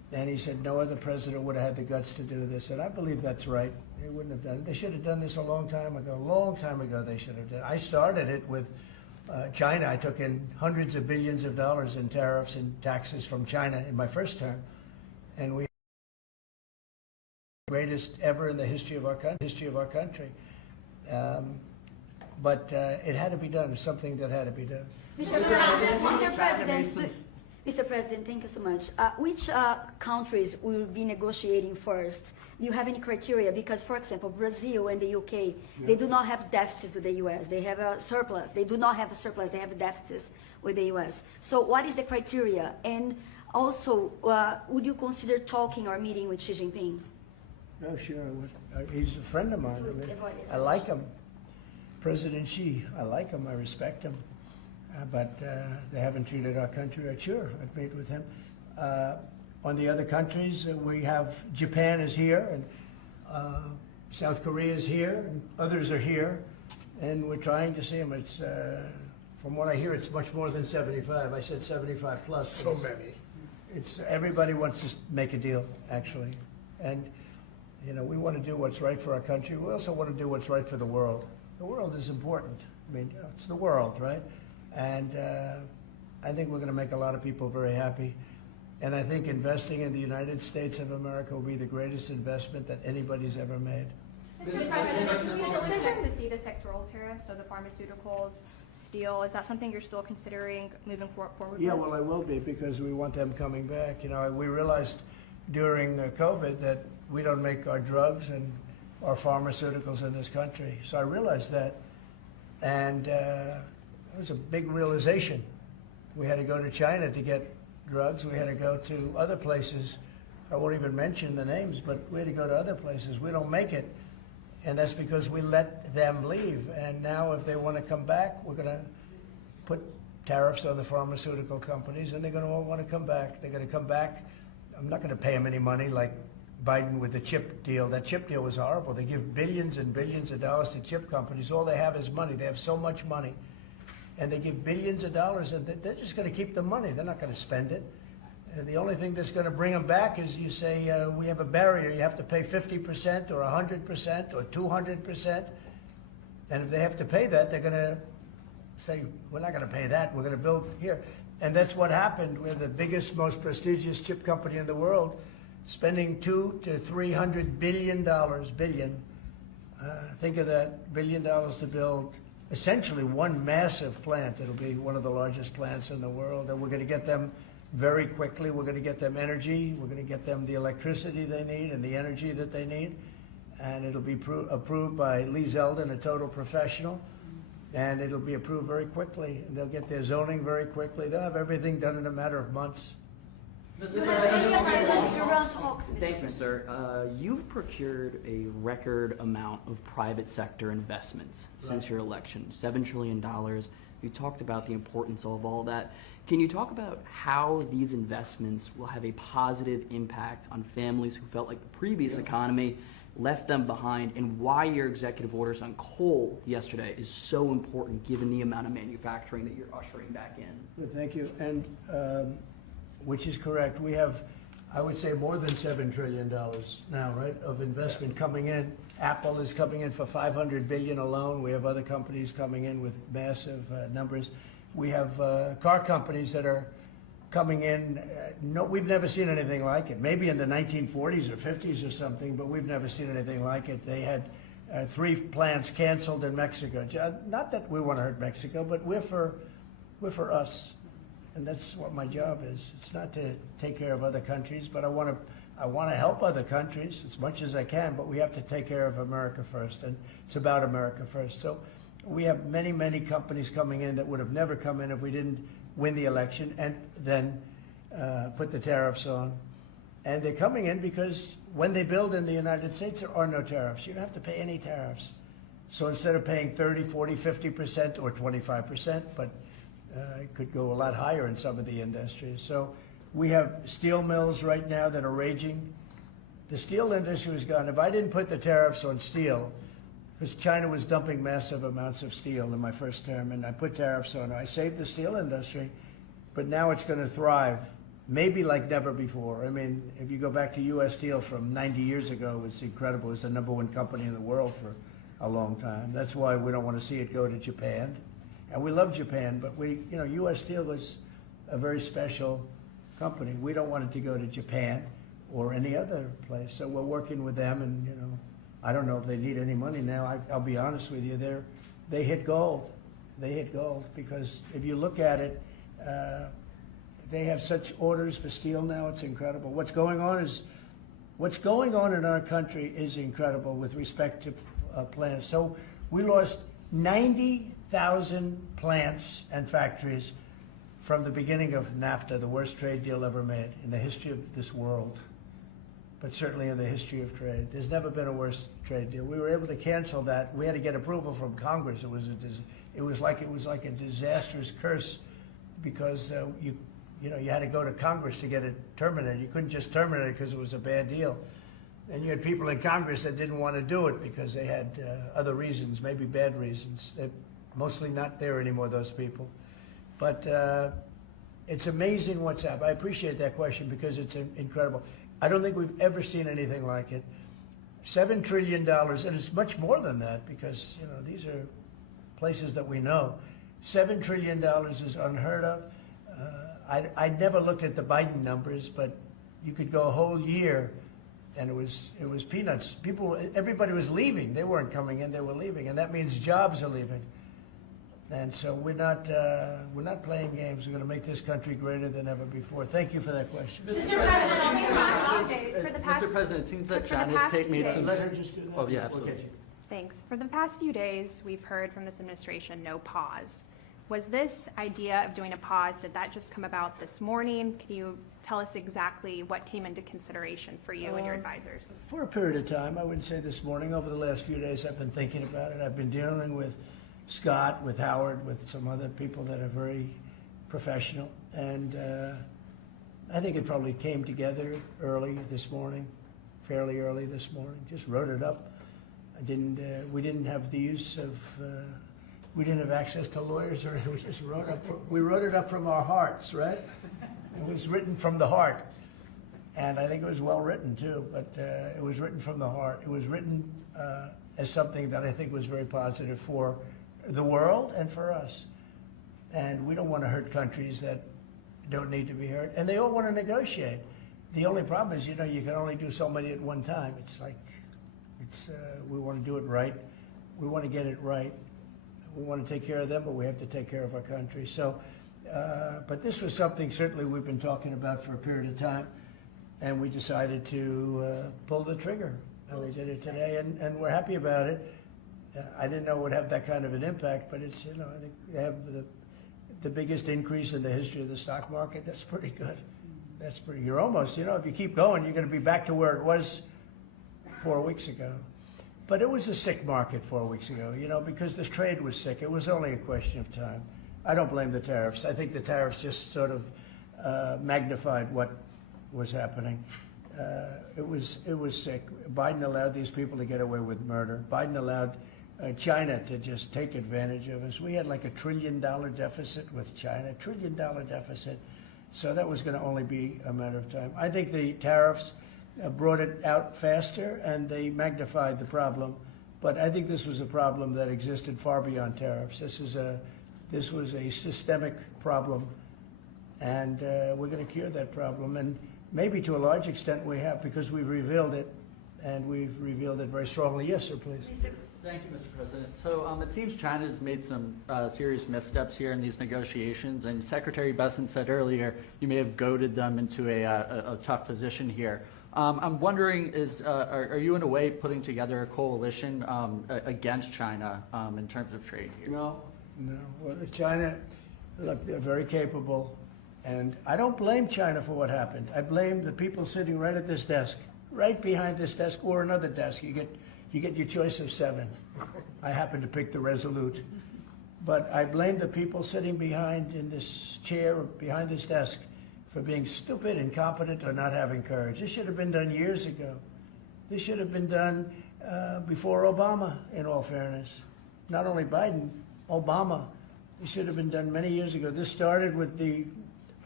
And he said no other president would have had the guts to do this. And I believe that's right. They wouldn't have done it. They should have done this a long time ago. A long time ago they should have done it. I started it with China. I took in hundreds of billions of dollars in tariffs and taxes from China in my first term. And we greatest ever in the history of our country. But it had to be done. It's something that had to be done. Mr. President, thank you so much. Which countries will be negotiating first? Do you have any criteria? Because, for example, Brazil and the UK, they do not have deficits with the US. They have a surplus. They do not have a surplus. They have deficits with the US. So what is the criteria? And also, would you consider talking or meeting with Xi Jinping? No, sure I would. He's a friend of mine. I like him. President Xi, I like him. I respect him. But they haven't treated our country right. Sure, I'd meet with him. On the other countries, we have Japan is here, and South Korea is here, and others are here, and we're trying to see them. It's, from what I hear, it's much more than 75. I said 75 plus. So many. It's everybody wants to make a deal, actually, and you know we want to do what's right for our country. We also want to do what's right for the world. The world is important. I mean, you know, it's the world, right? And I think we're going to make a lot of people very happy. And I think investing in the United States of America will be the greatest investment that anybody's ever made. Mr. President, we still expect to see the sectoral tariffs, so the pharmaceuticals, steel. Is that something you're still considering moving forward Yeah, with? well, I will be because we want them coming back. You know, we realized during COVID that we don't make our drugs and our pharmaceuticals in this country. So I realized that, and it was a big realization. We had to go to China to get drugs. We had to go to other places. I won't even mention the names, but we had to go to other places. We don't make it, and that's because we let them leave. And now if they want to come back, we're going to put tariffs on the pharmaceutical companies, and they're going to all want to come back. They're going to come back. I'm not going to pay them any money like Biden with the chip deal. That chip deal was horrible. They give billions and billions of dollars to chip companies. All they have is money. They have so much money. And they give billions of dollars, and they're just going to keep the money. They're not going to spend it. And the only thing that's going to bring them back is you say, we have a barrier. You have to pay 50% or 100% or 200%. And if they have to pay that, they're going to say, we're not going to pay that. We're going to build here. And that's what happened. We're the biggest, most prestigious chip company in the world, spending $200 to $300 billion. Think of that, $1 billion to build essentially one massive plant. It'll be one of the largest plants in the world, and we're going to get them very quickly. We're going to get them energy. We're going to get them the electricity they need and the energy that they need, and it'll be approved by Lee Zeldin, a total professional, and it'll be approved very quickly. And they'll get their zoning very quickly. They'll have everything done in a matter of months. Thank you, sir. You've procured a record amount of private sector investments since your election, $7 trillion. You talked about the importance of all that. Can you talk about how these investments will have a positive impact on families who felt like the previous economy left them behind, and why your executive orders on coal yesterday is so important given the amount of manufacturing that you're ushering back in? Good, thank you. And which is correct. We have, I would say, more than $7 trillion now, right, of investment coming in. Apple is coming in for $500 billion alone. We have other companies coming in with massive numbers. We have car companies that are coming in. No, we've never seen anything like it. Maybe in the 1940s or 50s or something, but we've never seen anything like it. They had 3 plants canceled in Mexico. Not that we want to hurt Mexico, but we're for us. And that's what my job is. It's not to take care of other countries, but I want to help other countries as much as I can, but we have to take care of America first, and it's about America first. So we have many, many companies coming in that would have never come in if we didn't win the election and then put the tariffs on. And they're coming in because when they build in the United States, there are no tariffs. You don't have to pay any tariffs. So instead of paying 30, 40, 50% or 25%, but it could go a lot higher in some of the industries. So we have steel mills right now that are raging. The steel industry was gone. If I didn't put the tariffs on steel, because China was dumping massive amounts of steel in my first term, and I put tariffs on it, I saved the steel industry, but now it's going to thrive maybe like never before. I mean, if you go back to U.S. Steel from 90 years ago, it's incredible. It's the #1 company in the world for a long time. That's why we don't want to see it go to Japan. And we love Japan, but U.S. Steel was a very special company. We don't want it to go to Japan or any other place. So we're working with them, and I don't know if they need any money now. I'll be honest with you, they hit gold. They hit gold because if you look at it, they have such orders for steel now. It's incredible. What's going on in our country is incredible with respect to plants. So we lost 90,000 plants and factories from the beginning of NAFTA, the worst trade deal ever made in the history of this world, but certainly in the history of trade. There's never been a worse trade deal. We were able to cancel that. We had to get approval from Congress. It was like a disastrous curse because you had to go to Congress to get it terminated. You couldn't just terminate it because it was a bad deal. And you had people in Congress that didn't want to do it because they had other reasons, maybe bad reasons. They're mostly not there anymore, those people. But it's amazing what's happened. I appreciate that question because it's incredible. I don't think we've ever seen anything like it. $7 trillion, and it's much more than that because these are places that we know. $7 trillion is unheard of. I never looked at the Biden numbers, but you could go a whole year, and it was peanuts. Everybody was leaving. They weren't coming in; they were leaving, and that means jobs are leaving. And so we're not playing games. We're going to make this country greater than ever before. Thank you for that question. Mr. President, it seems that China's made some. Let her just do that. Oh yeah, absolutely. Thanks. For the past few days, we've heard from this administration no pause. Was this idea of doing a pause, did that just come about this morning? Can you tell us exactly what came into consideration for you and your advisors? For a period of time, I wouldn't say this morning. Over the last few days, I've been thinking about it. I've been dealing with Scott, with Howard, with some other people that are very professional. And I think it probably came together early this morning, fairly early this morning. Just wrote it up. We didn't have the use of, we didn't have access to lawyers, or we just we wrote it up from our hearts, right? It was written from the heart. And I think it was well written too, but it was written from the heart. It was written as something that I think was very positive for the world and for us. And we don't want to hurt countries that don't need to be hurt. And they all want to negotiate. The only problem is, you can only do so many at one time. We want to do it right. We want to get it right. We want to take care of them, but we have to take care of our country. So, but this was something certainly we've been talking about for a period of time, and we decided to pull the trigger. And we did it today, and we're happy about it. I didn't know it would have that kind of an impact, but it's, I think they have the biggest increase in the history of the stock market. That's pretty good. You're almost, if you keep going, you're going to be back to where it was 4 weeks ago. But it was a sick market 4 weeks ago, because the trade was sick. It was only a question of time. I don't blame the tariffs. I think the tariffs just sort of magnified what was happening. It was sick. Biden allowed these people to get away with murder. Biden allowed China to just take advantage of us. We had like $1 trillion deficit with China, $1 trillion deficit. So that was going to only be a matter of time. I think the tariffs brought it out faster and they magnified the problem. But I think this was a problem that existed far beyond tariffs. This was a systemic problem, and we're going to cure that problem. And maybe to a large extent we have, because we've revealed it, and we've revealed it very strongly. Yes, sir, please. Thank you, Mr. President. So it seems China's made some serious missteps here in these negotiations, and Secretary Bessent said earlier you may have goaded them into a tough position here. I'm wondering, are you in a way putting together a coalition against China in terms of trade here? No. Well, China, look, they're very capable, and I don't blame China for what happened. I blame the people sitting right at this desk, right behind this desk, or another desk. You get your choice of 7. I happen to pick the Resolute. But I blame the people sitting behind in this chair, behind this desk, for being stupid, incompetent, or not having courage. This should have been done years ago. This should have been done before Obama, in all fairness. Not only Biden, Obama. It should have been done many years ago. This started with the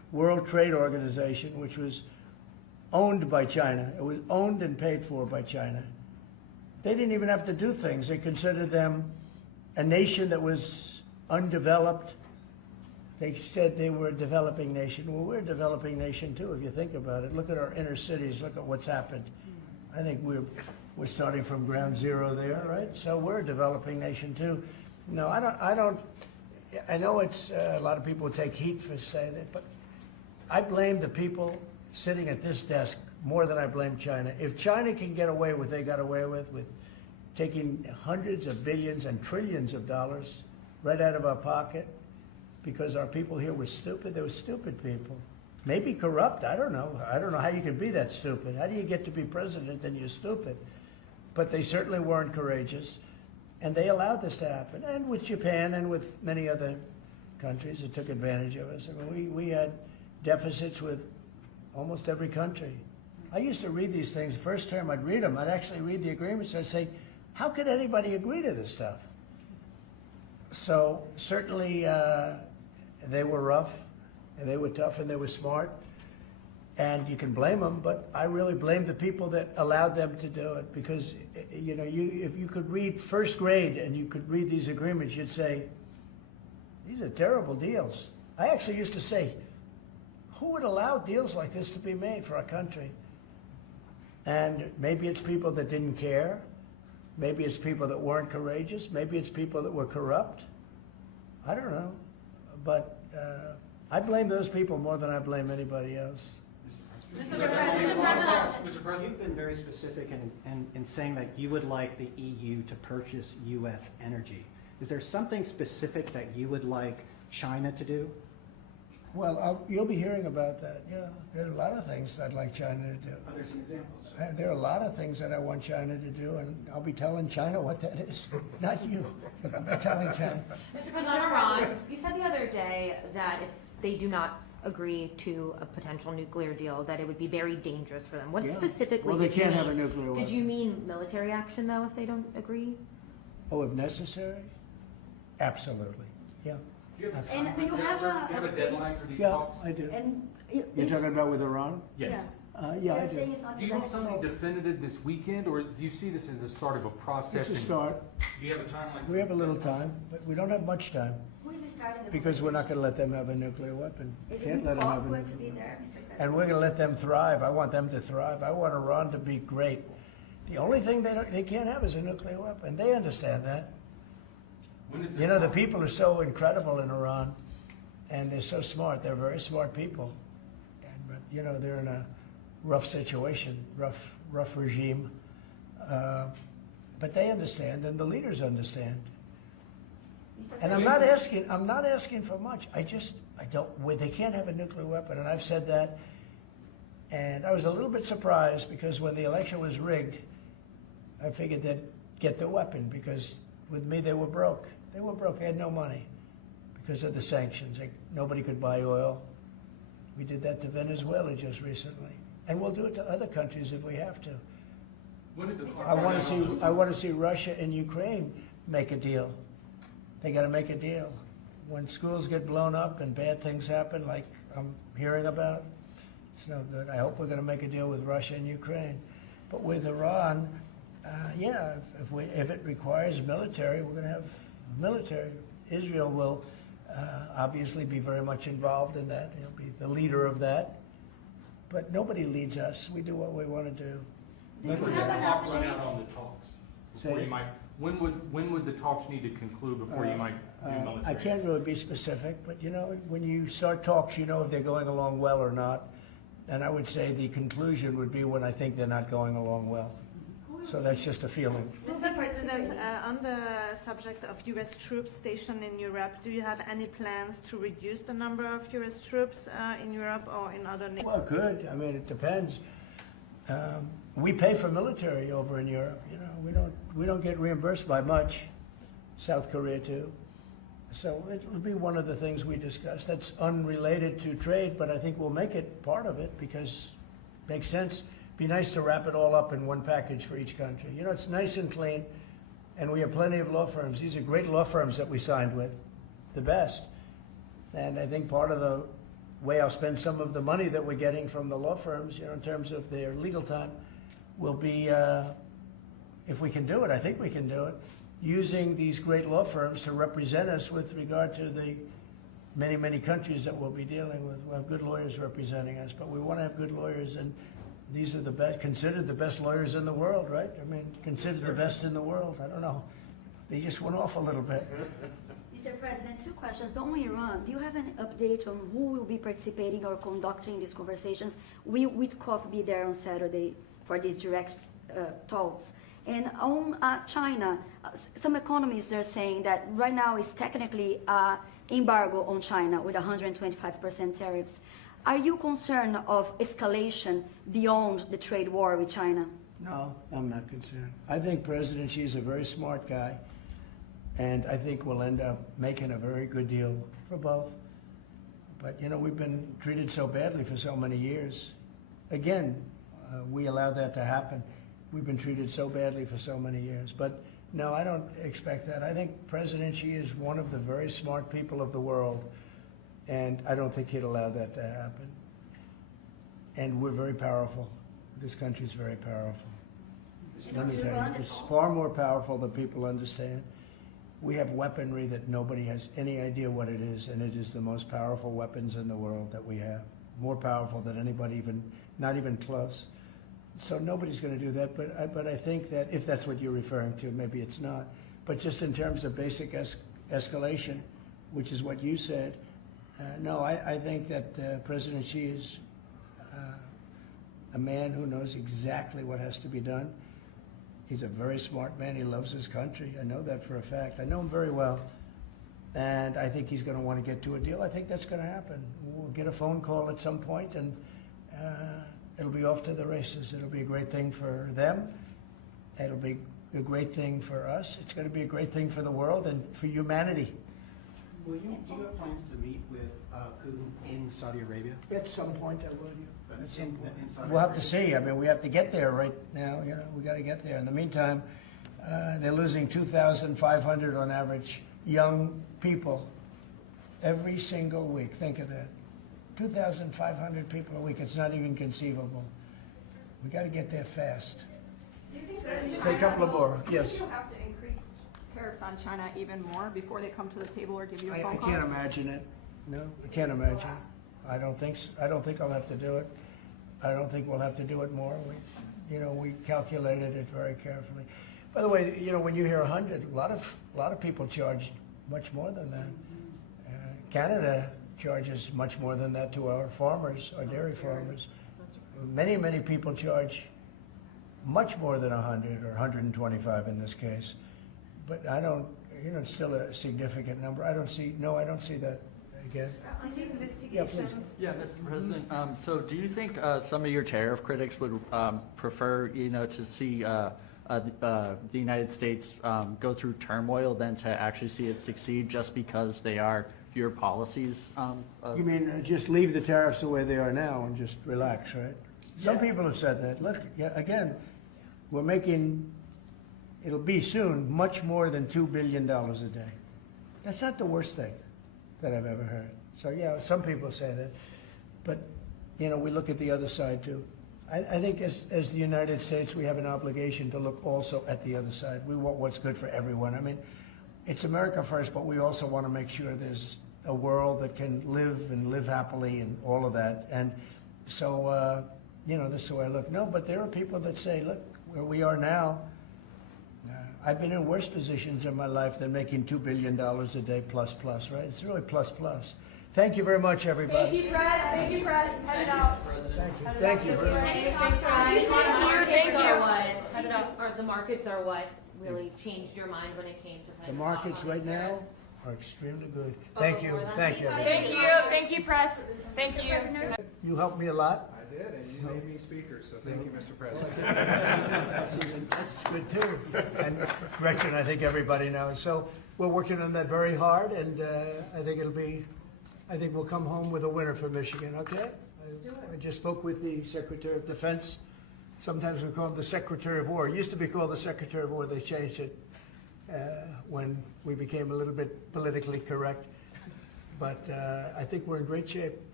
World Trade Organization, which was owned by China. It was owned and paid for by China. They didn't even have to do things. They considered them a nation that was undeveloped. They said they were a developing nation. Well, we're a developing nation too, if you think about it. Look at our inner cities. Look at what's happened. I think we're starting from ground zero there, right? So we're a developing nation too. No, I don't. I know it's a lot of people take heat for saying it, but I blame the people sitting at this desk more than I blame China. If China can get away with what they got away with taking hundreds of billions and trillions of dollars right out of our pocket because our people here were stupid, they were stupid people. Maybe corrupt, I don't know. I don't know how you could be that stupid. How do you get to be president and you're stupid? But they certainly weren't courageous. And they allowed this to happen. And with Japan and with many other countries that took advantage of us. I mean, we had deficits with almost every country. I used to read these things. First term, I'd read them. I'd actually read the agreements. I'd say, how could anybody agree to this stuff? So certainly they were rough, and they were tough, and they were smart. And you can blame them, but I really blame the people that allowed them to do it, because you know, if you could read first grade and you could read these agreements, you'd say, these are terrible deals. I actually used to say, who would allow deals like this to be made for our country? And maybe it's people that didn't care. Maybe it's people that weren't courageous. Maybe it's people that were corrupt. I don't know. But I blame those people more than I blame anybody else. Mr. President, you've been very specific in saying that you would like the EU to purchase U.S. energy. Is there something specific that you would like China to do? Well, you'll be hearing about that. Yeah, there are a lot of things I'd like China to do. Are there some examples? There are a lot of things that I want China to do, and I'll be telling China what that is. Not you, but I'll be telling China. Mr. President, Iran, you said the other day that if they do not agree to a potential nuclear deal, that it would be very dangerous for them. What specifically Well, they did you can't mean? have a nuclear weapon. Did you mean military action, though, if they don't agree? Oh, if necessary? Absolutely, yeah. And do you have a deadline for these Yeah, talks? I do. And You're talking about with Iran? Yes. Yeah, I they're do. saying it's not Do you want something negotiable. definitive this weekend, or do you see this as the start of a process? It's a start. Do you have a timeline? We have a little time, but we don't have much time, Who is starting the because we're not going to let them have a nuclear weapon. Is Can't it let them have a awkward to nuclear be weapon. there, Mr. President? And we're going to let them thrive. I want them to thrive. I want Iran to be great. The only thing they can't have is a nuclear weapon. They understand that. You know, the people are so incredible in Iran, and they're so smart. They're very smart people. But, you know, they're in a rough situation, rough regime. But they understand, and the leaders understand. And I'm not asking for much. I don't, they can't have a nuclear weapon, and I've said that. And I was a little bit surprised, because when the election was rigged, I figured they'd get the weapon, because with me, they were broke. They were broke. They had no money because of the sanctions. Nobody could buy oil. We did that to Venezuela just recently. And we'll do it to other countries if we have to. I want to see Russia and Ukraine make a deal. They got to make a deal. When schools get blown up and bad things happen, like I'm hearing about, it's no good. I hope we're going to make a deal with Russia and Ukraine. But with Iran, yeah, if it requires military, we're going to have military. Israel will obviously be very much involved in that. He'll be the leader of that. But nobody leads us. We do what we want to do. When would the clock run out on the talks? Before Say- you might, when would the talks need to conclude before you might do military? I can't really be specific, but you know, when you start talks, you know if they're going along well or not. And I would say the conclusion would be when I think they're not going along well. So that's just a feeling. Mr. President, on the subject of U.S. troops stationed in Europe, do you have any plans to reduce the number of U.S. troops in Europe or in other nations? Well, good. I mean, it depends. We pay for military over in Europe. You know, we don't get reimbursed by much. South Korea too. So it'll be one of the things we discuss. That's unrelated to trade, but I think we'll make it part of it because it makes sense. Be nice to wrap it all up in one package for each country. You know, it's nice and clean, and we have plenty of law firms. These are great law firms that we signed with, the best. And I think part of the way I'll spend some of the money that we're getting from the law firms, in terms of their legal time, will be, if we can do it, I think we can do it, using these great law firms to represent us with regard to the many, many countries that we'll be dealing with. We'll have good lawyers representing us, but we want to have good lawyers, and these are the best, considered the best lawyers in the world, right? I mean, considered the best in the world. I don't know. They just went off a little bit. Mr. President, two questions. On Iran, do you have an update on who will be participating or conducting these conversations? We with COF be there on Saturday for these direct talks. And on China, some economists are saying that right now is technically embargo on China with 125% tariffs. Are you concerned of escalation beyond the trade war with China? No, I'm not concerned. I think President Xi is a very smart guy, and I think we'll end up making a very good deal for both. But, we've been treated so badly for so many years. Again, we allowed that to happen. We've been treated so badly for so many years. But no, I don't expect that. I think President Xi is one of the very smart people of the world, and I don't think he'd allow that to happen. And we're very powerful. This country is very powerful. Let me tell you, it's far more powerful than people understand. We have weaponry that nobody has any idea what it is, and it is the most powerful weapons in the world that we have. More powerful than anybody, not even close. So nobody's going to do that, but I think that if that's what you're referring to, maybe it's not. But just in terms of basic escalation, which is what you said, no, I think that President Xi is a man who knows exactly what has to be done. He's a very smart man. He loves his country. I know that for a fact. I know him very well. And I think he's going to want to get to a deal. I think that's going to happen. We'll get a phone call at some point, and it'll be off to the races. It'll be a great thing for them. It'll be a great thing for us. It's going to be a great thing for the world and for humanity. Do you have plans to meet with Putin in Saudi Arabia? At some point, I would. At some point. in Saudi We'll have to Arabia? see. I mean, we have to get there right now. We got to get there. In the meantime, they're losing 2,500 on average young people every single week. Think of that. 2,500 people a week. It's not even conceivable. We got to get there fast. Do you think Take a couple of more. Yes. Do you have to increase tariffs on China even more before they come to the table or give you a I phone call? can't imagine it. No, I can't imagine. I don't think I'll have to do it. I don't think we'll have to do it more. We calculated it very carefully. By the way, when you hear 100, a lot of people charge much more than that. Canada charges much more than that to our farmers, our dairy farmers. Many, many people charge much more than 100 or 125 in this case. But I don't, it's still a significant number. I don't see that again. On the Yeah, please. investigations, Yeah, Mr. President, so do you think some of your tariff critics would prefer, to see the United States go through turmoil than to actually see it succeed just because they are your policies? You mean just leave the tariffs the way they are now and just relax, right? Some people have said that. Look, again, we're making, it'll be soon, much more than $2 billion a day. That's not the worst thing that I've ever heard. So yeah, some people say that. But, we look at the other side too. I think as the United States, we have an obligation to look also at the other side. We want what's good for everyone. I mean, it's America first, but we also want to make sure there's a world that can live happily and all of that. And so, this is the way I look. No, but there are people that say, look, where we are now, I've been in worse positions in my life than making $2 billion a day plus, right? It's really plus. Thank you very much, everybody. Thank you, Press. Thank you, Press. Head it out. Thank you. The markets are what really changed your mind when it came to The markets right now are extremely good. Thank you. Thank you. Thank you. Thank you, Press. Thank you. You helped me a lot. I did, and you made me speaker, so thank you, Mr. President. That's good too. And Gretchen, I think everybody knows. So we're working on that very hard, and I think we'll come home with a winner for Michigan. Okay? I just spoke with the Secretary of Defense. Sometimes we call him the Secretary of War. It used to be called the Secretary of War. They changed it when we became a little bit politically correct. But I think we're in great shape.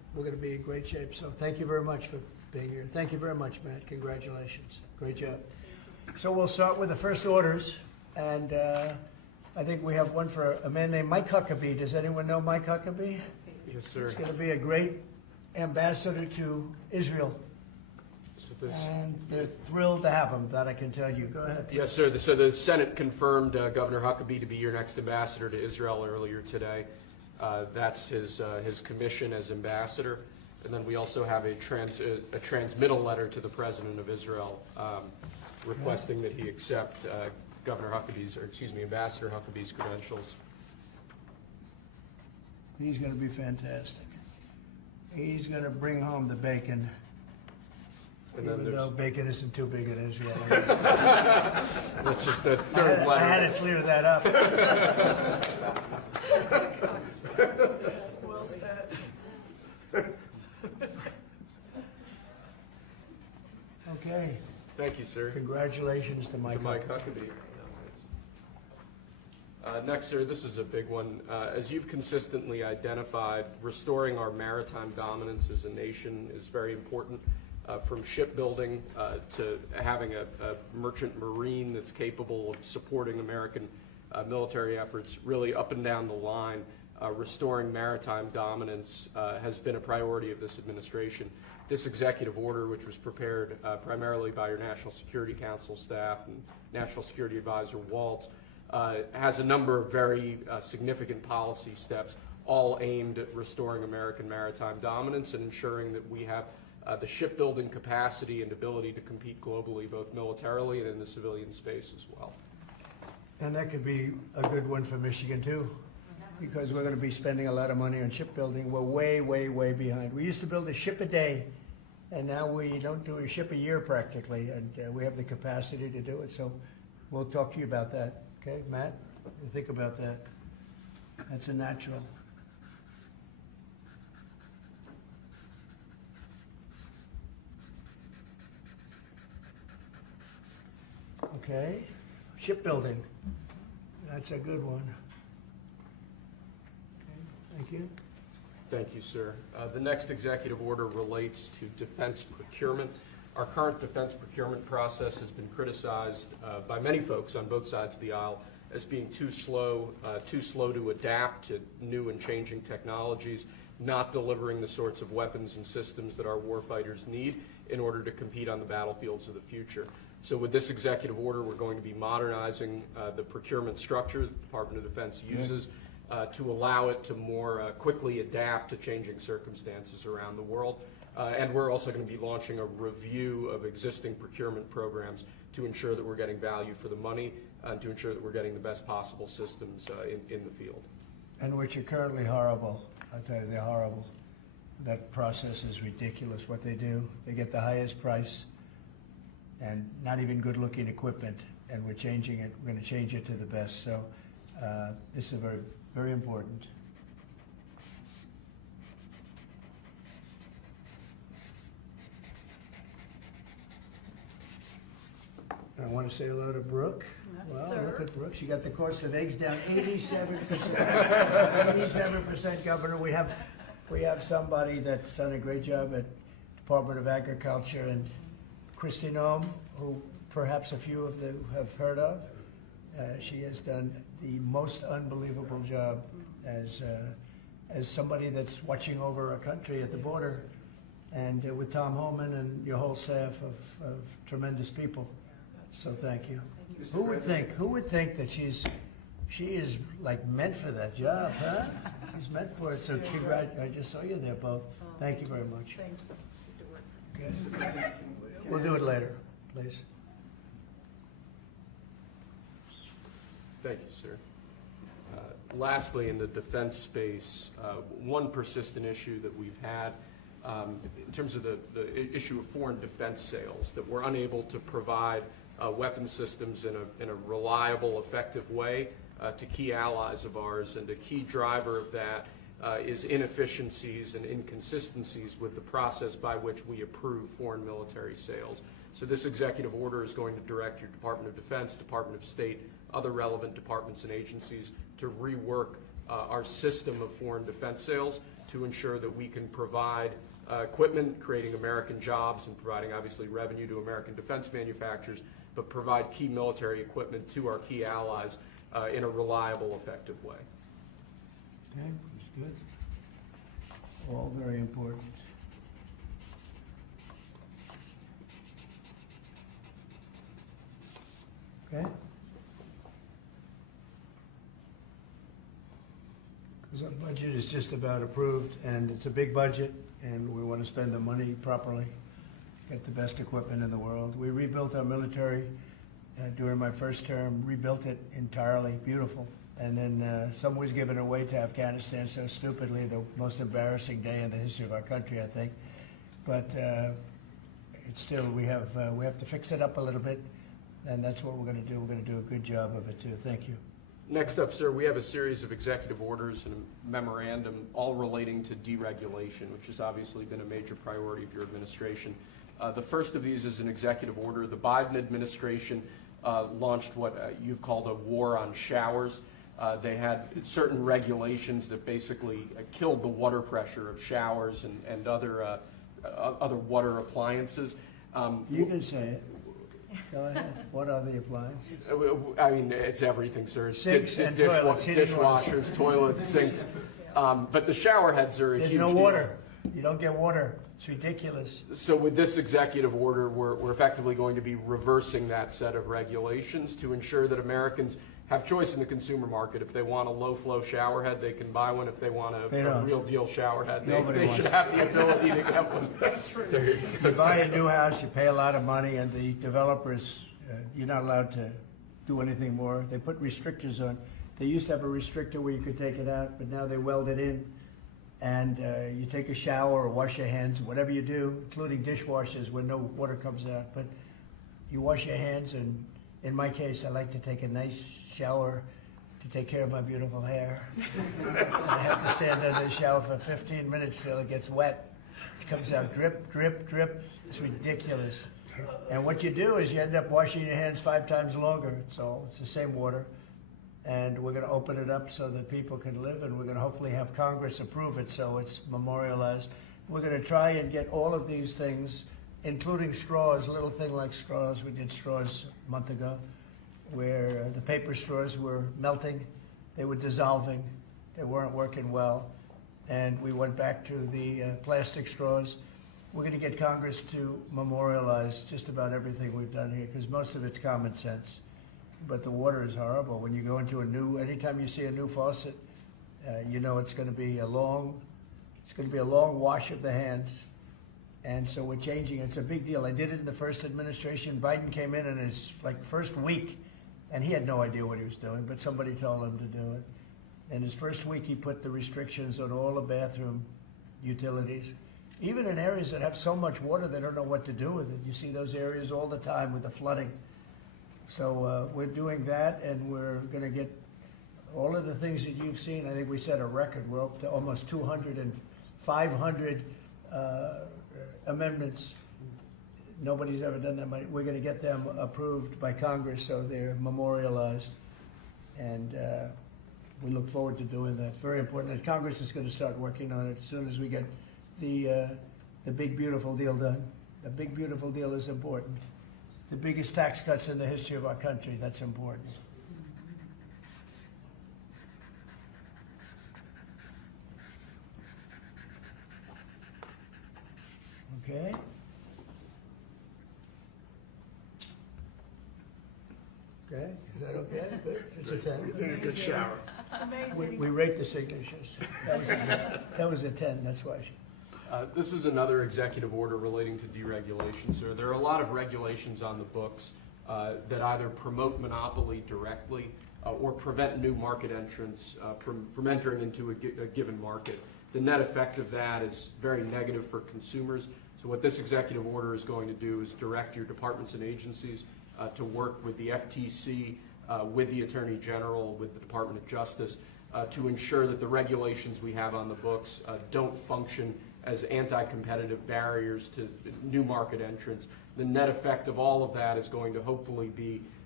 we're going to be in great shape. So thank you very much for being here. Thank you very much, Matt. Congratulations. Great job. So we'll start with the first orders, and I think we have one for a man named Mike Huckabee. Does anyone know Mike Huckabee? Yes, sir. He's going to be a great ambassador to Israel. And they're thrilled to have him, that I can tell you. Go ahead. Yes, sir. So the Senate confirmed Governor Huckabee to be your next ambassador to Israel earlier today. That's his commission as ambassador. And then we also have a transmittal letter to the President of Israel requesting that he accept Ambassador Huckabee's credentials. He's going to be fantastic. He's going to bring home the bacon. And then Even though bacon isn't too big in Israel. That's just the third letter. I had to clear that up. Well said. Okay. Thank you, sir. Congratulations to Mike. Huckabee. Next, sir, this is a big one. As you've consistently identified, restoring our maritime dominance as a nation is very important. From shipbuilding to having a merchant marine that's capable of supporting American military efforts, really up and down the line, restoring maritime dominance has been a priority of this administration. This executive order, which was prepared primarily by your National Security Council staff and National Security Advisor Waltz, has a number of very significant policy steps, all aimed at restoring American maritime dominance and ensuring that we have the shipbuilding capacity and ability to compete globally, both militarily and in the civilian space as well. And that could be a good one for Michigan, too, because we're going to be spending a lot of money on shipbuilding. We're way, way, way behind. We used to build a ship a day, and now we don't do a ship a year practically, and we have the capacity to do it. So we'll talk to you about that. Okay, Matt? Think about that. That's a natural. Okay, shipbuilding. That's a good one. Okay, thank you. Thank you, sir. The next executive order relates to defense procurement. Our current defense procurement process has been criticized by many folks on both sides of the aisle as being too slow to adapt to new and changing technologies, not delivering the sorts of weapons and systems that our warfighters need in order to compete on the battlefields of the future. So with this executive order, we're going to be modernizing the procurement structure that the Department of Defense uses to allow it to more quickly adapt to changing circumstances around the world. And we're also going to be launching a review of existing procurement programs to ensure that we're getting value for the money and to ensure that we're getting the best possible systems in the field. And which are currently horrible. I'll tell you, they're horrible. That process is ridiculous, what they do. They get the highest price and not even good-looking equipment, and we're changing it. We're going to change it to the best. So this is very, very important. I want to say hello to Brooke. Well, look at Brooke. She got the cost of eggs down 87%. 87%, Governor. We have somebody that's done a great job at Department of Agriculture, and Christy Noem, who perhaps a few of you have heard of. She has done the most unbelievable job as somebody that's watching over a country at the border, and with Tom Homan and your whole staff of tremendous people. So thank you. Who would think that she is like meant for that job, huh? She's meant for it. So I just saw you there both. Thank you very much. Thank you. Okay. We'll do it later, please. Thank you, sir. Lastly, in the defense space, one persistent issue that we've had in terms of the issue of foreign defense sales, that we're unable to provide weapon systems in a reliable, effective way to key allies of ours, and a key driver of that is inefficiencies and inconsistencies with the process by which we approve foreign military sales. So this executive order is going to direct your Department of Defense, Department of State, other relevant departments and agencies to rework our system of foreign defense sales to ensure that we can provide equipment, creating American jobs and providing obviously revenue to American defense manufacturers, but provide key military equipment to our key allies in a reliable, effective way. Okay, that's good. All very important. Okay? Because our budget is just about approved, and it's a big budget, and we want to spend the money properly, get the best equipment in the world. We rebuilt our military during my first term, rebuilt it entirely, beautiful. And then some was given away to Afghanistan so stupidly, the most embarrassing day in the history of our country, I think. But it's still, we have to fix it up a little bit, and that's what we're going to do. We're going to do a good job of it, too. Thank you. Next up, sir, we have a series of executive orders and a memorandum all relating to deregulation, which has obviously been a major priority of your administration. The first of these is an executive order. The Biden administration launched what you've called a war on showers. They had certain regulations that basically killed the water pressure of showers and other water appliances. You can say it. Go ahead. What are the appliances? I mean, it's everything, sir. Sinks and toilets, dishwashers, toilets, sinks. But the shower heads are a There's huge no deal. water. You don't get water. It's ridiculous. So with this executive order, we're effectively going to be reversing that set of regulations to ensure that Americans have choice in the consumer market. If they want a low-flow shower head, they can buy one. If they want a real deal shower head, they should have the ability to get one. You buy a new house, you pay a lot of money, and the developers, you're not allowed to do anything more. They put restrictors on. They used to have a restrictor where you could take it out, but now they weld it in. And you take a shower or wash your hands, whatever you do, including dishwashers where no water comes out. But you wash your hands, and in my case, I like to take a nice shower to take care of my beautiful hair. I have to stand under the shower for 15 minutes till it gets wet. It comes out drip, drip, drip. It's ridiculous. And what you do is you end up washing your hands 5 times longer. It's the same water. And we're going to open it up so that people can live, and we're going to hopefully have Congress approve it so it's memorialized. We're going to try and get all of these things, including straws, a little thing like straws. We did straws a month ago, where the paper straws were melting, they were dissolving, they weren't working well, and we went back to the plastic straws. We're going to get Congress to memorialize just about everything we've done here, because most of it's common sense. But the water is horrible. When you go into anytime you see a new faucet, you know it's going to be a long wash of the hands. And so we're changing. It's a big deal. I did it in the first administration. Biden came in his first week, and he had no idea what he was doing, but somebody told him to do it. In his first week, he put the restrictions on all the bathroom utilities, even in areas that have so much water they don't know what to do with it. You see those areas all the time with the flooding. So we're doing that, and we're going to get all of the things that you've seen. I think we set a record. We're up to almost 200 and 500 amendments. Nobody's ever done that many. We're going to get them approved by Congress so they're memorialized. And we look forward to doing that. Very important. And Congress is going to start working on it as soon as we get the big, beautiful deal done. The big, beautiful deal is important. The biggest tax cuts in the history of our country, that's important. Okay. Okay, is that okay? Good. It's a 10. You did a good shower. We rate the signatures. That was a 10, that's why. This is another executive order relating to deregulation, sir. There are a lot of regulations on the books that either promote monopoly directly or prevent new market entrants from entering into a given market. The net effect of that is very negative for consumers. So what this executive order is going to do is direct your departments and agencies to work with the FTC, with the Attorney General, with the Department of Justice, to ensure that the regulations we have on the books don't function as anti-competitive barriers to new market entrants. The net effect of all of that is going to hopefully be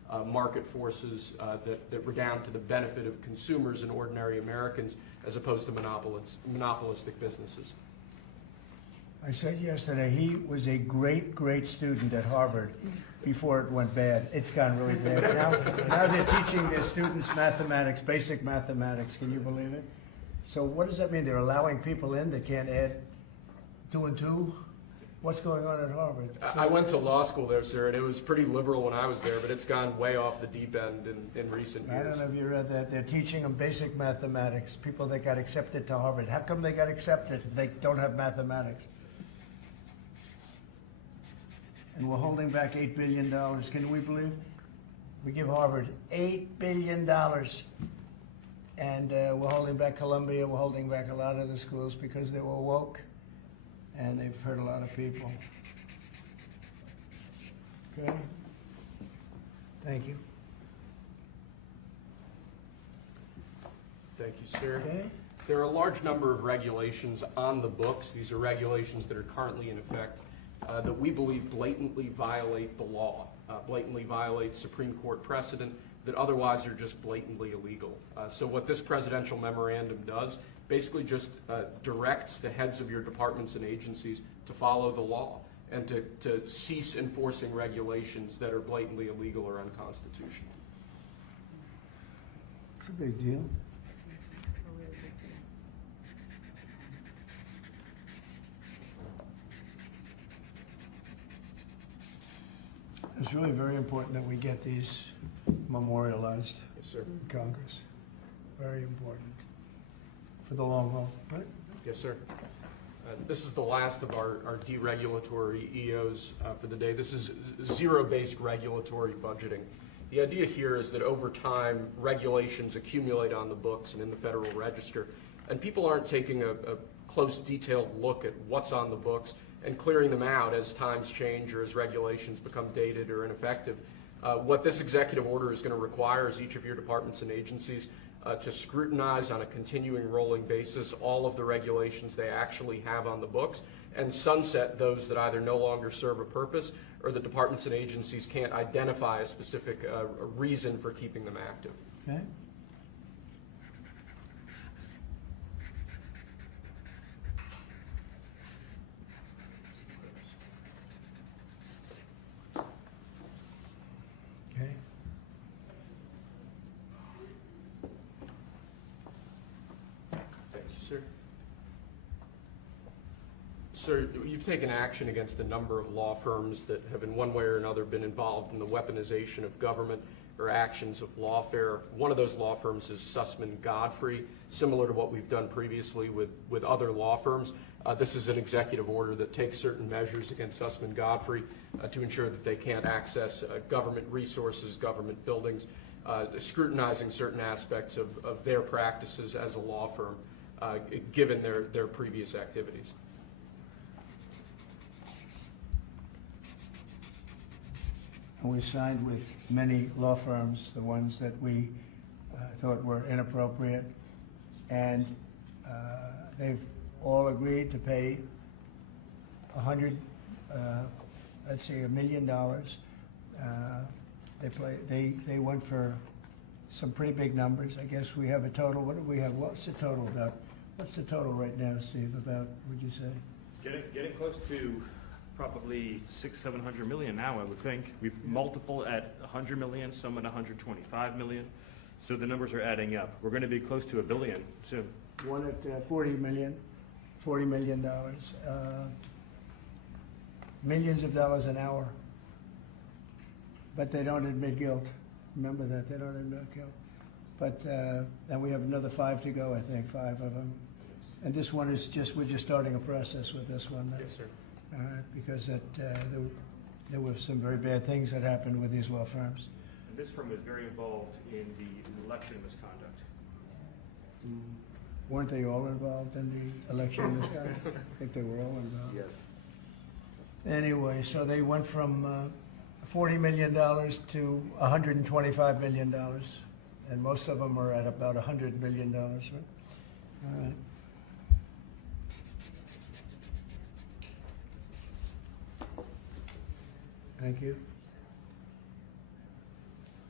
market forces that redound to the benefit of consumers and ordinary Americans as opposed to monopolistic businesses. I said yesterday, he was a great, great student at Harvard before it went bad. It's gone really bad. Now they're teaching their students mathematics, basic mathematics. Can you believe it? So what does that mean? They're allowing people in that can't add 2 and 2? What's going on at Harvard? I went to law school there, sir, and it was pretty liberal when I was there, but it's gone way off the deep end in recent I years. don't know if you read that. They're teaching them basic mathematics, people that got accepted to Harvard. How come they got accepted if they don't have mathematics? And we're holding back $8 billion. Can we believe? We give Harvard $8 billion. And we're holding back Columbia. We're holding back a lot of the schools because they were woke. And they've hurt a lot of people. Okay? Thank you. Thank you, sir. Okay? There are a large number of regulations on the books. These are regulations that are currently in effect that we believe blatantly violate the law, blatantly violate Supreme Court precedent that otherwise are just blatantly illegal. So what this presidential memorandum does basically just directs the heads of your departments and agencies to follow the law and to cease enforcing regulations that are blatantly illegal or unconstitutional. It's a big deal. It's really very important that we get these memorialized Yes, sir. in Congress. Very important for the long haul, right? Yes, sir. This is the last of our deregulatory EOs for the day. This is zero-based regulatory budgeting. The idea here is that over time, regulations accumulate on the books and in the Federal Register, and people aren't taking a close, detailed look at what's on the books and clearing them out as times change or as regulations become dated or ineffective. What this executive order is going to require is each of your departments and agencies to scrutinize on a continuing rolling basis all of the regulations they actually have on the books and sunset those that either no longer serve a purpose or the departments and agencies can't identify a specific reason for keeping them active. Okay? Okay. Thank you, sir. Sir, you've taken action against a number of law firms that have in one way or another been involved in the weaponization of government or actions of lawfare. One of those law firms is Sussman Godfrey, similar to what we've done previously with other law firms. This is an executive order that takes certain measures against Sussman Godfrey to ensure that they can't access government resources, government buildings, scrutinizing certain aspects of their practices as a law firm, given their previous activities. And we signed with many law firms, the ones that we thought were inappropriate, and they've all agreed to pay $1 million. They went for some pretty big numbers. I guess we have a total. What do we have? What's the total about? What's the total right now, Steve? About, would you say? Getting close to probably 600-700 million now, I would think. We've multiple at 100 million, some at 125 million. So the numbers are adding up. We're going to be close to $1 billion soon. One at $40 million. Millions of dollars an hour. But they don't admit guilt. Remember that, they don't admit guilt. But, and we have another 5 to go, I think, 5 of them. And this one is just, we're just starting a process with this one. Yes, sir. Because there were some very bad things that happened with these law firms. And this firm was very involved in the election misconduct. Weren't they all involved in the election misconduct? I think they were all involved. Yes. Anyway, so they went from $40 million to $125 million. And most of them are at about $100 million, right? All right. Thank you.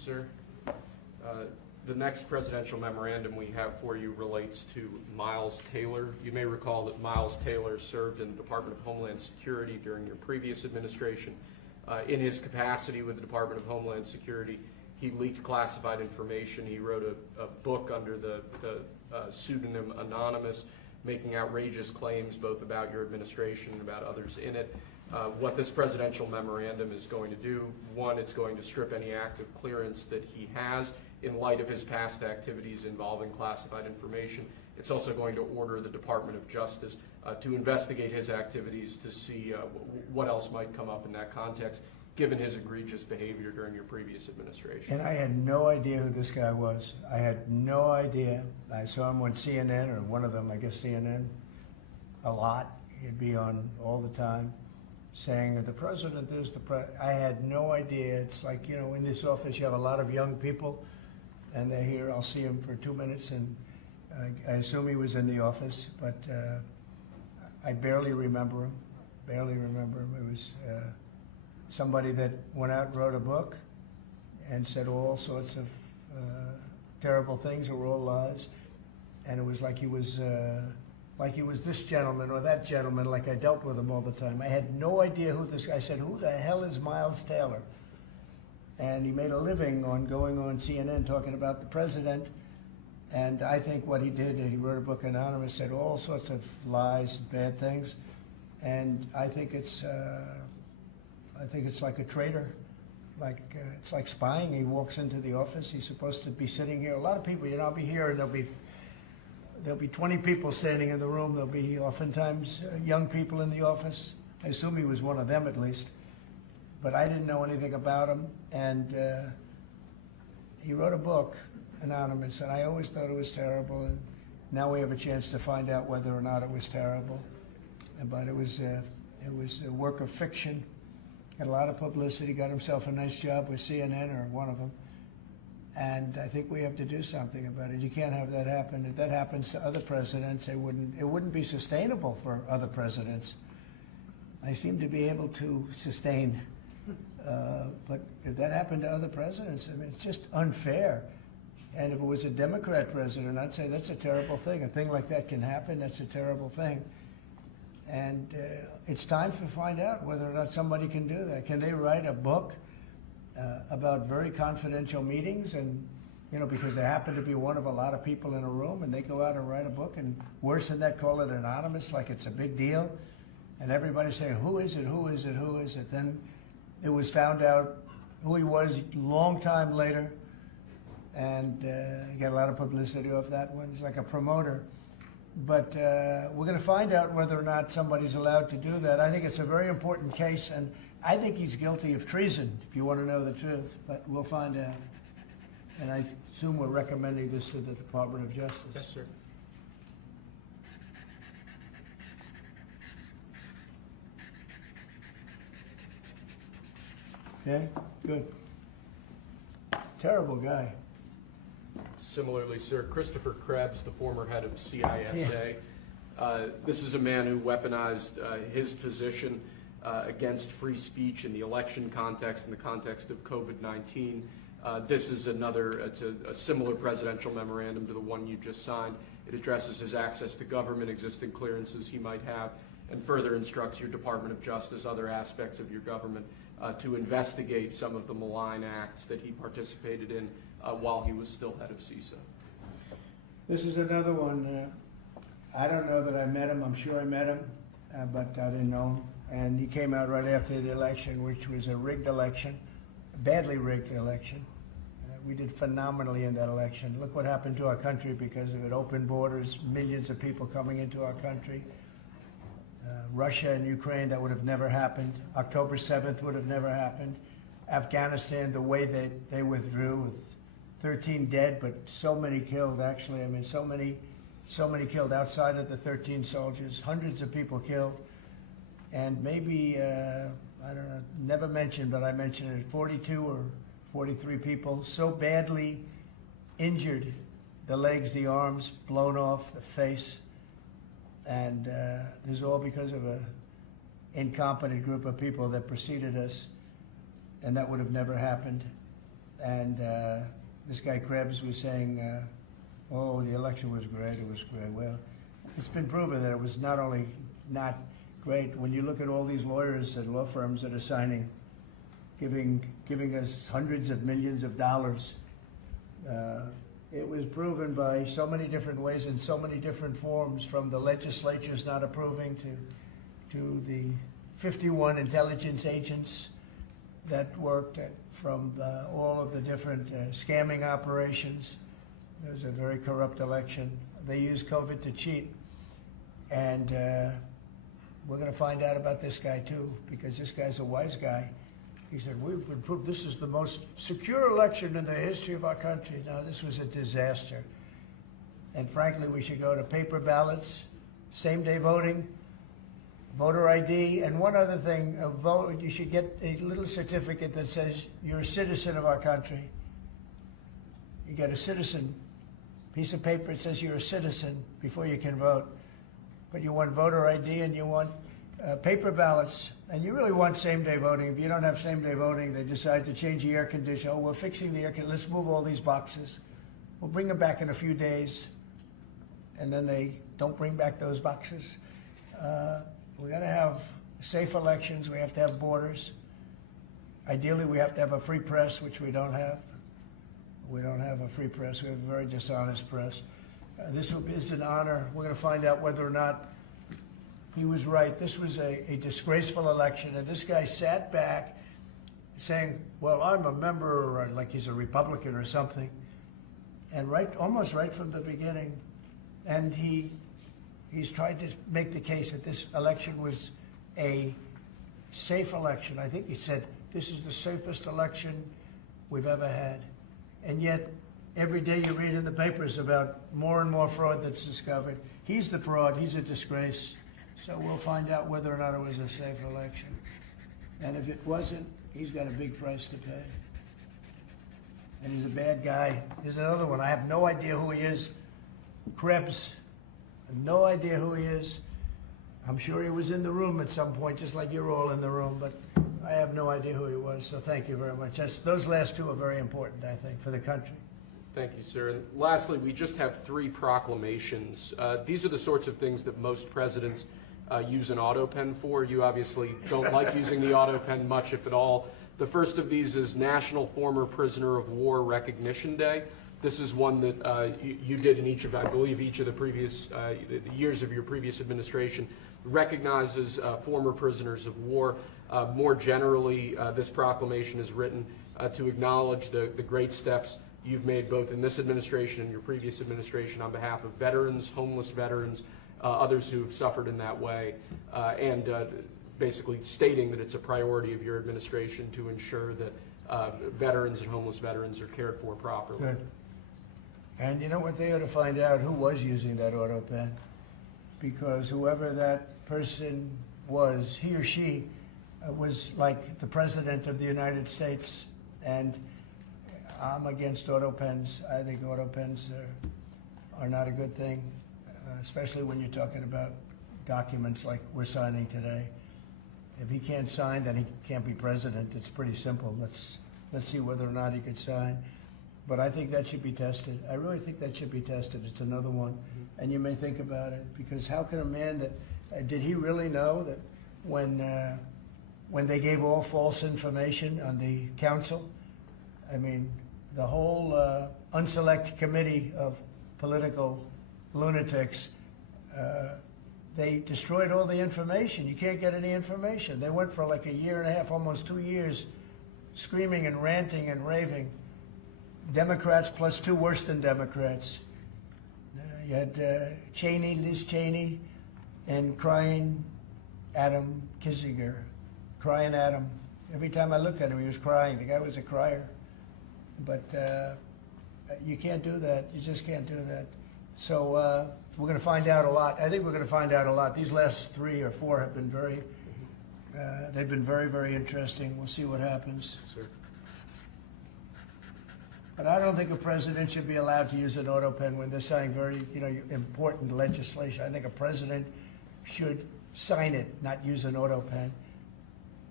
sir. The next presidential memorandum we have for you relates to Miles Taylor. You may recall that Miles Taylor served in the Department of Homeland Security during your previous administration. In his capacity with the Department of Homeland Security, he leaked classified information. He wrote a book under the pseudonym Anonymous, making outrageous claims both about your administration and about others in it. What this presidential memorandum is going to do, one, it's going to strip any active clearance that he has in light of his past activities involving classified information. It's also going to order the Department of Justice to investigate his activities to see what else might come up in that context, given his egregious behavior during your previous administration. And I had no idea who this guy was. I had no idea. I saw him on CNN, or one of them, I guess CNN, a lot. He'd be on all the time saying that the president is I had no idea. It's like, you know, in this office you have a lot of young people, and they're here. I'll see him for 2 minutes, and I assume he was in the office, but I barely remember him. Barely remember him. It was somebody that went out and wrote a book and said all sorts of terrible things that were all lies, and it was like he was this gentleman or that gentleman, like I dealt with him all the time. I had no idea who this guy. I said, who the hell is Miles Taylor? And he made a living on going on CNN talking about the president. And I think what he did, he wrote a book, Anonymous, said all sorts of lies, bad things. And I think it's like a traitor. It's like spying. He walks into the office. He's supposed to be sitting here. A lot of people, you know, I'll be here and there'll be 20 people standing in the room. There'll be oftentimes young people in the office. I assume he was one of them at least. But I didn't know anything about him. And he wrote a book, Anonymous, and I always thought it was terrible. And now we have a chance to find out whether or not it was terrible. But it was a work of fiction. Had a lot of publicity, got himself a nice job with CNN, or one of them. And I think we have to do something about it. You can't have that happen. If that happens to other presidents, it wouldn't be sustainable for other presidents. I seem to be able to sustain, but if that happened to other presidents, I mean, it's just unfair. And if it was a Democrat president, I'd say that's a terrible thing. A thing like that can happen. That's a terrible thing. And it's time to find out whether or not somebody can do that. Can they write a book about very confidential meetings, and, you know, because they happen to be one of a lot of people in a room, and they go out and write a book, and worse than that, call it anonymous, like it's a big deal, and everybody say, who is it, who is it, who is it? Then it was found out who he was a long time later, and he got a lot of publicity off that one. He's like a promoter. But we're going to find out whether or not somebody's allowed to do that. I think it's a very important case, and I think he's guilty of treason, if you want to know the truth. But we'll find out. And I assume we're recommending this to the Department of Justice. Yes, sir. Okay, good. Terrible guy. Similarly, sir, Christopher Krebs, the former head of CISA. This is a man who weaponized his position against free speech in the election context, in the context of COVID-19. This is it's a similar presidential memorandum to the one you just signed. It addresses his access to government, existing clearances he might have, and further instructs your Department of Justice, other aspects of your government, to investigate some of the malign acts that he participated in while he was still head of CISA. This is another one. I don't know that I met him. I'm sure I met him, but I didn't know him. And he came out right after the election, which was a rigged election, a badly rigged election. We did phenomenally in that election. Look what happened to our country because of it. Open borders, millions of people coming into our country. Russia and Ukraine, that would have never happened. October 7th would have never happened. Afghanistan, the way they withdrew with 13 dead, but so many killed, actually. I mean, so many killed outside of the 13 soldiers, hundreds of people killed. And maybe, I don't know, never mentioned, but I mentioned it, 42 or 43 people so badly injured, the legs, the arms, blown off, the face. And this is all because of an incompetent group of people that preceded us, and that would have never happened. And this guy Krebs was saying, oh, the election was great, it was great. Well, it's been proven that it was not only not great. When you look at all these lawyers and law firms that are signing, giving us hundreds of millions of dollars, it was proven by so many different ways in so many different forms, from the legislatures not approving to the 51 intelligence agents that worked from all of the different scamming operations. It was a very corrupt election. They used COVID to cheat. And we're going to find out about this guy too, because this guy's a wise guy. He said, we've been proved this is the most secure election in the history of our country. Now, this was a disaster. And frankly, we should go to paper ballots, same-day voting, voter ID, and one other thing, you should get a little certificate that says you're a citizen of our country. You get a citizen piece of paper, it says you're a citizen before you can vote. But you want voter ID and you want paper ballots, and you really want same-day voting. If you don't have same-day voting, they decide to change the air conditioner. Oh, we're fixing the air conditioner. Let's move all these boxes. We'll bring them back in a few days, and then they don't bring back those boxes. We got to have safe elections. We have to have borders. Ideally, we have to have a free press, which we don't have. We don't have a free press. We have a very dishonest press. This is an honor. We're going to find out whether or not he was right. This was a disgraceful election, and this guy sat back saying, well, I'm a member, or like he's a Republican or something, and almost right from the beginning. And he's tried to make the case that this election was a safe election. I think he said, this is the safest election we've ever had. And yet, every day you read in the papers about more and more fraud that's discovered. He's the fraud. He's a disgrace. So we'll find out whether or not it was a safe election. And if it wasn't, he's got a big price to pay. And he's a bad guy. Here's another one. I have no idea who he is. Krebs. I have no idea who he is. I'm sure he was in the room at some point, just like you're all in the room, but I have no idea who he was. So thank you very much. Those last two are very important, I think, for the country. Thank you, sir. And lastly, we just have 3 proclamations. These are the sorts of things that most presidents use an auto pen for. You obviously don't like using the auto pen much, if at all. The first of these is National Former Prisoner of War Recognition Day. This is one that you did in each of, I believe, each of the previous years of your previous administration, recognizes former prisoners of war. More generally, this proclamation is written to acknowledge the great steps you've made both in this administration and your previous administration on behalf of veterans, homeless veterans, others who've suffered in that way, and basically stating that it's a priority of your administration to ensure that veterans and homeless veterans are cared for properly. Good. And you know what? They ought to find out who was using that auto pen, because whoever that person was, he or she was like the President of the United States, and I'm against auto pens. I think auto pens are not a good thing, especially when you're talking about documents like we're signing today. If he can't sign, then he can't be president. It's pretty simple. Let's see whether or not he could sign. But I think that should be tested. I really think that should be tested. It's another one. And you may think about it, because how can a man that, did he really know that when they gave all false information on the council, I mean, the whole unselect committee of political lunatics, they destroyed all the information. You can't get any information. They went for like a year and a half, almost 2 years, screaming and ranting and raving. Democrats plus 2 worse than Democrats. You had Cheney, Liz Cheney, and crying Adam Kinzinger. Crying Adam. Every time I looked at him, he was crying. The guy was a crier. But you can't do that. You just can't do that. So we're going to find out a lot. I think we're going to find out a lot. These last 3 or 4 have been they've been very, very interesting. We'll see what happens. Sir. But I don't think a president should be allowed to use an auto pen when they're signing very, important legislation. I think a president should sign it, not use an auto pen.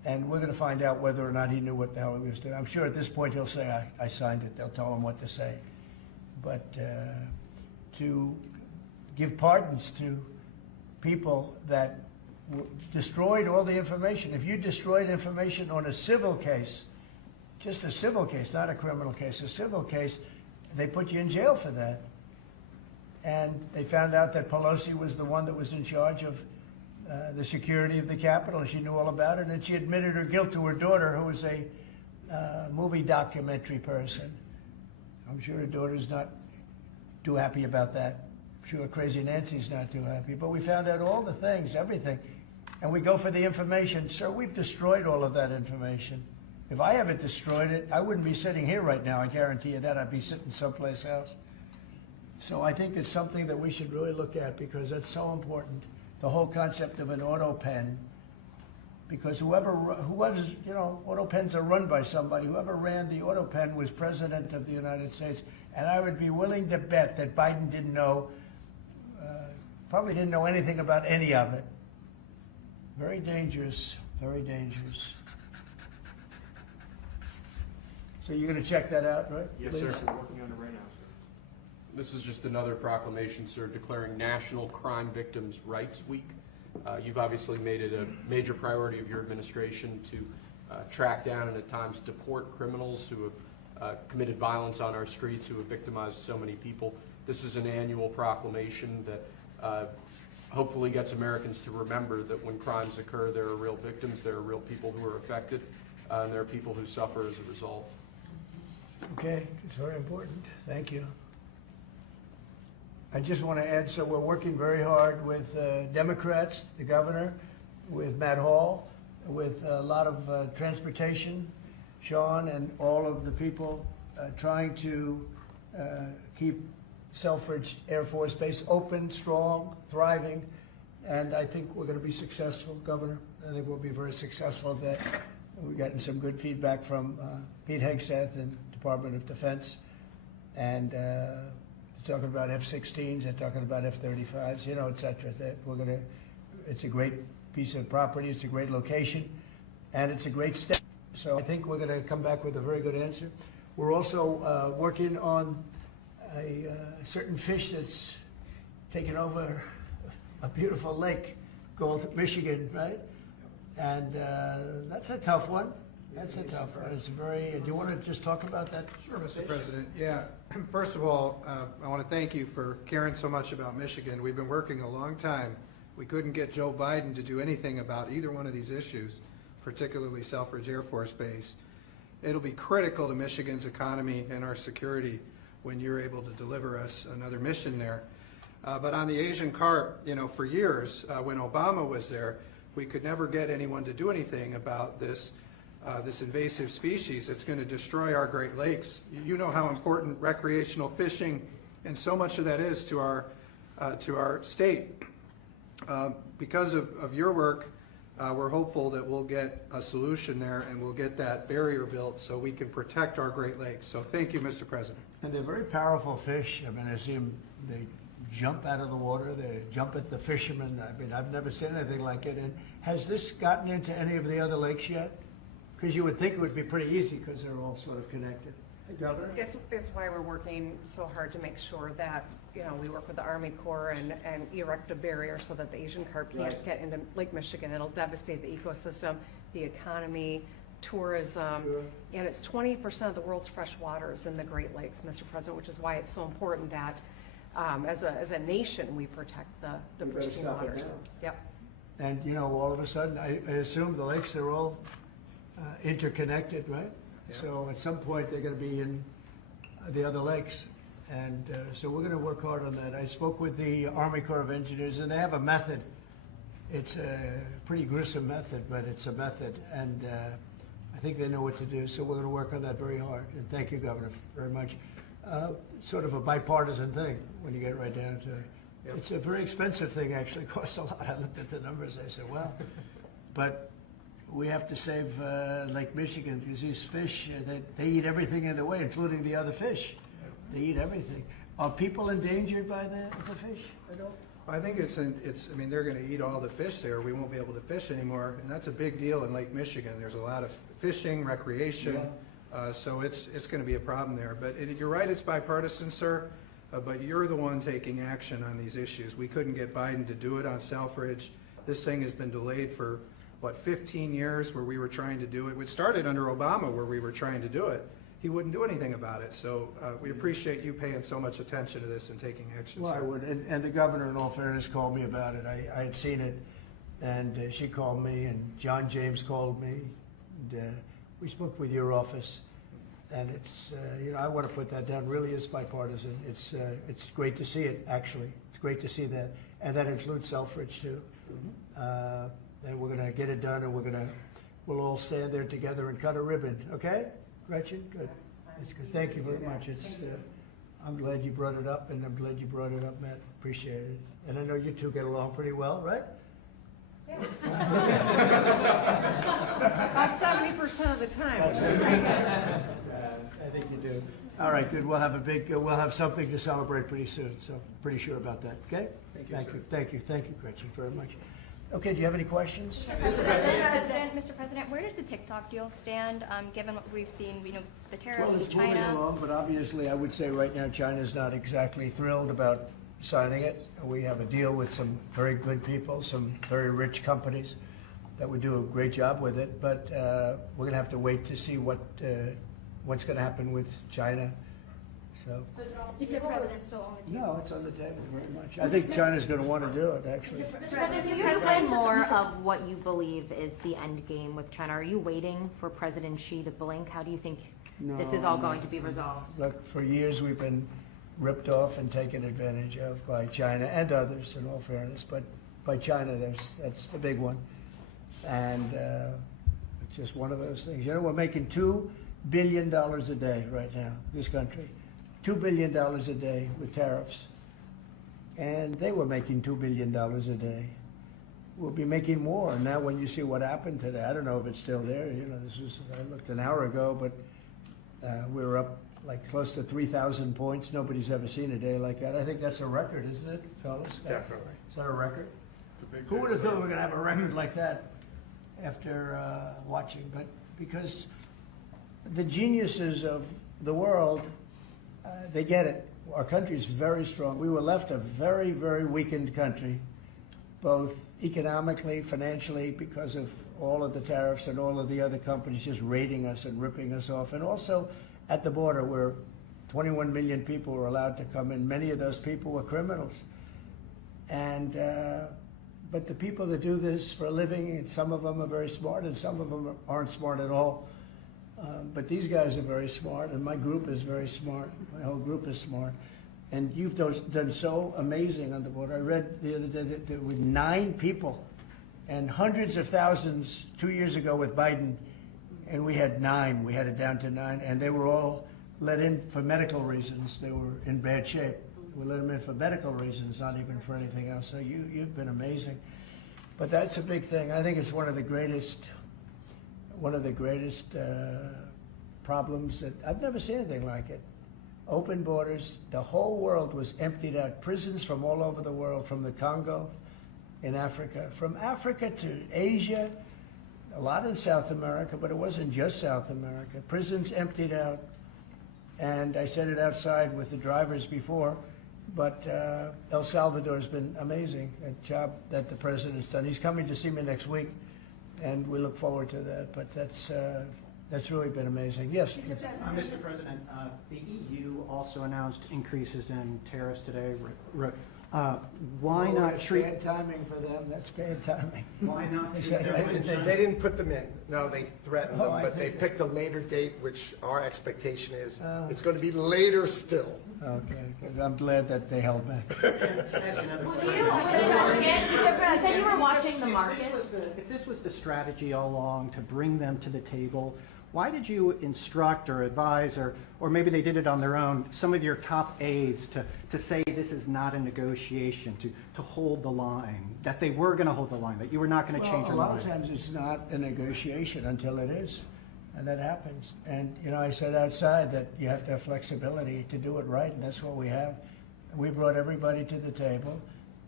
And we're going to find out whether or not he knew what the hell he was doing. I'm sure at this point he'll say, I signed it. They'll tell him what to say. But to give pardons to people that destroyed all the information. If you destroyed information on a civil case, just a civil case, not a criminal case, a civil case, they put you in jail for that. And they found out that Pelosi was the one that was in charge of the security of the Capitol, and she knew all about it, and she admitted her guilt to her daughter, who was a movie documentary person. I'm sure her daughter's not too happy about that. I'm sure Crazy Nancy's not too happy. But we found out all the things, everything. And we go for the information. Sir, we've destroyed all of that information. If I haven't destroyed it, I wouldn't be sitting here right now. I guarantee you that. I'd be sitting someplace else. So I think it's something that we should really look at, because that's so important. The whole concept of an auto pen. Because whoever's, you know, auto pens are run by somebody. Whoever ran the auto pen was president of the United States. And I would be willing to bet that Biden didn't know, probably didn't know anything about any of it. Very dangerous, very dangerous. So you're going to check that out, right? Yes, Please? sir. We're working on it right now, sir. This is just another proclamation, sir, declaring National Crime Victims' Rights Week. You've obviously made it a major priority of your administration to track down and at times deport criminals who have committed violence on our streets, who have victimized so many people. This is an annual proclamation that hopefully gets Americans to remember that when crimes occur, there are real victims, there are real people who are affected, and there are people who suffer as a result. Okay, it's very important. Thank you. I just want to add, so we're working very hard with Democrats, the governor, with Matt Hall, with a lot of transportation, Sean, and all of the people trying to keep Selfridge Air Force Base open, strong, thriving, and I think we're going to be successful, Governor. I think we'll be very successful at that. We've gotten some good feedback from Pete Hegseth and Department of Defense, and they're talking about F-16s, they're talking about F-35s, you know, et cetera. That we're going to, it's a great piece of property, it's a great location, and it's a great step. So I think we're going to come back with a very good answer. We're also working on a certain fish that's taken over a beautiful lake called Michigan, right? And that's a tough one. That's a tough one. It's very. Do you want to just talk about that? Sure, Mr. President. Yeah. First of all, I want to thank you for caring so much about Michigan. We've been working a long time. We couldn't get Joe Biden to do anything about either one of these issues, particularly Selfridge Air Force Base. It'll be critical to Michigan's economy and our security when you're able to deliver us another mission there. But on the Asian carp, you know, for years, when Obama was there, we could never get anyone to do anything about this invasive species that's going to destroy our Great Lakes. You know how important recreational fishing and so much of that is to our state. Because of your work, we're hopeful that we'll get a solution there and we'll get that barrier built so we can protect our Great Lakes. So thank you, Mr. President. And they're very powerful fish. I mean, I see them, they jump out of the water, they jump at the fishermen. I mean, I've never seen anything like it. And has this gotten into any of the other lakes yet? Because you would think it would be pretty easy because they're all sort of connected. Governor? It's why we're working so hard to make sure that, you know, we work with the Army Corps and erect a barrier so that the Asian carp can't get into Lake Michigan. It'll devastate the ecosystem, the economy, tourism, and it's 20% of the world's fresh water is in the Great Lakes, Mr. President, which is why it's so important that as a nation we protect the pristine waters. Yep. And, you know, all of a sudden, I assume the lakes are all interconnected, right? Yeah. So at some point they're going to be in the other lakes. And so we're going to work hard on that. I spoke with the Army Corps of Engineers, and they have a method. It's a pretty gruesome method, but it's a method. And I think they know what to do. So we're going to work on that very hard. And thank you, Governor, very much. Sort of a bipartisan thing when you get right down to it. Yep. It's a very expensive thing, actually. It costs a lot. I looked at the numbers. I said, well, but we have to save Lake Michigan because these fish, they eat everything in the way, including the other fish. They eat everything. Are people endangered by the fish at all? I think I mean, they're going to eat all the fish there. We won't be able to fish anymore, and that's a big deal in Lake Michigan. There's a lot of fishing, recreation, so it's going to be a problem there. But you're right, it's bipartisan, sir, but you're the one taking action on these issues. We couldn't get Biden to do it on Selfridge. This thing has been delayed for, 15 years where we were trying to do it. It started under Obama where we were trying to do it. He wouldn't do anything about it. So we appreciate you paying so much attention to this and taking action, Well, sir. I would, and the governor, in all fairness, called me about it. I had seen it, and she called me, and John James called me. And, we spoke with your office, and it's, I want to put that down. Really is bipartisan. It's great to see it, actually. It's great to see that, and that includes Selfridge too. And we're going to get it done, and we'll all stand there together and cut a ribbon. Okay, Gretchen? Good. That's good. Thank you very much. I'm glad you brought it up, and I'm glad you brought it up, Matt. Appreciate it. And I know you two get along pretty well, right? About 70% of the time. I think you do. All right, good. We'll have something to celebrate pretty soon. So pretty sure about that. Okay. Thank you, Gretchen, very much. Okay. Do you have any questions? Mr. President, where does the TikTok deal stand, given what we've seen, the tariffs Well, to it's moving China? along, but obviously I would say right now China's not exactly thrilled about signing it. We have a deal with some very good people, some very rich companies that would do a great job with it, but we're going to have to wait to see what's going to happen with China. So, Mr. President, no, it's on the table very much. I think China's going to want to do it, actually. Mr. President, can you explain more of what you believe is the end game with China? Are you waiting for President Xi to blink? How do you think this is all going to be resolved? Look, for years we've been ripped off and taken advantage of by China and others, in all fairness, but by China, that's the big one. And it's just one of those things. We're making $2 billion a day right now, this country. $2 billion a day with tariffs. And they were making $2 billion a day. We'll be making more. Now when you see what happened today, I don't know if it's still there. I looked an hour ago, but we were up like close to 3,000 points. Nobody's ever seen a day like that. I think that's a record, isn't it, fellas? Definitely. Is that a record? Who would have thought we were going to have a record like that after watching? But because the geniuses of the world, they get it. Our country is very strong. We were left a very, very weakened country, both economically, financially, because of all of the tariffs and all of the other companies just raiding us and ripping us off, and also at the border where 21 million people were allowed to come in. Many of those people were criminals. And but the people that do this for a living, and some of them are very smart and some of them aren't smart at all. But these guys are very smart, and my group is very smart. My whole group is smart. And you've done so amazing on the border. I read the other day that there were 9 people and hundreds of thousands 2 years ago with Biden, and we had 9. We had it down to 9, and they were all let in for medical reasons. They were in bad shape. We let them in for medical reasons, not even for anything else. So you've been amazing. But that's a big thing. I think it's one of the greatest problems that I've never seen anything like it. Open borders. The whole world was emptied out. Prisons from all over the world, from the Congo in Africa, from Africa to Asia, a lot in South America, but it wasn't just South America. Prisons emptied out. And I said it outside with the drivers before, but El Salvador has been amazing, a job that the president's done. He's coming to see me next week, and we look forward to that. But that's really been amazing. Yes? Mr. President, the EU also announced increases in tariffs today. Why not That's treat... bad timing for them. That's bad timing. Why not They treat said them- They didn't put them in. No, they threatened Oh, them, I but they think- picked a later date, which our expectation is it's going to be later still. Okay, good. I'm glad that they held back. You said you were watching the market. If this was the strategy all along to bring them to the table, why did you instruct or advise, or maybe they did it on their own, some of your top aides to say this is not a negotiation, to hold the line, that they were going to hold the line, that you were not going to change your Well, a lot mind? of times it's not a negotiation until it is, and that happens. And, I said outside that you have to have flexibility to do it right, and that's what we have. We brought everybody to the table,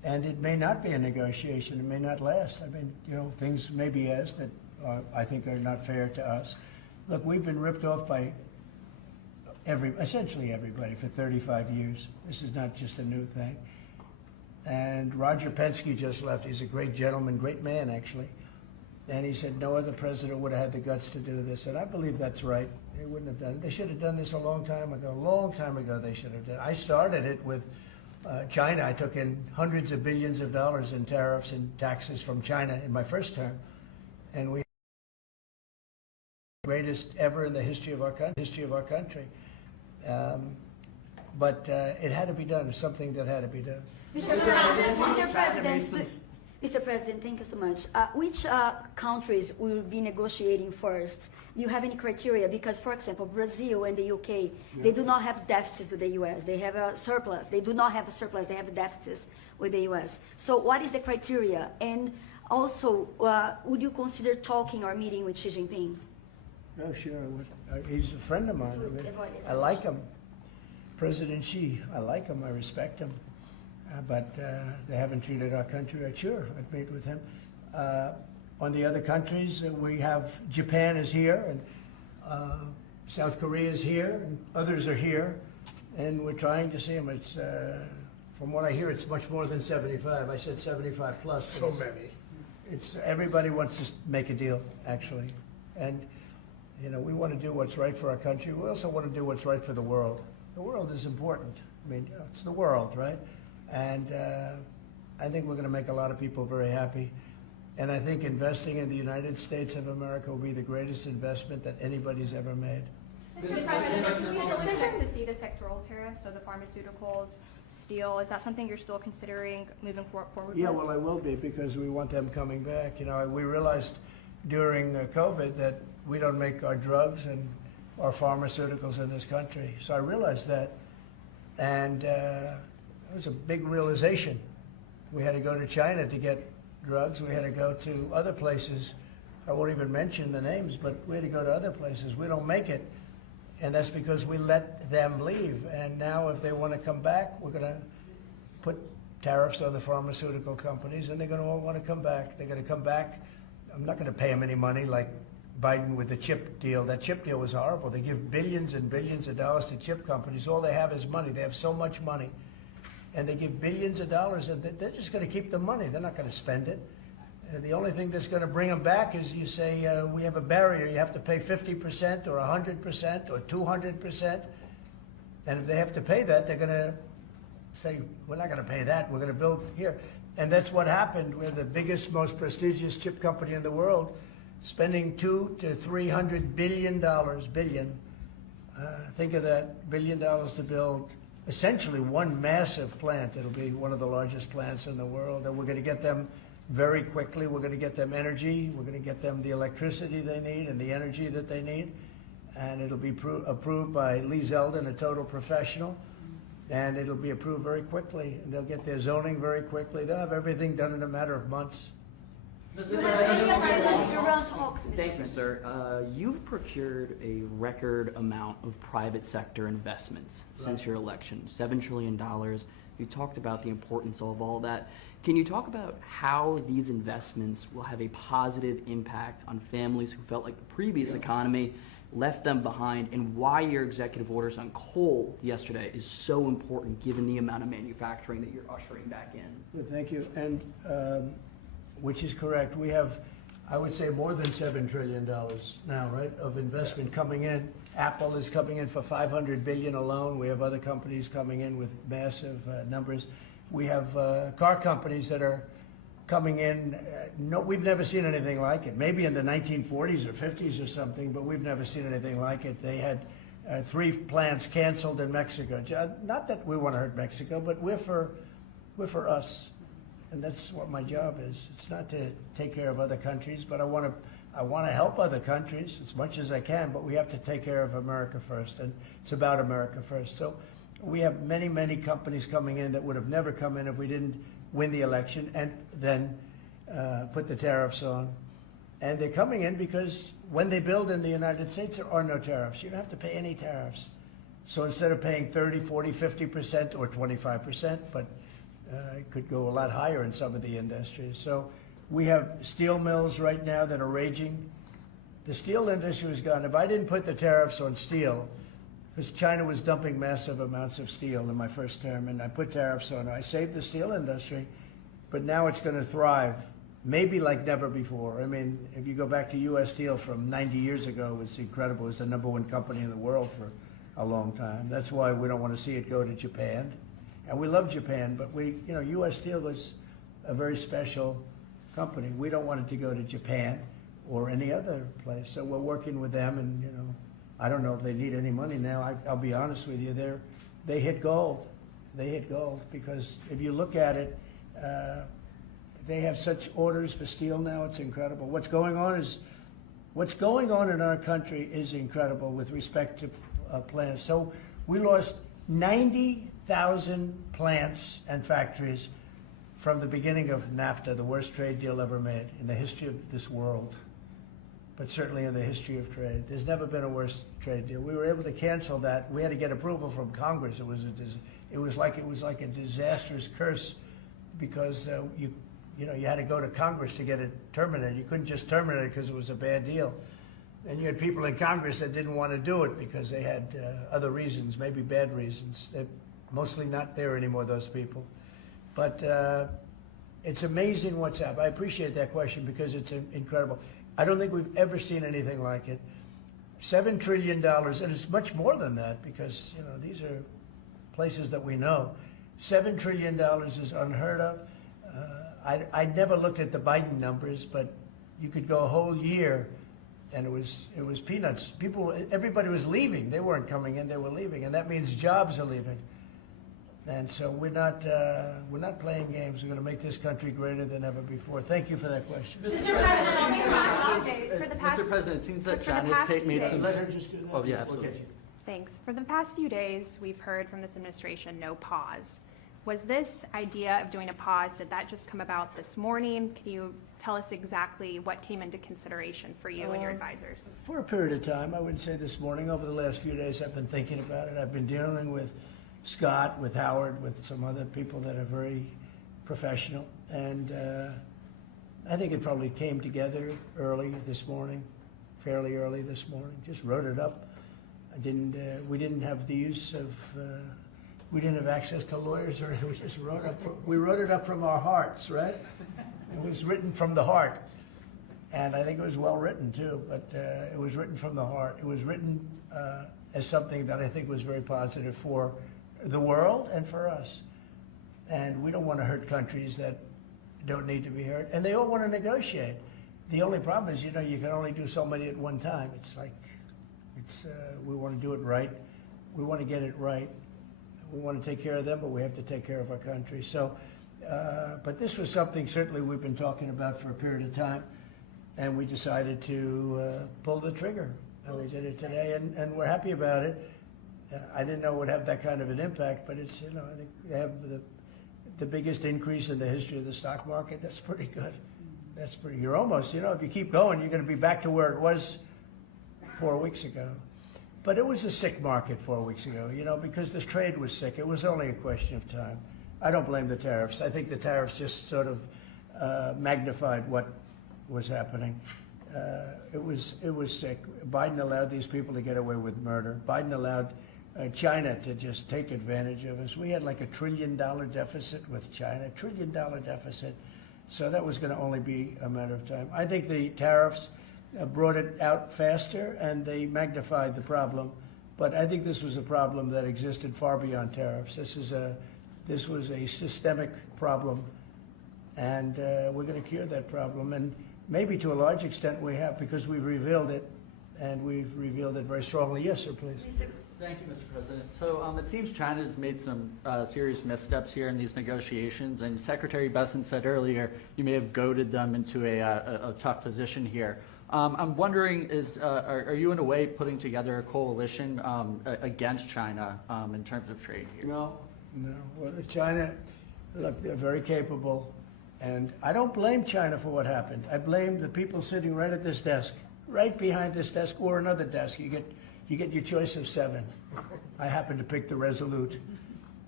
And it may not be a negotiation. It may not last. I mean, you know, things may be asked that I think are not fair to us. Look, we've been ripped off by essentially everybody for 35 years. This is not just a new thing. And Roger Penske just left. He's a great gentleman, great man, actually. And he said no other president would have had the guts to do this. And I believe that's right. They wouldn't have done it. They should have done this a long time ago. A long time ago they should have done it. I started it with China. I took in hundreds of billions of dollars in tariffs and taxes from China in my first term. And we greatest ever in the history of our country. But it had to be done. It's something that had to be done. Mr. President, thank you so much. Which countries will be negotiating first? Do you have any criteria? Because, for example, Brazil and the UK, they do not have deficits with the US. They have a surplus. They do not have a surplus. They have deficits with the US. So what is the criteria? And also, would you consider talking or meeting with Xi Jinping? Oh, sure. He's a friend of mine. I mean, I like him. President Xi, I like him. I respect him. But they haven't treated our country right. Sure, I'd meet with him. On the other countries, we have Japan is here, and South Korea is here, and others are here, and we're trying to see them. It's from what I hear, it's much more than 75. I said 75 plus. So many. It's everybody wants to make a deal, actually, and you know we want to do what's right for our country. We also want to do what's right for the world. The world is important. I mean, you know, it's the world, right? And I think we're going to make a lot of people very happy. And I think investing in the United States of America will be the greatest investment that anybody's ever made. Mr. President, can we still expect to see the sectoral tariffs, so the pharmaceuticals, steel? Is that something you're still considering moving forward Yeah, with? well, I will be because we want them coming back. You know, we realized during COVID that we don't make our drugs and our pharmaceuticals in this country. So I realized that, and it was a big realization. We had to go to China to get drugs. We had to go to other places. I won't even mention the names, but we had to go to other places. We don't make it, and that's because we let them leave. And now if they want to come back, we're going to put tariffs on the pharmaceutical companies, and they're going to all want to come back. They're going to come back. I'm not going to pay them any money like Biden with the chip deal. That chip deal was horrible. They give billions and billions of dollars to chip companies. All they have is money. They have so much money. And they give billions of dollars, and they're just going to keep the money. They're not going to spend it. And the only thing that's going to bring them back is you say, we have a barrier. You have to pay 50% or 100% or 200%. And if they have to pay that, they're going to say, we're not going to pay that. We're going to build here. And that's what happened. We're the biggest, most prestigious chip company in the world, spending $200 to $300 billion. Think of that, $1 billion to build essentially one massive plant. It'll be one of the largest plants in the world, and we're going to get them very quickly. We're going to get them energy. We're going to get them the electricity they need and the energy that they need, and it'll be approved by Lee Zeldin, a total professional, and it'll be approved very quickly, and they'll get their zoning very quickly. They'll have everything done in a matter of months. Thank you, sir. You've procured a record amount of private sector investments since your election, $7 trillion. You talked about the importance of all that. Can you talk about how these investments will have a positive impact on families who felt like the previous economy left them behind, and why your executive orders on coal yesterday is so important given the amount of manufacturing that you're ushering back in? Good, thank you. And which is correct. We have, I would say, more than $7 trillion now, right, of investment coming in. Apple is coming in for $500 billion alone. We have other companies coming in with massive numbers. We have car companies that are coming in. No, we've never seen anything like it. Maybe in the 1940s or 50s or something, but we've never seen anything like it. They had 3 plants canceled in Mexico. Not that we want to hurt Mexico, but we're for us. And that's what my job is. It's not to take care of other countries, but I want to help other countries as much as I can, but we have to take care of America first, and it's about America first. So we have many, many companies coming in that would have never come in if we didn't win the election and then put the tariffs on. And they're coming in because when they build in the United States, there are no tariffs. You don't have to pay any tariffs. So instead of paying 30, 40, 50% or 25%, but It could go a lot higher in some of the industries. So we have steel mills right now that are raging. The steel industry was gone. If I didn't put the tariffs on steel, because China was dumping massive amounts of steel in my first term, and I put tariffs on it, I saved the steel industry, but now it's going to thrive, maybe like never before. I mean, if you go back to U.S. Steel from 90 years ago, it was incredible. It was the #1 company in the world for a long time. That's why we don't want to see it go to Japan. And we love Japan, but U.S. Steel was a very special company. We don't want it to go to Japan or any other place. So we're working with them, and I don't know if they need any money now. I'll be honest with you, they hit gold. They hit gold because if you look at it, they have such orders for steel now. It's incredible. What's going on in our country is incredible with respect to plants. So we lost 90,000 plants and factories from the beginning of NAFTA, the worst trade deal ever made in the history of this world, but certainly in the history of trade. There's never been a worse trade deal. We were able to cancel that. We had to get approval from Congress. It was like a disastrous curse because you had to go to Congress to get it terminated. You couldn't just terminate it because it was a bad deal. And you had people in Congress that didn't want to do it because they had other reasons, maybe bad reasons. They're mostly not there anymore, those people. But it's amazing what's happened. I appreciate that question because it's incredible. I don't think we've ever seen anything like it. $7 trillion, and it's much more than that because, these are places that we know. $7 trillion is unheard of. I never looked at the Biden numbers, but you could go a whole year and it was peanuts. Everybody was leaving. They weren't coming in, they were leaving. And that means jobs are leaving. And so we're not playing games. We're going to make this country greater than ever before. Thank you for that question. Mr. President, it seems that China's made some... Let her just do that. Oh, yeah, absolutely. Thanks. For the past few days, we've heard from this administration no pause. Was this idea of doing a pause, did that just come about this morning? Can you tell us exactly what came into consideration for you and your advisors? For a period of time, I wouldn't say this morning. Over the last few days, I've been thinking about it. I've been dealing with Scott, with Howard, with some other people that are very professional. And I think it probably came together early this morning, fairly early this morning. Just wrote it up. We didn't have the use of... we didn't have access to lawyers, or we just we wrote it up from our hearts, right? It was written from the heart. And I think it was well written too, but it was written from the heart. It was written as something that I think was very positive for the world and for us. And we don't want to hurt countries that don't need to be hurt. And they all want to negotiate. The only problem is, you can only do so many at one time. We want to do it right. We want to get it right. We want to take care of them, but we have to take care of our country. So, but this was something certainly we've been talking about for a period of time, and we decided to pull the trigger, and we did it today, and we're happy about it. I didn't know it would have that kind of an impact, but it's, I think they have the biggest increase in the history of the stock market. That's pretty good. You're almost, if you keep going, you're going to be back to where it was 4 weeks ago. But it was a sick market 4 weeks ago, because this trade was sick. It was only a question of time. I don't blame the tariffs. I think the tariffs just sort of magnified what was happening. It was sick. Biden allowed these people to get away with murder. Biden allowed China to just take advantage of us. We had like $1 trillion deficit with China, $1 trillion deficit. So that was going to only be a matter of time. I think the tariffs brought it out faster, and they magnified the problem. But I think this was a problem that existed far beyond tariffs. This was a systemic problem, and we're going to cure that problem. And maybe to a large extent we have, because we've revealed it, and we've revealed it very strongly. Yes, sir, please. Thank you, Mr. President. So it seems China's made some serious missteps here in these negotiations, and Secretary Bessent said earlier you may have goaded them into a tough position here. I'm wondering, are you in a way putting together a coalition against China in terms of trade here? No. Well, China, look, they're very capable, and I don't blame China for what happened. I blame the people sitting right at this desk, right behind this desk, or another desk. You get your choice of 7. I happen to pick the Resolute.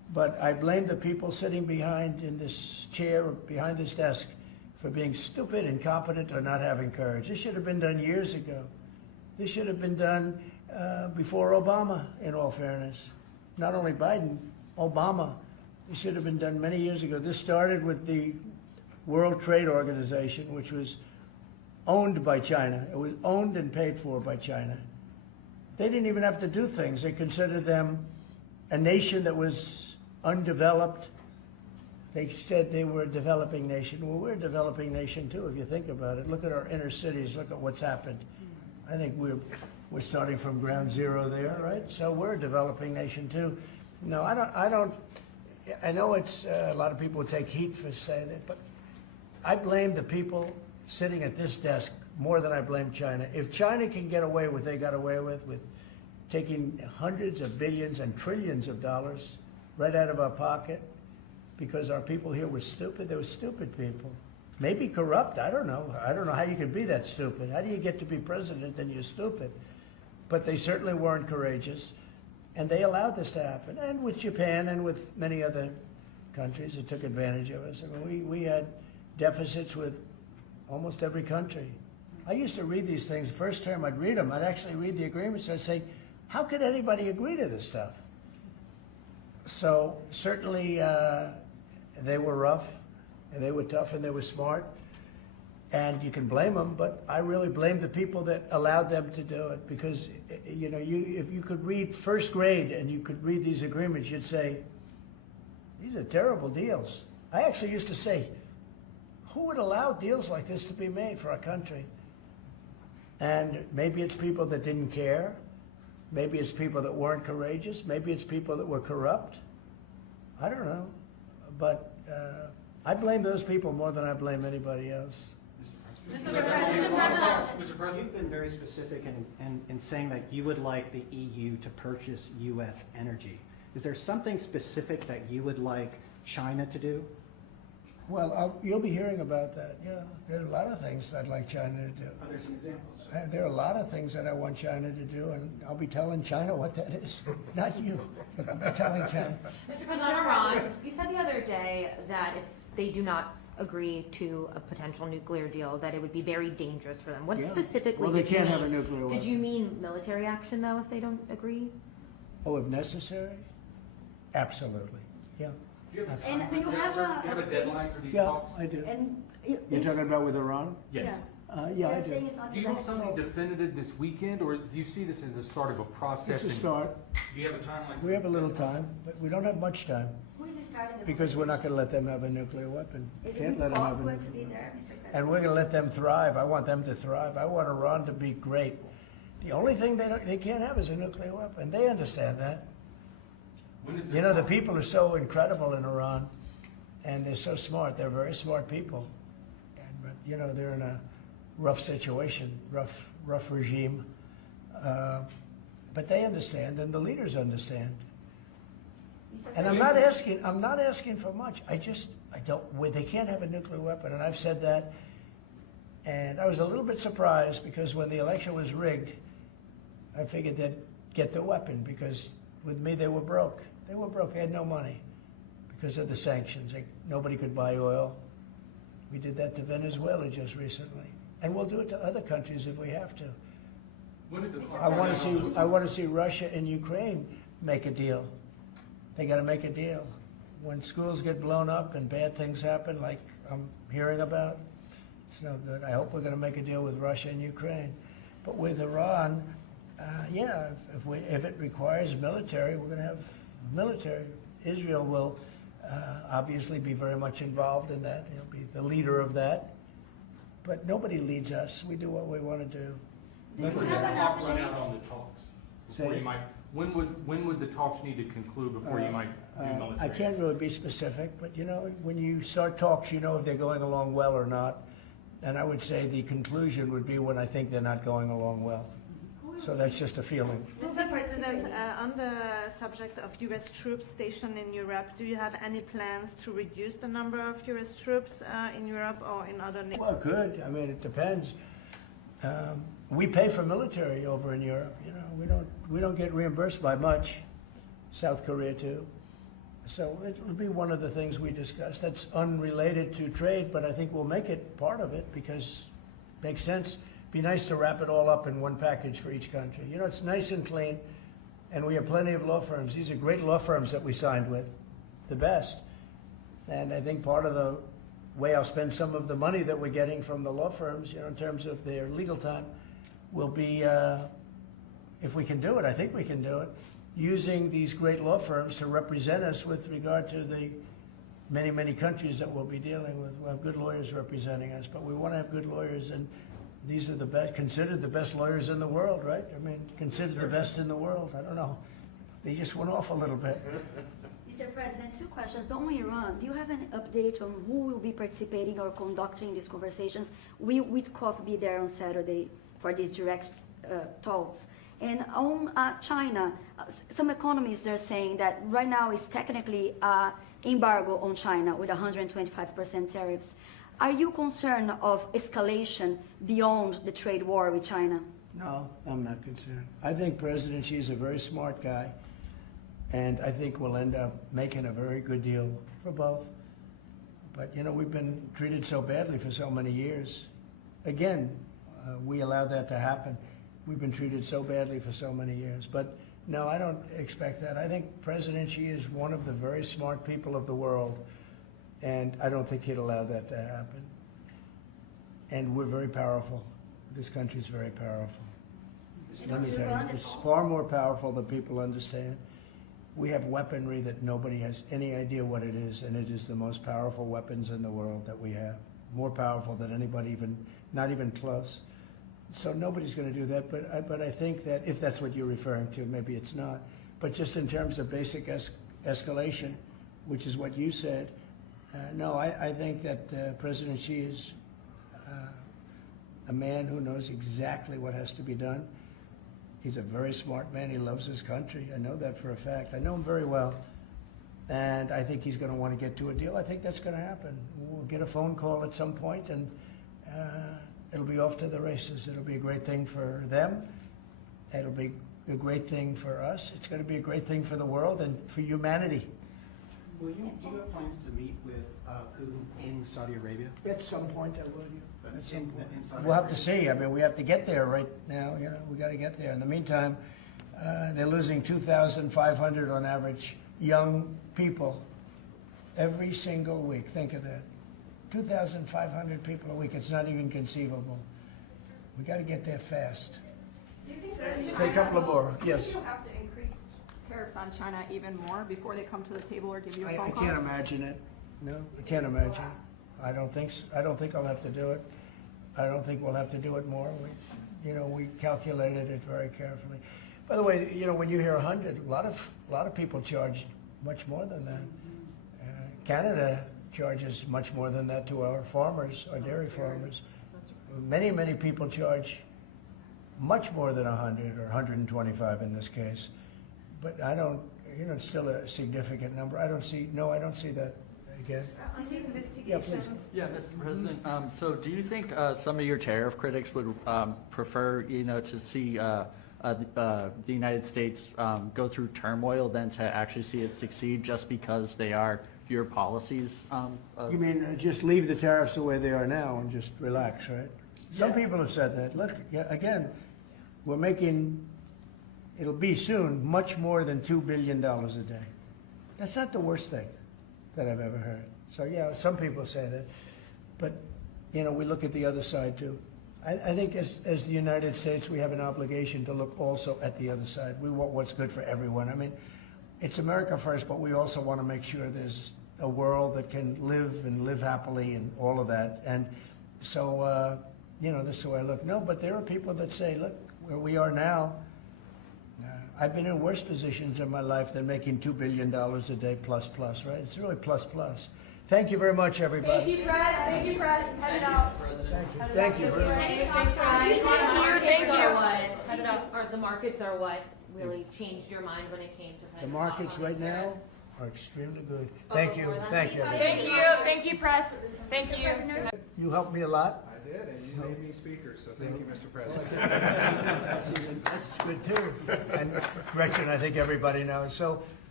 But I blame the people sitting behind in this chair, behind this desk, for being stupid, incompetent, or not having courage. This should have been done years ago. This should have been done before Obama, in all fairness. Not only Biden, Obama. It should have been done many years ago. This started with the World Trade Organization, which was owned by China. It was owned and paid for by China. They didn't even have to do things. They considered them a nation that was undeveloped. They said they were a developing nation. Well, we're a developing nation too, if you think about it. Look at our inner cities. Look at what's happened. I think we're starting from ground zero there, right? So we're a developing nation too. No, I don't. I know it's a lot of people take heat for saying it, but I blame the people sitting at this desk more than I blame China. If China can get away with what they got away with taking hundreds of billions and trillions of dollars right out of our pocket because our people here were stupid, they were stupid people. Maybe corrupt, I don't know. I don't know how you could be that stupid. How do you get to be president and you're stupid? But they certainly weren't courageous, and they allowed this to happen. And with Japan and with many other countries that took advantage of us. I mean, we had deficits with almost every country. I used to read these things. First term, I'd read them. I'd actually read the agreements. I'd say, how could anybody agree to this stuff? So certainly they were rough, and they were tough, and they were smart. And you can blame them, but I really blame the people that allowed them to do it, because you know, if you could read first grade and you could read these agreements, you'd say, these are terrible deals. I actually used to say, who would allow deals like this to be made for our country? And maybe it's people that didn't care. Maybe it's people that weren't courageous. Maybe it's people that were corrupt. I don't know. But I blame those people more than I blame anybody else. Mr. President, you've been very specific in saying that you would like the EU to purchase U.S. energy. Is there something specific that you would like China to do? Well, you'll be hearing about that, yeah. There are a lot of things I'd like China to do. Are there some examples? There are a lot of things that I want China to do, and I'll be telling China what that is. Not you, but I'll be telling China. Mr. President, on Iran, you said the other day that if they do not agree to a potential nuclear deal, that it would be very dangerous for them. What specifically Well, they did you can't mean? have a nuclear weapon. Did you mean military action, though, if they don't agree? Oh, if necessary? Absolutely, yeah. And do you have a deadline for these Yeah, talks? I do. And You're talking about with Iran? Yes. Yeah, I They're do. saying it's not Do you want negotiable. something definitive this weekend, or do you see this as the start of a process? It's a start. Do you have a timeline? We have a little time, but we don't have much time, Who is starting the because we're not going to let them have a nuclear weapon. Is Can't it let them have a awkward to nuclear be weapon. there, Mr. President? And we're going to let them thrive. I want them to thrive. I want Iran to be great. The only thing they can't have is a nuclear weapon. They understand that. You know, the people are so incredible in Iran, and they're so smart. They're very smart people. But, you know, they're in a rough situation, rough regime. But they understand, and the leaders understand. And I'm not asking for much. I don't, they can't have a nuclear weapon, and I've said that. And I was a little bit surprised, because when the election was rigged, I figured they'd get the weapon, because with me they were broke. They were broke, they had no money because of the sanctions. Nobody could buy oil. We did that to Venezuela just recently. And we'll do it to other countries if we have to. I want to see Russia and Ukraine make a deal. They got to make a deal. When schools get blown up and bad things happen, like I'm hearing about, it's no good. I hope we're going to make a deal with Russia and Ukraine. But with Iran, yeah, if it requires military, we're going to have military. Israel will obviously be very much involved in that. He'll be the leader of that. But nobody leads us. We do what we want to do. When would the clock run out on the talks? Before Say- you might, when would the talks need to conclude before you might do military? I can't really be specific, but you know, when you start talks, you know if they're going along well or not. And I would say the conclusion would be when I think they're not going along well. So that's just a feeling. Mr. President, on the subject of U.S. troops stationed in Europe, do you have any plans to reduce the number of U.S. troops in Europe or in other nations? Well, good. I mean, it depends. We pay for military over in Europe. You know, we don't get reimbursed by much. South Korea too. So it'll be one of the things we discuss. That's unrelated to trade, but I think we'll make it part of it because it makes sense. Be nice to wrap it all up in one package for each country. You know, it's nice and clean, and we have plenty of law firms. These are great law firms that we signed with, the best. And I think part of the way I'll spend some of the money that we're getting from the law firms, you know, in terms of their legal time, will be, if we can do it, I think we can do it, using these great law firms to represent us with regard to the many, many countries that we'll be dealing with. We'll have good lawyers representing us, but we want to have good lawyers, and these are the best, considered the best lawyers in the world, right? I mean, considered the best in the world. I don't know. They just went off a little bit. Mr. President, 2 questions. On Iran, do you have an update on who will be participating or conducting these conversations? Will Witkoff be there on Saturday for these direct talks? And on China, some economists are saying that right now is technically embargo on China with 125% tariffs. Are you concerned of escalation beyond the trade war with China? No, I'm not concerned. I think President Xi is a very smart guy, and I think we'll end up making a very good deal for both. But, you know, we've been treated so badly for so many years. Again, we allowed that to happen. We've been treated so badly for so many years. But no, I don't expect that. I think President Xi is one of the very smart people of the world, and I don't think he'd allow that to happen. And we're very powerful. This country's very powerful. Let me tell you, it's far more powerful than people understand. We have weaponry that nobody has any idea what it is, and it is the most powerful weapons in the world that we have. More powerful than anybody, even not even close. So nobody's going to do that, but I think that if that's what you're referring to, maybe it's not. But just in terms of basic escalation, which is what you said, no, I think that President Xi is a man who knows exactly what has to be done. He's a very smart man. He loves his country. I know that for a fact. I know him very well. And I think he's going to want to get to a deal. I think that's going to happen. We'll get a phone call at some point, and it'll be off to the races. It'll be a great thing for them. It'll be a great thing for us. It's going to be a great thing for the world and for humanity. Do you have plans to meet with Putin in Saudi Arabia? At some point, I will. At some point. in Saudi We'll have to see. I mean, we have to get there right now. You know, we got to get there. In the meantime, they're losing 2,500 on average young people every single week. Think of that. 2,500 people a week. It's not even conceivable. We got to get there fast. Take a couple of more. Yes. Do you have to increase tariffs on China even more before they come to the table or give you a phone I call? can't imagine it. No, I can't imagine. I don't think so. I don't think I'll have to do it. I don't think we'll have to do it more. We calculated it very carefully. By the way, you know, when you hear 100, a lot of people charge much more than that. Canada charges much more than that to our farmers, our dairy farmers. Many, many people charge much more than 100 or 125 in this case. But I don't, you know, it's still a significant number. I don't see that again. Yeah, please. Yeah, Mr. President. So do you think some of your tariff critics would prefer, you know, to see the United States go through turmoil than to actually see it succeed just because they are your policies? You mean just leave the tariffs the way they are now and just relax, right? Some people have said that. Look, again, we're making, it'll be soon, much more than $2 billion a day. That's not the worst thing that I've ever heard. So yeah, some people say that. But, you know, we look at the other side too. I think as the United States, we have an obligation to look also at the other side. We want what's good for everyone. I mean, it's America first, but we also want to make sure there's a world that can live happily and all of that. And so, you know, this is the way I look. No, but there are people that say, look, where we are now, I've been in worse positions in my life than making $2 billion a day plus, right? It's really plus. Thank you very much, everybody. Thank you, Press. Thank you, Press. Head it out. Thank you. The markets are what really changed your mind when it came to The markets right now are extremely good. Thank you. Thank you, Press. Thank you. You helped me a lot. I did, and you made me speaker, so thank you, Mr. President. That's good too. And Gretchen, I think everybody knows. So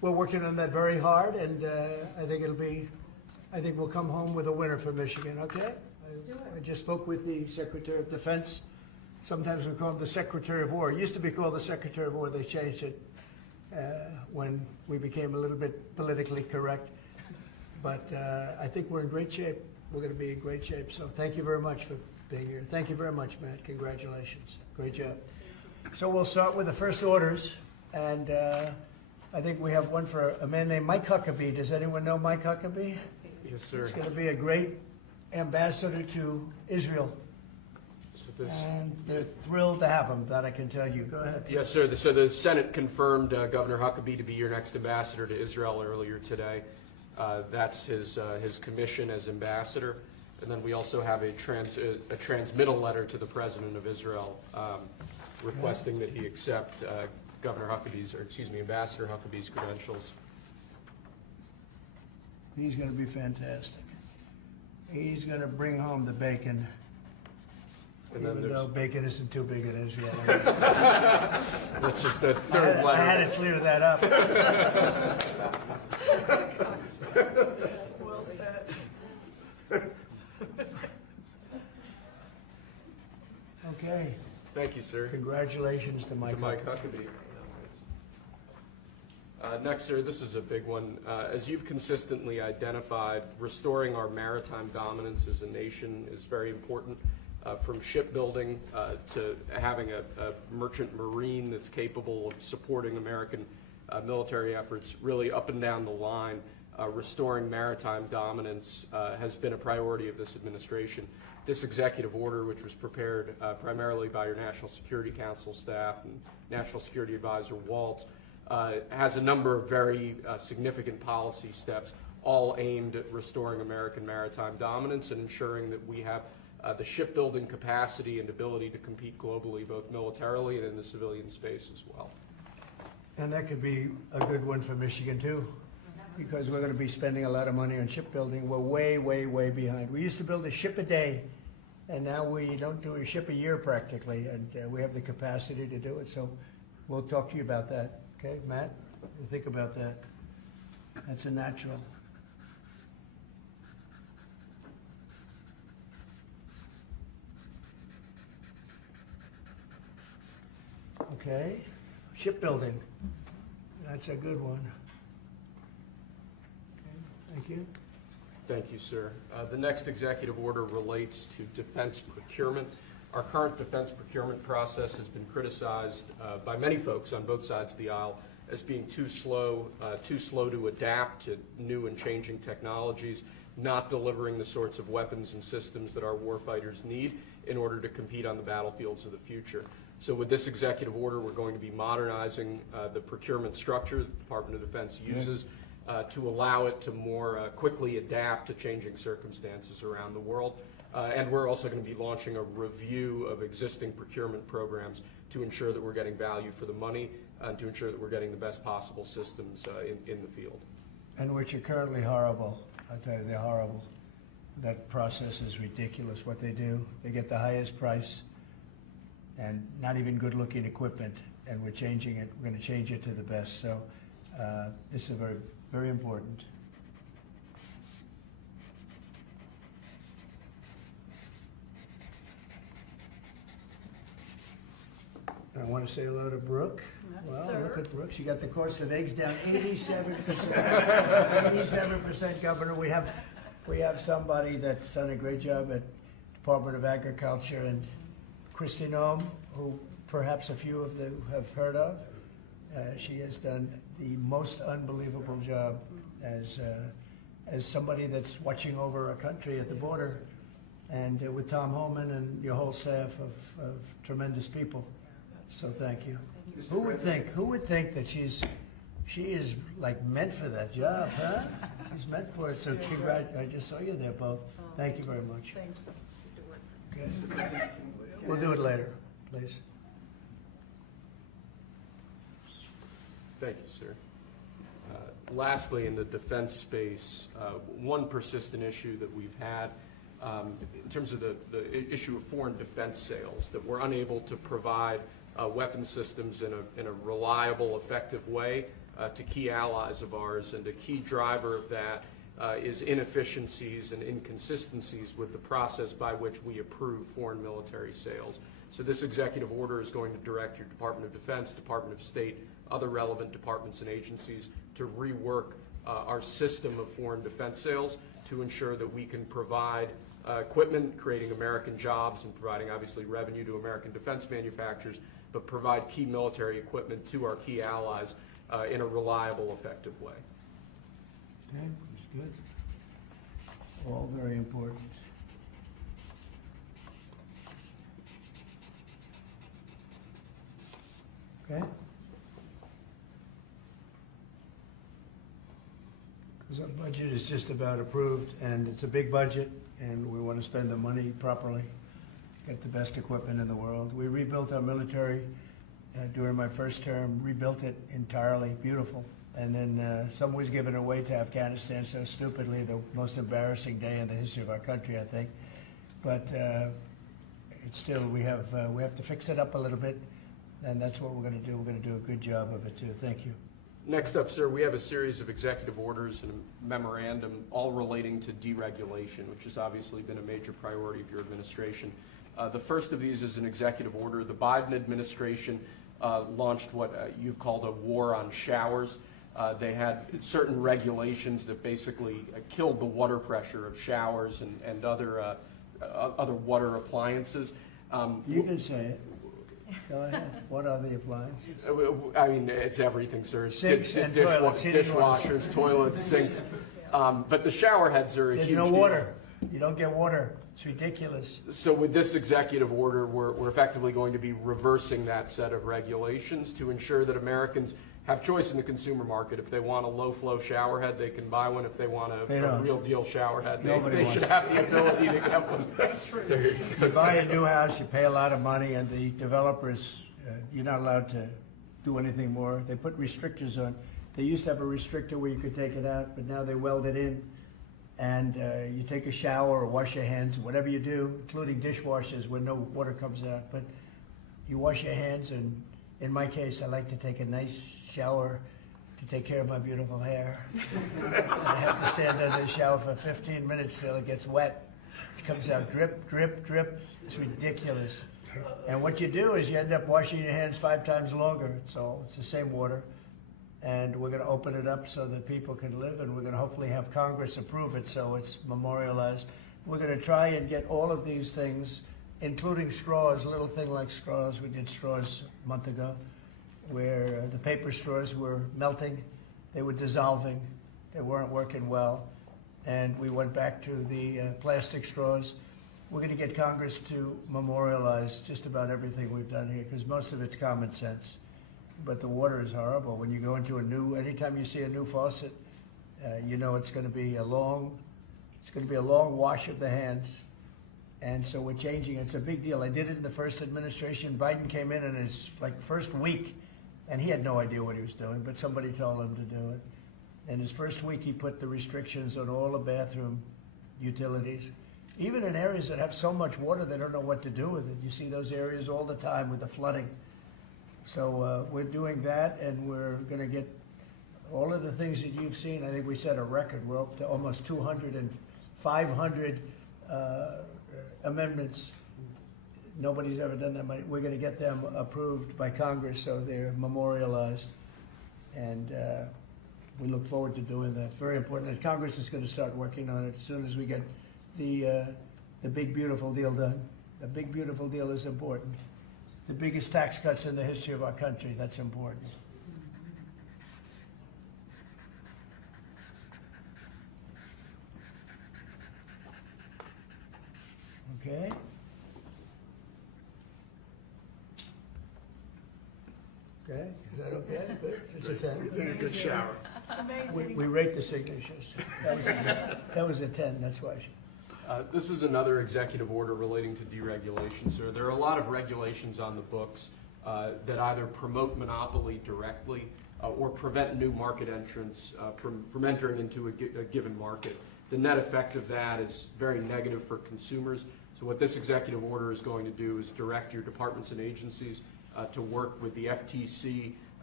we're working on that very hard, and I think we'll come home with a winner for Michigan, okay? I just spoke with the Secretary of Defense. Sometimes we call him the Secretary of War. It used to be called the Secretary of War. They changed it when we became a little bit politically correct. But I think we're in great shape. We're going to be in great shape. So thank you very much for being here. Thank you very much, Matt. Congratulations. Great job. So we'll start with the first orders. And I think we have one for a man named Mike Huckabee. Does anyone know Mike Huckabee? Yes, sir. He's going to be a great ambassador to Israel. And they're thrilled to have him, that I can tell you. Go ahead. Yes, sir. So the Senate confirmed Governor Huckabee to be your next ambassador to Israel earlier today. That's his commission as ambassador. And then we also have a transmittal letter to the President of Israel requesting that he accept Ambassador Huckabee's credentials. He's going to be fantastic. He's going to bring home the bacon. And then Even though bacon isn't too big in Israel. That's just the third letter. I had to clear that up. Well said. Okay. Thank you, sir. Congratulations to Mike Huckabee. Next, sir, this is a big one. As you've consistently identified, restoring our maritime dominance as a nation is very important. From shipbuilding to having a merchant marine that's capable of supporting American military efforts, really up and down the line, restoring maritime dominance has been a priority of this administration. This executive order, which was prepared primarily by your National Security Council staff and National Security Advisor Waltz, has a number of very significant policy steps, all aimed at restoring American maritime dominance and ensuring that we have the shipbuilding capacity and ability to compete globally, both militarily and in the civilian space as well. And that could be a good one for Michigan, too, because we're going to be spending a lot of money on shipbuilding. We're way, way, way behind. We used to build a ship a day, and now we don't do a ship a year practically, and we have the capacity to do it. So we'll talk to you about that. Okay, Matt? You think about that. That's a natural. Okay, shipbuilding. That's a good one. Okay, thank you. Thank you, sir. The next executive order relates to defense procurement. Our current defense procurement process has been criticized by many folks on both sides of the aisle as being too slow to adapt to new and changing technologies, not delivering the sorts of weapons and systems that our warfighters need in order to compete on the battlefields of the future. So with this executive order, we're going to be modernizing the procurement structure that the Department of Defense uses to allow it to more quickly adapt to changing circumstances around the world. And we're also going to be launching a review of existing procurement programs to ensure that we're getting value for the money and to ensure that we're getting the best possible systems in the field. And which are currently horrible. I tell you, they're horrible. That process is ridiculous, what they do. They get the highest price and not even good-looking equipment, and we're changing it. We're going to change it to the best. So this is very, very important. I want to say hello to Brooke. Well, look at Brooke. She got the cost of eggs down 87%. 87%, Governor. We have somebody that's done a great job at Department of Agriculture, and Kristi Noem, who perhaps a few of you have heard of. She has done the most unbelievable job as somebody that's watching over our country at the border, and with Tom Homan and your whole staff of tremendous people. So thank you. Who would think that she is like meant for that job, huh? She's meant for it. So I just saw you there both. Thank you very much. Thank you. Okay. We'll do it later, please. Thank you, sir. Lastly, in the defense space, one persistent issue that we've had in terms of the issue of foreign defense sales, that we're unable to provide weapon systems in a reliable, effective way to key allies of ours, and a key driver of that is inefficiencies and inconsistencies with the process by which we approve foreign military sales. So this executive order is going to direct your Department of Defense, Department of State, other relevant departments and agencies to rework our system of foreign defense sales to ensure that we can provide equipment, creating American jobs and providing obviously revenue to American defense manufacturers, but provide key military equipment to our key allies in a reliable, effective way. Okay, that's good. All very important. Okay? Because our budget is just about approved, and it's a big budget, and we want to spend the money properly, get the best equipment in the world. We rebuilt our military during my first term, rebuilt it entirely, beautiful. And then some was given away to Afghanistan so stupidly, the most embarrassing day in the history of our country, I think. But it's still, we have to fix it up a little bit, and that's what we're going to do. We're going to do a good job of it, too. Thank you. Next up, sir, we have a series of executive orders and a memorandum all relating to deregulation, which has obviously been a major priority of your administration. The first of these is an executive order. The Biden administration launched what you've called a war on showers. They had certain regulations that basically killed the water pressure of showers and other water appliances. You can say it. Go ahead. What are the appliances? I mean, it's everything, sir. Sinks and toilets, dishwashers, toilets, sinks. But the shower heads are a huge There's no deal. water. You don't get water. It's ridiculous. So with this executive order, we're effectively going to be reversing that set of regulations to ensure that Americans have choice in the consumer market. If they want a low-flow shower head, they can buy one. If they want a real deal shower head, they should have the ability to get one. You buy a new house, you pay a lot of money, and the developers, you're not allowed to do anything more. They put restrictors on. They used to have a restrictor where you could take it out, but now they weld it in. And you take a shower or wash your hands, whatever you do, including dishwashers where no water comes out. But you wash your hands, and in my case, I like to take a nice shower to take care of my beautiful hair. And I have to stand under the shower for 15 minutes till it gets wet. It comes out drip, drip, drip. It's ridiculous. And what you do is you end up washing your hands 5 times longer. So it's the same water. And we're going to open it up so that people can live, and we're going to hopefully have Congress approve it so it's memorialized. We're going to try and get all of these things, including straws, a little thing like straws. We did straws a month ago, where the paper straws were melting, they were dissolving, they weren't working well, and we went back to the plastic straws. We're going to get Congress to memorialize just about everything we've done here, because most of it's common sense. But the water is horrible. When you go into anytime you see a new faucet, you know it's going to be a long wash of the hands. And so we're changing. It's a big deal. I did it in the first administration. Biden came in his first week, and he had no idea what he was doing, but somebody told him to do it. In his first week, he put the restrictions on all the bathroom utilities. Even in areas that have so much water, they don't know what to do with it. You see those areas all the time with the flooding. So we're doing that, and we're going to get all of the things that you've seen. I think we set a record. We're up to almost 200 and 500 amendments. Nobody's ever done that many. We're going to get them approved by Congress so they're memorialized. And we look forward to doing that. Very important. And Congress is going to start working on it as soon as we get the big, beautiful deal done. The big, beautiful deal is important. The biggest tax cuts in the history of our country, that's important. Okay. Okay, is that okay? Good. It's a 10. You think a good shower. We rate the signatures. That was a 10, that's why. This is another executive order relating to deregulation, sir. There are a lot of regulations on the books that either promote monopoly directly or prevent new market entrants from entering into a given market. The net effect of that is very negative for consumers. So what this executive order is going to do is direct your departments and agencies to work with the FTC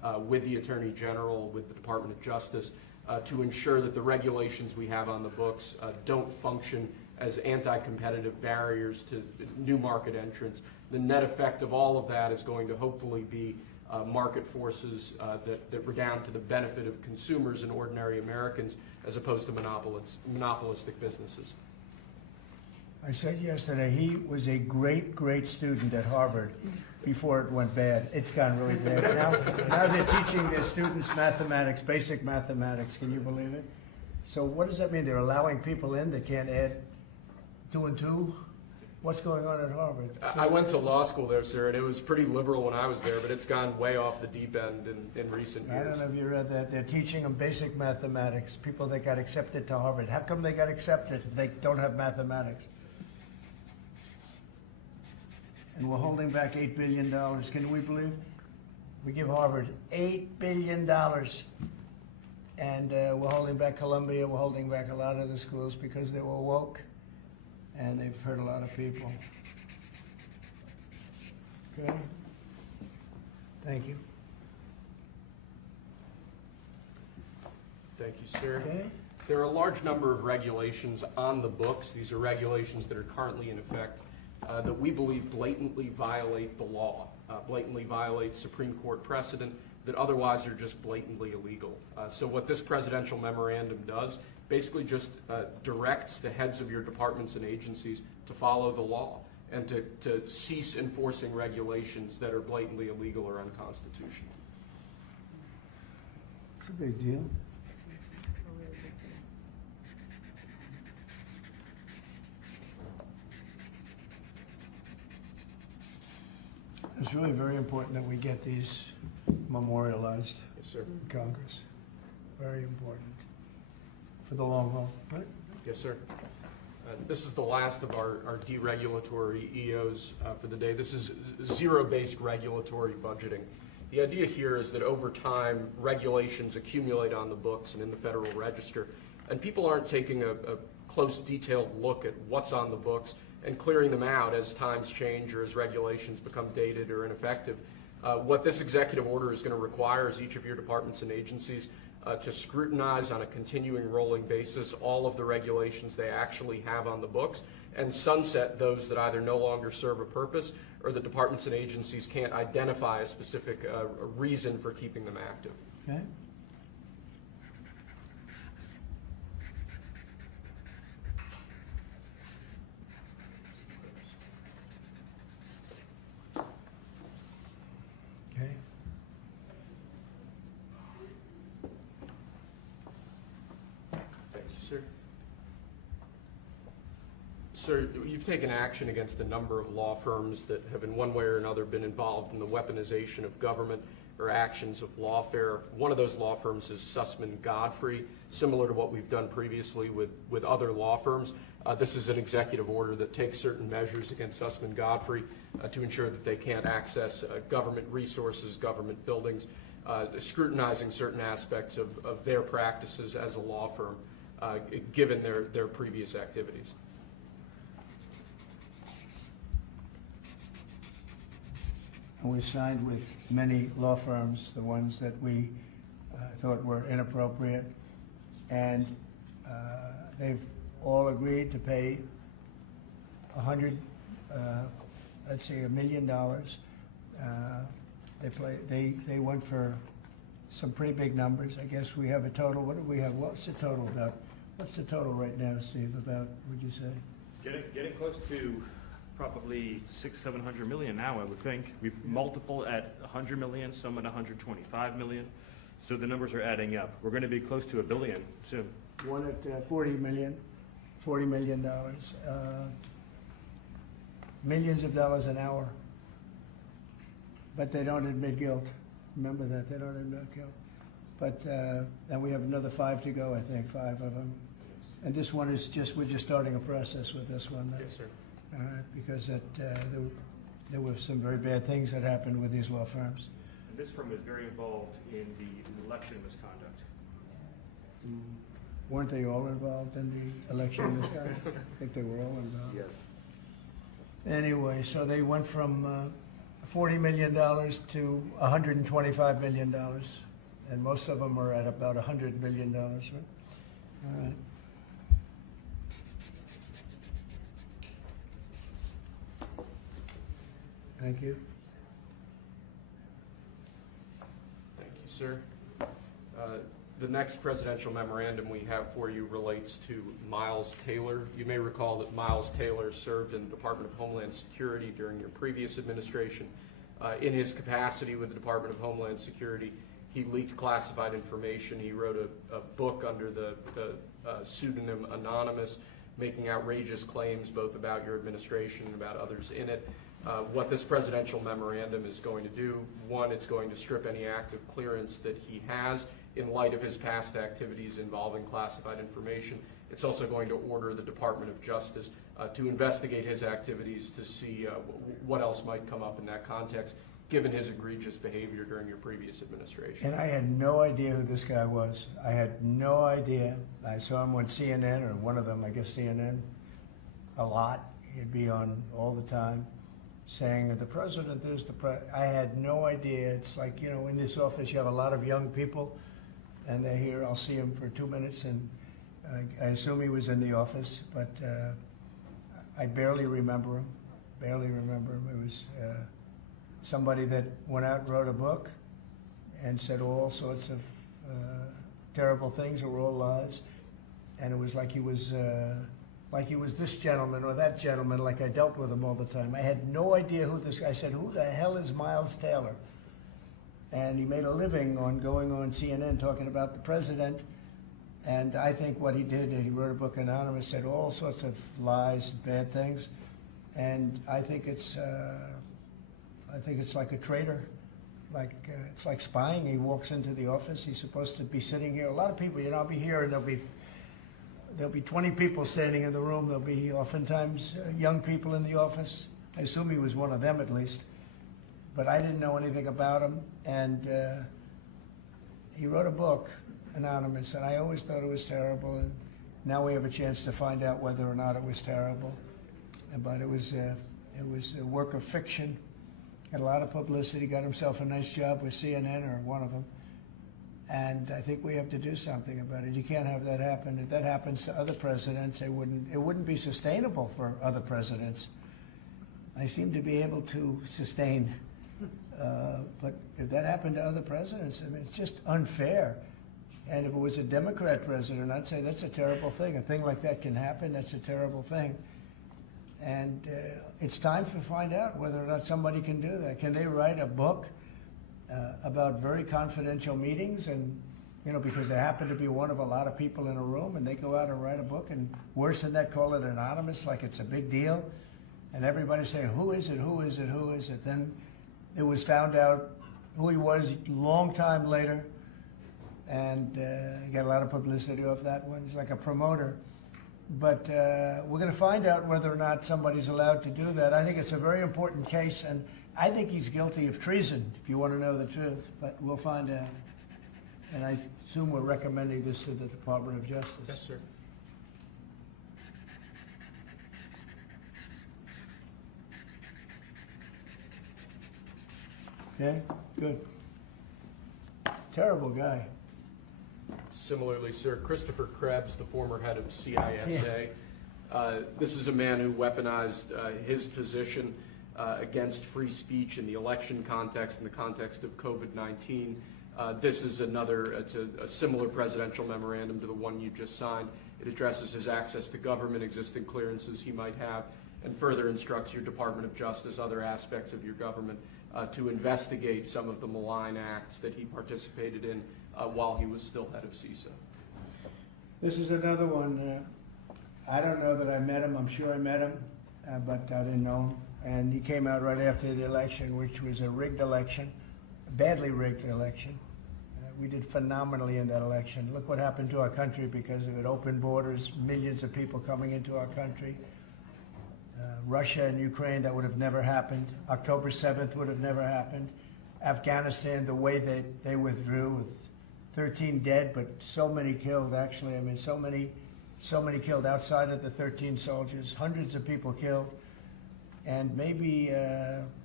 with the Attorney General, with the Department of Justice, to ensure that the regulations we have on the books don't function as anti-competitive barriers to new market entrants. The net effect of all of that is going to hopefully be market forces that redound to the benefit of consumers and ordinary Americans as opposed to monopolistic businesses. I said yesterday, he was a great, great student at Harvard before it went bad. It's gone really bad. Now they're teaching their students mathematics, basic mathematics. Can you believe it? So what does that mean? They're allowing people in that can't add 2 and 2? What's going on at Harvard? I went to law school there, sir, and it was pretty liberal when I was there, but it's gone way off the deep end in recent years. I don't know if you read that. They're teaching them basic mathematics, people that got accepted to Harvard. How come they got accepted if they don't have mathematics? And we're holding back $8 billion. Can we believe? We give Harvard $8 billion. And we're holding back Columbia. We're holding back a lot of the schools because they were woke. And they've hurt a lot of people. Okay? Thank you. Thank you, sir. Okay. There are a large number of regulations on the books. These are regulations that are currently in effect that we believe blatantly violate the law, blatantly violate Supreme Court precedent that otherwise are just blatantly illegal. So what this presidential memorandum does basically just directs the heads of your departments and agencies to follow the law and to cease enforcing regulations that are blatantly illegal or unconstitutional. It's a big deal. It's really very important that we get these memorialized Yes, sir. in Congress. Very important for the long haul, right? Yes, sir. This is the last of our deregulatory EOs for the day. This is zero-based regulatory budgeting. The idea here is that over time, regulations accumulate on the books and in the Federal Register, and people aren't taking a close, detailed look at what's on the books and clearing them out as times change or as regulations become dated or ineffective. What this executive order is going to require is each of your departments and agencies to scrutinize on a continuing rolling basis all of the regulations they actually have on the books and sunset those that either no longer serve a purpose or the departments and agencies can't identify a specific reason for keeping them active. Okay. Okay. Thank you, sir. Sir, you've taken action against a number of law firms that have in one way or another been involved in the weaponization of government or actions of lawfare. One of those law firms is Sussman Godfrey, similar to what we've done previously with other law firms. This is an executive order that takes certain measures against Sussman Godfrey to ensure that they can't access government resources, government buildings, scrutinizing certain aspects of their practices as a law firm, given their previous activities. And we signed with many law firms, the ones that we thought were inappropriate, and they've all agreed to pay $1 million. They went for some pretty big numbers. I guess we have a total. What do we have? What's the total about? What's the total right now, Steve? About, would you say? Getting close to probably 600-700 million now, I would think. We've multiple at 100 million, some at 125 million. So the numbers are adding up. We're going to be close to $1 billion soon. One at $40 million. Millions of dollars an hour. But they don't admit guilt. Remember that, they don't admit guilt. But, and we have another 5 to go, I think, 5 of them. And this one is we're just starting a process with this one. Yes, sir. Because there were some very bad things that happened with these law firms. And this firm is very involved in the election misconduct. Weren't they all involved in the election misconduct? I think they were all involved. Yes. Anyway, so they went from $40 million to $125 million, and most of them are at about $100 million, right? All right. Thank you. Thank you, sir. The next presidential memorandum we have for you relates to Miles Taylor. You may recall that Miles Taylor served in the Department of Homeland Security during your previous administration. In his capacity with the Department of Homeland Security, he leaked classified information. He wrote a book under the pseudonym Anonymous, making outrageous claims both about your administration and about others in it. What this presidential memorandum is going to do, one, it's going to strip any active clearance that he has in light of his past activities involving classified information. It's also going to order the Department of Justice to investigate his activities to see what else might come up in that context, given his egregious behavior during your previous administration. And I had no idea who this guy was. I had no idea. I saw him on CNN, or one of them, I guess CNN, a lot. He'd be on all the time saying that the president is the president. I had no idea. It's like, in this office you have a lot of young people, and they're here. I'll see him for 2 minutes, and I assume he was in the office, but I barely remember him. It was somebody that went out and wrote a book and said all sorts of terrible things that were all lies, and it was like he was this gentleman or that gentleman, like I dealt with him all the time. I had no idea who this guy. I said, who the hell is Miles Taylor? And he made a living on going on CNN talking about the president. And I think what he did, he wrote a book Anonymous, said all sorts of lies, bad things. And I think it's like a traitor. It's like spying. He walks into the office. He's supposed to be sitting here. A lot of people, I'll be here, and there'll be 20 people standing in the room. There'll be oftentimes young people in the office. I assume he was one of them at least. But I didn't know anything about him. And he wrote a book, Anonymous, and I always thought it was terrible. And now we have a chance to find out whether or not it was terrible. But it was a work of fiction. Had a lot of publicity. Got himself a nice job with CNN, or one of them. And I think we have to do something about it. You can't have that happen. If that happens to other presidents, it wouldn't be sustainable for other presidents. I seem to be able to sustain, but if that happened to other presidents, it's just unfair. And if it was a Democrat president, I'd say that's a terrible thing. A thing like that can happen. That's a terrible thing. And it's time to find out whether or not somebody can do that. Can they write a book about very confidential meetings, and because they happen to be one of a lot of people in a room, and they go out and write a book, and worse than that, call it anonymous, like it's a big deal, and everybody say, who is it, who is it, who is it? Then it was found out who he was a long time later, and he got a lot of publicity off that one. He's like a promoter. But we're going to find out whether or not somebody's allowed to do that. I think it's a very important case, and I think he's guilty of treason, if you want to know the truth, but we'll find out. And I assume we're recommending this to the Department of Justice. Yes, sir. Okay, good. Terrible guy. Similarly, sir, Christopher Krebs, the former head of CISA. This is a man who weaponized his position against free speech in the election context, in the context of COVID-19. This is it's a similar presidential memorandum to the one you just signed. It addresses his access to government, existing clearances he might have, and further instructs your Department of Justice, other aspects of your government, to investigate some of the malign acts that he participated in while he was still head of CISA. This is another one. I don't know that I met him. I'm sure I met him, but I didn't know him. And he came out right after the election, which was a rigged election, a badly rigged election. We did phenomenally in that election. Look what happened to our country because of it. Open borders, millions of people coming into our country. Russia and Ukraine, that would have never happened. October 7th would have never happened. Afghanistan, the way they withdrew with 13 dead, but so many killed, actually. I mean, so many killed outside of the 13 soldiers, hundreds of people killed. And maybe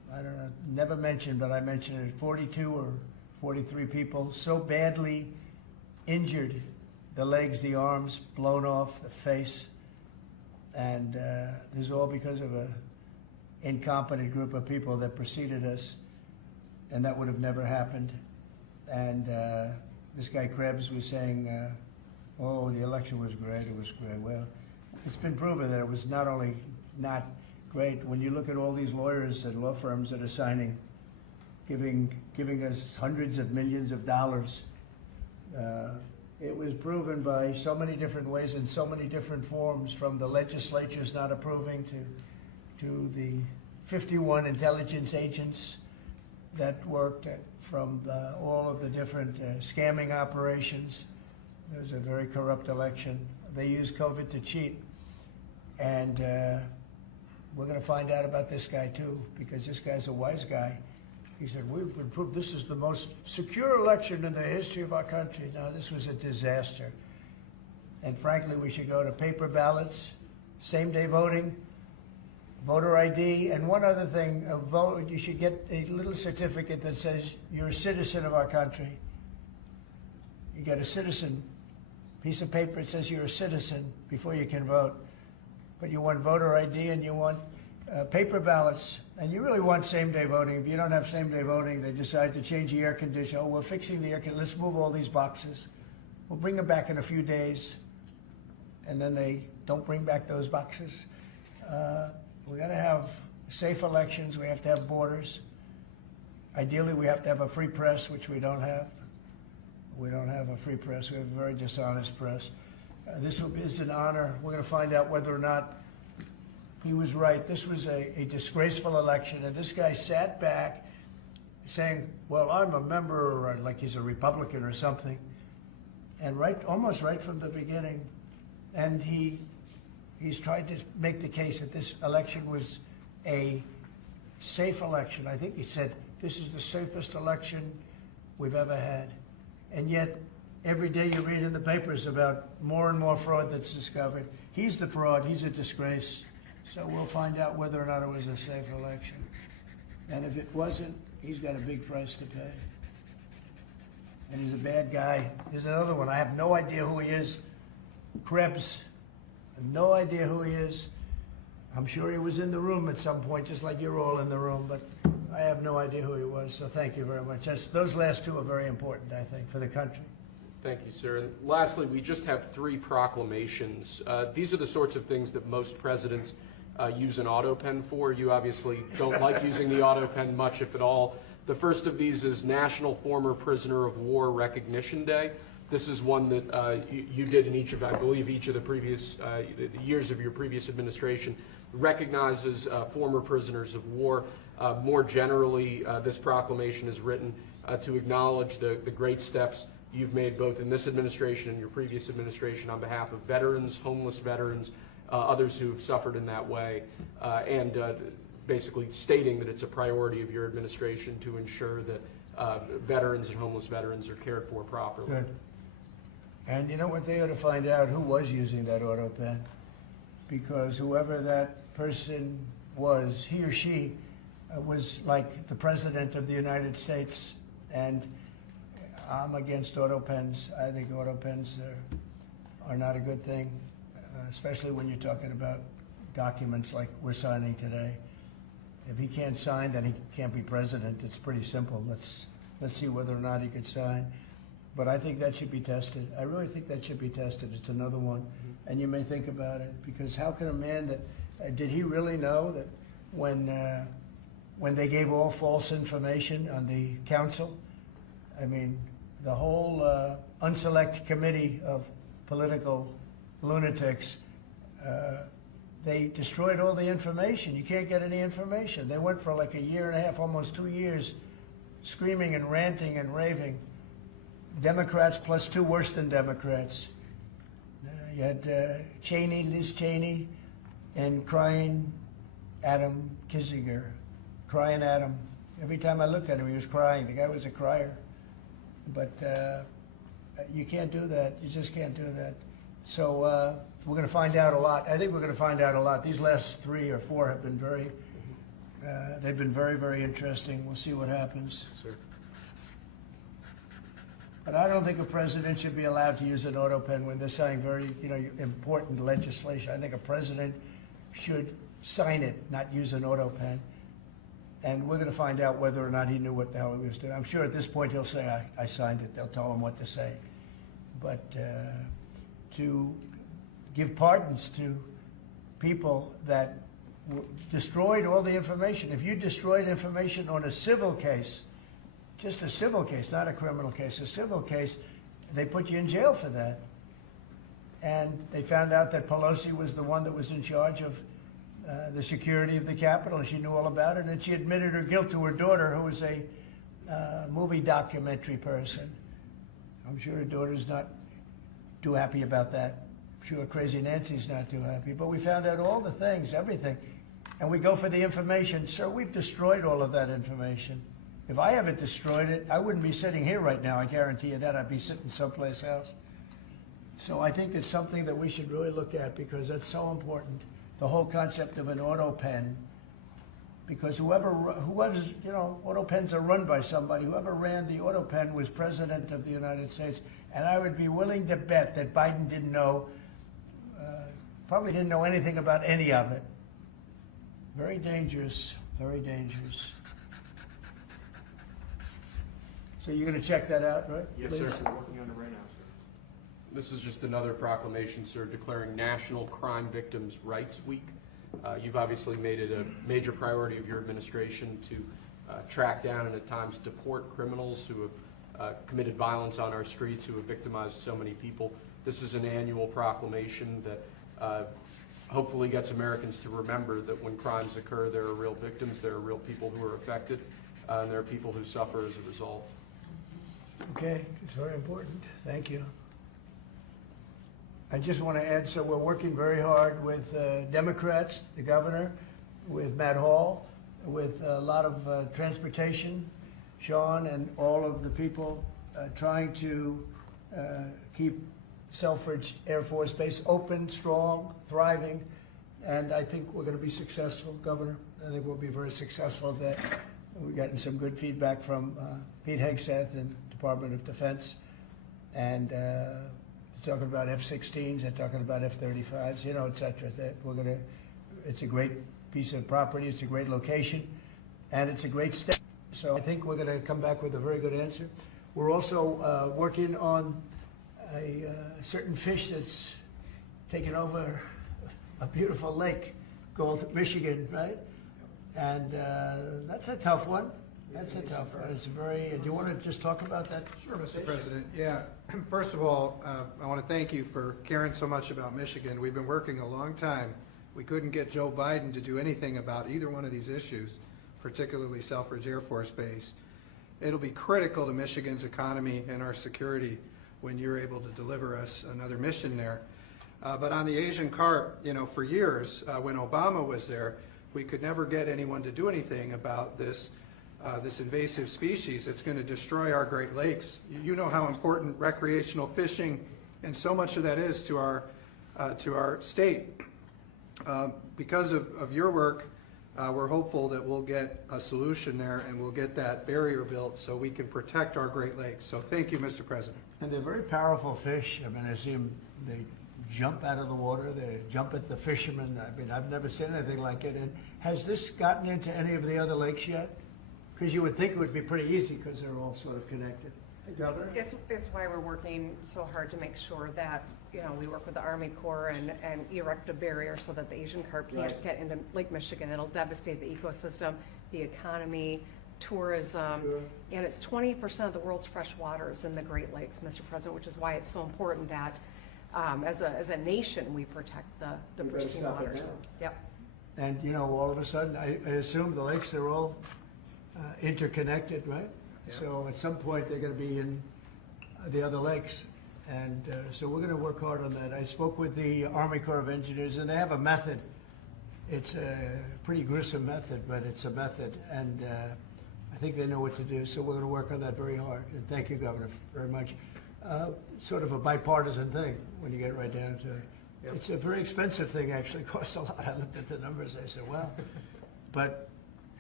I don't know, never mentioned, but I mentioned it, 42 or 43 people so badly injured, the legs, the arms, blown off, the face. And this is all because of a incompetent group of people that preceded us, and that would have never happened. And this guy Krebs was saying, oh, the election was great, it was great. Well, it's been proven that it was not only not great. When you look at all these lawyers and law firms that are signing, giving us hundreds of millions of dollars, it was proven by so many different ways in so many different forms, from the legislatures not approving to the 51 intelligence agents that worked from all of the different scamming operations. It was a very corrupt election. They used COVID to cheat. And we're going to find out about this guy too, because this guy's a wise guy. He said, we've been proved this is the most secure election in the history of our country. No, this was a disaster. And frankly, we should go to paper ballots, same-day voting, voter ID, and one other thing, a vote, you should get a little certificate that says you're a citizen of our country. You get a citizen piece of paper that says you're a citizen before you can vote. But you want voter ID and you want paper ballots, and you really want same-day voting. If you don't have same-day voting, they decide to change the air conditioner. Oh, we're fixing the air conditioner. Let's move all these boxes. We'll bring them back in a few days, and then they don't bring back those boxes. We got to have safe elections. We have to have borders. Ideally, we have to have a free press, which we don't have. We don't have a free press. We have a very dishonest press. This is an honor. We're going to find out whether or not he was right. This was a disgraceful election, and this guy sat back saying, well, I'm a member, or like he's a Republican or something, and almost right from the beginning. And he's tried to make the case that this election was a safe election. I think he said, this is the safest election we've ever had. And yet, every day you read in the papers about more and more fraud that's discovered. He's the fraud. He's a disgrace. So we'll find out whether or not it was a safe election. And if it wasn't, he's got a big price to pay. And he's a bad guy. There's another one. I have no idea who he is. Krebs. I have no idea who he is. I'm sure he was in the room at some point, just like you're all in the room, but I have no idea who he was. So thank you very much. Those last two are very important, I think, for the country. Thank you, sir. And lastly, we just have 3 proclamations. These are the sorts of things that most presidents use an auto pen for. You obviously don't like using the auto pen much, if at all. The first of these is National Former Prisoner of War Recognition Day. This is one that you did in each of, I believe, each of the previous years of your previous administration, recognizes former prisoners of war. More generally, this proclamation is written to acknowledge the great steps you've made both in this administration and your previous administration on behalf of veterans, homeless veterans, others who have suffered in that way, and basically stating that it's a priority of your administration to ensure that veterans and homeless veterans are cared for properly. Good. And you know what, they ought to find out who was using that auto pen, because whoever that person was, he or she was like the President of the United States, and I'm against auto pens. I think auto pens are not a good thing, especially when you're talking about documents like we're signing today. If he can't sign, then he can't be president. It's pretty simple. Let's see whether or not he could sign. But I think that should be tested. I really think that should be tested. It's another one. And you may think about it, because how can a man that, did he really know that when they gave all false information on the council, I mean, the whole unselect committee of political lunatics, they destroyed all the information. You can't get any information. They went for like a year and a half, almost 2 years, screaming and ranting and raving. Democrats plus 2 worse than Democrats. You had Cheney, Liz Cheney, and crying Adam Kinzinger. Crying Adam. Every time I looked at him, he was crying. The guy was a crier. But you can't do that. You just can't do that. So we're going to find out a lot. I think we're going to find out a lot. These last 3 or 4 have been very They've been very, very interesting. We'll see what happens. Sir. But I don't think a president should be allowed to use an auto pen when they're signing very, important legislation. I think a president should sign it, not use an auto pen. And we're going to find out whether or not he knew what the hell he was doing. I'm sure at this point he'll say, I signed it. They'll tell him what to say. But to give pardons to people that destroyed all the information. If you destroyed information on a civil case, just a civil case, not a criminal case, a civil case, they put you in jail for that. And they found out that Pelosi was the one that was in charge of the security of the Capitol, and she knew all about it, and she admitted her guilt to her daughter, who was a movie documentary person. I'm sure her daughter's not too happy about that. I'm sure Crazy Nancy's not too happy. But we found out all the things, everything. And we go for the information. Sir, we've destroyed all of that information. If I haven't destroyed it, I wouldn't be sitting here right now. I guarantee you that. I'd be sitting someplace else. So I think it's something that we should really look at, because that's so important. The whole concept of an auto pen, because whoever's, auto pens are run by somebody. Whoever ran the auto pen was president of the United States. And I would be willing to bet that Biden didn't know, probably didn't know anything about any of it. Very dangerous, very dangerous. So you're going to check that out, right? Yes, Please? sir. We're working on it right now, sir. This is just another proclamation, sir, declaring National Crime Victims' Rights Week. You've obviously made it a major priority of your administration to track down and at times deport criminals who have committed violence on our streets, who have victimized so many people. This is an annual proclamation that hopefully gets Americans to remember that when crimes occur, there are real victims, there are real people who are affected, and there are people who suffer as a result. Okay, it's very important. Thank you. I just want to add, so we're working very hard with Democrats, the governor, with Matt Hall, with a lot of transportation, Sean, and all of the people trying to keep Selfridge Air Force Base open, strong, thriving, and I think we're going to be successful, Governor. I think we'll be very successful at that. We've gotten some good feedback from Pete Hegseth and Department of Defense, and they're talking about F-16s, they're talking about F-35s, et cetera. That it's a great piece of property, it's a great location, and it's a great step. So I think we're going to come back with a very good answer. We're also working on a certain fish that's taken over a beautiful lake called Michigan, right? And that's a tough one. That's a tough one. It's very. Do you want to just talk about that? Sure, Mr. President. Yeah. First of all, I want to thank you for caring so much about Michigan. We've been working a long time. We couldn't get Joe Biden to do anything about either one of these issues, particularly Selfridge Air Force Base. It'll be critical to Michigan's economy and our security when you're able to deliver us another mission there. But on the Asian carp, for years, when Obama was there, we could never get anyone to do anything about this invasive species that's going to destroy our Great Lakes. You know how important recreational fishing and so much of that is to our state. Because of your work, we're hopeful that we'll get a solution there and we'll get that barrier built so we can protect our Great Lakes. So thank you, Mr. President. And they're very powerful fish. I mean, I see them, they jump out of the water, they jump at the fishermen. I mean, I've never seen anything like it. And has this gotten into any of the other lakes yet? Because you would think it would be pretty easy because they're all sort of connected. Hey, Governor? It's why we're working so hard to make sure that, we work with the Army Corps and erect a barrier so that the Asian carp can't get into Lake Michigan. It'll devastate the ecosystem, the economy, tourism, and it's 20% of the world's fresh water is in the Great Lakes, Mr. President, which is why it's so important that as a nation we protect the pristine waters. Yep. And all of a sudden, I assume the lakes are all interconnected, right? Yeah. So at some point they're going to be in the other lakes. And so we're going to work hard on that. I spoke with the Army Corps of Engineers, and they have a method. It's a pretty gruesome method, but it's a method. And I think they know what to do. So we're going to work on that very hard. And thank you, Governor, very much. Sort of a bipartisan thing when you get right down to it. Yep. It's a very expensive thing, actually. It costs a lot. I looked at the numbers. I said, wow. But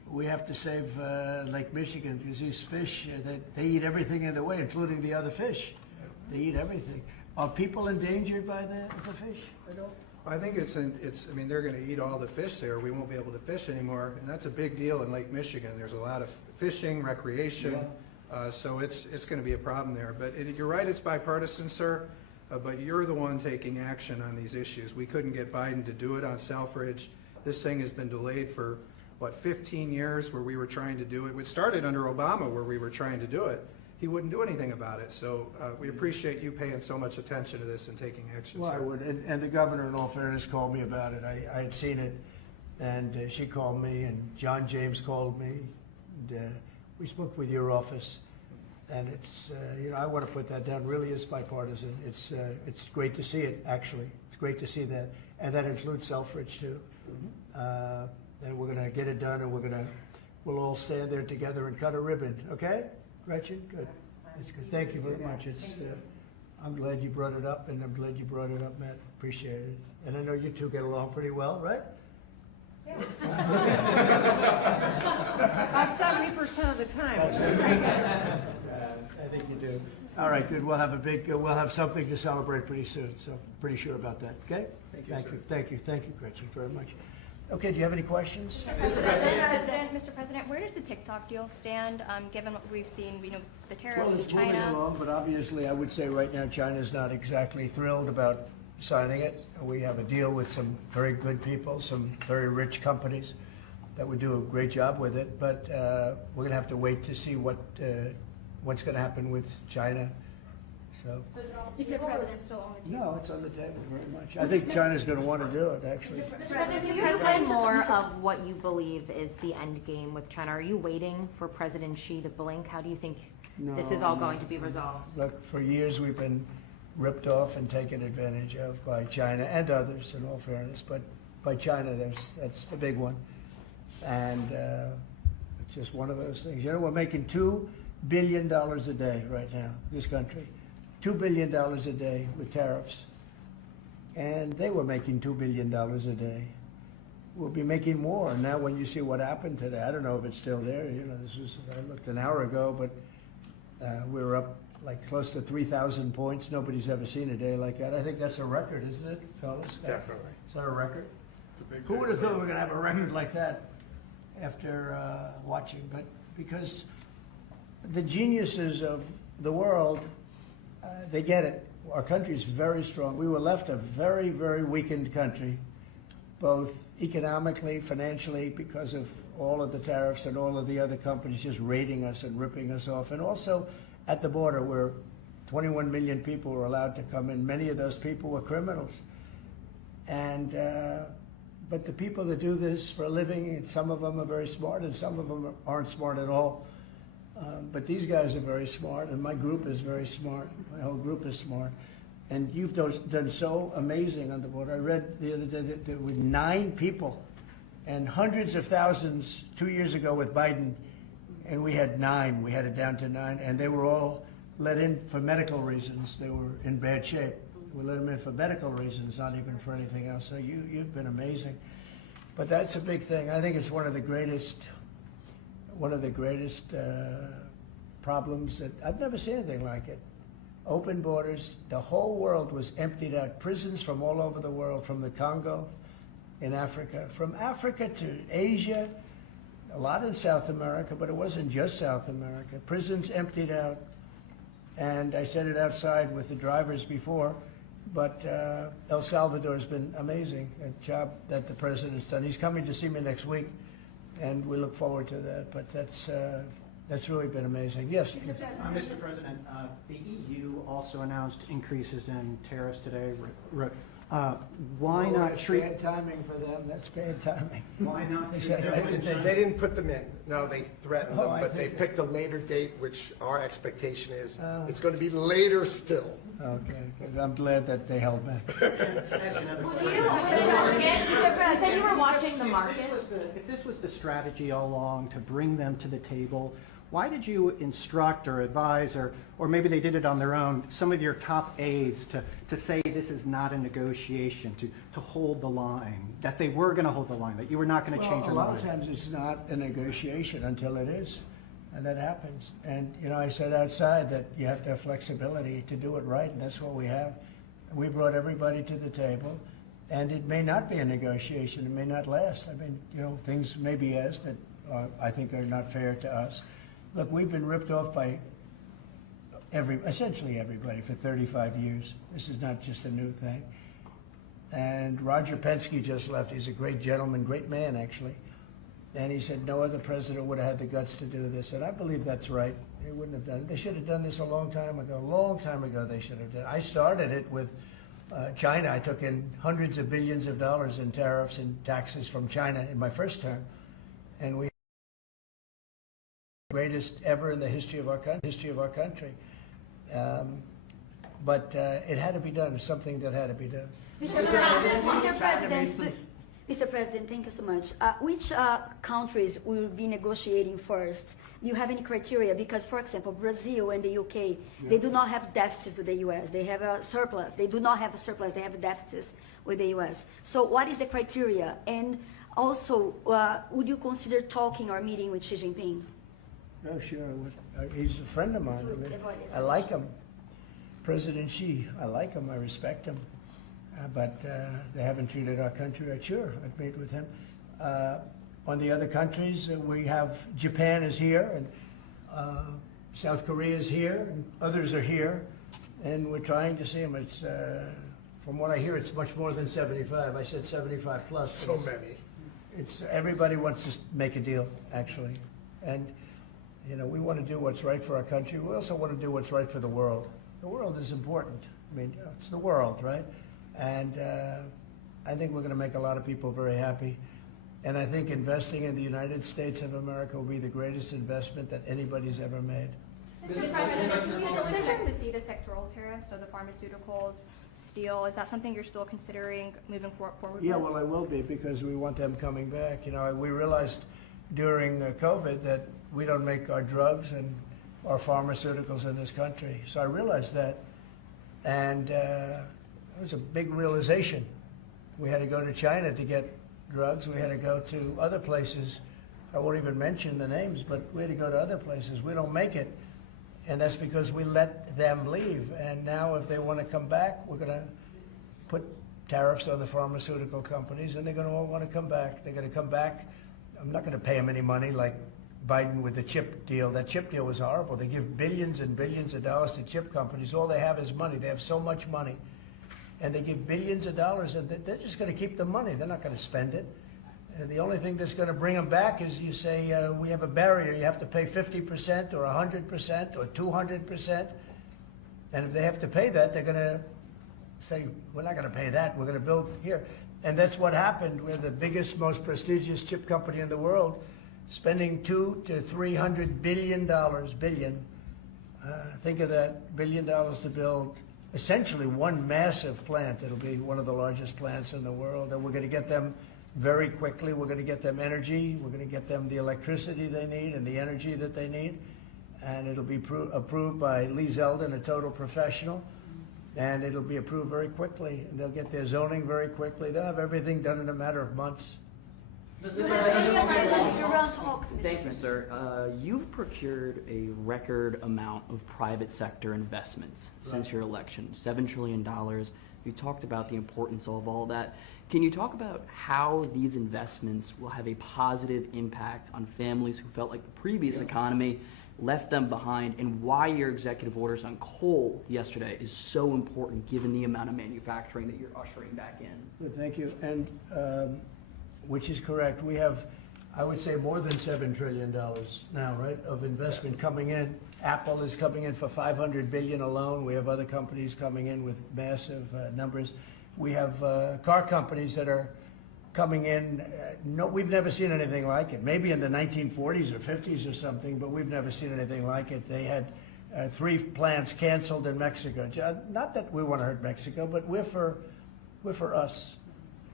we have to save Lake Michigan because these fish, they eat everything in the way, including the other fish. They eat everything. Are people endangered by the fish at all? I think I mean, they're gonna eat all the fish there. We won't be able to fish anymore, and that's a big deal in Lake Michigan. There's a lot of fishing, recreation, so it's gonna be a problem there. But you're right, it's bipartisan, sir, but you're the one taking action on these issues. We couldn't get Biden to do it on Selfridge. This thing has been delayed for, 15 years where we were trying to do it. It started under Obama where we were trying to do it. He wouldn't do anything about it. So we appreciate you paying so much attention to this and taking action, Well, sir. I would, and the governor, in all fairness, called me about it. I had seen it, and she called me, and John James called me, and we spoke with your office, and it's, I want to put that down. Really is bipartisan. It's great to see it, actually. It's great to see that, and that includes Selfridge too. And we're going to get it done, and we'll all stand there together and cut a ribbon. Okay? Gretchen, good. That's good. Thank you very much. I'm glad you brought it up, and I'm glad you brought it up, Matt. Appreciate it. And I know you two get along pretty well, right? About 70% of the time. I think you do. All right, good. We'll have something to celebrate pretty soon. So pretty sure about that. Okay? Thank you, Gretchen, very much. Okay, do you have any questions? Mr. President, where does the TikTok deal stand, given what we've seen, the tariffs Well, to it's moving China? along, but obviously I would say right now China's not exactly thrilled about signing it. We have a deal with some very good people, some very rich companies that would do a great job with it, but we're going to have to wait to see what's going to happen with China. So, Mr. President, still on the table? no, it's on the table very much. I think China's going to want to do it, actually. Mr. President, can you explain more of what you believe is the end game with China? Are you waiting for President Xi to blink? How do you think this is all going to be resolved? Look, for years we've been ripped off and taken advantage of by China and others, in all fairness, but by China, that's the big one. And it's just one of those things. We're making $2 billion a day right now, this country. $2 billion a day with tariffs. And they were making $2 billion a day. We'll be making more. Now when you see what happened today, I don't know if it's still there. I looked an hour ago, but we were up like close to 3,000 points. Nobody's ever seen a day like that. I think that's a record, isn't it, fellas? Definitely. Is that a record? Who would have thought we were going to have a record like that after watching? But because the geniuses of the world, they get it. Our country's very strong. We were left a very, very weakened country, both economically, financially, because of all of the tariffs and all of the other companies just raiding us and ripping us off. And also at the border where 21 million people were allowed to come in. Many of those people were criminals. And but the people that do this for a living, some of them are very smart and some of them aren't smart at all. But these guys are very smart, and my group is very smart. My whole group is smart. And you've done so amazing on the border. I read the other day that there were 9 people and hundreds of thousands 2 years ago with Biden, and we had 9. We had it down to 9, and they were all let in for medical reasons. They were in bad shape. We let them in for medical reasons, not even for anything else. So you've been amazing. But that's a big thing. I think it's one of the greatest problems that I've never seen anything like it. Open borders. The whole world was emptied out. Prisons from all over the world, from the Congo in Africa, from Africa to Asia, a lot in South America, but it wasn't just South America. Prisons emptied out. And I said it outside with the drivers before, but El Salvador's been amazing, a job that the president's done. He's coming to see me next week, and we look forward to that. But that's really been amazing. Yes? Mr. President, the EU also announced increases in tariffs today. Why not treat... Bad timing for them. That's bad timing. Why not They treat said everyone they- They didn't put them in. No, they threatened them, I but they think picked a later date, which our expectation is it's going to be later still. Okay, good. I'm glad that they held back. You said you were watching the market. If this was the strategy all along to bring them to the table, Why did you instruct or advise, or maybe they did it on their own, some of your top aides to say this is not a negotiation, to hold the line, that they were going to hold the line, that you were not going to change your Well, a mind? lot of times it's not a negotiation until it is, and that happens. And, you know, I said outside that you have to have flexibility to do it right, and that's what we have. We brought everybody to the table, and it may not be a negotiation. It may not last. I mean, you know, things may be asked that I think are not fair to us. Look, we've been ripped off by essentially everybody for 35 years. This is not just a new thing. And Roger Penske just left. He's a great gentleman, great man, actually. And he said no other president would have had the guts to do this. And I believe that's right. They wouldn't have done it. They should have done this a long time ago. A long time ago they should have done it. I started it with China. I took in hundreds of billions of dollars in tariffs and taxes from China in my first term. And we greatest ever in the history of our country. But it had to be done. It's something that had to be done. Mr. President, thank you so much. Which countries will be negotiating first? Do you have any criteria? Because, for example, Brazil and the UK, they do not have deficits with the US. They have a surplus. They do not have a surplus. They have deficits with the US. So what is the criteria? And also, would you consider talking or meeting with Xi Jinping? Oh, sure. He's a friend of mine. I mean, I like him. President Xi, I like him. I respect him. But they haven't treated our country right. Sure, I'd meet with him. On the other countries, we have Japan is here, and South Korea is here, and others are here, and we're trying to see them. It's, from what I hear, it's much more than 75. I said 75 plus. So many. It's everybody wants to make a deal, actually, and you know we want to do what's right for our country. We also want to do what's right for the world. The world is important. I mean, you know, it's the world, right? And I think we're going to make a lot of people very happy. And I think investing in the United States of America will be the greatest investment that anybody's ever made. Mr. President, can you still expect to see the sectoral tariffs, so the pharmaceuticals, steel, is that something you're still considering moving forward Yeah, with? well, I will be because we want them coming back. You know, we realized during COVID that we don't make our drugs and our pharmaceuticals in this country. So I realized that. And it was a big realization. We had to go to China to get drugs. We had to go to other places. I won't even mention the names, but we had to go to other places. We don't make it. And that's because we let them leave. And now if they want to come back, we're going to put tariffs on the pharmaceutical companies, and they're going to all want to come back. They're going to come back. I'm not going to pay them any money like Biden with the chip deal. That chip deal was horrible. They give billions and billions of dollars to chip companies. All they have is money. They have so much money. And they give billions of dollars, and they're just going to keep the money. They're not going to spend it. And the only thing that's going to bring them back is you say, we have a barrier. You have to pay 50% or 100% or 200%. And if they have to pay that, they're going to say, we're not going to pay that. We're going to build here. And that's what happened. We're the biggest, most prestigious chip company in the world, spending $200 to $300 billion. Think of that, $1 billion to build essentially one massive plant. It'll be one of the largest plants in the world, and we're going to get them very quickly. We're going to get them energy. We're going to get them the electricity they need and the energy that they need, and it'll be approved by Lee Zeldin, a total professional, and it'll be approved very quickly, and they'll get their zoning very quickly. They'll have everything done in a matter of months. Thank you, sir. You've procured a record amount of private sector investments since your election, $7 trillion. You talked about the importance of all that. Can you talk about how these investments will have a positive impact on families who felt like the previous economy left them behind, and why your executive orders on coal yesterday is so important given the amount of manufacturing that you're ushering back in? Good, thank you. And which is correct. We have, I would say, more than $7 trillion now, right, of investment coming in. Apple is coming in for $500 billion alone. We have other companies coming in with massive numbers. We have car companies that are coming in. No, we've never seen anything like it. Maybe in the 1940s or 50s or something, but we've never seen anything like it. They had 3 plants canceled in Mexico. Not that we want to hurt Mexico, but we're for us.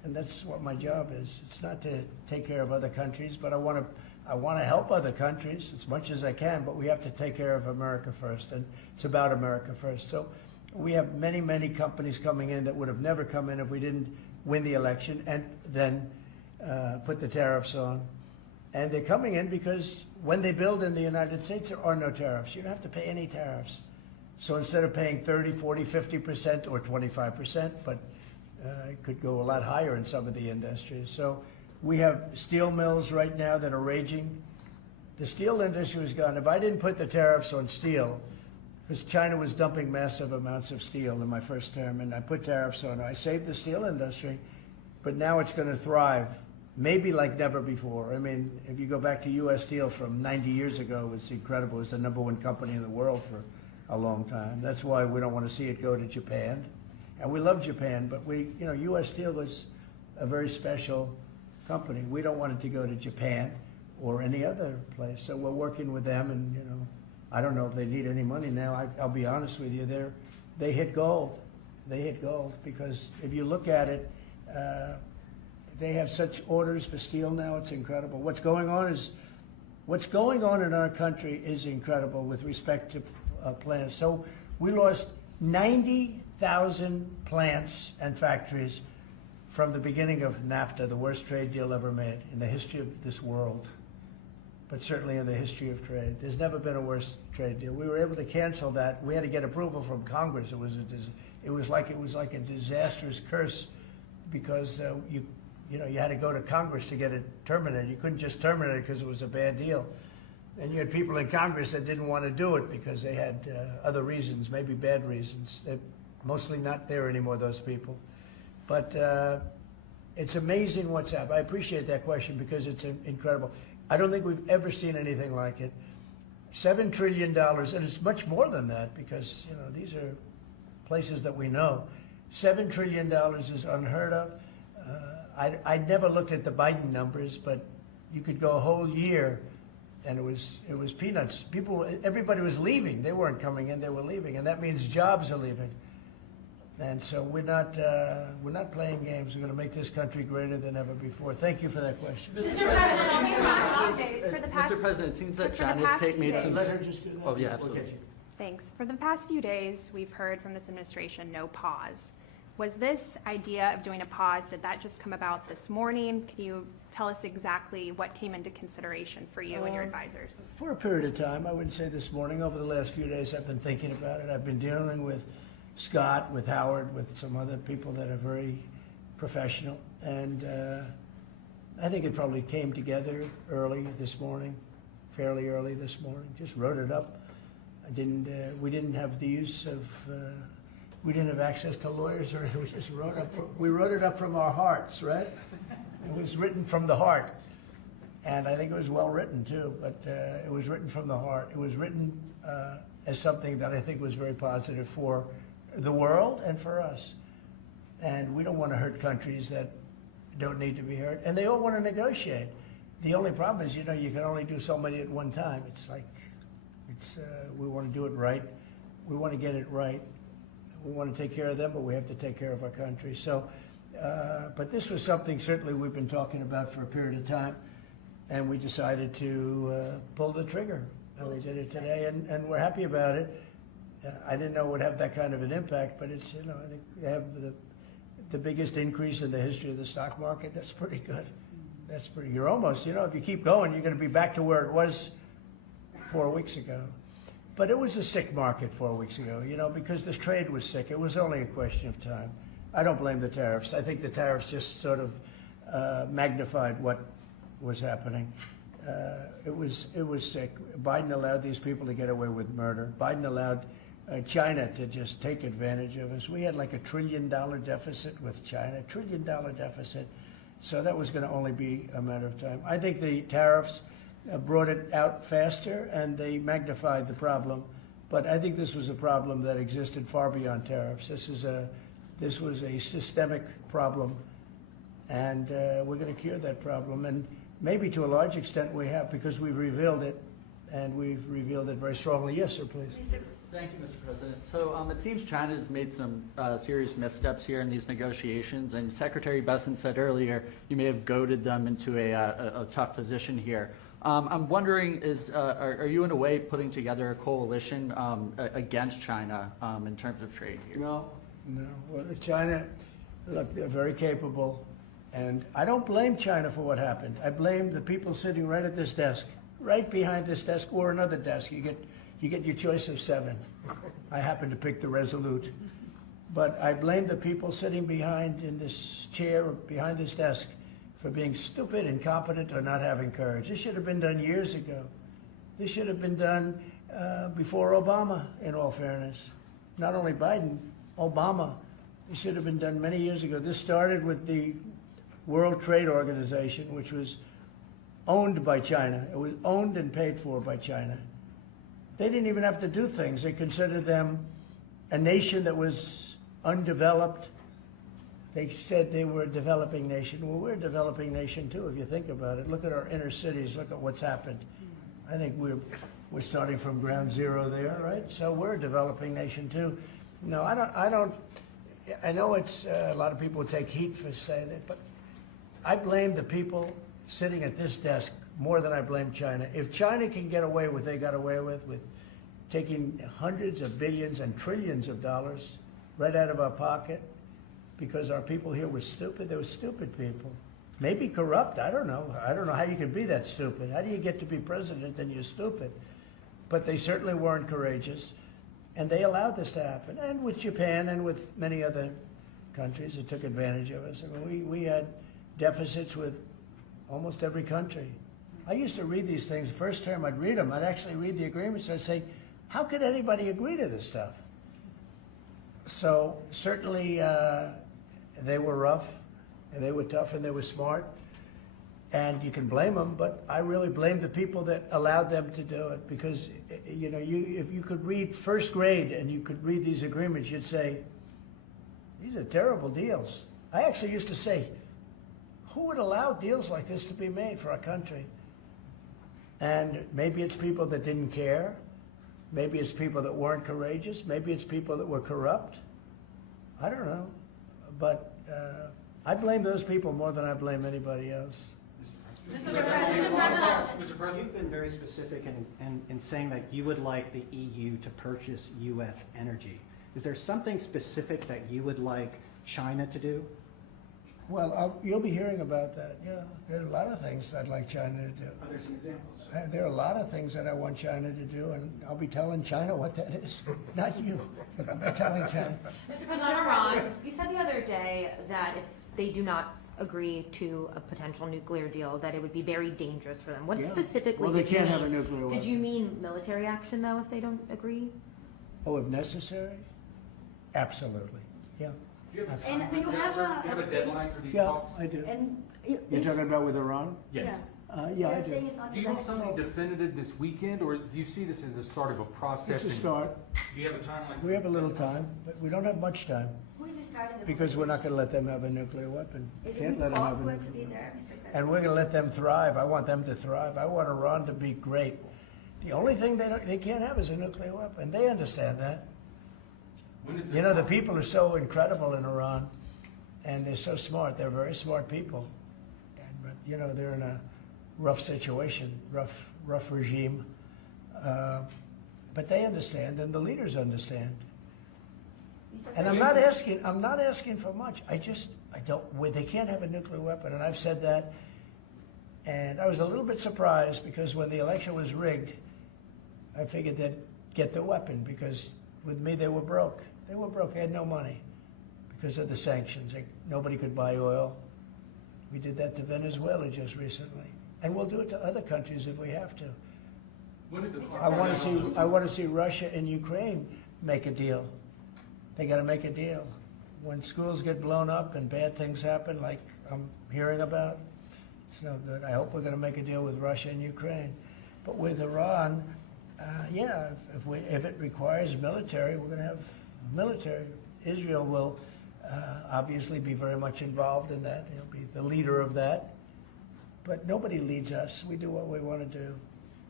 And that's what my job is. It's not to take care of other countries, but I want to help other countries as much as I can, but we have to take care of America first, and it's about America first. So we have many, many companies coming in that would have never come in if we didn't win the election and then put the tariffs on. And they're coming in because when they build in the United States, there are no tariffs. You don't have to pay any tariffs. So instead of paying 30, 40, 50% or 25%, but it could go a lot higher in some of the industries. So we have steel mills right now that are raging. The steel industry was gone. If I didn't put the tariffs on steel, because China was dumping massive amounts of steel in my first term, and I put tariffs on it, I saved the steel industry, but now it's going to thrive, maybe like never before. I mean, if you go back to U.S. Steel from 90 years ago, it was incredible. It was the #1 company in the world for a long time. That's why we don't want to see it go to Japan. And we love Japan, but U.S. Steel was a very special company. We don't want it to go to Japan or any other place. So we're working with them, and I don't know if they need any money now. I'll be honest with you, they hit gold. They hit gold because if you look at it, they have such orders for steel now. It's incredible. What's going on in our country is incredible with respect to plants. So we lost 90,000 plants and factories from the beginning of NAFTA, the worst trade deal ever made in the history of this world, but certainly in the history of trade. There's never been a worse trade deal. We were able to cancel that. We had to get approval from Congress. It was like a disastrous curse because you had to go to Congress to get it terminated. You couldn't just terminate it because it was a bad deal. And you had people in Congress that didn't want to do it because they had other reasons, maybe bad reasons. They're mostly not there anymore, those people. But it's amazing what's happened. I appreciate that question because it's incredible. I don't think we've ever seen anything like it. $7 trillion, and it's much more than that because these are places that we know. $7 trillion is unheard of. I never looked at the Biden numbers, but you could go a whole year, and it was peanuts. Everybody was leaving. They weren't coming in; they were leaving, and that means jobs are leaving. And so we're not playing games. We're going to make this country greater than ever before. Thank you for that question. Mr. President, it seems that China's made some. Let her just do that. Oh, yeah, absolutely. Okay. Thanks. For the past few days, we've heard from this administration no pause. Was this idea of doing a pause, did that just come about this morning? Can you tell us exactly what came into consideration for you and your advisors? For a period of time, I wouldn't say this morning. Over the last few days, I've been thinking about it. I've been dealing with Scott, with Howard, with some other people that are very professional. And I think it probably came together early this morning, fairly early this morning. Just wrote it up. We didn't have the use of, we didn't have access to lawyers, or we just we wrote it up from our hearts, right? It was written from the heart. And I think it was well written too, but it was written from the heart. It was written as something that I think was very positive for the world and for us. And we don't want to hurt countries that don't need to be hurt. And they all want to negotiate. The only problem is, you can only do so many at one time. We want to do it right. We want to get it right. We want to take care of them, but we have to take care of our country. So, but this was something certainly we've been talking about for a period of time, and we decided to pull the trigger. And we did it today, and we're happy about it. I didn't know it would have that kind of an impact, but it's, I think they have the biggest increase in the history of the stock market. That's pretty good. You're almost, if you keep going, you're going to be back to where it was 4 weeks ago. But it was a sick market 4 weeks ago, because this trade was sick. It was only a question of time. I don't blame the tariffs. I think the tariffs just sort of magnified what was happening. It was sick. Biden allowed these people to get away with murder. Biden allowed China to just take advantage of us. We had like $1 trillion deficit with China, $1 trillion deficit. So that was going to only be a matter of time. I think the tariffs brought it out faster, and they magnified the problem. But I think this was a problem that existed far beyond tariffs. This was a systemic problem, and we're going to cure that problem. And maybe to a large extent we have, because we've revealed it. and we've revealed it very strongly. Yes, sir, please. Thank you, Mr. President. So it seems China's made some serious missteps here in these negotiations, and Secretary Besson said earlier you may have goaded them into a tough position here. I'm wondering, are you in a way putting together a coalition against China in terms of trade here? No. Well, China, look, they're very capable, and I don't blame China for what happened. I blame the people sitting right at this desk, right behind this desk, or another desk. You get your choice of 7. I happen to pick the Resolute. But I blame the people sitting behind in this chair, behind this desk, for being stupid, incompetent, or not having courage. This should have been done years ago. This should have been done before Obama, in all fairness. Not only Biden, Obama. It should have been done many years ago. This started with the World Trade Organization, which was owned by China. It was owned and paid for by China. They didn't even have to do things. They considered them a nation that was undeveloped. They said they were a developing nation. Well, we're a developing nation too, if you think about it. Look at our inner cities. Look at what's happened. I think we're starting from ground zero there, right? So we're a developing nation too. No, I don't. I know it's a lot of people take heat for saying it, but I blame the people sitting at this desk more than I blame China. If China can get away with what they got away with taking hundreds of billions and trillions of dollars right out of our pocket because our people here were stupid, they were stupid people. Maybe corrupt, I don't know. I don't know how you can be that stupid. How do you get to be president and you're stupid? But they certainly weren't courageous, and they allowed this to happen. And with Japan and with many other countries that took advantage of us. I mean, we had deficits with almost every country. I used to read these things. The first term I'd read them. I'd actually read the agreements. I'd say, how could anybody agree to this stuff? So certainly they were rough, and they were tough, and they were smart. And you can blame them, but I really blame the people that allowed them to do it. Because you know, if you could read first grade and you could read these agreements, you'd say, these are terrible deals. I actually used to say, who would allow deals like this to be made for our country? And maybe it's people that didn't care. Maybe it's people that weren't courageous. Maybe it's people that were corrupt. I don't know. But I blame those people more than I blame anybody else. Mr. President, you've been very specific in saying that you would like the EU to purchase U.S. energy. Is there something specific that you would like China to do? Well, you'll be hearing about that. Yeah, there are a lot of things I'd like China to do. Are there some examples? There are a lot of things that I want China to do, and I'll be telling China what that is. Not you, but I'll be telling China. Mr. President, Iran, you said the other day that if they do not agree to a potential nuclear deal, that it would be very dangerous for them. What specifically well, they did you can't mean? have a nuclear weapon. Did you mean military action, though, if they don't agree? Oh, if necessary? Absolutely, yeah. And do you have a deadline for these Yeah, talks? I do. And You're talking about with Iran? Yes. Yeah, I they're do. saying it's not Do you want something negotiable. definitive this weekend, or do you see this as the start of a process? It's a start. Do you have a timeline? We have a little time, but we don't have much time Who is starting the because we're not going to let them have a nuclear weapon. Is Can't it let them have a awkward to nuclear be weapon. there, Mr. President? And we're going to let them thrive. I want them to thrive. I want Iran to be great. The only thing they can't have is a nuclear weapon. They understand that. You know, the people are so incredible in Iran, and they're so smart. They're very smart people. But, you know, they're in a rough situation, rough regime. But they understand, and the leaders understand. And I'm not asking for much. I don't, they can't have a nuclear weapon, and I've said that. And I was a little bit surprised because when the election was rigged, I figured they'd get the weapon because with me they were broke. They were broke. They had no money because of the sanctions. Nobody could buy oil. We did that to Venezuela just recently, and we'll do it to other countries if we have to. I want to see Russia and Ukraine make a deal. They got to make a deal. When schools get blown up and bad things happen, like I'm hearing about, it's no good. I hope we're going to make a deal with Russia and Ukraine. But with Iran, yeah, if it requires military, we're going to have military. Israel will obviously be very much involved in that. He'll be the leader of that. But nobody leads us. We do what we want to do.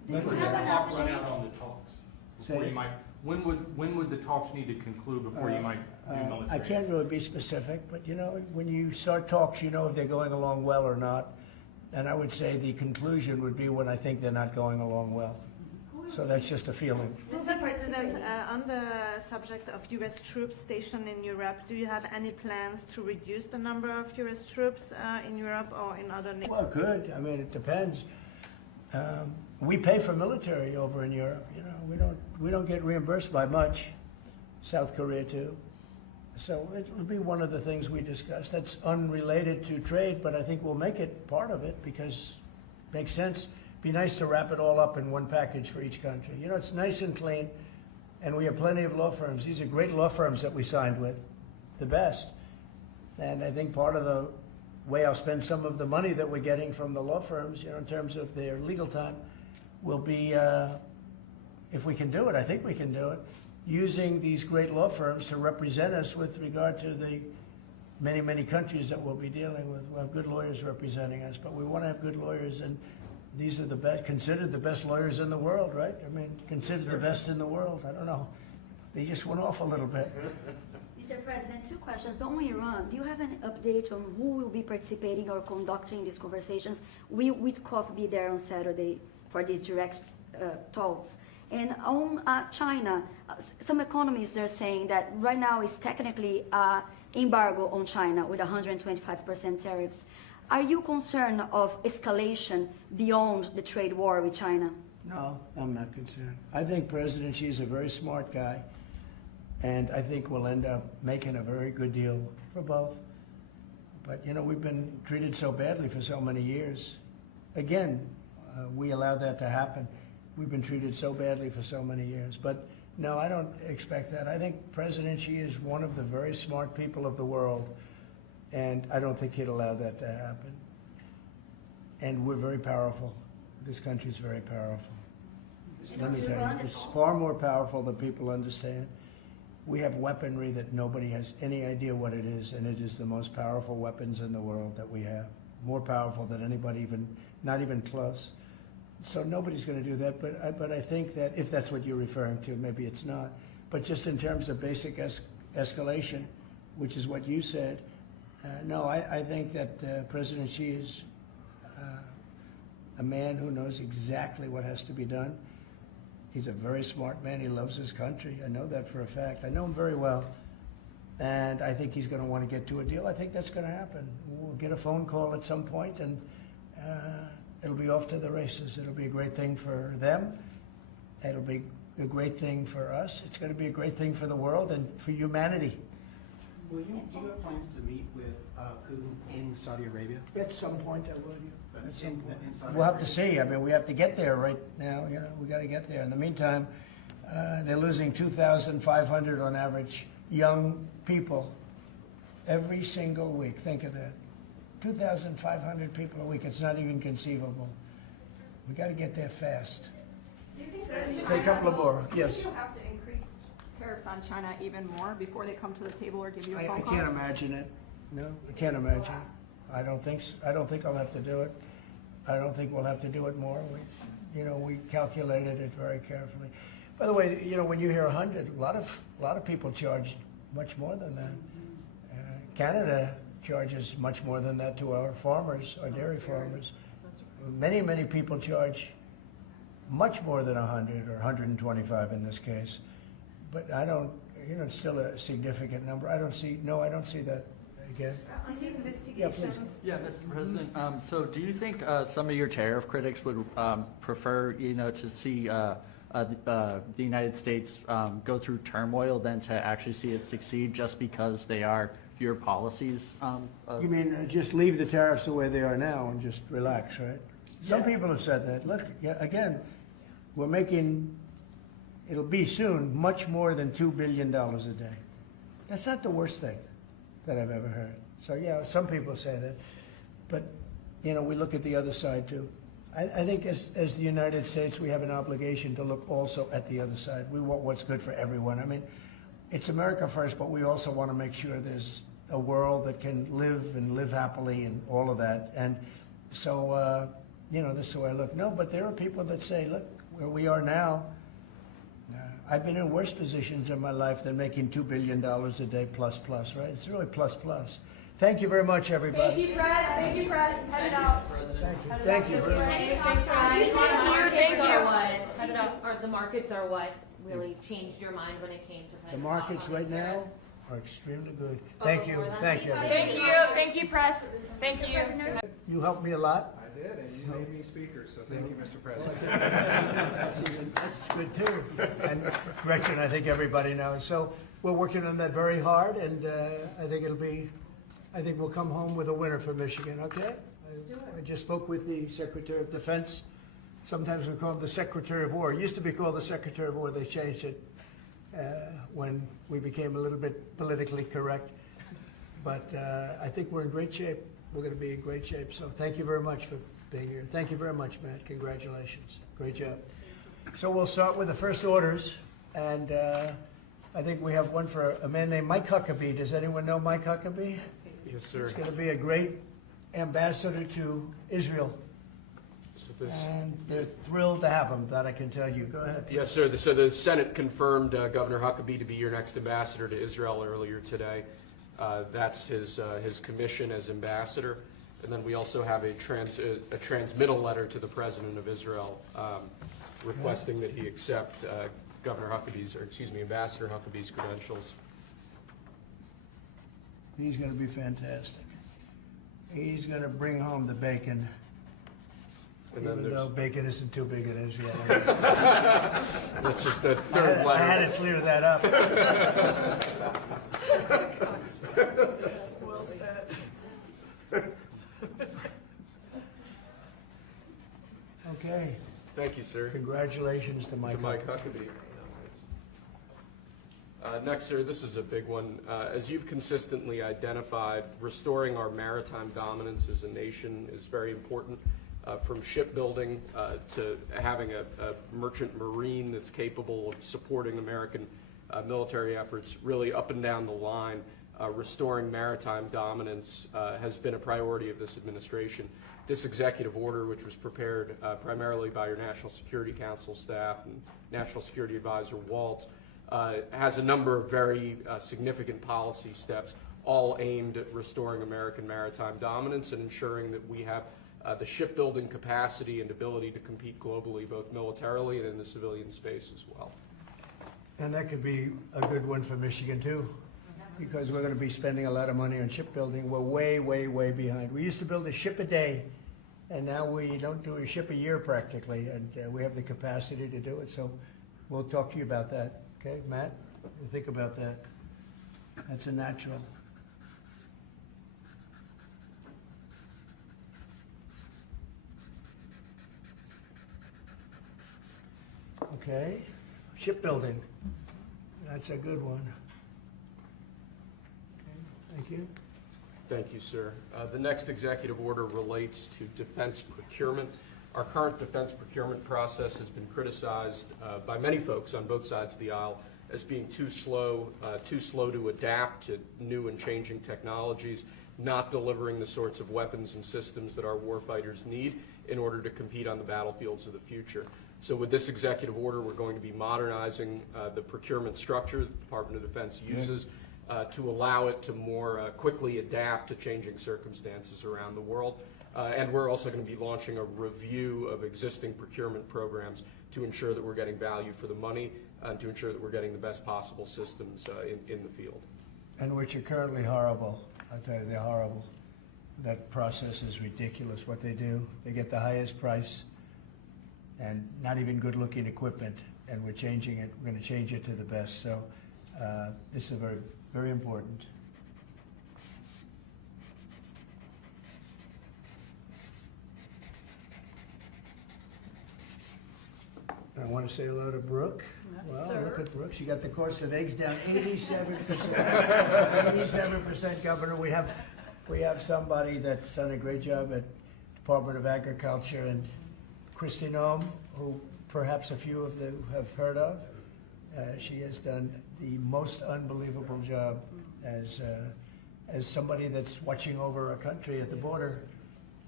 When would the have an clock run update? out on the talks? Before Say- you might, when would the talks need to conclude before you might do military? I can't really be specific, but you know, when you start talks, you know if they're going along well or not. And I would say the conclusion would be when I think they're not going along well. So that's just a feeling. Mr. President, on the subject of U.S. troops stationed in Europe, do you have any plans to reduce the number of U.S. troops in Europe or in other nations? Well, good. I mean, it depends. We pay for military over in Europe. You know, we don't get reimbursed by much. South Korea too. So it'll be one of the things we discuss. That's unrelated to trade, but I think we'll make it part of it because it makes sense. Be nice to wrap it all up in one package for each country. You know, it's nice and clean, and we have plenty of law firms. These are great law firms that we signed with, the best. And I think part of the way I'll spend some of the money that we're getting from the law firms, you know, in terms of their legal time, will be, if we can do it, I think we can do it, using these great law firms to represent us with regard to the many, many countries that we'll be dealing with. We'll have good lawyers representing us, but we want to have good lawyers, and these are the best, considered the best lawyers in the world, right? I mean, considered the best in the world. I don't know. They just went off a little bit. Mr. President, two questions. On Iran, do you have an update on who will be participating or conducting these conversations? Will Witkoff be there on Saturday for these direct talks? And on China, some economists are saying that right now is technically embargo on China with 125% tariffs. Are you concerned of escalation beyond the trade war with China? No, I'm not concerned. I think President Xi is a very smart guy, and I think we'll end up making a very good deal for both. But, you know, we've been treated so badly for so many years. Again, we allowed that to happen. We've been treated so badly for so many years. But, no, I don't expect that. I think President Xi is one of the very smart people of the world, and I don't think he'd allow that to happen. And we're very powerful. This country is very powerful. Let me tell you, it's far more powerful than people understand. We have weaponry that nobody has any idea what it is, and it is the most powerful weapons in the world that we have. More powerful than anybody even, not even close. So nobody's going to do that, but I think that if that's what you're referring to, maybe it's not. But just in terms of basic escalation, which is what you said, no, I think that President Xi is a man who knows exactly what has to be done. He's a very smart man. He loves his country. I know that for a fact. I know him very well. And I think he's going to want to get to a deal. I think that's going to happen. We'll get a phone call at some point, and it'll be off to the races. It'll be a great thing for them. It'll be a great thing for us. It's going to be a great thing for the world and for humanity. Do you have plans to meet with Putin in Saudi Arabia? At some point, I will. At some point. in Saudi We'll have to see. I mean, we have to get there right now. You know, we got to get there. In the meantime, they're losing 2,500 on average young people every single week. Think of that. 2,500 people a week. It's not even conceivable. We got to get there fast. Do you think Say a couple of more. Yes. Do you have to increase tariffs on China even more before they come to the table or give you a I phone call? can't imagine it. No, I can't imagine. I don't think I'll have to do it. I don't think we'll have to do it more. We calculated it very carefully. By the way, you know, when you hear 100, a lot of people charge much more than that. Canada charges much more than that to our farmers, our dairy farmers. Many people charge much more than 100 or 125 in this case. But I don't, you know, it's still a significant number. I don't see that again. On the investigations. Yeah, please. Yeah, Mr. President. So, do you think some of your tariff critics would prefer, you know, to see the United States go through turmoil than to actually see it succeed, just because they are your policies? You mean just leave the tariffs the way they are now and just relax, right? Some people have said that. Look, again, we're making, it'll be soon, much more than $2 billion a day. That's not the worst thing that I've ever heard. So, yeah, some people say that. But, you know, we look at the other side, too. I think as the United States, we have an obligation to look also at the other side. We want what's good for everyone. I mean, it's America first, but we also want to make sure there's a world that can live and live happily and all of that. And so, this is the way I look. No, but there are people that say, look, where we are now, I've been in worse positions in my life than making $2 billion a day plus, right? It's really plus. Thank you very much, everybody. Thank you, press. Thank you, press. Head it out. Thank you. Thanks, guys. Thank you. Head it out. Or the markets are what really changed your mind when it came to kind The of markets stock right now tariffs? are extremely good. Thank you. Thank you. Thank you. Thank you, press. Thank you. You helped me a lot. I did, and you made me speaker, so thank you, Mr. President. That's good too. And Gretchen, I think everybody knows. So we're working on that very hard, and I think we'll come home with a winner for Michigan, okay? I just spoke with the Secretary of Defense. Sometimes we call him the Secretary of War. It used to be called the Secretary of War. They changed it when we became a little bit politically correct. But I think we're in great shape. We're going to be in great shape. So thank you very much for being here. Thank you very much, Matt. Congratulations. Great job. So we'll start with the first orders. And I think we have one for a man named Mike Huckabee. Does anyone know Mike Huckabee? Yes, sir. He's going to be a great ambassador to Israel. And they're thrilled to have him, that I can tell you. Go ahead. Yes, sir. So the Senate confirmed Governor Huckabee to be your next ambassador to Israel earlier today. That's his commission as ambassador. And then we also have a transmittal letter to the President of Israel requesting that he accept Ambassador Huckabee's credentials. He's going to be fantastic. He's going to bring home the bacon. And then Even though bacon isn't too big in Israel. That's just a third letter. I had to clear that up. Well said. Okay. Thank you, sir. Congratulations to Mike. Huckabee. Next, sir, this is a big one. As you've consistently identified, restoring our maritime dominance as a nation is very important. From shipbuilding to having a merchant marine that's capable of supporting American military efforts, really up and down the line, restoring maritime dominance has been a priority of this administration. This executive order, which was prepared primarily by your National Security Council staff and National Security Advisor Waltz, has a number of very significant policy steps, all aimed at restoring American maritime dominance and ensuring that we have the shipbuilding capacity and ability to compete globally, both militarily and in the civilian space as well. And that could be a good one for Michigan too, because we're going to be spending a lot of money on shipbuilding. We're way behind. We used to build a ship a day, and now we don't do a ship a year practically, and we have the capacity to do it. So we'll talk to you about that. Okay, Matt? Think about that. That's a natural. Okay, shipbuilding. That's a good one. Okay, thank you. Thank you, sir. The next executive order relates to defense procurement. Our current defense procurement process has been criticized by many folks on both sides of the aisle as being too slow to adapt to new and changing technologies, not delivering the sorts of weapons and systems that our warfighters need in order to compete on the battlefields of the future. So with this executive order, we're going to be modernizing the procurement structure that the Department of Defense uses to allow it to more quickly adapt to changing circumstances around the world. And we're also going to be launching a review of existing procurement programs to ensure that we're getting value for the money and to ensure that we're getting the best possible systems in the field. And which are currently horrible. I tell you, they're horrible. That process is ridiculous what they do. They get the highest price and not even good-looking equipment, and we're changing it. We're going to change it to the best. So this is very, very important. I want to say hello to Brooke. Well, look at Brooke. She got the cost of eggs down 87%. 87%, Governor. We have somebody that's done a great job at Department of Agriculture, and Kristi Noem, who perhaps a few of you have heard of. She has done the most unbelievable job as somebody that's watching over a country at the border.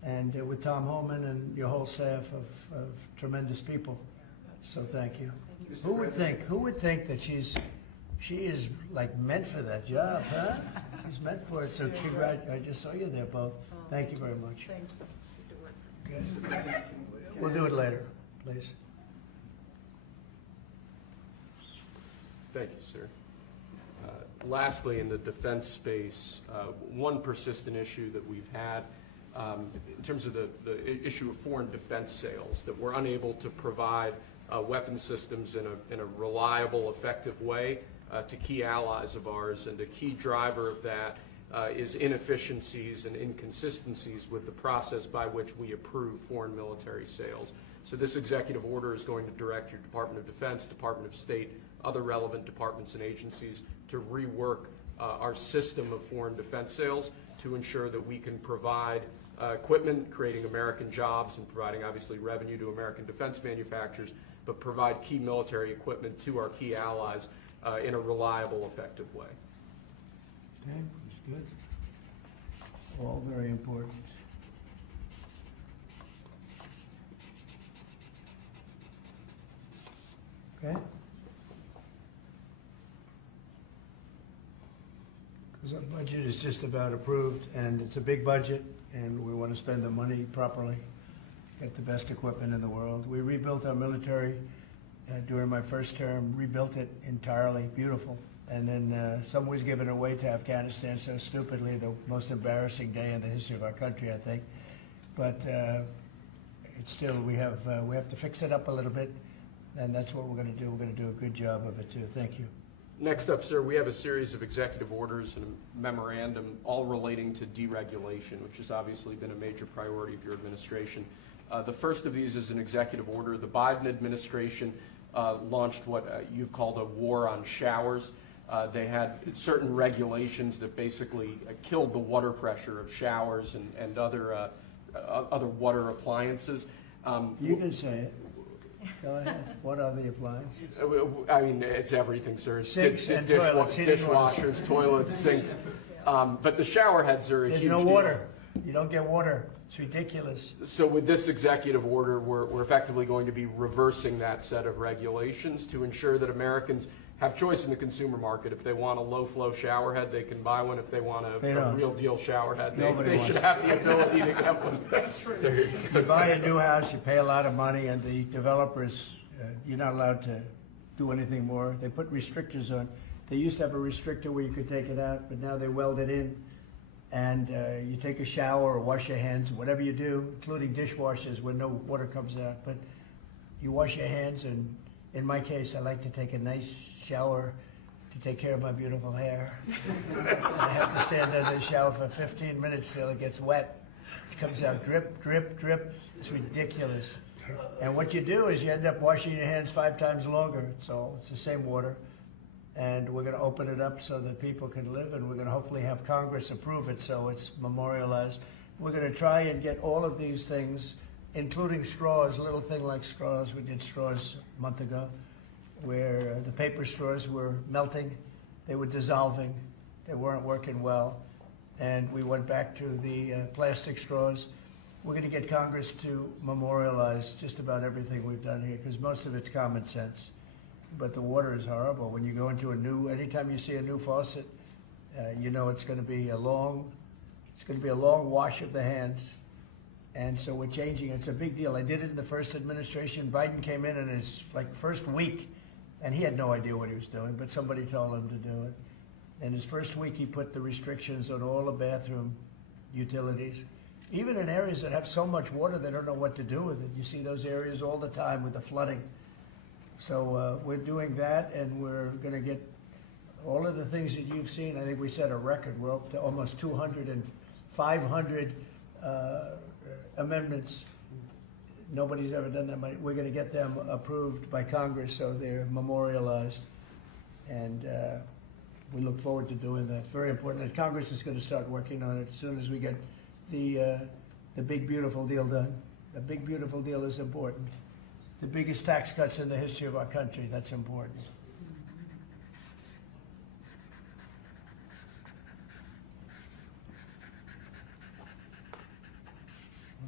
and with Tom Homan and your whole staff of tremendous people. So thank you. Who would think that she is like meant for that job, huh? She's meant for it. So I just saw you there, both. Thank you very much. Thank you. Good. We'll do it later, please. Thank you, sir. Lastly, in the defense space, one persistent issue that we've had in terms of the issue of foreign defense sales, that we're unable to provide weapon systems in a reliable, effective way to key allies of ours, and a key driver of that is inefficiencies and inconsistencies with the process by which we approve foreign military sales. So this executive order is going to direct your Department of Defense, Department of State, other relevant departments and agencies to rework our system of foreign defense sales to ensure that we can provide equipment, creating American jobs and providing obviously revenue to American defense manufacturers, but provide key military equipment to our key allies in a reliable, effective way. Okay, that's good. All very important. Okay? Because our budget is just about approved, and it's a big budget, and we want to spend the money properly, get the best equipment in the world. We rebuilt our military during my first term, rebuilt it entirely, beautiful. And then some was given away to Afghanistan so stupidly, the most embarrassing day in the history of our country, I think. But it's still, we have to fix it up a little bit, and that's what we're going to do. We're going to do a good job of it too. Thank you. Next up, sir, we have a series of executive orders and a memorandum all relating to deregulation, which has obviously been a major priority of your administration. The first of these is an executive order. The Biden administration launched what you've called a war on showers. They had certain regulations that basically killed the water pressure of showers and other water appliances. You can say it. Go ahead. What are the appliances? I mean, it's everything, sir. Sinks and toilets, dishwashers, toilets, sinks. But the shower heads are a huge There's no deal. water. You don't get water. It's ridiculous. So with this executive order, we're effectively going to be reversing that set of regulations to ensure that Americans have choice in the consumer market. If they want a low-flow shower head, they can buy one. If they want a real deal shower head, they should have the ability to get one. You buy a new house, you pay a lot of money, and the developers, you're not allowed to do anything more. They put restrictors on. They used to have a restrictor where you could take it out, but now they weld it in. And you take a shower or wash your hands, whatever you do, including dishwashers where no water comes out. But you wash your hands, and in my case, I like to take a nice shower to take care of my beautiful hair. I have to stand under the shower for 15 minutes till it gets wet. It comes out drip, drip, drip. It's ridiculous. And what you do is you end up washing your hands 5 times longer. So it's the same water. And we're going to open it up so that people can live, and we're going to hopefully have Congress approve it so it's memorialized. We're going to try and get all of these things, including straws, a little thing like straws. We did straws a month ago, where the paper straws were melting, they were dissolving, they weren't working well, and we went back to the plastic straws. We're going to get Congress to memorialize just about everything we've done here, because most of it's common sense. But the water is horrible. When you go into anytime you see a new faucet, you know it's going to be a long wash of the hands. And so we're changing. It's a big deal. I did it in the first administration. Biden came in his first week, and he had no idea what he was doing, but somebody told him to do it. In his first week, he put the restrictions on all the bathroom utilities. Even in areas that have so much water, they don't know what to do with it. You see those areas all the time with the flooding. So we're doing that, and we're going to get all of the things that you've seen. I think we set a record. We're up to almost 200 and 500 amendments. Nobody's ever done that many. We're going to get them approved by Congress so they're memorialized. And we look forward to doing that. Very important. And Congress is going to start working on it as soon as we get the big, beautiful deal done. The big, beautiful deal is important. The biggest tax cuts in the history of our country, that's important.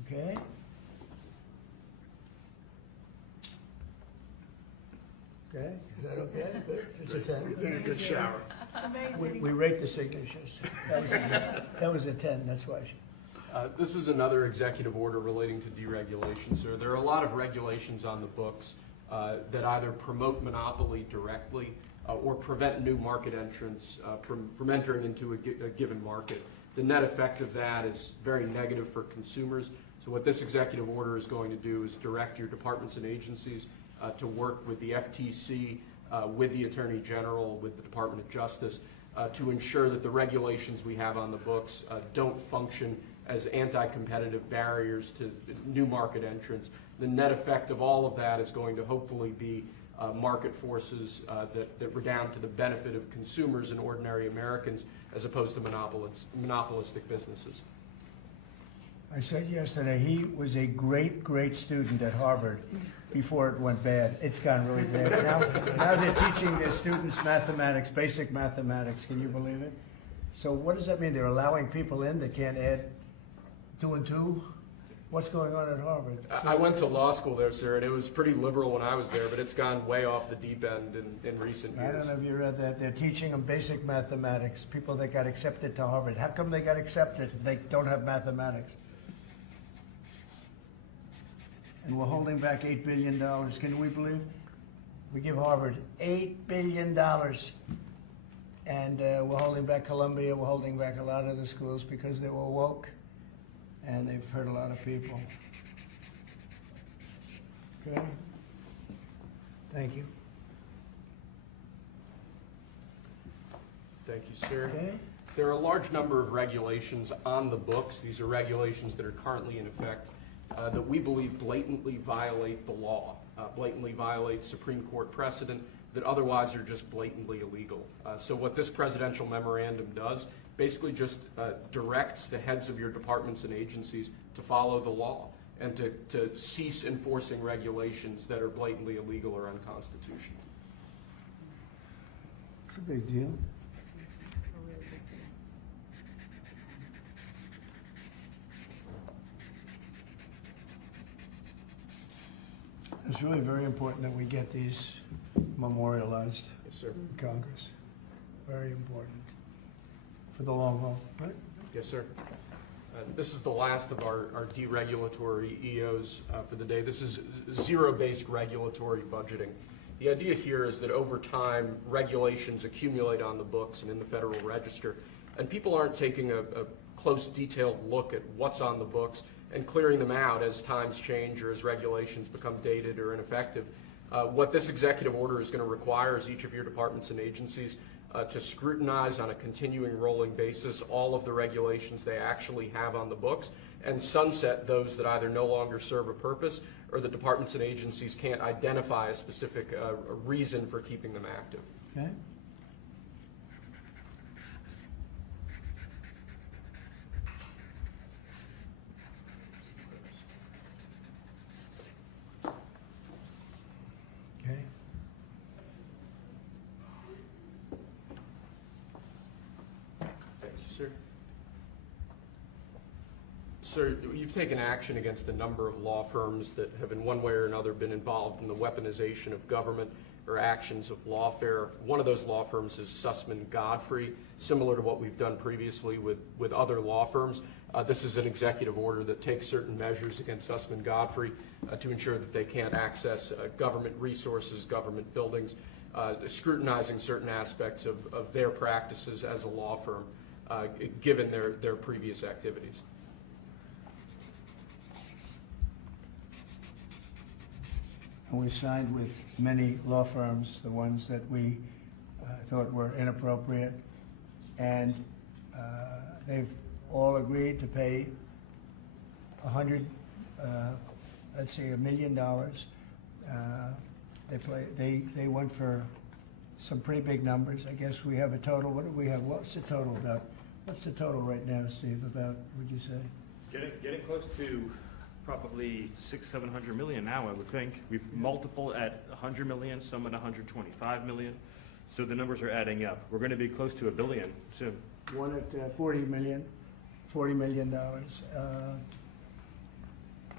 Okay. Okay, is that okay? Good. It's a 10. You take a good shower. We rate the signatures. That was a 10, that's why. This is another executive order relating to deregulation, sir. There are a lot of regulations on the books that either promote monopoly directly or prevent new market entrants from entering into a given market. The net effect of that is very negative for consumers. So what this executive order is going to do is direct your departments and agencies to work with the FTC, with the Attorney General, with the Department of Justice, to ensure that the regulations we have on the books don't function as anti-competitive barriers to new market entrants. The net effect of all of that is going to hopefully be market forces that redound to the benefit of consumers and ordinary Americans as opposed to monopolistic businesses. I said yesterday, he was a great, great student at Harvard before it went bad. It's gone really bad. Now they're teaching their students mathematics, basic mathematics. Can you believe it? So what does that mean? They're allowing people in that can't add 2 and 2? What's going on at Harvard? I went to law school there, sir, and it was pretty liberal when I was there, but it's gone way off the deep end in recent years. I don't know if you read that. They're teaching them basic mathematics, people that got accepted to Harvard. How come they got accepted if they don't have mathematics? And we're holding back $8 billion. Can we believe? We give Harvard $8 billion. And we're holding back Columbia. We're holding back a lot of the schools because they were woke. And they've hurt a lot of people. Okay? Thank you. Thank you, sir. Okay. There are a large number of regulations on the books. These are regulations that are currently in effect that we believe blatantly violate the law, blatantly violate Supreme Court precedent that otherwise are just blatantly illegal. So what this presidential memorandum does basically just directs the heads of your departments and agencies to follow the law and to cease enforcing regulations that are blatantly illegal or unconstitutional. It's a big deal. It's really very important that we get these memorialized Yes, sir. in Congress. Very important for the long haul, right? Yes, sir. This is the last of our deregulatory EOs for the day. This is zero-based regulatory budgeting. The idea here is that over time, regulations accumulate on the books and in the Federal Register, and people aren't taking a close, detailed look at what's on the books and clearing them out as times change or as regulations become dated or ineffective. What this executive order is going to require is each of your departments and agencies to scrutinize on a continuing rolling basis all of the regulations they actually have on the books and sunset those that either no longer serve a purpose or the departments and agencies can't identify a specific reason for keeping them active. Okay. Okay. Thank you, sir. Sir, you've taken action against a number of law firms that have in one way or another been involved in the weaponization of government or actions of lawfare. One of those law firms is Sussman Godfrey, similar to what we've done previously with other law firms. This is an executive order that takes certain measures against Sussman Godfrey to ensure that they can't access government resources, government buildings, scrutinizing certain aspects of their practices as a law firm, given their previous activities. And we signed with many law firms, the ones that we thought were inappropriate, and they've all agreed to pay $1 million. They went for some pretty big numbers. I guess we have a total. What do we have? What's the total about? What's the total right now, Steve? About, would you say? Getting close to probably $600-700 million now, I would think. We've multiple at 100 million, some at 125 million. So the numbers are adding up. We're going to be close to $1 billion soon. One at $40 million.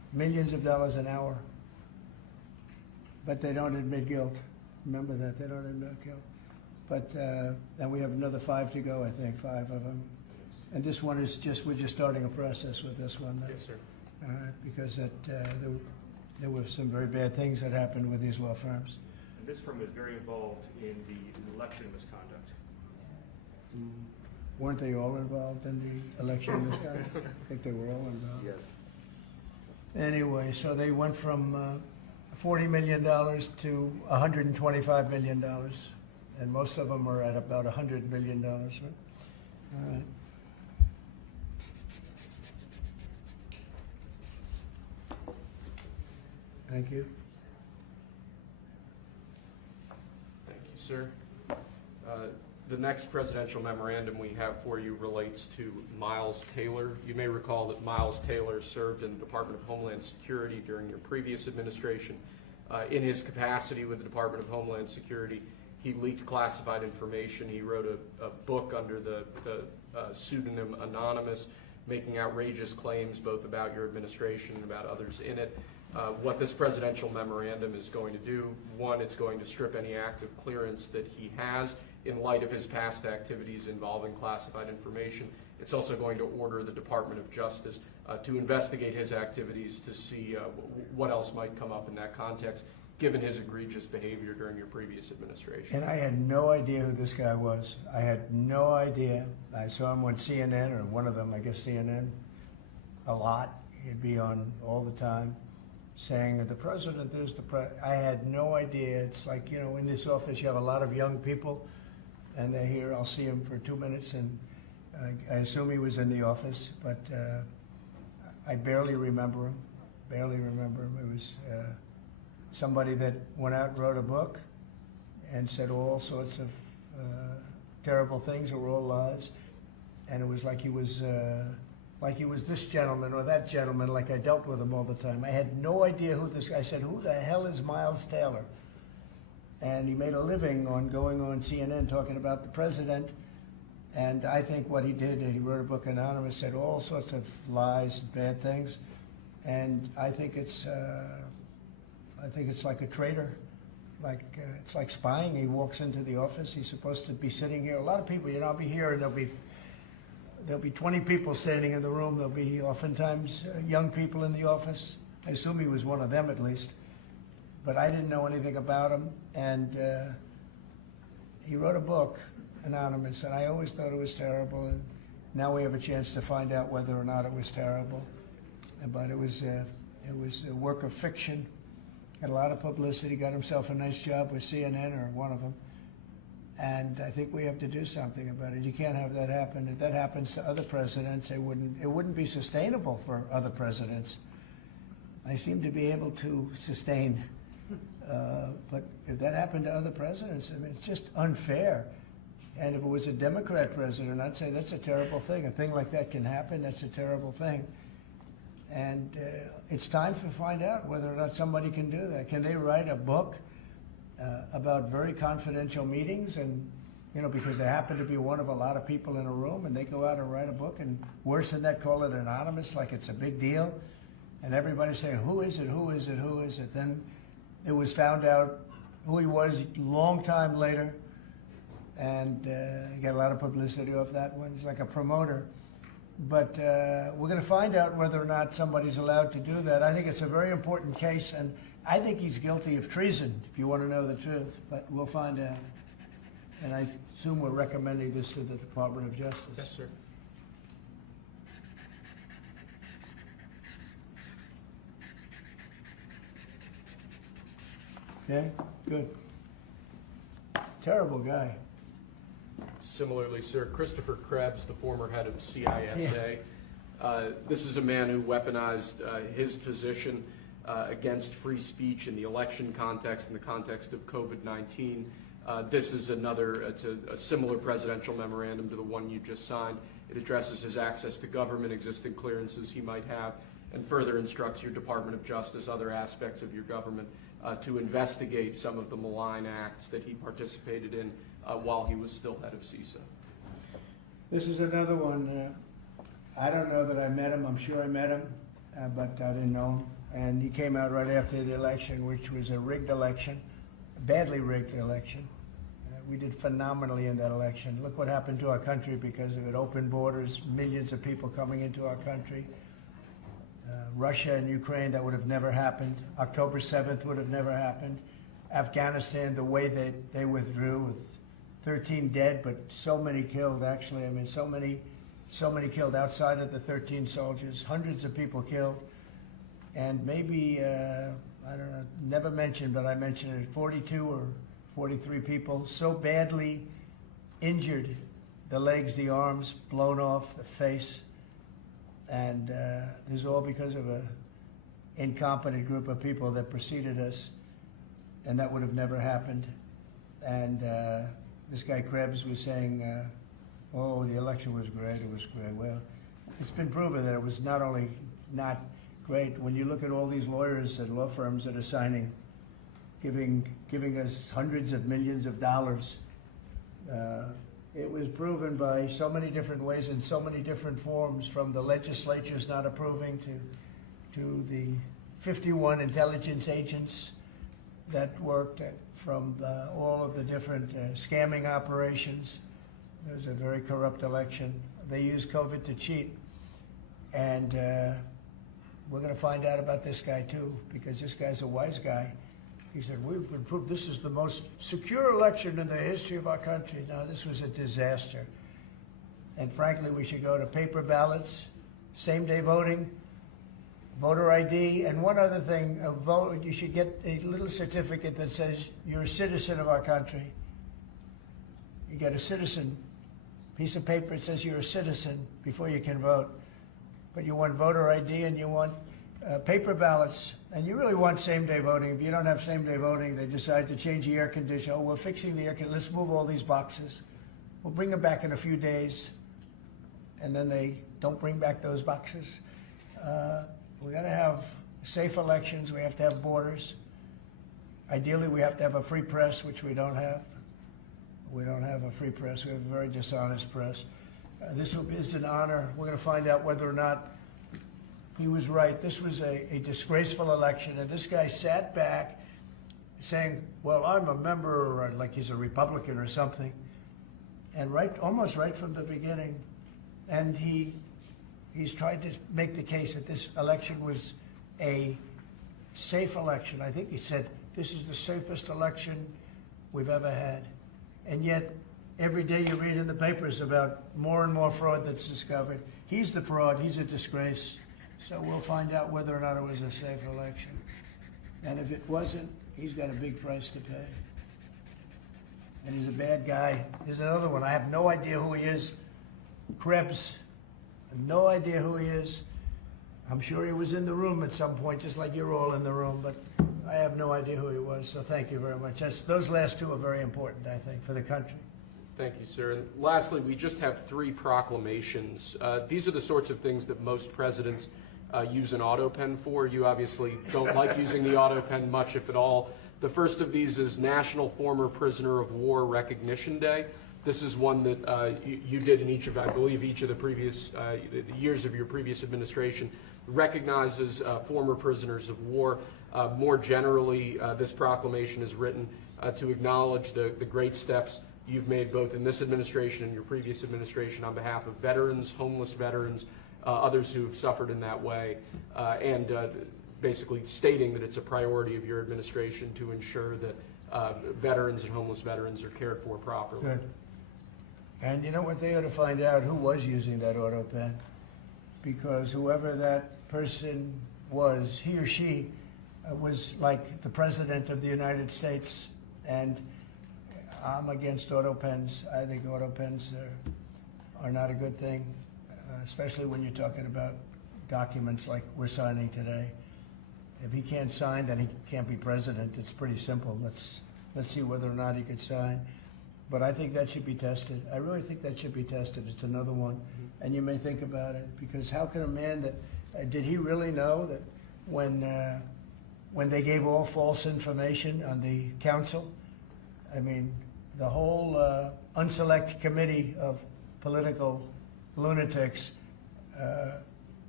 millions of dollars an hour. But they don't admit guilt. Remember that, they don't admit guilt. But, and we have another 5 to go, I think, 5 of them. And this one is just, we're just starting a process with this one. Yes, sir. Because there were some very bad things that happened with these law firms. And this firm was very involved in the election misconduct. Weren't they all involved in the election misconduct? I think they were all involved. Yes. Anyway, so they went from $40 million to $125 million. And most of them are at about $100 million, right? All right. Thank you. Thank you, sir. The next presidential memorandum we have for you relates to Miles Taylor. You may recall that Miles Taylor served in the Department of Homeland Security during your previous administration. In his capacity with the Department of Homeland Security, he leaked classified information. He wrote a book under the pseudonym Anonymous, making outrageous claims both about your administration and about others in it. What this presidential memorandum is going to do, one, it's going to strip any active clearance that he has in light of his past activities involving classified information. It's also going to order the Department of Justice to investigate his activities to see what else might come up in that context, given his egregious behavior during your previous administration. And I had no idea who this guy was. I had no idea. I saw him on CNN, or one of them, I guess CNN, a lot. He'd be on all the time saying that the president is the president. I had no idea. It's like, you know, in this office you have a lot of young people, and they're here. I'll see him for 2 minutes, and I assume he was in the office, but I barely remember him. Barely remember him. It was somebody that went out and wrote a book and said all sorts of terrible things that were all lies, and it was like he was this gentleman or that gentleman, like I dealt with him all the time. I had no idea who this guy. I said, who the hell is Miles Taylor? And he made a living on going on CNN talking about the president. And I think what he did, he wrote a book, Anonymous, said all sorts of lies, bad things. And I think it's like a traitor. It's like spying. He walks into the office. He's supposed to be sitting here. A lot of people, you know, I'll be here and there'll be 20 people standing in the room. There'll be oftentimes young people in the office. I assume he was one of them at least. But I didn't know anything about him. And he wrote a book, Anonymous, and I always thought it was terrible. And now we have a chance to find out whether or not it was terrible. But it was a work of fiction. Got a lot of publicity, got himself a nice job with CNN or one of them. And I think we have to do something about it. You can't have that happen. If that happens to other presidents, it wouldn't be sustainable for other presidents. I seem to be able to sustain, but if that happened to other presidents, I mean, it's just unfair. And if it was a Democrat president, I'd say that's a terrible thing. A thing like that can happen. That's a terrible thing. And it's time to find out whether or not somebody can do that. Can they write a book about very confidential meetings, and you know, because they happen to be one of a lot of people in a room, and they go out and write a book, and worse than that, call it anonymous, like it's a big deal, and everybody's saying, who is it, who is it, who is it? Then it was found out who he was a long time later, and he got a lot of publicity off that one. He's like a promoter. But we're going to find out whether or not somebody's allowed to do that. I think it's a very important case, and I think he's guilty of treason, if you want to know the truth. But we'll find out. And I assume we're recommending this to the Department of Justice. Yes, sir. Okay, good. Terrible guy. Similarly, sir, Christopher Krebs, the former head of CISA. This is a man who weaponized his position against free speech in the election context, in the context of COVID-19. This is it's a similar presidential memorandum to the one you just signed. It addresses his access to government, existing clearances he might have, and further instructs your Department of Justice, other aspects of your government, to investigate some of the malign acts that he participated in while he was still head of CISA. This is another one. I don't know that I met him. I'm sure I met him, but I didn't know him. And he came out right after the election, which was a rigged election, a badly rigged election. We did phenomenally in that election. Look what happened to our country because of it. Open borders, millions of people coming into our country. Russia and Ukraine, that would have never happened. October 7th would have never happened. Afghanistan, the way they withdrew with 13 dead, but so many killed, actually. I mean, so many killed outside of the 13 soldiers, hundreds of people killed. And maybe, I don't know, never mentioned, but I mentioned it, 42 or 43 people so badly injured, the legs, the arms, blown off, the face. And this is all because of an incompetent group of people that preceded us, and that would have never happened. And this guy Krebs was saying, oh, the election was great, it was great. Well, it's been proven that it was not only not great. When you look at all these lawyers and law firms that are signing, giving us hundreds of millions of dollars, it was proven by so many different ways in so many different forms, from the legislatures not approving to the 51 intelligence agents that worked from all of the different scamming operations. It was a very corrupt election. They used COVID to cheat. And we're going to find out about this guy too, because this guy's a wise guy. He said, we've been proved this is the most secure election in the history of our country. No, this was a disaster. And frankly, we should go to paper ballots, same-day voting, voter ID, and one other thing, you should get a little certificate that says you're a citizen of our country. You get a citizen piece of paper that says you're a citizen before you can vote. But you want voter ID and you want paper ballots, and you really want same-day voting. If you don't have same-day voting, they decide to change the air conditioner. Oh, we're fixing the air conditioner. Let's move all these boxes. We'll bring them back in a few days, and then they don't bring back those boxes. We got to have safe elections. We have to have borders. Ideally, we have to have a free press, which we don't have. We don't have a free press. We have a very dishonest press. This is an honor. We're going to find out whether or not he was right. This was a disgraceful election, and this guy sat back saying, well, I'm a member, or like he's a Republican or something, and almost right from the beginning. And he's tried to make the case that this election was a safe election. I think he said, this is the safest election we've ever had. And yet, every day you read in the papers about more and more fraud that's discovered. He's the fraud. He's a disgrace. So we'll find out whether or not it was a safe election. And if it wasn't, he's got a big price to pay. And he's a bad guy. Here's another one. I have no idea who he is. Krebs. I have no idea who he is. I'm sure he was in the room at some point, just like you're all in the room, but I have no idea who he was. So thank you very much. Those last two are very important, I think, for the country. Thank you, sir. And lastly, we just have 3 proclamations. These are the sorts of things that most presidents use an auto pen for. You obviously don't like using the auto pen much, if at all. The first of these is National Former Prisoner of War Recognition Day. This is one that you did in each of, I believe, each of the previous years of your previous administration, recognizes former prisoners of war. More generally, this proclamation is written to acknowledge the great steps you've made both in this administration and your previous administration on behalf of veterans, homeless veterans, others who have suffered in that way, and basically stating that it's a priority of your administration to ensure that veterans and homeless veterans are cared for properly. Good. And you know what? They ought to find out who was using that auto pen, because whoever that person was, he or she was like the President of the United States, and I'm against auto pens. I think auto pens are not a good thing, especially when you're talking about documents like we're signing today. If he can't sign, then he can't be president. It's pretty simple. Let's see whether or not he could sign. But I think that should be tested. I really think that should be tested. It's another one. And you may think about it, because how can a man that, did he really know that when they gave all false information on the council, I mean, the whole unselect committee of political lunatics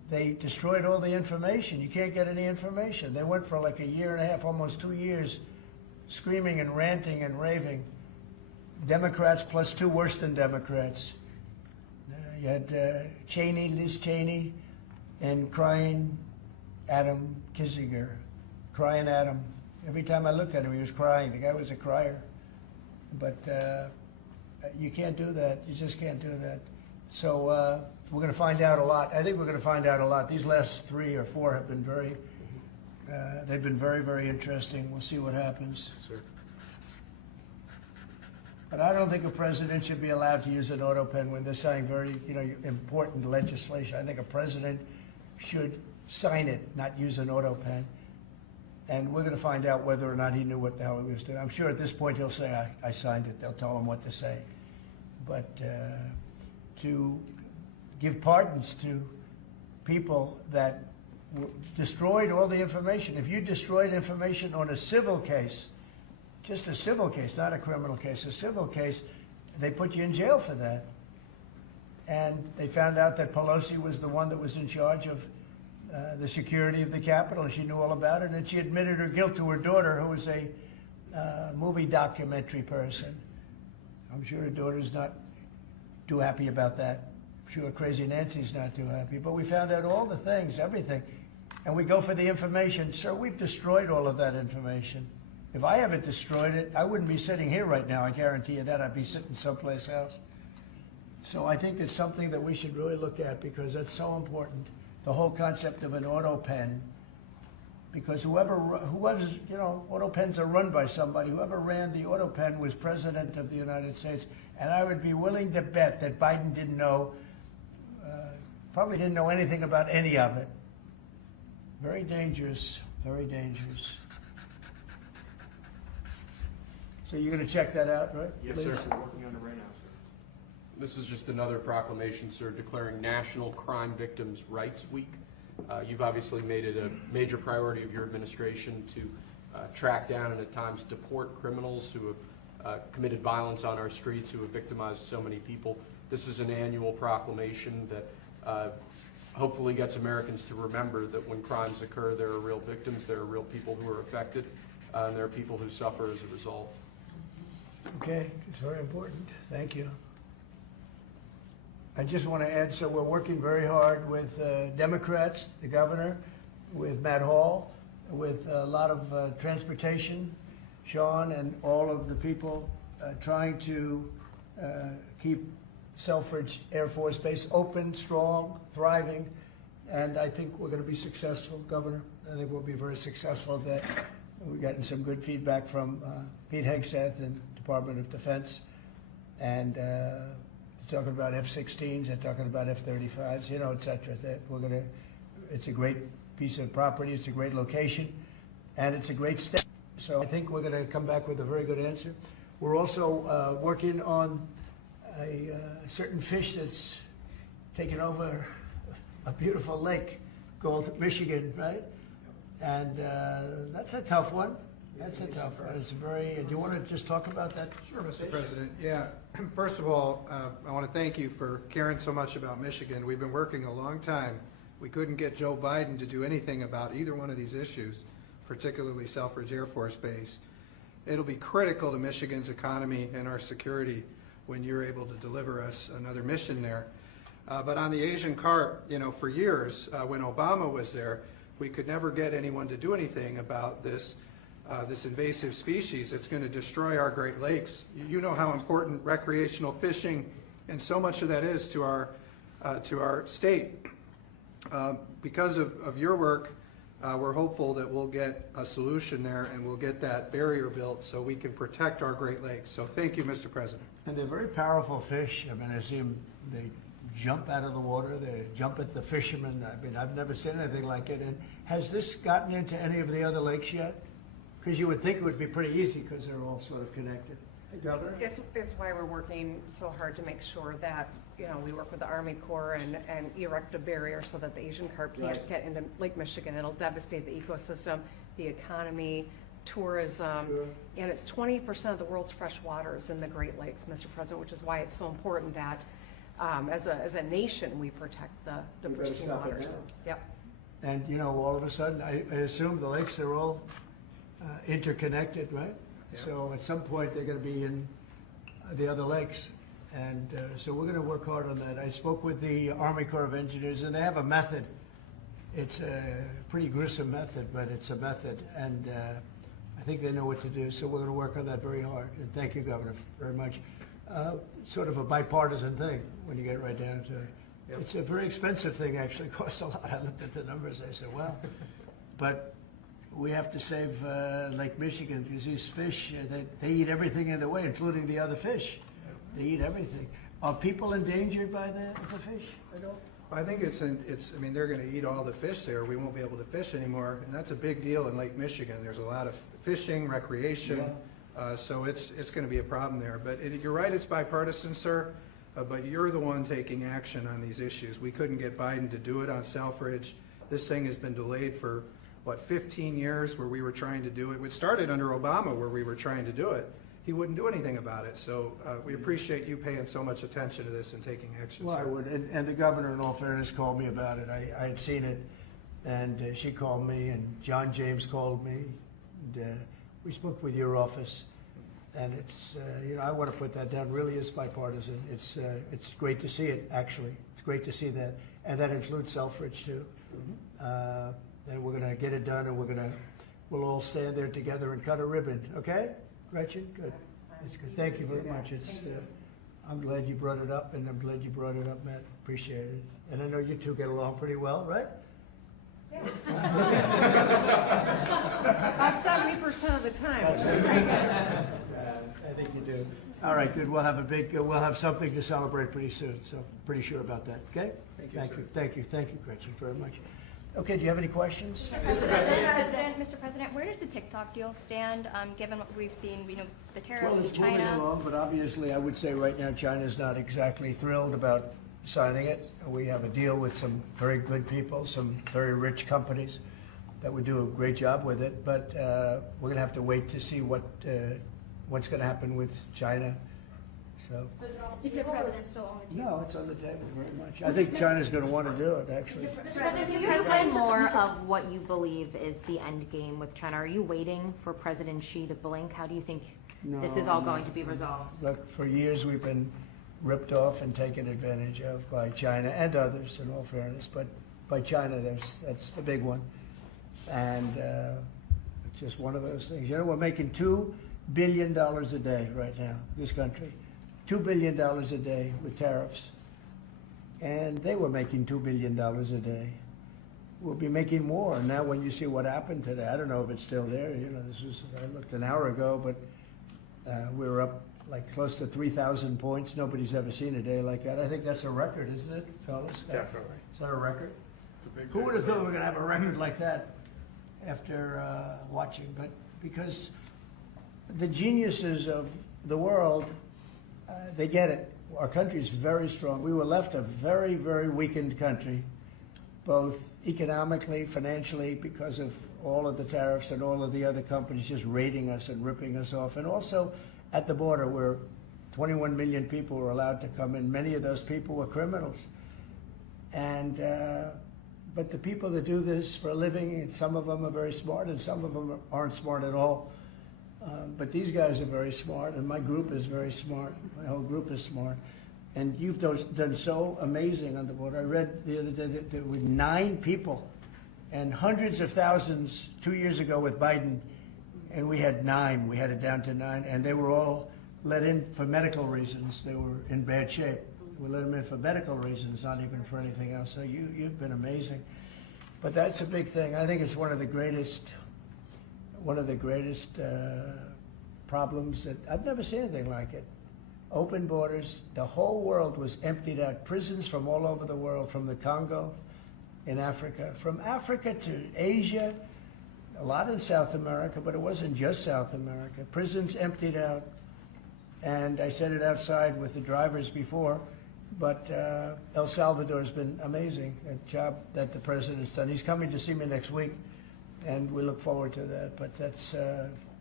they destroyed all the information. You can't get any information. They went for like a year and a half, almost 2 years, screaming and ranting and raving. Democrats plus two worse than Democrats. You had Liz Cheney, and crying Adam Kinzinger, crying Adam. Every time I looked at him, he was crying. The guy was a crier. But you can't do that. You just can't do that. So we're going to find out a lot. I think we're going to find out a lot. These last 3 or 4 have been they've been very, very interesting. We'll see what happens. Sir. But I don't think a president should be allowed to use an auto pen when they're signing very, important legislation. I think a president should sign it, not use an auto pen. And we're going to find out whether or not he knew what the hell he was doing. I'm sure at this point he'll say, I signed it. They'll tell him what to say. But to give pardons to people that destroyed all the information. If you destroyed information on a civil case, just a civil case, not a criminal case, a civil case, they put you in jail for that. And they found out that Pelosi was the one that was in charge of the security of the Capitol, and she knew all about it, and she admitted her guilt to her daughter, who was a movie documentary person. I'm sure her daughter's not too happy about that. I'm sure Crazy Nancy's not too happy. But we found out all the things, everything. And we go for the information. Sir, we've destroyed all of that information. If I haven't destroyed it, I wouldn't be sitting here right now. I guarantee you that. I'd be sitting someplace else. So I think it's something that we should really look at, because that's so important. The whole concept of an auto pen, because whoever's, auto pens are run by somebody. Whoever ran the auto pen was president of the United States. And I would be willing to bet that Biden didn't know, probably didn't know anything about any of it. Very dangerous, very dangerous. So you're going to check that out, right? Yes, please? sir. We're working on it right now, sir. This is just another proclamation, sir, declaring National Crime Victims' Rights Week. You've obviously made it a major priority of your administration to track down and at times deport criminals who have committed violence on our streets, who have victimized so many people. This is an annual proclamation that hopefully gets Americans to remember that when crimes occur, there are real victims, there are real people who are affected, and there are people who suffer as a result. Okay, it's very important. Thank you. I just want to add, so we're working very hard with Democrats, the governor, with Matt Hall, with a lot of transportation, Sean, and all of the people trying to keep Selfridge Air Force Base open, strong, thriving, and I think we're going to be successful, Governor. I think we'll be very successful at that. We've gotten some good feedback from Pete Hegseth and Department of Defense, and they're talking about F-16s, they're talking about F-35s, et cetera. It's a great piece of property, it's a great location, and it's a great step. So I think we're going to come back with a very good answer. We're also working on a certain fish that's taken over a beautiful lake called Michigan, right? And that's a tough one. That's a tough one. It's very. Do you want to just talk about that? Sure, Mr. President. Yeah. First of all, I want to thank you for caring so much about Michigan. We've been working a long time. We couldn't get Joe Biden to do anything about either one of these issues, particularly Selfridge Air Force Base. It'll be critical to Michigan's economy and our security when you're able to deliver us another mission there. But on the Asian carp, for years, when Obama was there, we could never get anyone to do anything about this invasive species that's going to destroy our Great Lakes. You know how important recreational fishing and so much of that is to our state. Because of your work, we're hopeful that we'll get a solution there and we'll get that barrier built so we can protect our Great Lakes. So thank you, Mr. President. And they're very powerful fish. I mean, I see them, they jump out of the water, they jump at the fishermen. I mean, I've never seen anything like it. And has this gotten into any of the other lakes yet? Because you would think it would be pretty easy because they're all sort of connected. Hey, Governor? It's why we're working so hard to make sure that, we work with the Army Corps and erect a barrier so that the Asian carp can't get into Lake Michigan. It'll devastate the ecosystem, the economy, tourism, and it's 20% of the world's fresh water is in the Great Lakes, Mr. President, which is why it's so important that as a nation, we protect the We better pristine stop it waters. now. Yep. And, you know, all of a sudden, I assume the lakes are all interconnected, right? Yeah. So at some point, they're going to be in the other lakes. And so we're going to work hard on that. I spoke with the Army Corps of Engineers, and they have a method. It's a pretty gruesome method, but it's a method. And I think they know what to do. So we're going to work on that very hard. And thank you, Governor, very much. Sort of a bipartisan thing when you get right down to it. Yep. It's a very expensive thing, actually. It costs a lot. I looked at the numbers. I said, well, but we have to save Lake Michigan because these fish, they eat everything in the way, including the other fish. They eat everything. Are people endangered by the fish at all? I think I mean, they're going to eat all the fish there. We won't be able to fish anymore, and that's a big deal in Lake Michigan. There's a lot of fishing, recreation, so it's going to be a problem there. But you're right, it's bipartisan, sir, but you're the one taking action on these issues. We couldn't get Biden to do it on Selfridge. This thing has been delayed for, 15 years where we were trying to do it. It started under Obama where we were trying to do it. He wouldn't do anything about it. So we appreciate you paying so much attention to this and taking action, Well, sir. I would. And the governor, in all fairness, called me about it. I had seen it, and she called me, and John James called me. And, we spoke with your office, and it's, I want to put that down. Really is bipartisan. It's great to see it, actually. It's great to see that. And that includes Selfridge, too. And we're going to get it done, and we'll all stand there together and cut a ribbon. Okay? Gretchen? Good. That's good. Thank you very much. It's, I'm glad you brought it up, and I'm glad you brought it up, Matt. Appreciate it. And I know you two get along pretty well, right? About 70% of the time. I think you do. All right, good. We'll have something to celebrate pretty soon, so pretty sure about that, okay? Thank you, Gretchen, very much. Okay, do you have any questions? Mr. President, where does the TikTok deal stand, given what we've seen, the tariffs Well, in it's moving China? along, but obviously, I would say right now, China's not exactly thrilled about signing it. We have a deal with some very good people, some very rich companies that would do a great job with it, but we're going to have to wait to see what's going to happen with China. So, Mr. President, still on the table? no, it's on the table very much. I think China's going to want to do it, actually. Mr. President, can you explain more of what you believe is the end game with China? Are you waiting for President Xi to blink? How do you think this is all going to be resolved? Look, for years we've been ripped off and taken advantage of by China and others, in all fairness, but by China, that's the big one. And it's just one of those things. We're making $2 billion a day right now, this country. $2 billion a day with tariffs. And they were making $2 billion a day. We'll be making more. Now when you see what happened today, I don't know if it's still there. I looked an hour ago, but we were up like close to 3,000 points. Nobody's ever seen a day like that. I think that's a record, isn't it, fellas? Definitely. Is that a record? Who would have thought we were going to have a record like that after watching? But because the geniuses of the world, they get it. Our country's very strong. We were left a very, very weakened country, both economically, financially, because of all of the tariffs and all of the other companies just raiding us and ripping us off. And also at the border where 21 million people were allowed to come in. Many of those people were criminals. And but the people that do this for a living, some of them are very smart and some of them aren't smart at all. But these guys are very smart, and my group is very smart. My whole group is smart. And you've done so amazing on the border. I read the other day that there were 9 people and hundreds of thousands 2 years ago with Biden, and we had 9. We had it down to 9, and they were all let in for medical reasons. They were in bad shape. We let them in for medical reasons, not even for anything else. So you've been amazing. But that's a big thing. I think it's one of the greatest problems that I've never seen anything like it. Open borders, the whole world was emptied out. Prisons from all over the world, from the Congo in Africa, from Africa to Asia, a lot in South America, but it wasn't just South America. Prisons emptied out, and I said it outside with the drivers before, but El Salvador's been amazing, a job that the president's done. He's coming to see me next week, and we look forward to that. But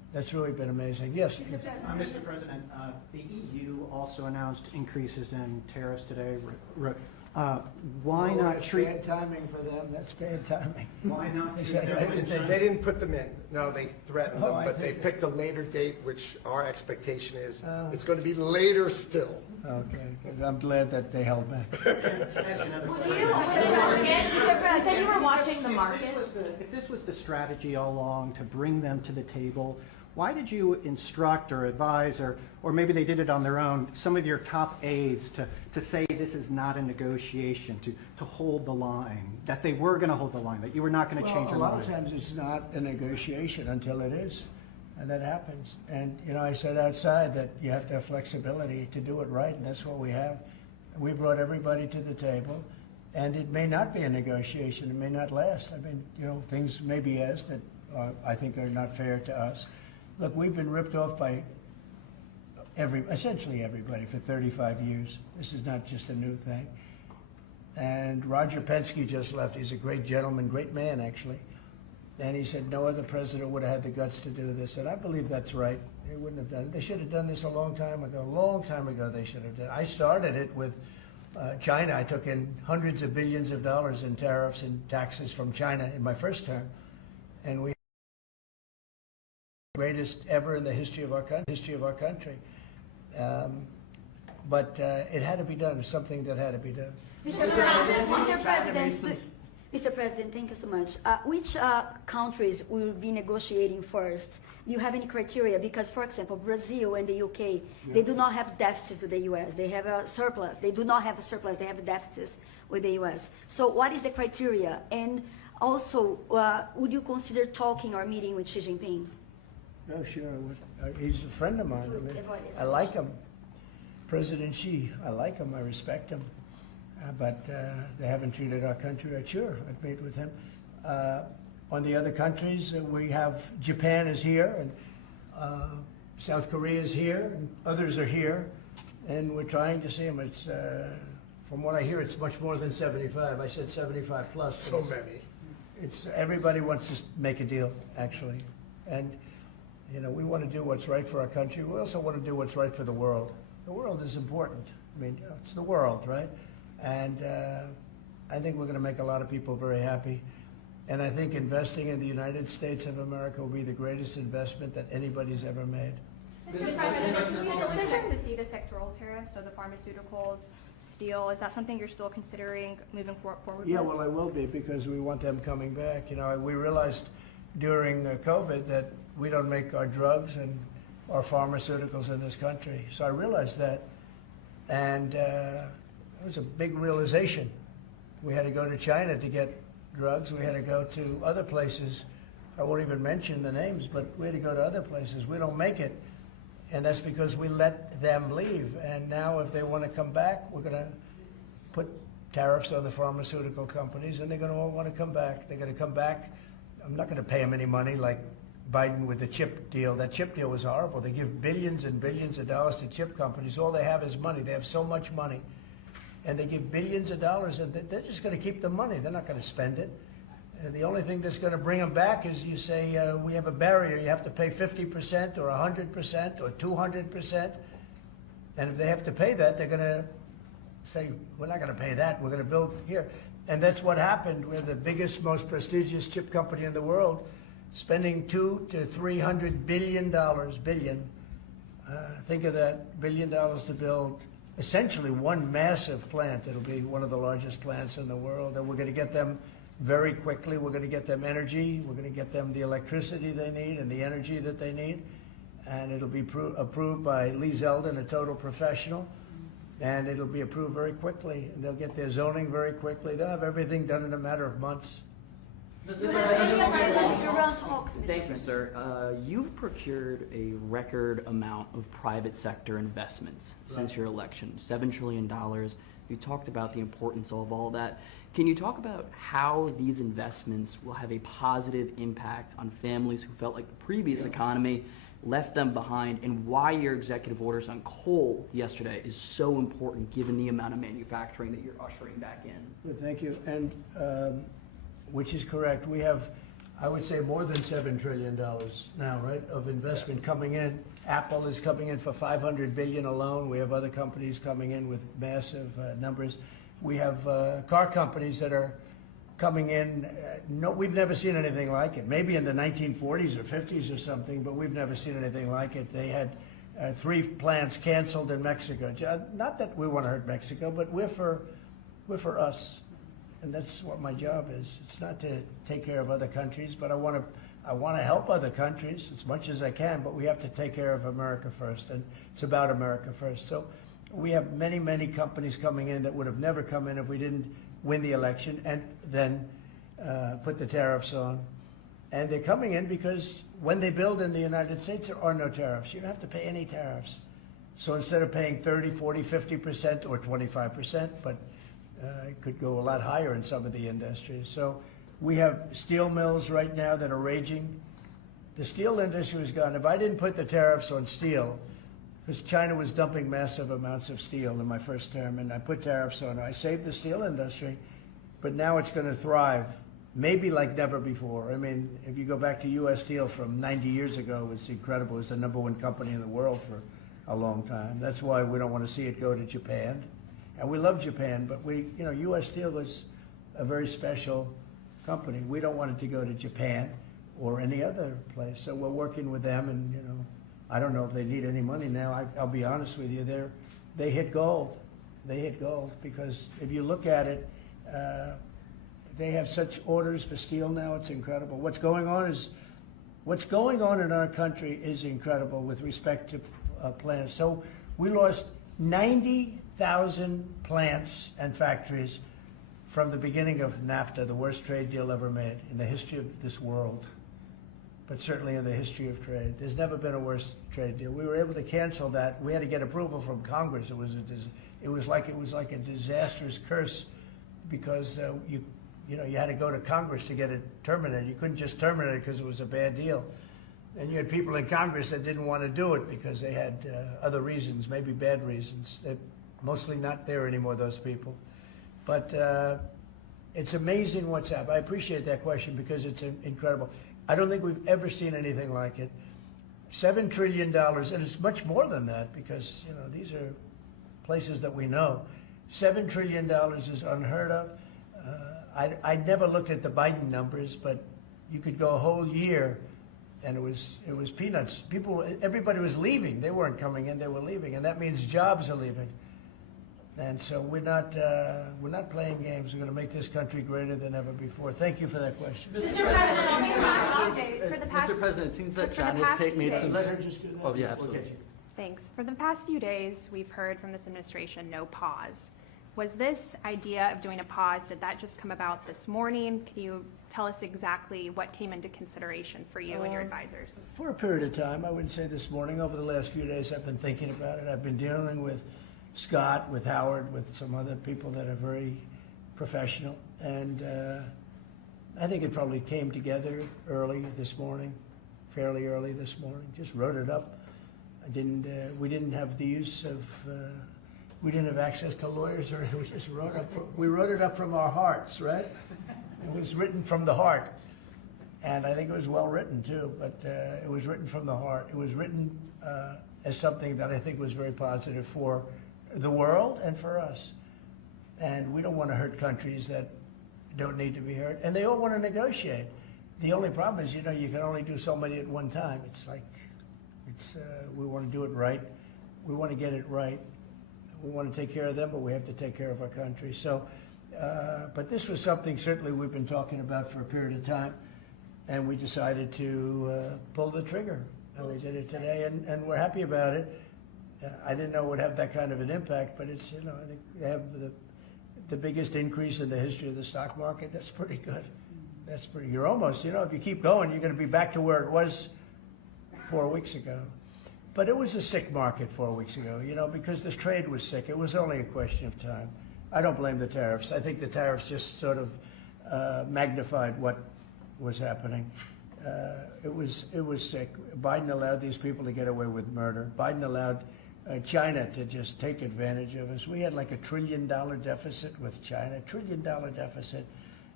That's really been amazing. Yes. Mr. President, the EU also announced increases in tariffs today. Why not That's treat? bad timing for them. That's bad timing. Why not They treat said them right, in They didn't put them in. No, they threatened Oh, them, I but they think- picked a later date, which our expectation is Oh. it's going to be later still. Okay, good. I'm glad that they held back. You said you were watching the market. If this was the strategy all along to bring them to the table, why did you instruct or advise, or maybe they did it on their own, some of your top aides to say this is not a negotiation, to hold the line, that they were going to hold the line, that you were not going to change Well, your a lot mind? of times it's not a negotiation until it is, and that happens. And, you know, I said outside that you have to have flexibility to do it right, and that's what we have. We brought everybody to the table, and it may not be a negotiation, it may not last. I mean, you know, things may be asked that I think are not fair to us. Look, we've been ripped off by essentially everybody for 35 years. This is not just a new thing. And Roger Penske just left. He's a great gentleman, great man, actually. And he said no other president would have had the guts to do this. And I believe that's right. They wouldn't have done it. They should have done this a long time ago. A long time ago they should have done it. I started it with China. I took in hundreds of billions of dollars in tariffs and taxes from China in my first term. And we greatest ever in the history of our country. But it had to be done. It's something that had to be done. Mr. President, thank you so much. Which countries will be negotiating first? Do you have any criteria? Because, for example, Brazil and the UK, they do not have deficits with the US. They have a surplus. They do not have a surplus. They have deficits with the US. So what is the criteria? And also, would you consider talking or meeting with Xi Jinping? No, sure. I would. He's a friend of mine. I mean, I like him. President Xi, I like him. I respect him. But they haven't treated our country right. Sure, I'd meet with him. On the other countries, we have Japan is here, and South Korea is here, and others are here, and we're trying to see them. It's from what I hear, it's much more than 75. I said 75 plus. So many. It's everybody wants to make a deal, actually, and you know we want to do what's right for our country. We also want to do what's right for the world. The world is important. I mean, you know, it's the world, right? And I think we're going to make a lot of people very happy. And I think investing in the United States of America will be the greatest investment that anybody's ever made. Mr. President, we still expect to see the sectoral tariffs, so the pharmaceuticals, steel. Is that something you're still considering moving forward Yeah, with? well, I will be because we want them coming back. You know, we realized during COVID that we don't make our drugs and our pharmaceuticals in this country. So I realized that, and it was a big realization. We had to go to China to get drugs. We had to go to other places. I won't even mention the names, but we had to go to other places. We don't make it, and that's because we let them leave. And now if they want to come back, we're going to put tariffs on the pharmaceutical companies, and they're going to all want to come back. They're going to come back. I'm not going to pay them any money like Biden with the chip deal. That chip deal was horrible. They give billions and billions of dollars to chip companies. All they have is money. They have so much money. And they give billions of dollars, and they're just going to keep the money. They're not going to spend it. And the only thing that's going to bring them back is you say, we have a barrier. You have to pay 50% or 100% or 200%. And if they have to pay that, they're going to say, we're not going to pay that. We're going to build here. And that's what happened. We're the biggest, most prestigious chip company in the world, spending $200 to $300 billion. Think of that, $1 billion to build essentially one massive plant. It'll be one of the largest plants in the world, and we're going to get them very quickly. We're going to get them energy. We're going to get them the electricity they need and the energy that they need, and it'll be approved by Lee Zeldin, a total professional, and it'll be approved very quickly. And they'll get their zoning very quickly. They'll have everything done in a matter of months. Thank you, sir. You've procured a record amount of private sector investments since your election, $7 trillion. You talked about the importance of all that. Can you talk about how these investments will have a positive impact on families who felt like the previous economy left them behind, and why your executive orders on coal yesterday is so important given the amount of manufacturing that you're ushering back in? Good, thank you. And which is correct. We have I would say more than $7 trillion now, right, of investment coming in. Apple is coming in for $500 billion alone. We have other companies coming in with massive numbers. We have car companies that are coming in. No, we've never seen anything like it. Maybe in the 1940s or 50s or something, but we've never seen anything like it. They had 3 plants canceled in Mexico. Not that we want to hurt Mexico, but we're for us. And that's what my job is. It's not to take care of other countries, but I want to help other countries as much as I can, but we have to take care of America first, and it's about America first. So we have many, many companies coming in that would have never come in if we didn't win the election and then put the tariffs on. And they're coming in because when they build in the United States, there are no tariffs. You don't have to pay any tariffs. So instead of paying 30, 40, 50% or 25%, but it could go a lot higher in some of the industries. So we have steel mills right now that are raging. The steel industry was gone. If I didn't put the tariffs on steel, because China was dumping massive amounts of steel in my first term, and I put tariffs on it, I saved the steel industry, but now it's going to thrive, maybe like never before. I mean, if you go back to U.S. Steel from 90 years ago, it was incredible. It was the #1 company in the world for a long time. That's why we don't want to see it go to Japan. And we love Japan, but U.S. Steel was a very special company. We don't want it to go to Japan or any other place. So we're working with them, and I don't know if they need any money now. I'll be honest with you, they hit gold. They hit gold because if you look at it, they have such orders for steel now. It's incredible. What's going on in our country is incredible with respect to plants. So we lost 90,000 plants and factories from the beginning of NAFTA, the worst trade deal ever made in the history of this world, but certainly in the history of trade. There's never been a worse trade deal. We were able to cancel that. We had to get approval from Congress. It was like a disastrous curse because you had to go to Congress to get it terminated. You couldn't just terminate it because it was a bad deal. And you had people in Congress that didn't want to do it because they had other reasons, maybe bad reasons. They're mostly not there anymore, those people. But it's amazing what's happened. I appreciate that question because it's incredible. I don't think we've ever seen anything like it. $7 trillion, and it's much more than that because these are places that we know. $7 trillion is unheard of. I never looked at the Biden numbers, but you could go a whole year and it was peanuts. Everybody was leaving. They weren't coming in, they were leaving, and that means jobs are leaving. And so we're not playing games. We're going to make this country greater than ever before. Thank you for that question. Mr. President, it seems that China's made some... Let her just do that. Oh, yeah, absolutely. Okay. Thanks. For the past few days, we've heard from this administration no pause. Was this idea of doing a pause, did that just come about this morning? Can you tell us exactly what came into consideration for you and your advisors? For a period of time, I wouldn't say this morning. Over the last few days, I've been thinking about it. I've been dealing with Scott, with Howard, with some other people that are very professional. And I think it probably came together early this morning, fairly early this morning. Just wrote it up. We didn't have the use of... we didn't have access to lawyers, or we just we wrote it up from our hearts, right? It was written from the heart. And I think it was well written too, but it was written from the heart. It was written as something that I think was very positive for the world and for us. And we don't want to hurt countries that don't need to be hurt. And they all want to negotiate. The only problem is, you can only do so many at one time. We want to do it right. We want to get it right. We want to take care of them, but we have to take care of our country. So, but this was something certainly we've been talking about for a period of time, and we decided to pull the trigger, and we did it today, and we're happy about it. I didn't know it would have that kind of an impact, but it's, I think they have the biggest increase in the history of the stock market. That's pretty good. You're almost, if you keep going, you're going to be back to where it was 4 weeks ago. But it was a sick market 4 weeks ago, because this trade was sick. It was only a question of time. I don't blame the tariffs. I think the tariffs just sort of magnified what was happening. It was sick. Biden allowed these people to get away with murder. Biden allowed China to just take advantage of us. We had like $1 trillion deficit with China, $1 trillion deficit.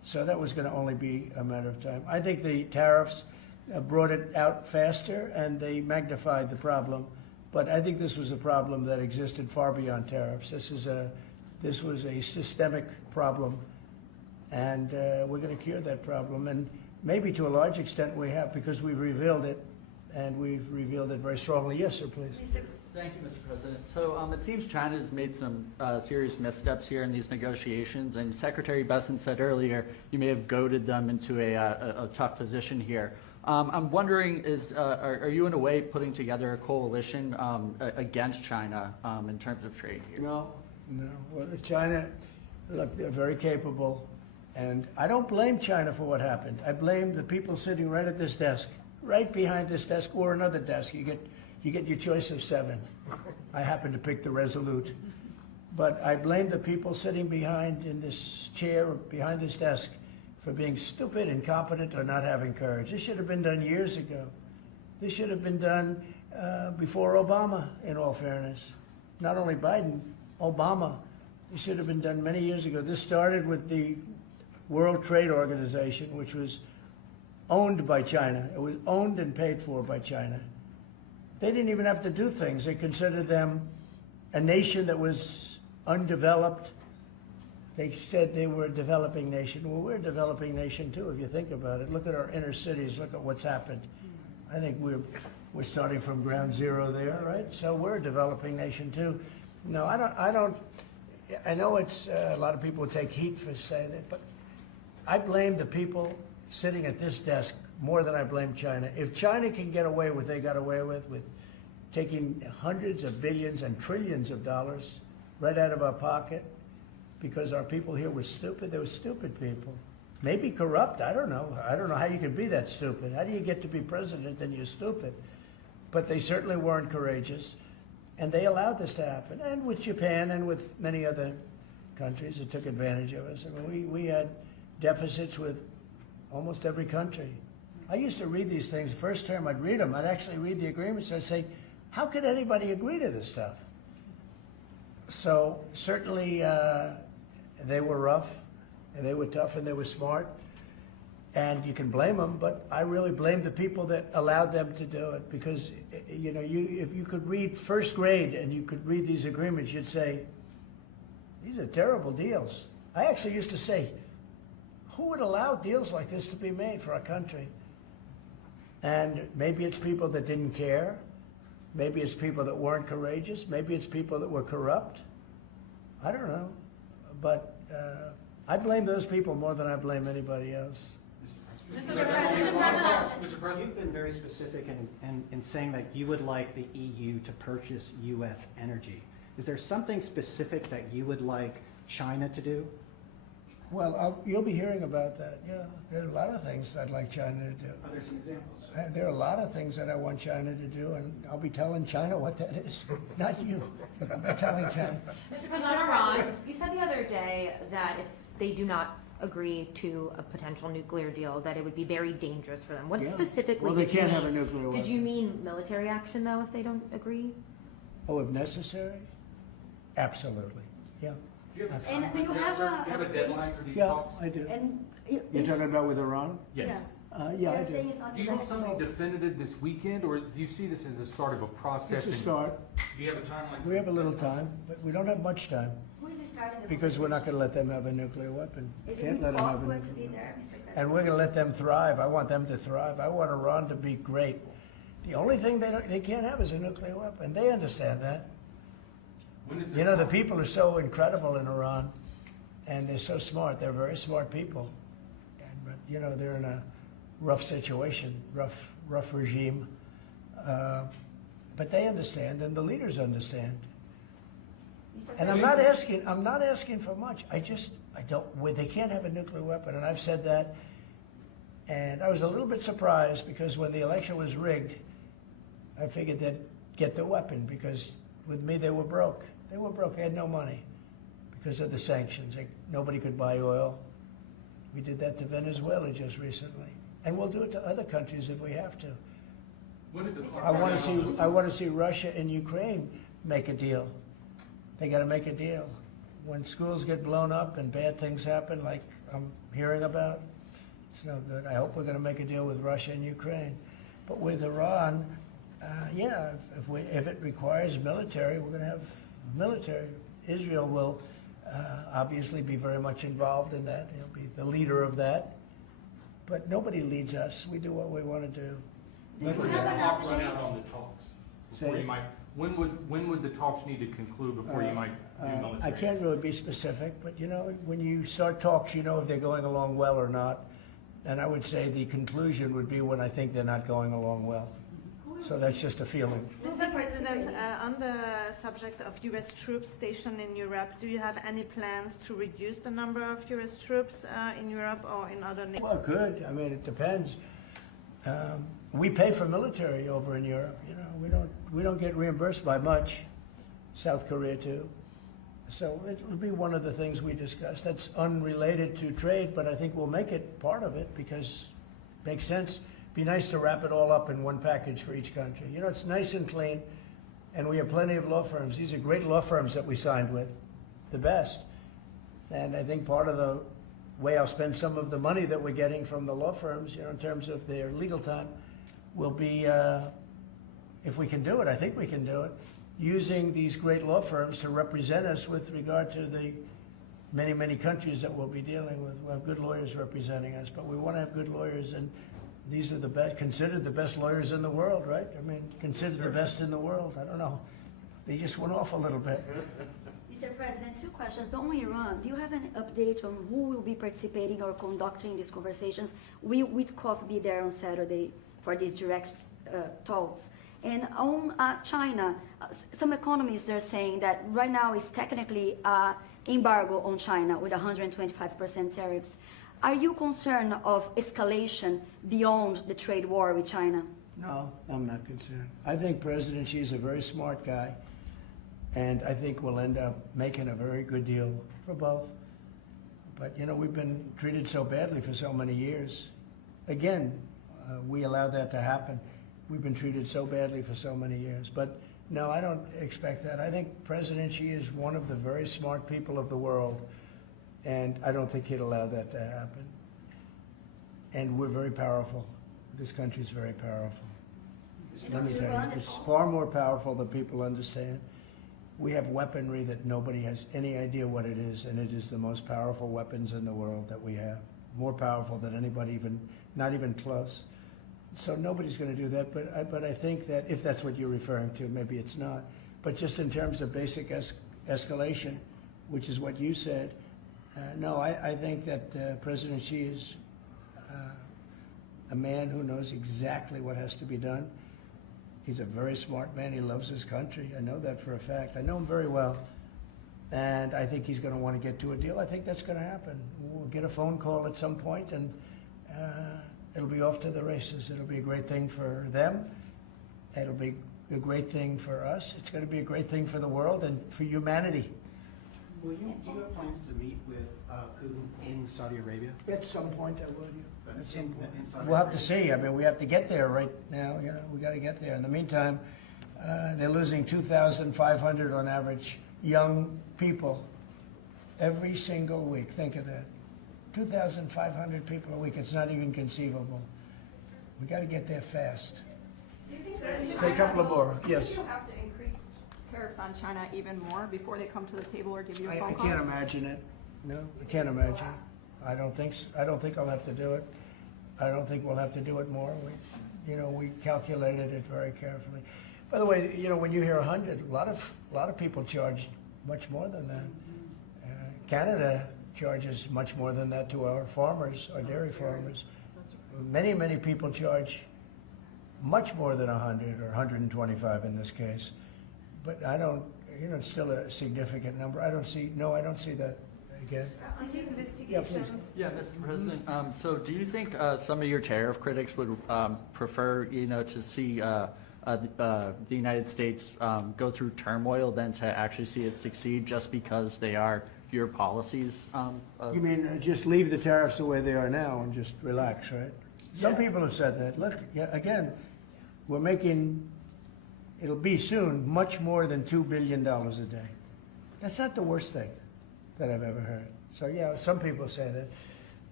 So that was going to only be a matter of time. I think the tariffs brought it out faster and they magnified the problem. But I think this was a problem that existed far beyond tariffs. This was a systemic problem, and we're going to cure that problem. And maybe to a large extent we have, because we've revealed it, and we've revealed it very strongly. Yes, sir, please. Thank you, Mr. President. So it seems China's made some serious missteps here in these negotiations, and Secretary Besson said earlier you may have goaded them into a tough position here. I'm wondering, are you in a way putting together a coalition against China in terms of trade here? No. Well, China, look, they're very capable, and I don't blame China for what happened. I blame the people sitting right at this desk, right behind this desk, or another desk. You get your choice of 7. I happen to pick the Resolute. But I blame the people sitting behind in this chair, behind this desk, for being stupid, incompetent, or not having courage. This should have been done years ago. This should have been done before Obama, in all fairness. Not only Biden, Obama. It should have been done many years ago. This started with the World Trade Organization, which was owned by China. It was owned and paid for by China. They didn't even have to do things. They considered them a nation that was undeveloped. They said they were a developing nation. Well, we're a developing nation too, if you think about it. Look at our inner cities. Look at what's happened. I think we're starting from ground zero there, right? So we're a developing nation too. No, I don't. I know it's a lot of people take heat for saying it, but I blame the people sitting at this desk more than I blame China. If China can get away with what they got away with taking hundreds of billions and trillions of dollars right out of our pocket because our people here were stupid, they were stupid people. Maybe corrupt, I don't know. I don't know how you can be that stupid. How do you get to be president and you're stupid? But they certainly weren't courageous, and they allowed this to happen. And with Japan and with many other countries that took advantage of us. I mean, we had deficits with almost every country. I used to read these things. First term, I'd read them. I'd actually read the agreements. I'd say, how could anybody agree to this stuff? So certainly they were rough, and they were tough, and they were smart. And you can blame them, but I really blame the people that allowed them to do it, because you know, if you could read first grade and you could read these agreements, you'd say, these are terrible deals. I actually used to say, who would allow deals like this to be made for our country? And maybe it's people that didn't care. Maybe it's people that weren't courageous. Maybe it's people that were corrupt. I don't know. But I blame those people more than I blame anybody else. Mr. President, you've been very specific in saying that you would like the EU to purchase U.S. energy. Is there something specific that you would like China to do? Well, you'll be hearing about that. Yeah, there are a lot of things I'd like China to do. Are there some examples? There are a lot of things that I want China to do, and I'll be telling China what that is. Not you, but I'll be telling China. Mr. President, Iran, you said the other day that if they do not agree to a potential nuclear deal, that it would be very dangerous for them. What specifically well, they did you can't mean? have a nuclear weapon. Did you mean military action, though, if they don't agree? Oh, if necessary? Absolutely, yeah. And do you have a deadline for these Yeah, talks? I do. And You're talking about with Iran? Yes. Yeah, I do. Do you want something definitive this weekend, or do you see this as the start of a process? It's a start. Do you have a timeline? We have a little time, but we don't have much time, who is starting the because we're not going to let them have a nuclear weapon. Is Can't it let them have a awkward to nuclear be weapon. there, Mr. President? And we're going to let them thrive. I want them to thrive. I want Iran to be great. The only thing they can't have is a nuclear weapon. They understand that. You know, the people are so incredible in Iran, and they're so smart. They're very smart people. But, you know, they're in a rough situation, rough regime. But they understand, and the leaders understand. And I'm not asking for much. I don't, they can't have a nuclear weapon, and I've said that. And I was a little bit surprised, because when the election was rigged, I figured they'd get the weapon, because with me they were broke. They were broke. They had no money because of the sanctions. Nobody could buy oil. We did that to Venezuela just recently, and we'll do it to other countries if we have to. I want to see Russia and Ukraine make a deal. They got to make a deal. When schools get blown up and bad things happen, like I'm hearing about. It's no good. I hope we're going to make a deal with Russia and Ukraine. But with Iran, yeah, if it requires military, we're going to have military. Israel will obviously be very much involved in that. He'll be the leader of that. But nobody leads us. We do what we want to do. When would the clock run out on the talks? Before Say- you might, when would the talks need to conclude before you might do military? I can't really be specific, but you know, when you start talks, you know if they're going along well or not. And I would say the conclusion would be when I think they're not going along well. So that's just a feeling. Mr. President, on the subject of U.S. troops stationed in Europe, do you have any plans to reduce the number of U.S. troops in Europe or in other nations? Well, good. I mean, it depends. We pay for military over in Europe. You know, we don't get reimbursed by much. South Korea too. So it'll be one of the things we discuss. That's unrelated to trade, but I think we'll make it part of it because it makes sense. Be nice to wrap it all up in one package for each country. You know, it's nice and clean, and we have plenty of law firms. These are great law firms that we signed with, the best. And I think part of the way I'll spend some of the money that we're getting from the law firms, you know, in terms of their legal time, will be, if we can do it, I think we can do it, using these great law firms to represent us with regard to the many, many countries that we'll be dealing with. We'll have good lawyers representing us, but we want to have good lawyers, and these are the best, considered the best lawyers in the world, right? I mean, considered the best in the world. I don't know. They just went off a little bit. Mr. President, two questions. On Iran, do you have an update on who will be participating or conducting these conversations? Will Witkoff be there on Saturday for these direct talks? And on China, some economists are saying that right now is technically embargo on China with 125% tariffs. Are you concerned of escalation beyond the trade war with China? No, I'm not concerned. I think President Xi's a very smart guy, and I think we'll end up making a very good deal for both. But, you know, we've been treated so badly for so many years. Again, we allowed that to happen. We've been treated so badly for so many years. But, no, I don't expect that. I think President Xi is one of the very smart people of the world, and I don't think he'd allow that to happen. And we're very powerful. This country's very powerful. Let me tell you, it's far more powerful than people understand. We have weaponry that nobody has any idea what it is, and it is the most powerful weapons in the world that we have. More powerful than anybody, not even close. So nobody's going to do that, but I think that if that's what you're referring to, maybe it's not. But just in terms of basic escalation, which is what you said, no, I think that President Xi is a man who knows exactly what has to be done. He's a very smart man. He loves his country. I know that for a fact. I know him very well. And I think he's going to want to get to a deal. I think that's going to happen. We'll get a phone call at some point, and it'll be off to the races. It'll be a great thing for them. It'll be a great thing for us. It's going to be a great thing for the world and for humanity. Do you have plans to meet with Putin in Saudi Arabia? At some point, I would. At some point. in Saudi We'll have to Arabia? see. I mean, we have to get there right now. You know, we got to get there. In the meantime, they're losing 2,500 on average young people every single week. Think of that. 2,500 people a week. It's not even conceivable. We got to get there fast. Do you think Say a couple of more. Yes. you have to increase tariffs on China even more before they come to the table or give you a I phone call? can't imagine it. No, I can't imagine. I don't think I'll have to do it. I don't think we'll have to do it more. We calculated it very carefully. By the way, you know, when you hear 100, a lot of people charge much more than that. Canada charges much more than that to our farmers, our dairy farmers. Many, many people charge much more than 100 or 125 in this case. But I don't, you know, it's still a significant number. I don't see that again. On the Yeah, investigations, please. Yeah, Mr. President, so do you think some of your tariff critics would prefer, you know, to see the United States go through turmoil than to actually see it succeed just because they are your policies? You mean just leave the tariffs the way they are now and just relax, right? Some people have said that. Look, again, we're making, it'll be soon, much more than $2 billion a day. That's not the worst thing that I've ever heard. So yeah, some people say that.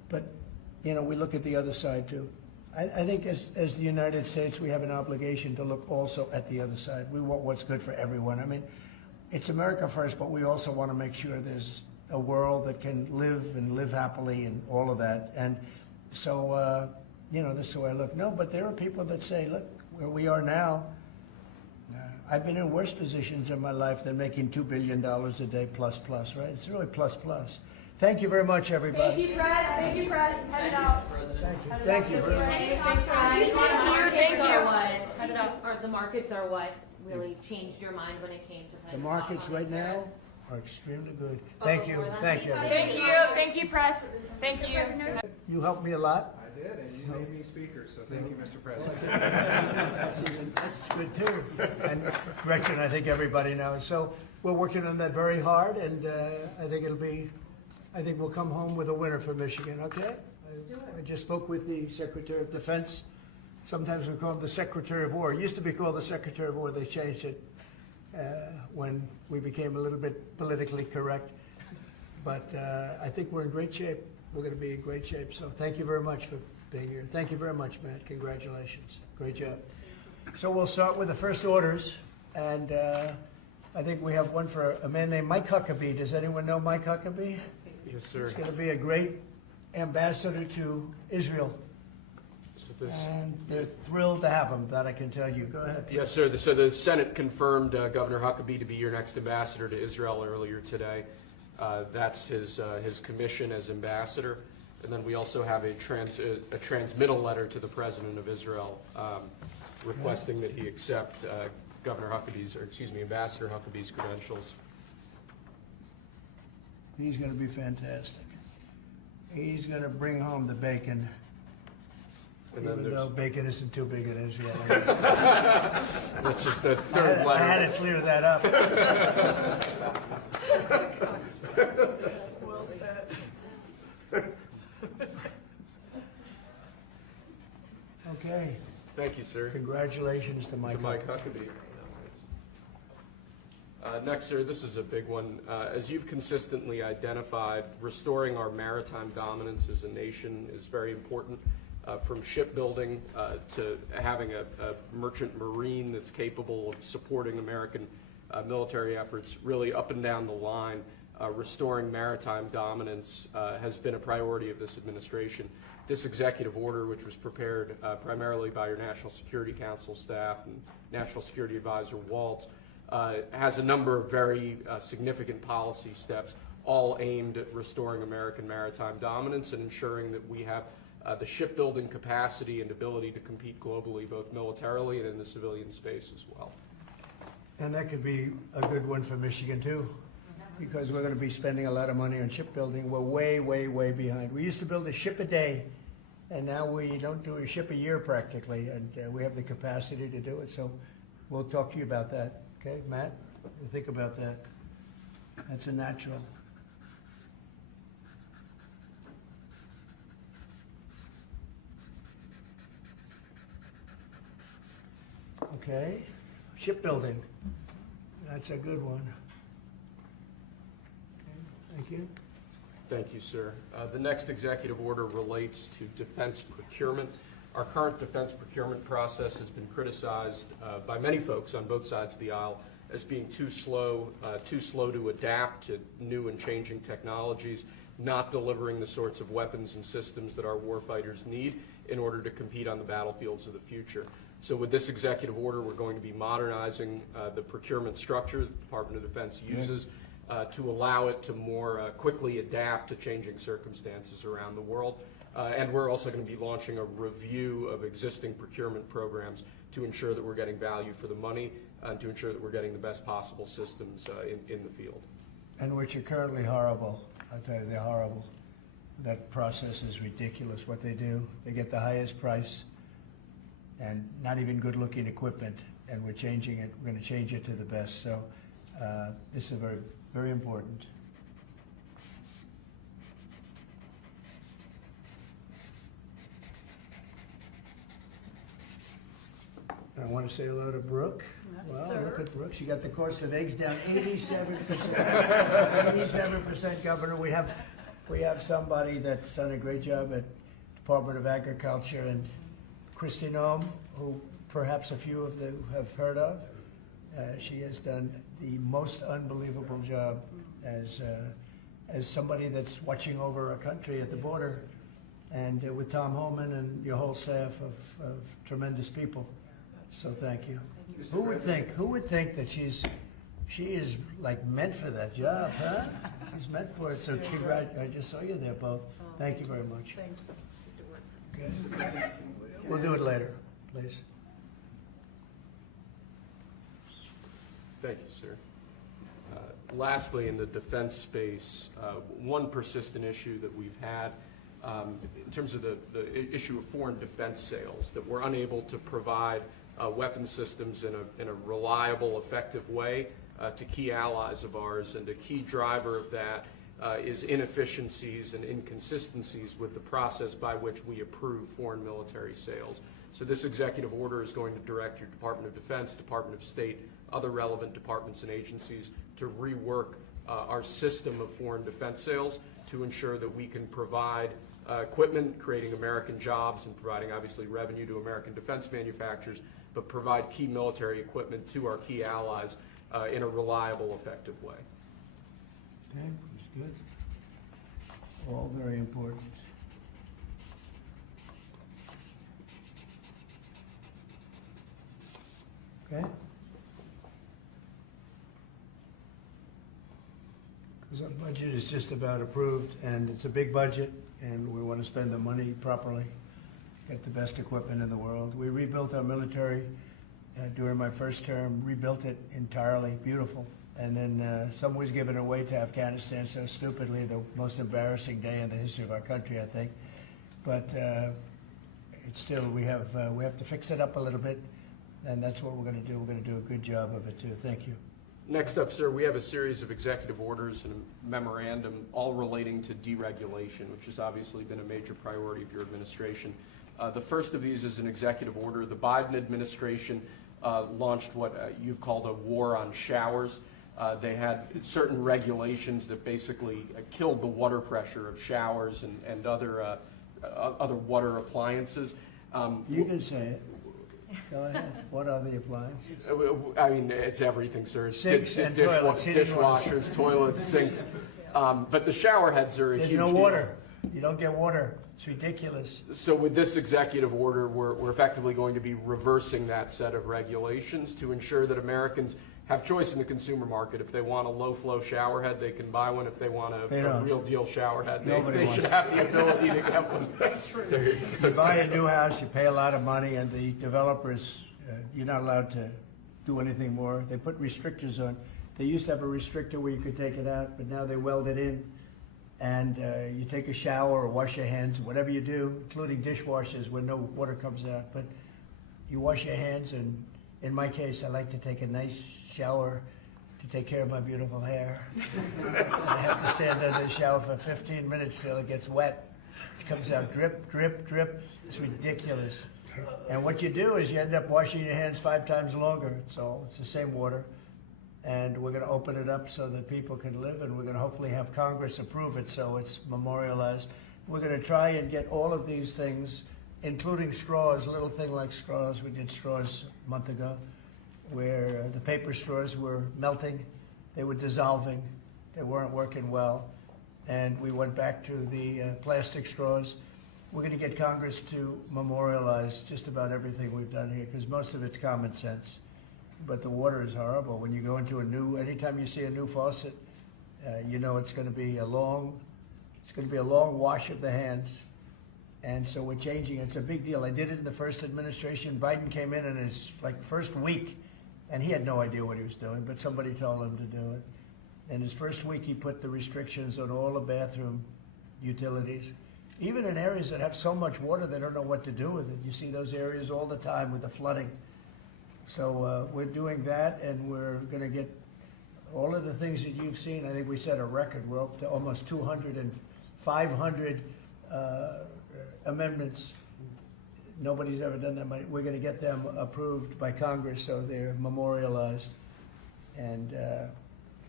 But, you know, we look at the other side too. I think as the United States, we have an obligation to look also at the other side. We want what's good for everyone. I mean, it's America first, but we also want to make sure there's a world that can live and live happily and all of that. And so, you know, this is the way I look. No, but there are people that say, look, where we are now, I've been in worse positions in my life than making $2 billion a day plus, right? It's really plus. Thank you very much, everybody. Thank you, Press. Thank you, Press. Head it out. Thank you. Thanks, guys. Thank you. Or the markets are what really changed your mind when it came to The markets right now are extremely good. Thank you. Thank you. Thank you. Thank you, Press. Thank you. You helped me a lot. I did, and you made me speaker, so thank you, Mr. President. That's good too. And Gretchen, I think everybody knows. So we're working on that very hard, and I think we'll come home with a winner for Michigan. Okay? I just spoke with the Secretary of Defense. Sometimes we call him the Secretary of War. It used to be called the Secretary of War. They changed it when we became a little bit politically correct. But I think we're in great shape. We're going to be in great shape. So thank you very much for being here. Thank you very much, Matt. Congratulations. Great job. So we'll start with the first orders. And I think we have one for a man named Mike Huckabee. Does anyone know Mike Huckabee? Yes, sir. He's going to be a great ambassador to Israel. And they're thrilled to have him, that I can tell you. Go ahead. Yes, sir. So the Senate confirmed Governor Huckabee to be your next ambassador to Israel earlier today. That's his commission as ambassador. And then we also have a transmittal letter to the President of Israel requesting that he accept Ambassador Huckabee's credentials. He's going to be fantastic. He's going to bring home the bacon. And then Even though bacon isn't too big in Israel. That's just the third letter. I had to clear that up. Well said. Okay. Thank you, sir. Congratulations to Mike Huckabee. Next, sir, this is a big one. As you've consistently identified, restoring our maritime dominance as a nation is very important. From shipbuilding to having a merchant marine that's capable of supporting American military efforts, really up and down the line, restoring maritime dominance has been a priority of this administration. This executive order, which was prepared primarily by your National Security Council staff and National Security Advisor Waltz, has a number of very significant policy steps, all aimed at restoring American maritime dominance and ensuring that we have the shipbuilding capacity and ability to compete globally, both militarily and in the civilian space as well. And that could be a good one for Michigan too, because we're going to be spending a lot of money on shipbuilding. We're way behind. We used to build a ship a day, and now we don't do a ship a year practically, and we have the capacity to do it. So we'll talk to you about that. Okay, Matt? Think about that. That's a natural. Okay, shipbuilding. That's a good one. Okay, thank you. Thank you, sir. The next executive order relates to defense procurement. Our current defense procurement process has been criticized by many folks on both sides of the aisle as being too slow to adapt to new and changing technologies, not delivering the sorts of weapons and systems that our warfighters need in order to compete on the battlefields of the future. So with this executive order, we're going to be modernizing the procurement structure that the Department of Defense uses to allow it to more quickly adapt to changing circumstances around the world. And we're also going to be launching a review of existing procurement programs to ensure that we're getting value for the money and to ensure that we're getting the best possible systems in the field. And which are currently horrible. I'll tell you, they're horrible. That process is ridiculous what they do. They get the highest price and not even good-looking equipment, and we're changing it. We're going to change it to the best. So this is very, very important. I want to say hello to Brooke. Well, look at Brooke. She got the cost of eggs down 87%. 87%, Governor. We have we have somebody that's done a great job at Department of Agriculture, and Christy Nome, who perhaps a few of you have heard of. She has done the most unbelievable job as somebody that's watching over a country at the border, and with Tom Holman and your whole staff of tremendous people. So thank you. Who would think that she is like meant for that job, huh? She's meant for it. So I just saw you there both. Thank you very much. Good. We'll do it later, please. Thank you, sir. Lastly, in the defense space, one persistent issue that we've had in terms of the issue of foreign defense sales, that we're unable to provide weapon systems in a reliable, effective way to key allies of ours, and a key driver of that is inefficiencies and inconsistencies with the process by which we approve foreign military sales. So this executive order is going to direct your Department of Defense, Department of State, other relevant departments and agencies to rework our system of foreign defense sales to ensure that we can provide equipment, creating American jobs and providing obviously revenue to American defense manufacturers, but provide key military equipment to our key allies in a reliable, effective way. Okay, that's good. All very important. Okay? Because our budget is just about approved, and it's a big budget, and we want to spend the money properly, get the best equipment in the world. We rebuilt our military during my first term, rebuilt it entirely, beautiful. And then some was given away to Afghanistan so stupidly, the most embarrassing day in the history of our country, I think. But it's still, we have to fix it up a little bit, and that's what we're going to do. We're going to do a good job of it too. Thank you. Next up, sir, we have a series of executive orders and a memorandum all relating to deregulation, which has obviously been a major priority of your administration. The first of these is an executive order. The Biden administration launched what you've called a war on showers. They had certain regulations that basically killed the water pressure of showers and other water appliances. You can say it. Go ahead. What are the appliances? I mean, it's everything, sir. Sinks and toilets. Dishwashers, toilets, sinks. But the shower heads are a huge deal. There's no water. You don't get water. It's ridiculous. So with this executive order, we're effectively going to be reversing that set of regulations to ensure that Americans have choice in the consumer market. If they want a low-flow shower head, they can buy one. If they want a real deal shower head, they should have the ability to get one. You buy a new house, you pay a lot of money, and the developers, you're not allowed to do anything more. They put restrictors on. They used to have a restrictor where you could take it out, but now they weld it in. And you take a shower or wash your hands, whatever you do, including dishwashers where no water comes out. But you wash your hands, and in my case, I like to take a nice shower to take care of my beautiful hair. I have to stand under the shower for 15 minutes till it gets wet. It comes out drip, drip, drip. It's ridiculous. And what you do is you end up washing your hands 5 times longer. So it's the same water. And we're going to open it up so that people can live, and we're going to hopefully have Congress approve it so it's memorialized. We're going to try and get all of these things, including straws, a little thing like straws. We did straws a month ago, where the paper straws were melting, they were dissolving, they weren't working well, and we went back to the plastic straws. We're going to get Congress to memorialize just about everything we've done here, because most of it's common sense. But the water is horrible. When you go into anytime you see a new faucet, you know it's going to be a long wash of the hands. And so we're changing. It's a big deal. I did it in the first administration. Biden came in his first week, and he had no idea what he was doing, but somebody told him to do it. In his first week, he put the restrictions on all the bathroom utilities, even in areas that have so much water they don't know what to do with it. You see those areas all the time with the flooding. So we're doing that, and we're going to get all of the things that you've seen. I think we set a record. We're up to almost 200 and 500 amendments. Nobody's ever done that many. We're going to get them approved by Congress so they're memorialized. And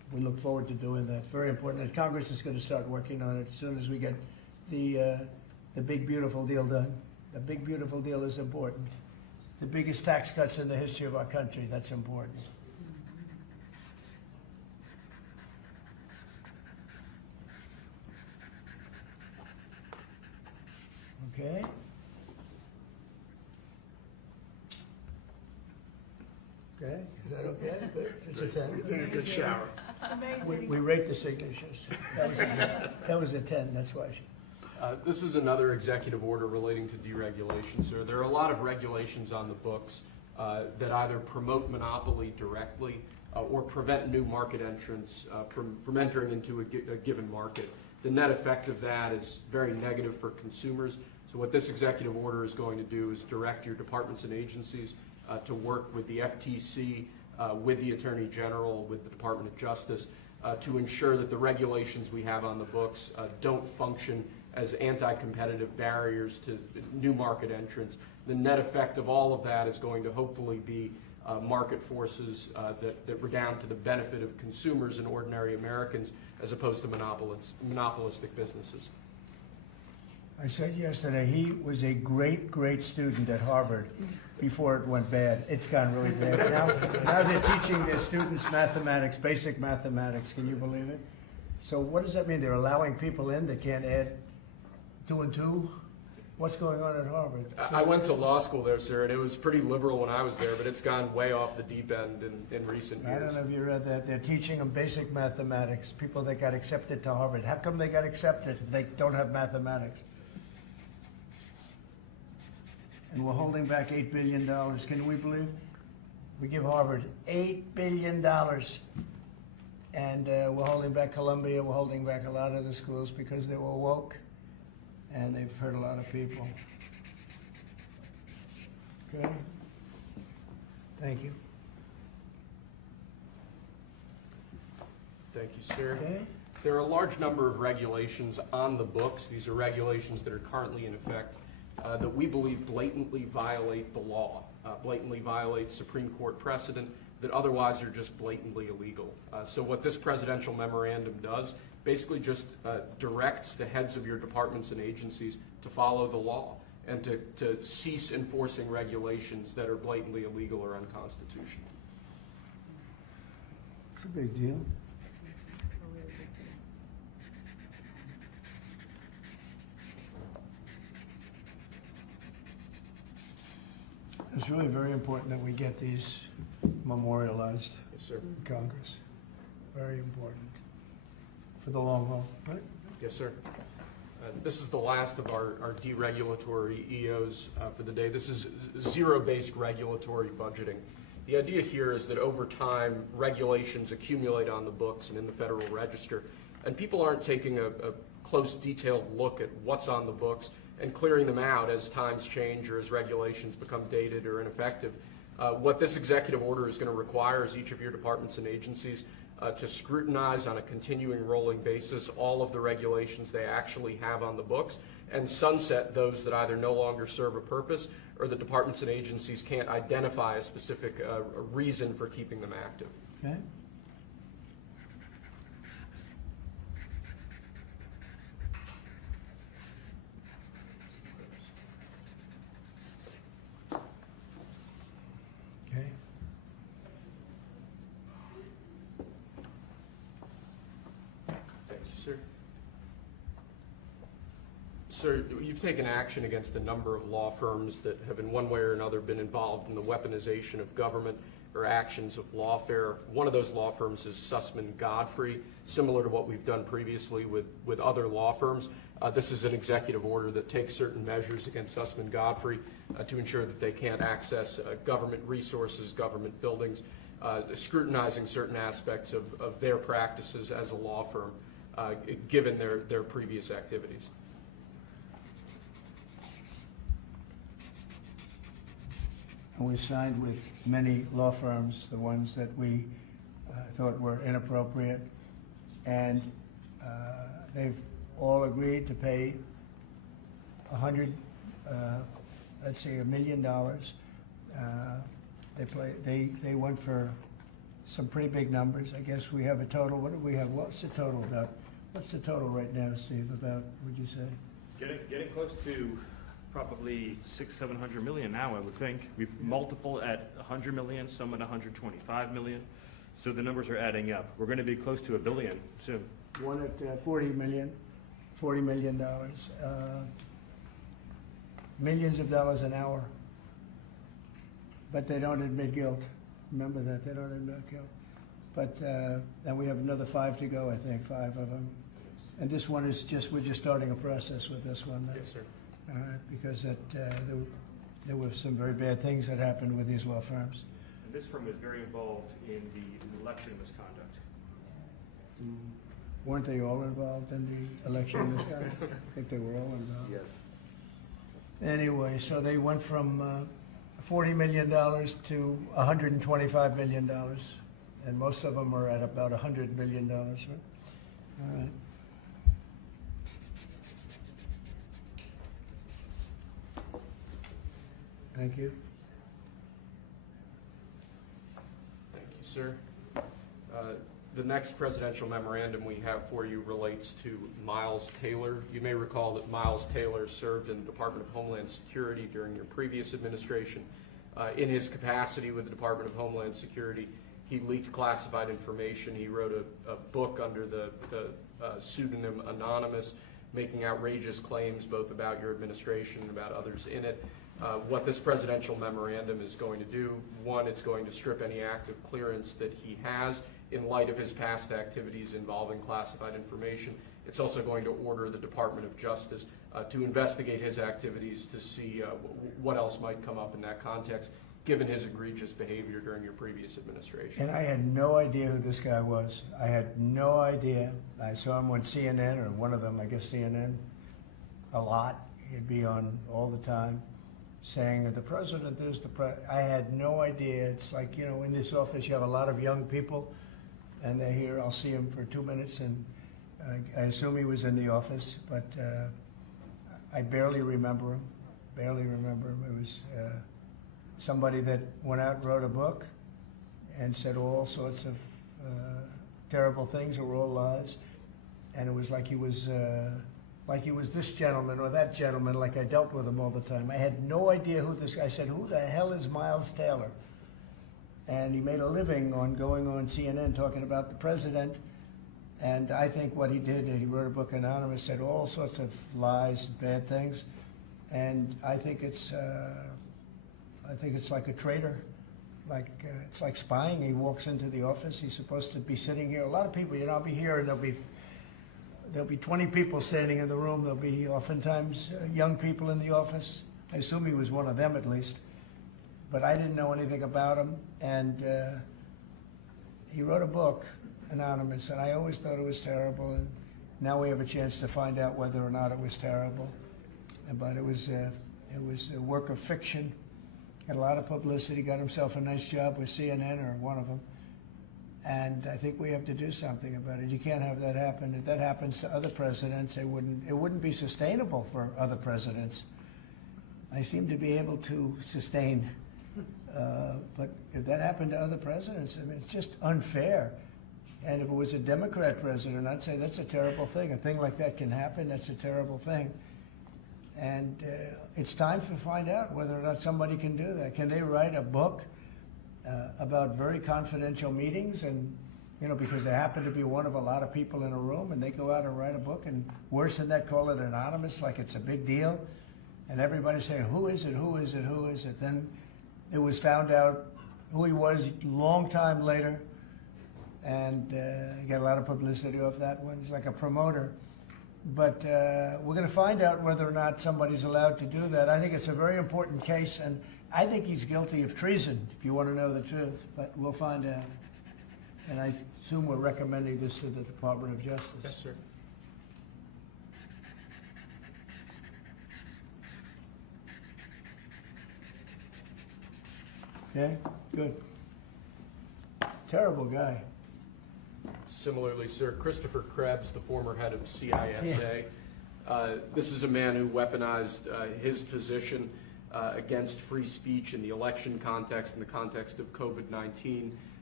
we look forward to doing that. Very important. And Congress is going to start working on it as soon as we get the big beautiful deal done. The big beautiful deal is important. The biggest tax cuts in the history of our country. That's important. Okay. Okay, is that okay? Good. It's a 10. You take a good shower. We rate the signatures. That was a 10, that's why. This is another executive order relating to deregulation, sir. There are a lot of regulations on the books that either promote monopoly directly or prevent new market entrants from entering into a given market. The net effect of that is very negative for consumers. So what this executive order is going to do is direct your departments and agencies to work with the FTC, with the Attorney General, with the Department of Justice, to ensure that the regulations we have on the books don't function as anti-competitive barriers to new market entrants. The net effect of all of that is going to hopefully be market forces that redound to the benefit of consumers and ordinary Americans as opposed to monopolistic businesses. I said yesterday, he was a great, great student at Harvard before it went bad. It's gone really bad. Now they're teaching their students mathematics, basic mathematics. Can you believe it? So what does that mean? They're allowing people in that can't add 2 and 2? What's going on at Harvard? I went to law school there, sir, and it was pretty liberal when I was there, but it's gone way off the deep end in recent years. I don't know if you read that. They're teaching them basic mathematics, people that got accepted to Harvard. How come they got accepted if they don't have mathematics? And we're holding back $8 billion. Can we believe? We give Harvard $8 billion. And we're holding back Columbia. We're holding back a lot of the schools because they were woke. And they've hurt a lot of people. Okay? Thank you. Thank you, sir. Okay. There are a large number of regulations on the books. These are regulations that are currently in effect that we believe blatantly violate the law, blatantly violate Supreme Court precedent that otherwise are just blatantly illegal. So what this presidential memorandum does basically just directs the heads of your departments and agencies to follow the law and to cease enforcing regulations that are blatantly illegal or unconstitutional. It's a big deal. It's really very important that we get these memorialized Yes, sir. in Congress. Very important for the long haul, right? Yes, sir. This is the last of our deregulatory EOs for the day. This is zero-based regulatory budgeting. The idea here is that over time, regulations accumulate on the books and in the Federal Register, and people aren't taking a close, detailed look at what's on the books and clearing them out as times change or as regulations become dated or ineffective. What this executive order is going to require is each of your departments and agencies to scrutinize on a continuing rolling basis all of the regulations they actually have on the books and sunset those that either no longer serve a purpose or the departments and agencies can't identify a specific reason for keeping them active. Okay. Okay. Thank you, sir. Sir, you've taken action against a number of law firms that have in one way or another been involved in the weaponization of government or actions of lawfare. One of those law firms is Sussman Godfrey, similar to what we've done previously with other law firms. This is an executive order that takes certain measures against Sussman Godfrey to ensure that they can't access government resources, government buildings, scrutinizing certain aspects of their practices as a law firm, given their previous activities. And we signed with many law firms, the ones that we thought were inappropriate, and they've all agreed to pay $1 million. They went for some pretty big numbers. I guess we have a total, what do we have, what's the total about? What's the total right now, Steve, about, would you say? Getting close to probably 600-700 million now, I would think. We've multiple at 100 million, some at 125 million. So the numbers are adding up. We're going to be close to $1 billion soon. One at $40 million. Millions of dollars an hour. But they don't admit guilt. Remember that, they don't admit guilt. But, and we have another 5 to go, I think, 5 of them. And this one is just, we're just starting a process with this one. Yes, sir. All right, because there were some very bad things that happened with these law firms. And this firm was very involved in the election misconduct. Weren't they all involved in the election misconduct? I think they were all involved. Yes. Anyway, so they went from $40 million to $125 million. And most of them are at about $100 million, right? All right. Thank you. Thank you, sir. The next presidential memorandum we have for you relates to Miles Taylor. You may recall that Miles Taylor served in the Department of Homeland Security during your previous administration. In his capacity with the Department of Homeland Security, he leaked classified information. He wrote a book under the pseudonym Anonymous, making outrageous claims both about your administration and about others in it. What this presidential memorandum is going to do, one, it's going to strip any active clearance that he has in light of his past activities involving classified information. It's also going to order the Department of Justice to investigate his activities to see what else might come up in that context, given his egregious behavior during your previous administration. And I had no idea who this guy was. I had no idea. I saw him on CNN, or one of them, I guess CNN, a lot. He'd be on all the time, saying that the president is the president. I had no idea. It's like, you know, in this office you have a lot of young people, and they're here. I'll see him for 2 minutes, and I assume he was in the office, but I barely remember him. Barely remember him. It was somebody that went out and wrote a book and said all sorts of terrible things that were all lies, and it was like he was this gentleman or that gentleman, like I dealt with him all the time. I had no idea who this guy. I said, who the hell is Miles Taylor? And he made a living on going on CNN talking about the president. And I think what he did, he wrote a book, Anonymous, said all sorts of lies and bad things. And I think it's like a traitor. It's like spying. He walks into the office. He's supposed to be sitting here. A lot of people, you know, I'll be here and there'll be 20 people standing in the room. There'll be oftentimes young people in the office. I assume he was one of them at least. But I didn't know anything about him. And he wrote a book, Anonymous, and I always thought it was terrible. And now we have a chance to find out whether or not it was terrible. But it was a work of fiction. Had a lot of publicity, got himself a nice job with CNN or one of them. And I think we have to do something about it. You can't have that happen. If that happens to other presidents, it wouldn't be sustainable for other presidents. I seem to be able to sustain, but if that happened to other presidents, I mean, it's just unfair. And if it was a Democrat president, I'd say that's a terrible thing. A thing like that can happen. That's a terrible thing. And it's time to find out whether or not somebody can do that. Can they write a book about very confidential meetings, and you know, because they happen to be one of a lot of people in a room, and they go out and write a book, and worse than that, call it anonymous, like it's a big deal, and everybody's saying, who is it, who is it, who is it? Then it was found out who he was a long time later, and he got a lot of publicity off that one. He's like a promoter. But we're going to find out whether or not somebody's allowed to do that. I think it's a very important case, and I think he's guilty of treason, if you want to know the truth. But we'll find out. And I assume we're recommending this to the Department of Justice. Yes, sir. Okay, good. Terrible guy. Similarly, sir, Christopher Krebs, the former head of CISA. This is a man who weaponized his position against free speech in the election context, in the context of COVID-19,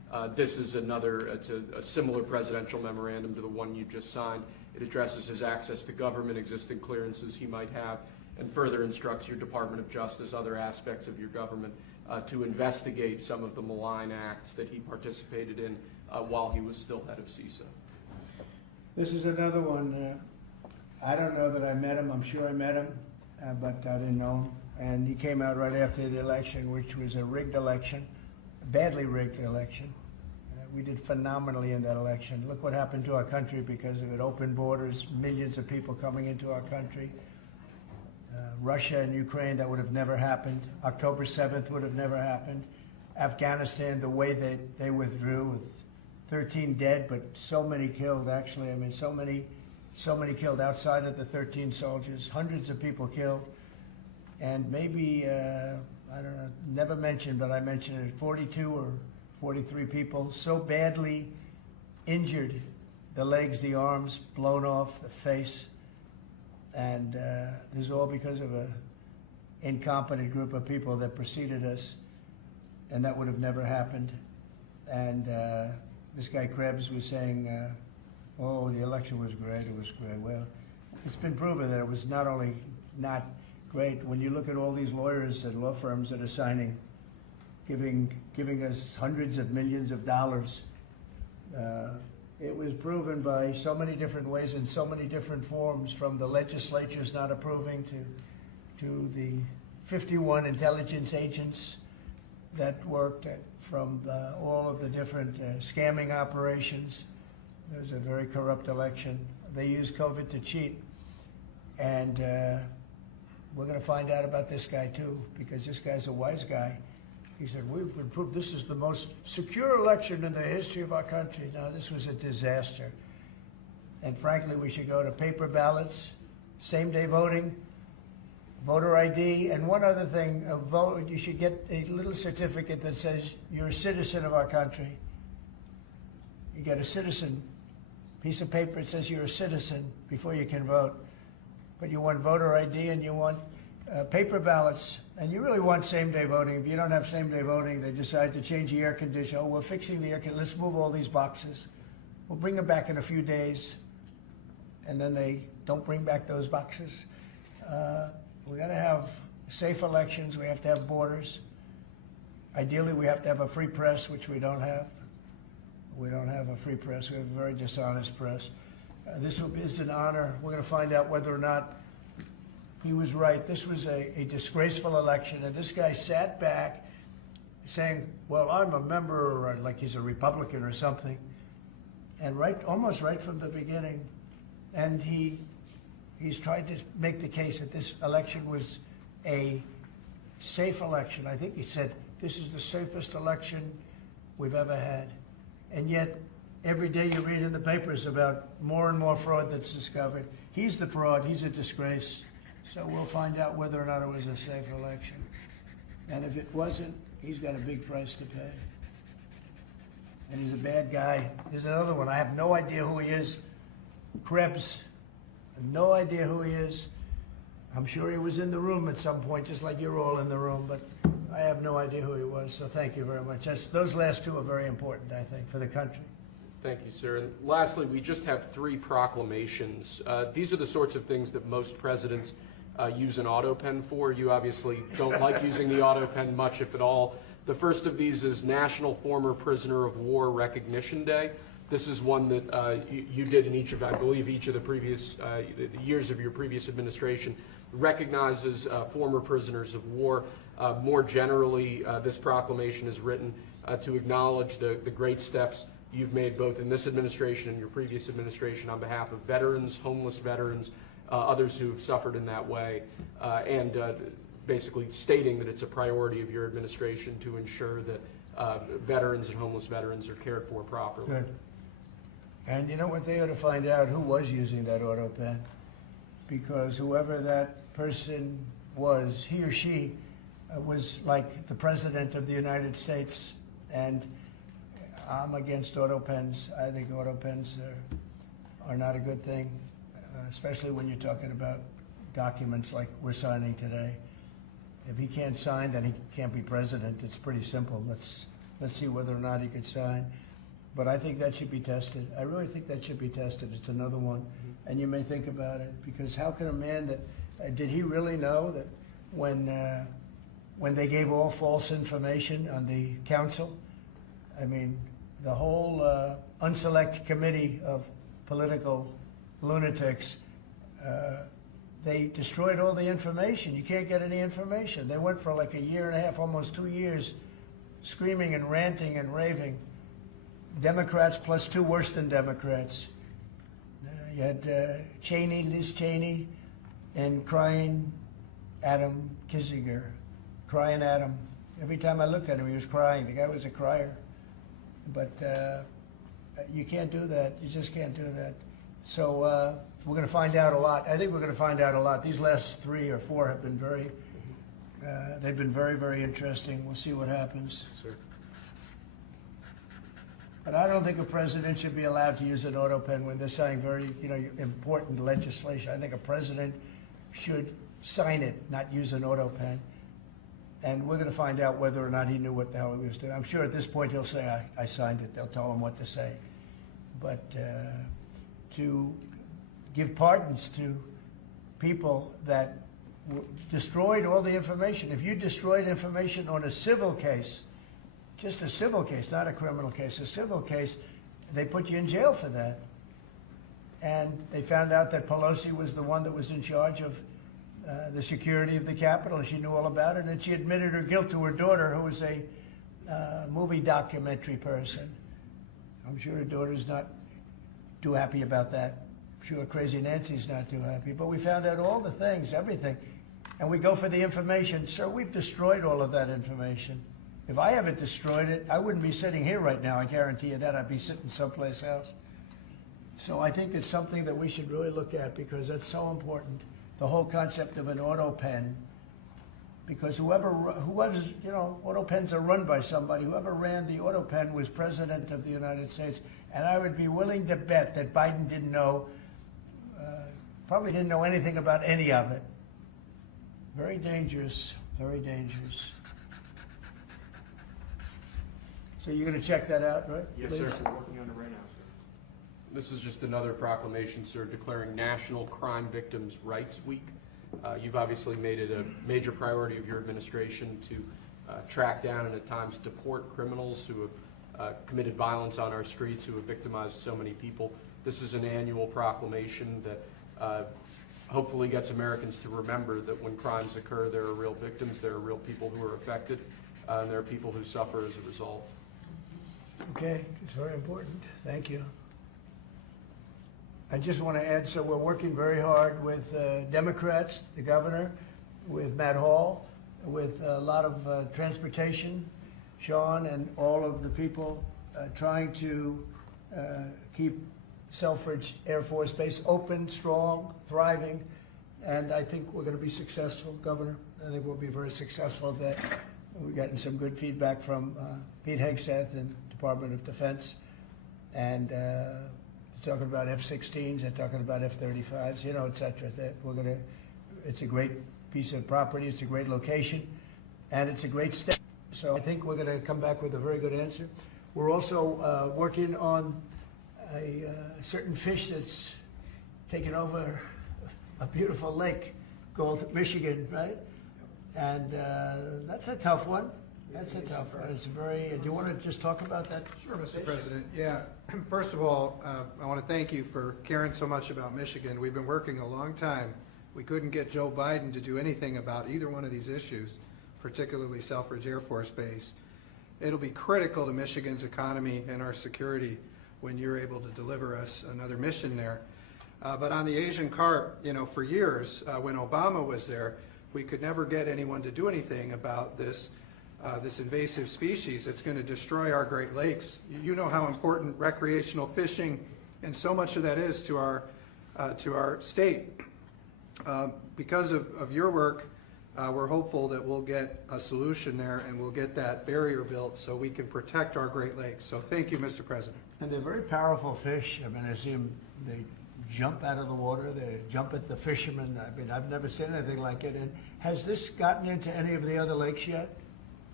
This is it's a similar presidential memorandum to the one you just signed. It addresses his access to government, existing clearances he might have, and further instructs your Department of Justice, other aspects of your government, to investigate some of the malign acts that he participated in while he was still head of CISA. This is another one. I don't know that I met him. I'm sure I met him, but I didn't know him. And he came out right after the election, which was a rigged election, a badly rigged election. We did phenomenally in that election. Look what happened to our country because of it. Open borders, millions of people coming into our country. Russia and Ukraine, that would have never happened. October 7th would have never happened. Afghanistan, the way they withdrew with 13 dead, but so many killed, actually. I mean, so many killed outside of the 13 soldiers, hundreds of people killed. And maybe, I don't know, never mentioned, but I mentioned it, 42 or 43 people so badly injured, the legs, the arms, blown off, the face. And this is all because of an incompetent group of people that preceded us, and that would have never happened. And this guy Krebs was saying, oh, the election was great, it was great. Well, it's been proven that it was not only not great. When you look at all these lawyers and law firms that are signing, giving us hundreds of millions of dollars, it was proven by so many different ways in so many different forms, from the legislatures not approving to the 51 intelligence agents that worked from all of the different scamming operations. It was a very corrupt election. They used COVID to cheat. And we're going to find out about this guy too, because this guy's a wise guy. He said, we've been proved this is the most secure election in the history of our country. No, this was a disaster. And frankly, we should go to paper ballots, same-day voting, voter ID, and one other thing, you should get a little certificate that says you're a citizen of our country. You get a citizen piece of paper, it says you're a citizen before you can vote. But you want voter ID and you want paper ballots, and you really want same-day voting. If you don't have same-day voting, they decide to change the air conditioner. Oh, we're fixing the air conditioner. Let's move all these boxes. We'll bring them back in a few days, and then they don't bring back those boxes. We got to have safe elections. We have to have borders. Ideally, we have to have a free press, which we don't have. We don't have a free press. We have a very dishonest press. This is an honor. We're going to find out whether or not he was right. This was a disgraceful election, and this guy sat back saying, well, I'm a member, or like he's a Republican or something, and almost right from the beginning. And he's tried to make the case that this election was a safe election. I think he said, this is the safest election we've ever had. And yet, every day you read in the papers about more and more fraud that's discovered. He's the fraud. He's a disgrace. So we'll find out whether or not it was a safe election. And if it wasn't, he's got a big price to pay. And he's a bad guy. There's another one. I have no idea who he is. Krebs. I have no idea who he is. I'm sure he was in the room at some point, just like you're all in the room, but I have no idea who he was. So thank you very much. Those last two are very important, I think, for the country. Thank you, sir. And lastly, we just have 3 proclamations. These are the sorts of things that most presidents use an auto pen for. You obviously don't like using the auto pen much, if at all. The first of these is National Former Prisoner of War Recognition Day. This is one that you did in each of, I believe, each of the previous years of your previous administration, recognizes former prisoners of war. More generally, this proclamation is written to acknowledge the great steps you've made both in this administration and your previous administration on behalf of veterans, homeless veterans, others who've suffered in that way, and basically stating that it's a priority of your administration to ensure that veterans and homeless veterans are cared for properly. Good. And you know what? They ought to find out who was using that auto pen, because whoever that person was, he or she was like the President of the United States, and I'm against auto pens. I think auto pens are not a good thing, especially when you're talking about documents like we're signing today. If he can't sign, then he can't be president. It's pretty simple. Let's see whether or not he could sign. But I think that should be tested. I really think that should be tested. It's another one. And you may think about it, because how can a man that, did he really know that when they gave all false information on the council, I mean, the whole unselect committee of political lunatics, they destroyed all the information. You can't get any information. They went for like a year and a half, almost 2 years, screaming and ranting and raving. Democrats plus two worse than Democrats. You had Cheney, Liz Cheney, and crying Adam Kinzinger. Crying Adam. Every time I looked at him, he was crying. The guy was a crier. But you can't do that. You just can't do that. So we're going to find out a lot. I think we're going to find out a lot. These last 3 or 4 have been they've been very, very interesting. We'll see what happens. Sir. But I don't think a president should be allowed to use an auto pen when they're signing very, important legislation. I think a president should sign it, not use an auto pen. And we're going to find out whether or not he knew what the hell he was doing. I'm sure at this point he'll say, I signed it. They'll tell him what to say. But to give pardons to people that destroyed all the information. If you destroyed information on a civil case, just a civil case, not a criminal case, a civil case, they put you in jail for that. And they found out that Pelosi was the one that was in charge of the security of the Capitol, and she knew all about it, and she admitted her guilt to her daughter, who was a movie documentary person. I'm sure her daughter's not too happy about that. I'm sure Crazy Nancy's not too happy. But we found out all the things, everything. And we go for the information. Sir, we've destroyed all of that information. If I haven't destroyed it, I wouldn't be sitting here right now. I guarantee you that. I'd be sitting someplace else. So I think it's something that we should really look at, because that's so important. The whole concept of an auto pen, because whoever's, auto pens are run by somebody. Whoever ran the auto pen was president of the United States. And I would be willing to bet that Biden didn't know, probably didn't know anything about any of it. Very dangerous, very dangerous. So you're going to check that out, right? Yes, Please? sir. We're working on it right now, sir. This is just another proclamation, sir, declaring National Crime Victims' Rights Week. You've obviously made it a major priority of your administration to track down and at times deport criminals who have committed violence on our streets, who have victimized so many people. This is an annual proclamation that hopefully gets Americans to remember that when crimes occur, there are real victims, there are real people who are affected, and there are people who suffer as a result. Okay, it's very important. Thank you. I just want to add, so we're working very hard with Democrats, the governor, with Matt Hall, with a lot of transportation, Sean, and all of the people trying to keep Selfridge Air Force Base open, strong, thriving, and I think we're going to be successful, Governor. I think we'll be very successful at that. We've gotten some good feedback from Pete Hegseth and Department of Defense, and they're talking about F-16s, they're talking about F-35s, et cetera. That it's a great piece of property, it's a great location, and it's a great step. So I think we're going to come back with a very good answer. We're also working on a certain fish that's taken over a beautiful lake called Michigan, right? And that's a tough one. That's a tough one. It's very. Do you want to just talk about that? Sure, Mr. President. Yeah. First of all, I want to thank you for caring so much about Michigan. We've been working a long time. We couldn't get Joe Biden to do anything about either one of these issues, particularly Selfridge Air Force Base. It'll be critical to Michigan's economy and our security when you're able to deliver us another mission there. But on the Asian carp, for years, when Obama was there, we could never get anyone to do anything about this invasive species that's going to destroy our Great Lakes. You know how important recreational fishing and so much of that is to our state. Because of your work, we're hopeful that we'll get a solution there and we'll get that barrier built so we can protect our Great Lakes. So thank you, Mr. President. And they're very powerful fish. I mean, I see them, they jump out of the water, they jump at the fishermen. I mean, I've never seen anything like it. And has this gotten into any of the other lakes yet?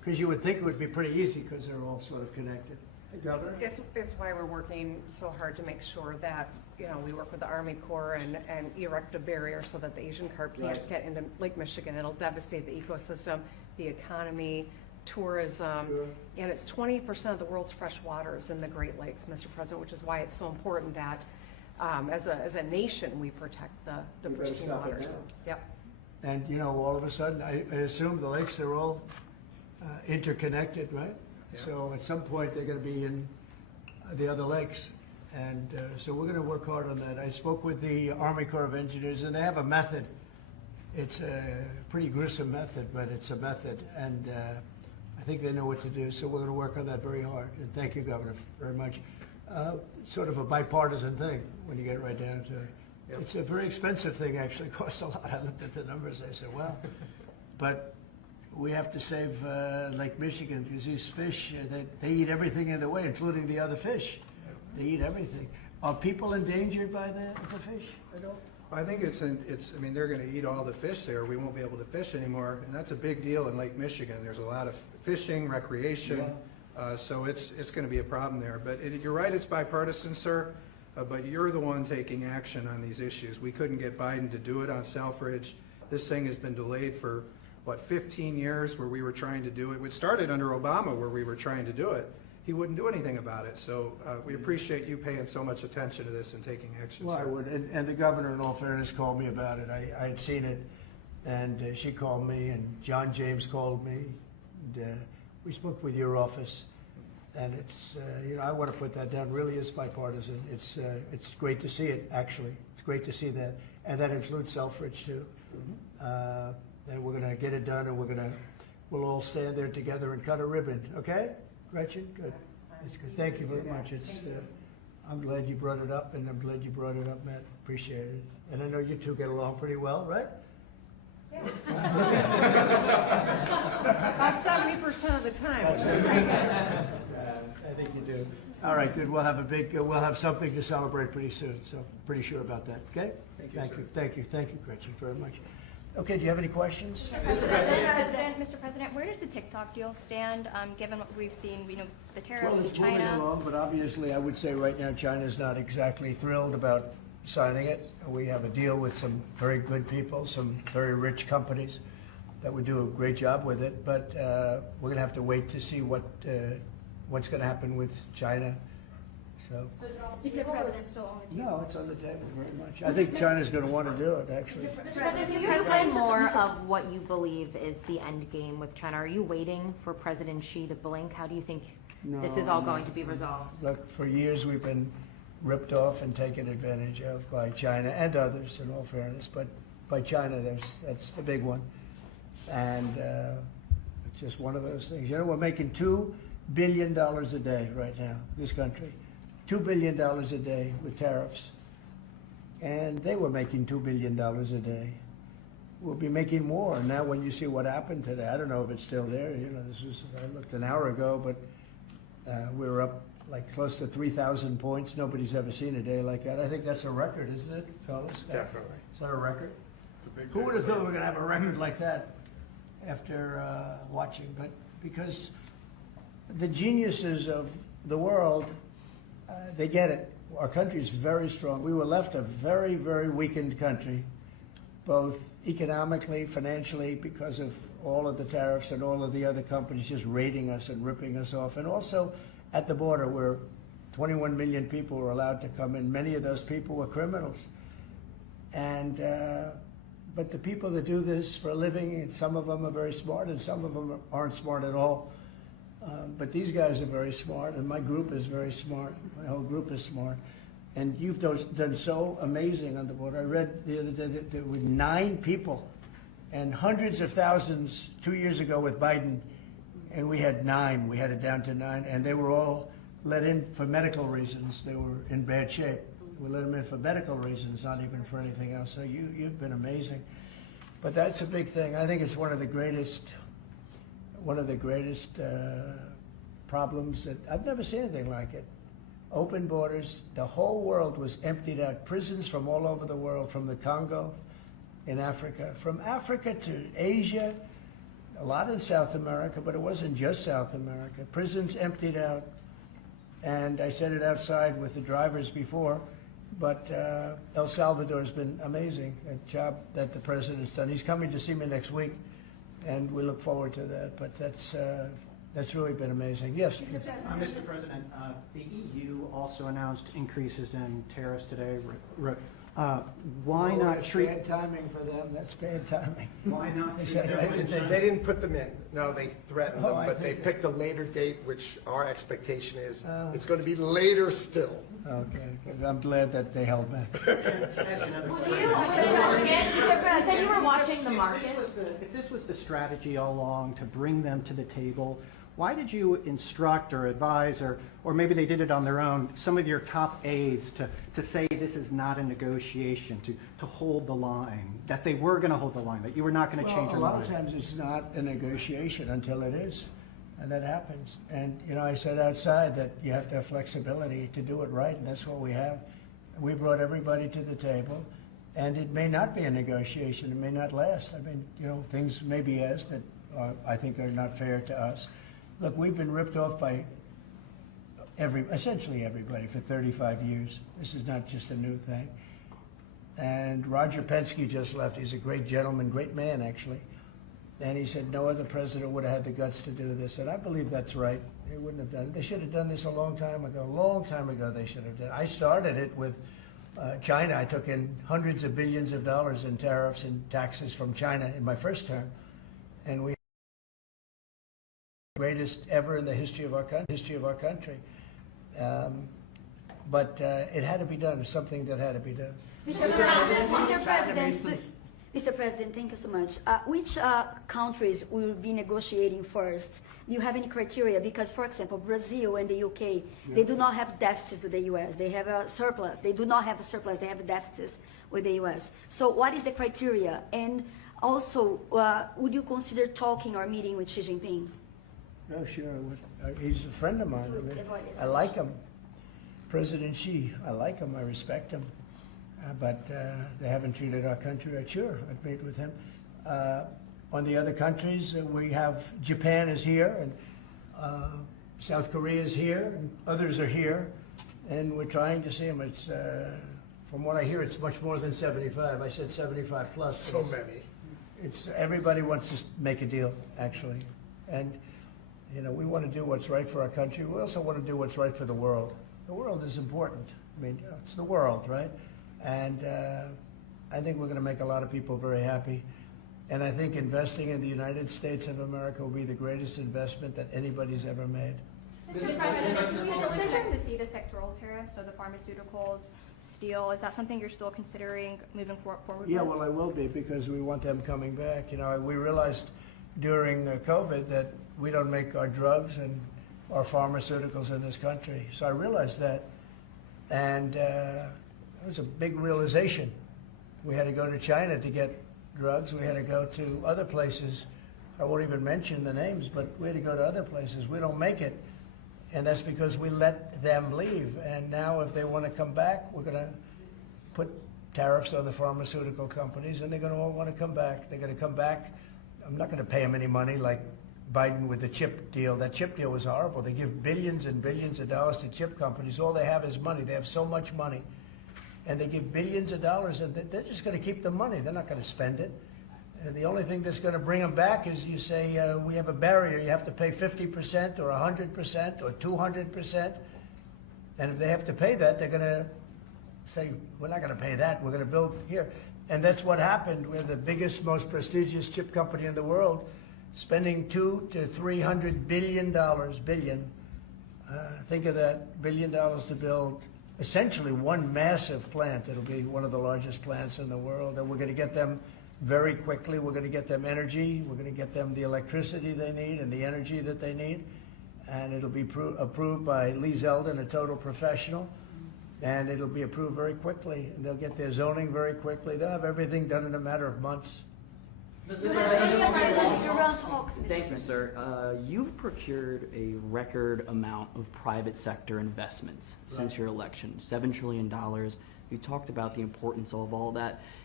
Because you would think it would be pretty easy because they're all sort of connected. Governor? It's why we're working so hard to make sure that, you know, we work with the Army Corps and erect a barrier so that the Asian carp can't get into Lake Michigan. It'll devastate the ecosystem, the economy, tourism, and it's 20% of the world's fresh water is in the Great Lakes, Mr. President, which is why it's so important that as a nation we protect the You better pristine stop it waters. now. Yep. And, you know, all of a sudden, I assume the lakes are all interconnected, right? So at some point, they're going to be in the other lakes. And so we're going to work hard on that. I spoke with the Army Corps of Engineers, and they have a method. It's a pretty gruesome method, but it's a method. And I think they know what to do. So we're going to work on that very hard. And thank you, Governor, very much. Sort of a bipartisan thing when you get right down to it. Yep. It's a very expensive thing, actually. It costs a lot. I looked at the numbers. I said, well, but we have to save Lake Michigan because these fish, they eat everything in the way, including the other fish. They eat everything. Are people endangered by the fish at all? I think I mean, they're going to eat all the fish there. We won't be able to fish anymore, and that's a big deal in Lake Michigan. There's a lot of fishing, recreation, so it's going to be a problem there. But you're right, it's bipartisan, sir, but you're the one taking action on these issues. We couldn't get Biden to do it on Selfridge. This thing has been delayed for, 15 years where we were trying to do it. It started under Obama where we were trying to do it. He wouldn't do anything about it. So we appreciate you paying so much attention to this and taking action, Well, sir. I would. And the governor, in all fairness, called me about it. I had seen it, and she called me, and John James called me. And, we spoke with your office, and it's, you know, I want to put that down. Really is bipartisan. It's great to see it, actually. It's great to see that. And that includes Selfridge, too. And we're going to get it done, and we'll all stand there together and cut a ribbon, okay? Gretchen, good. That's good. Thank you very much. It's, I'm glad you brought it up, and I'm glad you brought it up, Matt. Appreciate it. And I know you two get along pretty well, right? About 70% of the time. I think you do. All right, good. We'll have something to celebrate pretty soon. So pretty sure about that. Okay. Thank you, Gretchen, very much. Okay. Do you have any questions? Mr. President, where does the TikTok deal stand, given what we've seen, you know, the tariffs Well, to it's moving China? along, but obviously I would say right now China's not exactly thrilled about signing it. We have a deal with some very good people, some very rich companies that would do a great job with it, but we're going to have to wait to see what's going to happen with China. So, Mr. President, still on the table? no, it's on the table very much. I think China's going to want to do it, actually. Mr. President, can you explain more of what you believe is the end game with China? Are you waiting for President Xi to blink? How do you think this is all going to be resolved? Look, for years we've been ripped off and taken advantage of by China and others, in all fairness, but by China, that's the big one. And it's just one of those things. You know, we're making $2 billion a day right now, this country. $2 billion a day with tariffs. And they were making $2 billion a day. We'll be making more. Now when you see what happened today, I don't know if it's still there. You know, I looked an hour ago, but we were up like close to 3,000 points. Nobody's ever seen a day like that. I think that's a record, isn't it, fellas? Definitely. Is that a record? Who would have thought we were going to have a record like that after watching? But because the geniuses of the world, they get it. Our country is very strong. We were left a very, very weakened country, both economically, financially, because of all of the tariffs and all of the other companies just raiding us and ripping us off. And also at the border where 21 million people were allowed to come in. Many of those people were criminals. And but the people that do this for a living, and some of them are very smart and some of them aren't smart at all. But these guys are very smart, and my group is very smart. My whole group is smart. And you've done so amazing on the border. I read the other day that there were 9 people and hundreds of thousands 2 years ago with Biden, and we had 9. We had it down to 9, and they were all let in for medical reasons. They were in bad shape. We let them in for medical reasons, not even for anything else. So you've been amazing. But that's a big thing. I think it's one of the greatest problems that I've never seen anything like it. Open borders. The whole world was emptied out. Prisons from all over the world, from the Congo in Africa, from Africa to Asia, a lot in South America, but it wasn't just South America. Prisons emptied out, and I said it outside with the drivers before, but El Salvador has been amazing, a job that the president's done. He's coming to see me next week, and we look forward to that, but that's really been amazing. Yes? Mr. President, the EU also announced increases in tariffs today. Why Oh, not that's treat? bad timing for them. That's bad timing. Why not They treat said, them- They didn't put them in. No, they threatened Oh, them, I but they think- picked a later date, which our expectation is Oh. it's going to be later still. Okay, I'm glad that they held back. You said you were watching the market. If this was the strategy all along to bring them to the table, why did you instruct or advise, or maybe they did it on their own, some of your top aides to say this is not a negotiation, to hold the line, that they were going to hold the line, that you were not going to change Well, your a lot of mind? times it's not a negotiation until it is, and that happens. And, you know, I said outside that you have to have flexibility to do it right, and that's what we have. We brought everybody to the table, and it may not be a negotiation. It may not last. I mean, you know, things may be asked that I think are not fair to us. Look, we've been ripped off by essentially everybody for 35 years. This is not just a new thing. And Roger Penske just left. He's a great gentleman, great man, actually. And he said no other president would have had the guts to do this. And I believe that's right. They wouldn't have done it. They should have done this a long time ago. A long time ago they should have done it. I started it with China. I took in hundreds of billions of dollars in tariffs and taxes from China in my first term. And we greatest ever in the history of our country. But it had to be done. It's something that had to be done. Mr. President, thank you so much. Which countries will be negotiating first? Do you have any criteria? Because, for example, Brazil and the UK, they do not have deficits with the US. They have a surplus. They do not have a surplus. They have deficits with the US. So what is the criteria? And also, would you consider talking or meeting with Xi Jinping? Oh, sure. He's a friend of mine. I like him. President Xi, I like him. I respect him. But they haven't treated our country right. Sure, I'd meet with him. On the other countries, we have Japan is here, and South Korea is here, and others are here, and we're trying to see them. It's, from what I hear, it's much more than 75. I said 75 plus. So many. It's everybody wants to make a deal, actually, and you know we want to do what's right for our country. We also want to do what's right for the world. The world is important. I mean, you know, it's the world, right? And I think we're going to make a lot of people very happy. And I think investing in the United States of America will be the greatest investment that anybody's ever made. Mr. President, can you still expect to see the sectoral tariffs, so the pharmaceuticals, steel, is that something you're still considering moving forward Yeah, with? well, I will be because we want them coming back. You know, we realized during COVID that we don't make our drugs and our pharmaceuticals in this country. So I realized that, and it was a big realization. We had to go to China to get drugs. We had to go to other places. I won't even mention the names, but we had to go to other places. We don't make it, and that's because we let them leave. And now if they want to come back, we're going to put tariffs on the pharmaceutical companies, and they're going to all want to come back. They're going to come back. I'm not going to pay them any money like Biden with the chip deal. That chip deal was horrible. They give billions and billions of dollars to chip companies. All they have is money. They have so much money. And they give billions of dollars, and they're just going to keep the money. They're not going to spend it. And the only thing that's going to bring them back is you say, we have a barrier. You have to pay 50% or 100% or 200%. And if they have to pay that, they're going to say, we're not going to pay that. We're going to build here. And that's what happened. We're the biggest, most prestigious chip company in the world, spending $200 to $300 billion. Think of that, $1 billion to build essentially one massive plant. It'll be one of the largest plants in the world, and we're going to get them very quickly. We're going to get them energy. We're going to get them the electricity they need and the energy that they need, and it'll be approved by Lee Zeldin, a total professional, and it'll be approved very quickly. And they'll get their zoning very quickly. They'll have everything done in a matter of months. Thank you, sir. You've procured a record amount of private sector investments since your election, $7 trillion. You talked about the importance of all that.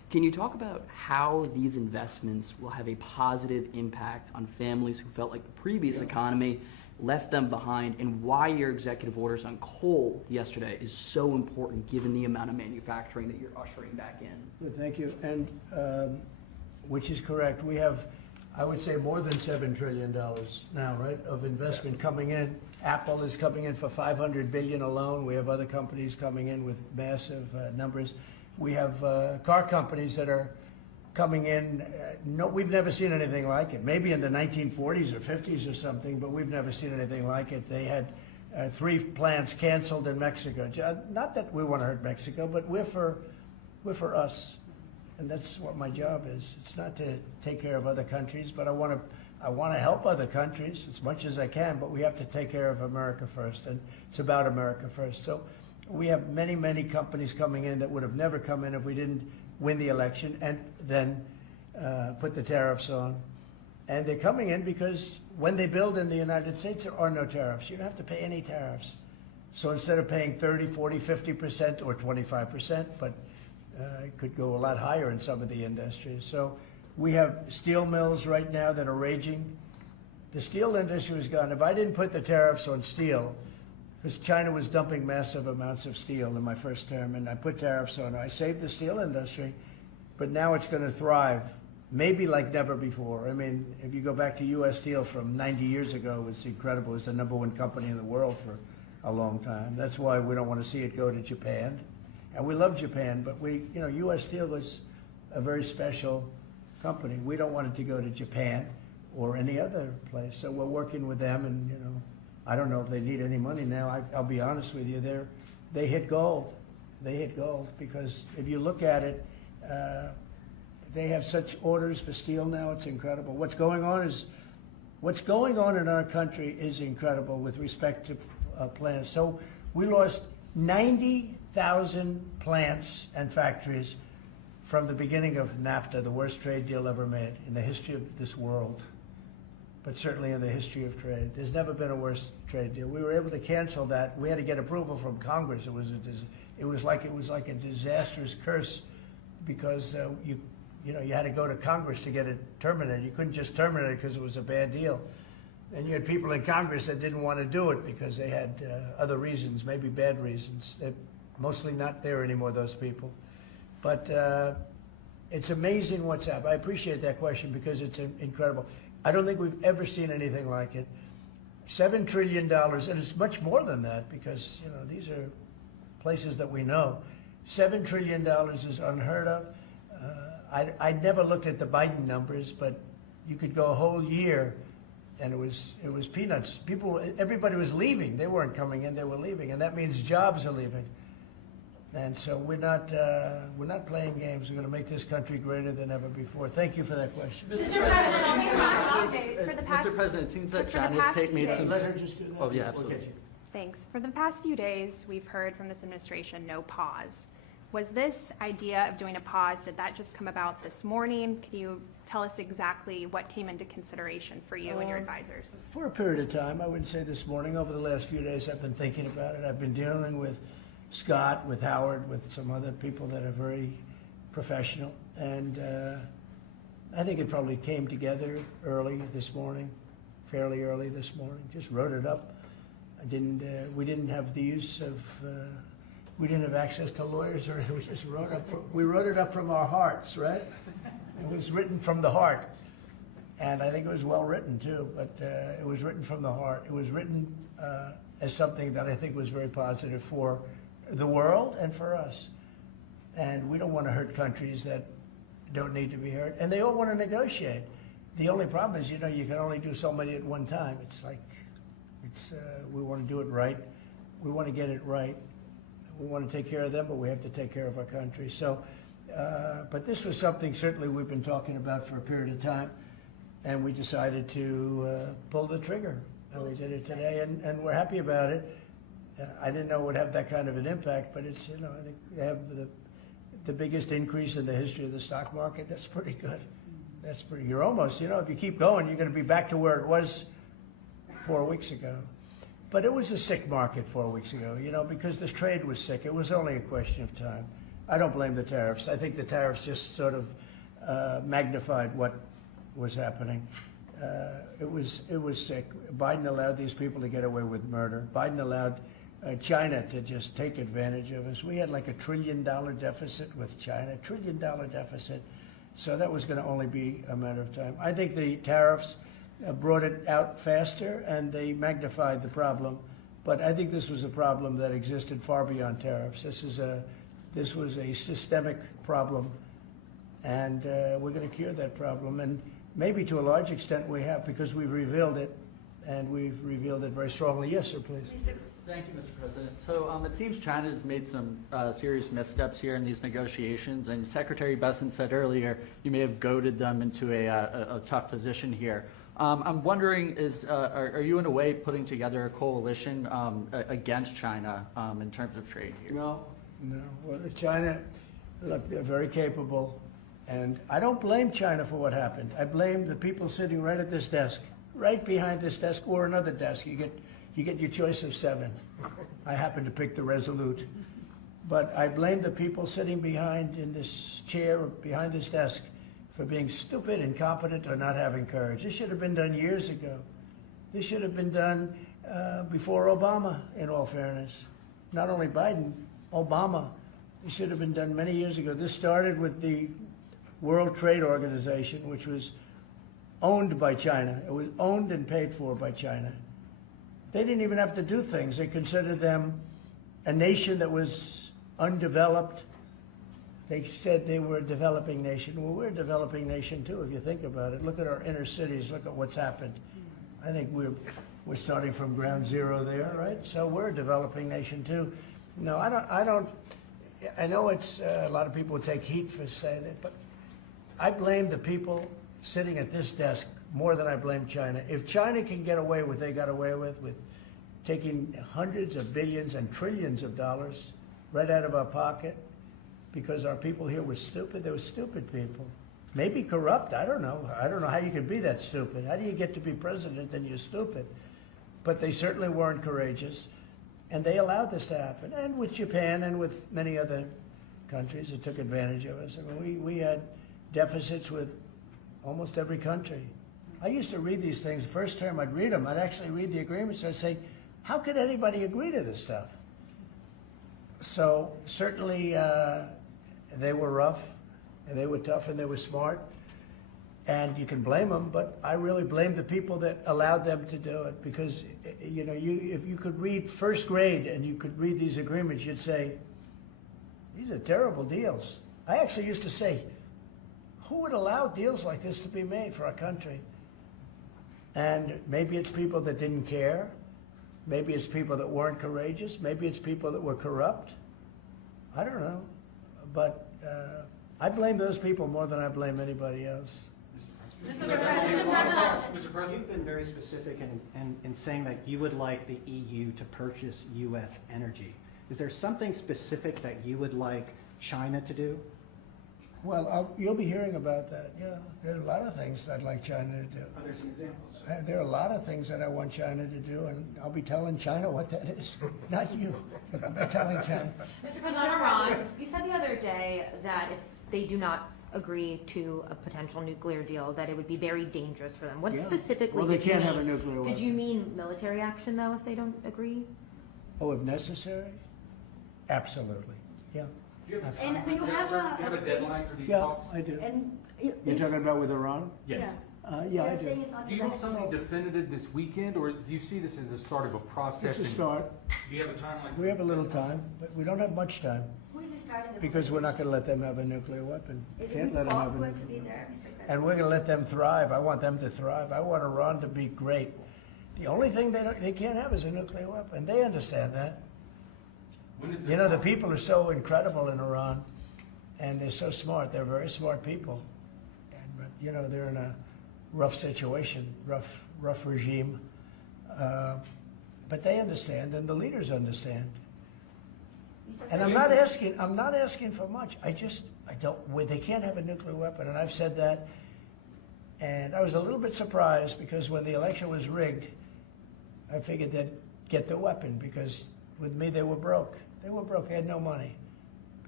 Can you talk about how these investments will have a positive impact on families who felt like the previous economy left them behind, and why your executive orders on coal yesterday is so important given the amount of manufacturing that you're ushering back in? Good, thank you. And which is correct. We have, I would say, more than $7 trillion now, right, of investment coming in. Apple is coming in for $500 billion alone. We have other companies coming in with massive numbers. We have car companies that are coming in. No, we've never seen anything like it. Maybe in the 1940s or 50s or something, but we've never seen anything like it. They had 3 plants canceled in Mexico. Not that we want to hurt Mexico, but we're for us, and that's what my job is. It's not to take care of other countries, but I want to help other countries as much as I can. But we have to take care of America first, and it's about America first. So we have many, many companies coming in that would have never come in if we didn't win the election and then put the tariffs on. And they're coming in because when they build in the United States, there are no tariffs. You don't have to pay any tariffs. So instead of paying 30, 40, 50% or 25%, but it could go a lot higher in some of the industries. So we have steel mills right now that are raging. The steel industry was gone. If I didn't put the tariffs on steel, because China was dumping massive amounts of steel in my first term, and I put tariffs on it. I saved the steel industry, but now it's going to thrive, maybe like never before. I mean, if you go back to U.S. Steel from 90 years ago, it was incredible. It was the #1 company in the world for a long time. That's why we don't want to see it go to Japan. And we love Japan, but U.S. Steel was a very special company. We don't want it to go to Japan or any other place. So we're working with them, and I don't know if they need any money now. I'll be honest with you, they hit gold. They hit gold because if you look at it, they have such orders for steel now. It's incredible. What's going on in our country is incredible with respect to plants. So we lost 90,000 plants and factories from the beginning of NAFTA, the worst trade deal ever made in the history of this world, but certainly in the history of trade. There's never been a worse trade deal. We were able to cancel that. We had to get approval from Congress. It was like a disastrous curse because you had to go to Congress to get it terminated. You couldn't just terminate it because it was a bad deal. And you had people in Congress that didn't want to do it because they had other reasons, maybe bad reasons. They're mostly not there anymore, those people. But it's amazing what's happened. I appreciate that question because it's incredible. I don't think we've ever seen anything like it. $7 trillion, and it's much more than that because these are places that we know. $7 trillion is unheard of. I never looked at the Biden numbers, but you could go a whole year, and it was peanuts. Everybody was leaving. They weren't coming in; they were leaving, and that means jobs are leaving. And so we're not playing games. We're going to make this country greater than ever before. Thank you for that question. Mr. President, it seems that China's made some. Let her just do that. Oh yeah, absolutely. Thanks. For the past few days, we've heard from this administration no pause. Was this idea of doing a pause, did that just come about this morning? Can you tell us exactly what came into consideration for you and your advisors? For a period of time, I wouldn't say this morning. Over the last few days, I've been thinking about it. I've been dealing with Scott, with Howard, with some other people that are very professional. And I think it probably came together early this morning, fairly early this morning. Just wrote it up. We didn't have the use of, we didn't have access to lawyers, or we just we wrote it up from our hearts, right? It was written from the heart. And I think it was well written too, but it was written from the heart. It was written as something that I think was very positive for the world and for us. And we don't want to hurt countries that don't need to be hurt. And they all want to negotiate. The only problem is, you can only do so many at one time. It's like, we want to do it right. We want to get it right. We want to take care of them, but we have to take care of our country. So, but this was something certainly we've been talking about for a period of time, and we decided to pull the trigger. And we did it today, and we're happy about it. I didn't know it would have that kind of an impact, but it's, I think they have the biggest increase in the history of the stock market. That's pretty good. You're almost, if you keep going, you're going to be back to where it was 4 weeks ago. But it was a sick market 4 weeks ago, because this trade was sick. It was only a question of time. I don't blame the tariffs. I think the tariffs just sort of magnified what was happening. It was sick. Biden allowed these people to get away with murder. Biden allowed China to just take advantage of us. We had like $1 trillion deficit with China, $1 trillion deficit. So that was going to only be a matter of time. I think the tariffs brought it out faster and they magnified the problem. But I think this was a problem that existed far beyond tariffs. This was a systemic problem, and we're going to cure that problem. And maybe to a large extent we have, because we've revealed it, and we've revealed it very strongly. Yes, sir, please. Thank you, Mr. President. So it seems China's made some serious missteps here in these negotiations, and Secretary Bessent said earlier you may have goaded them into a tough position here. I'm wondering, are you in a way putting together a coalition against China in terms of trade here? No. Well, China, look, they're very capable, and I don't blame China for what happened. I blame the people sitting right at this desk, right behind this desk, or another desk. You get your choice of 7. I happen to pick the Resolute. But I blame the people sitting behind in this chair, behind this desk, for being stupid, incompetent, or not having courage. This should have been done years ago. This should have been done before Obama, in all fairness. Not only Biden, Obama. It should have been done many years ago. This started with the World Trade Organization, which was owned by China. It was owned and paid for by China. They didn't even have to do things. They considered them a nation that was undeveloped. They said they were a developing nation. Well, we're a developing nation too, if you think about it. Look at our inner cities. Look at what's happened. I think we're starting from ground zero there, right? So we're a developing nation too. No, I don't. I know it's a lot of people would take heat for saying it, but I blame the people sitting at this desk more than I blame China. If China can get away with what they got away with taking hundreds of billions and trillions of dollars right out of our pocket, because our people here were stupid. They were stupid people. Maybe corrupt, I don't know. I don't know how you could be that stupid. How do you get to be president and you're stupid? But they certainly weren't courageous, and they allowed this to happen. And with Japan and with many other countries that took advantage of us. I mean, we had deficits with almost every country. I used to read these things. The first term I'd read them. I'd actually read the agreements. I'd say, how could anybody agree to this stuff? So certainly they were rough, and they were tough, and they were smart, and you can blame them, but I really blame the people that allowed them to do it, because if you could read first grade and you could read these agreements, you'd say, these are terrible deals. I actually used to say, who would allow deals like this to be made for our country? And maybe it's people that didn't care. Maybe it's people that weren't courageous. Maybe it's people that were corrupt. I don't know. But I blame those people more than I blame anybody else. Mr. President, you've been very specific in saying that you would like the EU to purchase U.S. energy. Is there something specific that you would like China to do? Well, you'll be hearing about that, yeah. There are a lot of things I'd like China to do. Are there some examples? There are a lot of things that I want China to do, and I'll be telling China what that is. Not you, but I'll be telling China. Mr. President, on Iran, you said the other day that if they do not agree to a potential nuclear deal, that it would be very dangerous for them. What specifically Well, they did you can't mean? have a nuclear weapon. Did you mean military action, though, if they don't agree? Oh, if necessary? Absolutely, yeah. And you have a deadline for these Yeah, talks? I do. And You're talking about with Iran? Yes. Yeah, I they're do. saying it's not Do you have something negotiable. definitive this weekend, or do you see this as the start of a process? It's a start. Do you have a timeline? We have a little time, but we don't have much time, Who is starting the because we're not going to let them have a nuclear weapon. Is Can't it let them have a awkward to nuclear be weapon. there, Mr. President? And we're going to let them thrive. I want them to thrive. I want Iran to be great. The only thing they can't have is a nuclear weapon. They understand that. You know, the people are so incredible in Iran, and they're so smart. They're very smart people. But, you know, they're in a rough situation, rough regime. But they understand, and the leaders understand. And I'm not asking for much. I don't, they can't have a nuclear weapon, and I've said that. And I was a little bit surprised, because when the election was rigged, I figured they'd get the weapon, because with me they were broke. They were broke. They had no money,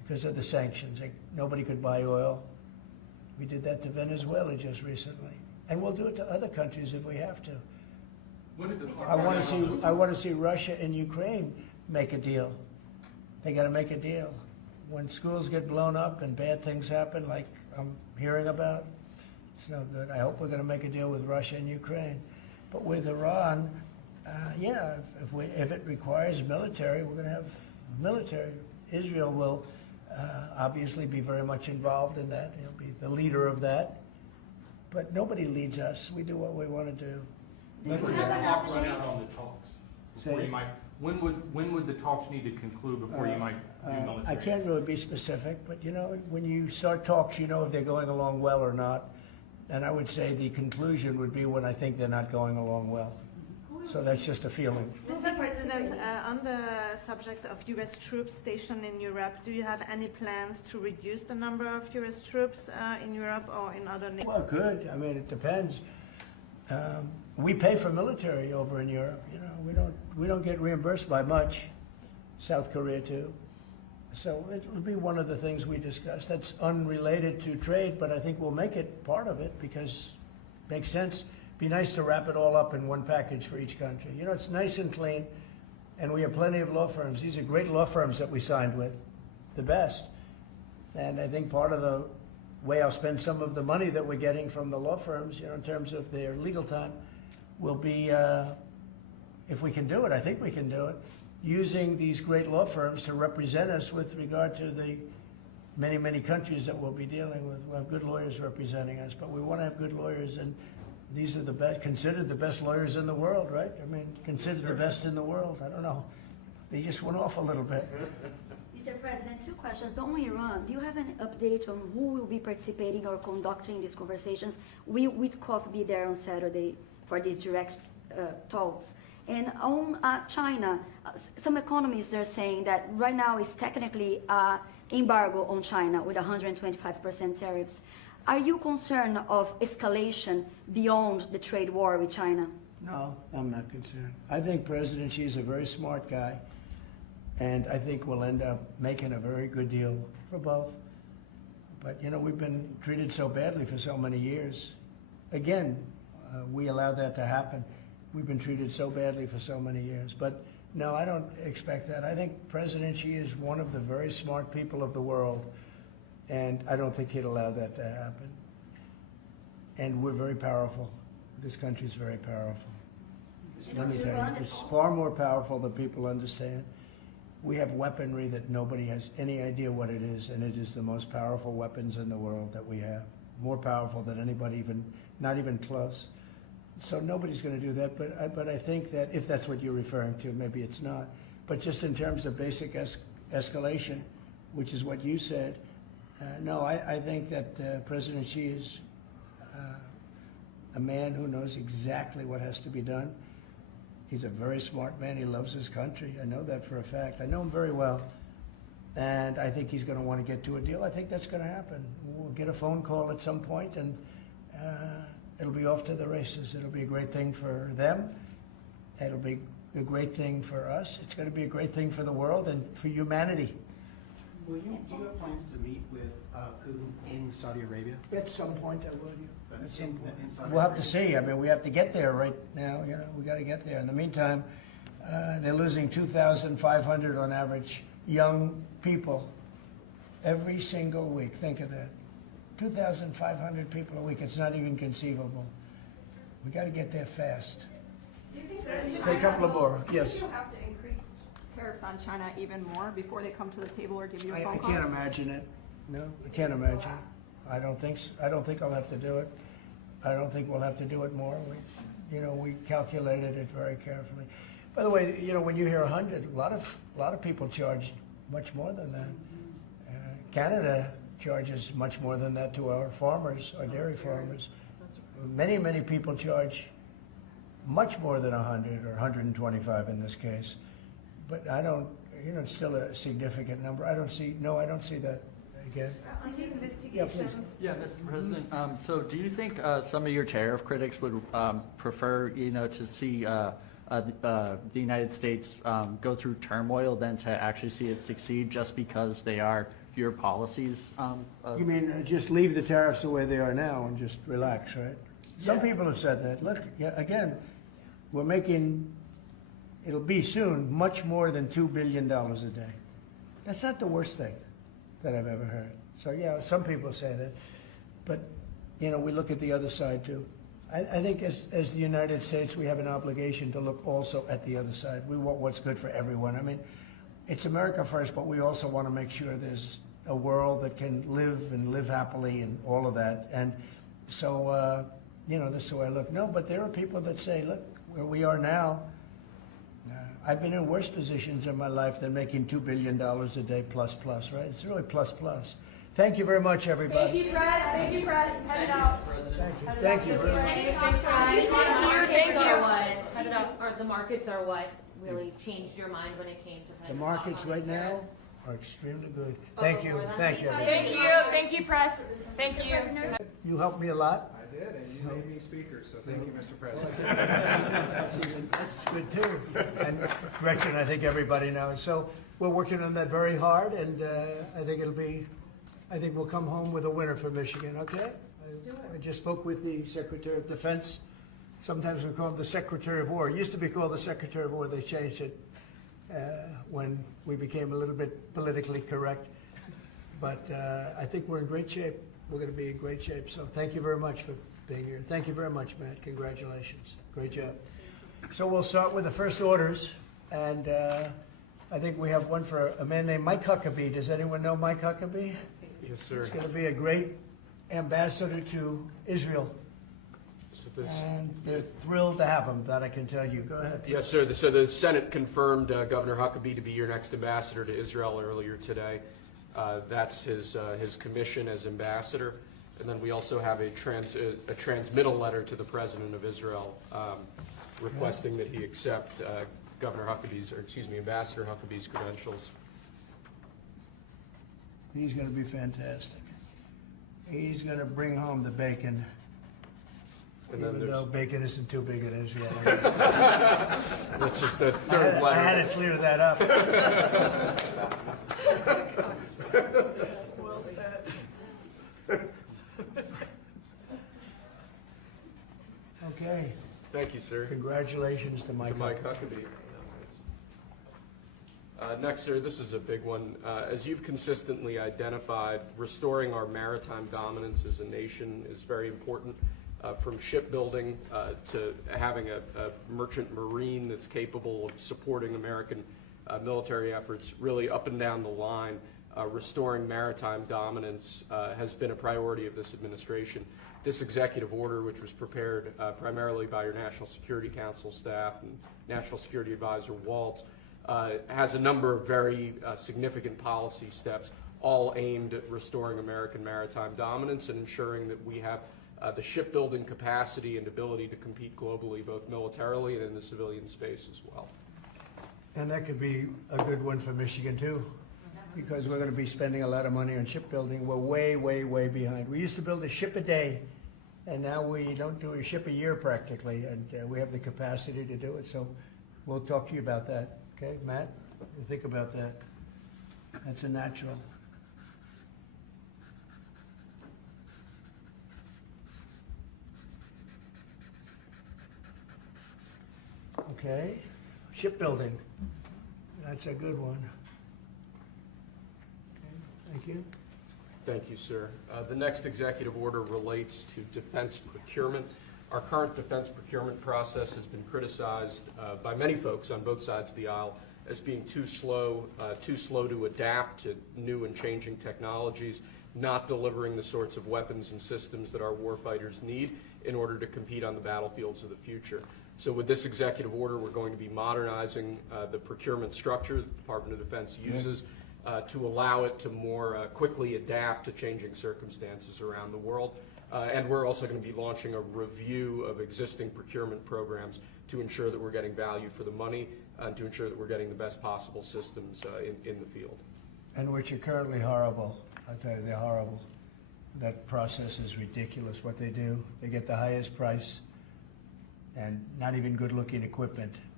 because of the sanctions. Nobody could buy oil. We did that to Venezuela just recently. And we'll do it to other countries if we have to. I want to see Russia and Ukraine make a deal. They got to make a deal. When schools get blown up and bad things happen, like I'm hearing about, it's no good. I hope we're going to make a deal with Russia and Ukraine. But with Iran, yeah, if it requires military, we're going to have military. Israel will obviously be very much involved in that. He'll be the leader of that. But nobody leads us. We do what we want to do. When would the clock run out on the talks? Before Say- you might, when would the talks need to conclude before you might do military? I can't really be specific, but you know, when you start talks, you know if they're going along well or not. And I would say the conclusion would be when I think they're not going along well. So that's just a feeling. Mr. President, on the subject of U.S. troops stationed in Europe, do you have any plans to reduce the number of U.S. troops in Europe or in other nations? Well, good. I mean, it depends. We pay for military over in Europe. You know, we don't get reimbursed by much. South Korea too. So it'll be one of the things we discuss. That's unrelated to trade, but I think we'll make it part of it because it makes sense. Be nice to wrap it all up in one package for each country. You know, it's nice and clean, and we have plenty of law firms. These are great law firms that we signed with, the best. And I think part of the way I'll spend some of the money that we're getting from the law firms, you know, in terms of their legal time, will be, if we can do it, I think we can do it, using these great law firms to represent us with regard to the many, many countries that we'll be dealing with. We'll have good lawyers representing us, but we want to have good lawyers, and these are the best, considered the best lawyers in the world, right? I mean, considered the best in the world. I don't know. They just went off a little bit. Mr. President, two questions. On Iran, do you have an update on who will be participating or conducting these conversations? Will Witkoff be there on Saturday for these direct talks? And on China, some economists are saying that right now is technically embargo on China with 125% tariffs. Are you concerned of escalation beyond the trade war with China? No, I'm not concerned. I think President Xi is a very smart guy, and I think we'll end up making a very good deal for both. But, you know, we've been treated so badly for so many years. Again, we allowed that to happen. We've been treated so badly for so many years. But, no, I don't expect that. I think President Xi is one of the very smart people of the world, and I don't think he'd allow that to happen. And we're very powerful. This country is very powerful. Let me tell you, it's far more powerful than people understand. We have weaponry that nobody has any idea what it is, and it is the most powerful weapons in the world that we have. More powerful than anybody, even not even close. So nobody's going to do that, but I think that if that's what you're referring to, maybe it's not. But just in terms of basic escalation, which is what you said, no, I think that President Xi is a man who knows exactly what has to be done. He's a very smart man. He loves his country. I know that for a fact. I know him very well. And I think he's going to want to get to a deal. I think that's going to happen. We'll get a phone call at some point, and it'll be off to the races. It'll be a great thing for them. It'll be a great thing for us. It's going to be a great thing for the world and for humanity. Do you have plans to meet with Putin in Saudi Arabia? At some point, I will. At some point. We'll have to see. I mean, we have to get there right now. You know, we got to get there. In the meantime, they're losing 2,500 on average young people every single week. Think of that. 2,500 people a week. It's not even conceivable. We got to get there fast. Say a couple of more. Yes. Do you have to increase tariffs on China even more before they come to the table or give you a I phone call? can't imagine it. No, I can't imagine. I don't think so. I don't think I'll have to do it. I don't think we'll have to do it more. We calculated it very carefully. By the way, you know, when you hear 100, a lot of people charge much more than that. Canada charges much more than that to our farmers, our dairy farmers. Many, many people charge much more than 100 or 125 in this case. But I don't, you know, it's still a significant number. I don't see that again. Yeah, please. Yeah, Mr. President. So do you think some of your tariff critics would prefer, you know, to see the United States go through turmoil than to actually see it succeed just because they are your policies? You mean just leave the tariffs the way they are now and just relax, right? Some people have said that. Look, yeah, again, we're making, it'll be soon, much more than $2 billion a day. That's not the worst thing that I've ever heard. So, yeah, some people say that. But, you know, we look at the other side, too. I think as the United States, we have an obligation to look also at the other side. We want what's good for everyone. I mean, it's America first, but we also want to make sure there's a world that can live and live happily and all of that. And so, you know, this is the way I look. No, but there are people that say, look, where we are now, I've been in worse positions in my life than making $2 billion a day plus, right? It's really plus. Thank you very much, everybody. Thank you, press. Thank you, press. Head it out. Thank you. Thanks, guys. Thank you. Or the markets are what really changed your mind when it came to kind The of markets right now are extremely good. Thank you. Thank you, press. Thank you. You helped me a lot. I did, and you made me speaker, so thank you, Mr. President. That's good too. And Gretchen, I think everybody knows. So we're working on that very hard, and I think we'll come home with a winner for Michigan. Okay? I just spoke with the Secretary of Defense. Sometimes we call him the Secretary of War. It used to be called the Secretary of War. They changed it when we became a little bit politically correct. But I think we're in great shape. We're going to be in great shape. So thank you very much for being here. Thank you very much, Matt. Congratulations. Great job. So we'll start with the first orders. And I think we have one for a man named Mike Huckabee. Does anyone know Mike Huckabee? Yes, sir. He's going to be a great ambassador to Israel. And they're thrilled to have him, that I can tell you. Go ahead. Yes, sir. So the Senate confirmed Governor Huckabee to be your next ambassador to Israel earlier today. That's his commission as ambassador. And then we also have a transmittal letter to the President of Israel requesting that he accept Ambassador Huckabee's credentials. He's going to be fantastic. He's going to bring home the bacon. And then Even though bacon isn't too big in Israel. That's just the third letter. I had to clear that up. Well said. Okay. Thank you, sir. Congratulations to Mike Huckabee. Next, sir, this is a big one. As you've consistently identified, restoring our maritime dominance as a nation is very important. From shipbuilding to having a merchant marine that's capable of supporting American military efforts, really up and down the line, restoring maritime dominance has been a priority of this administration. This executive order, which was prepared primarily by your National Security Council staff and National Security Advisor Waltz, has a number of very significant policy steps, all aimed at restoring American maritime dominance and ensuring that we have the shipbuilding capacity and ability to compete globally, both militarily and in the civilian space as well. And that could be a good one for Michigan, too, because we're going to be spending a lot of money on shipbuilding. We're way behind. We used to build a ship a day, and now we don't do a ship a year practically, and we have the capacity to do it. So we'll talk to you about that. Okay, Matt? You think about that. That's a natural. Okay, shipbuilding. That's a good one. Okay, thank you. Thank you, sir. The next executive order relates to defense procurement. Our current defense procurement process has been criticized by many folks on both sides of the aisle as being too slow to adapt to new and changing technologies, not delivering the sorts of weapons and systems that our warfighters need in order to compete on the battlefields of the future. So with this executive order, we're going to be modernizing the procurement structure that the Department of Defense uses to allow it to more quickly adapt to changing circumstances around the world. And we're also going to be launching a review of existing procurement programs to ensure that we're getting value for the money and to ensure that we're getting the best possible systems in the field. And which are currently horrible. I'll tell you, they're horrible. That process is ridiculous, what they do. They get the highest price and not even good-looking equipment,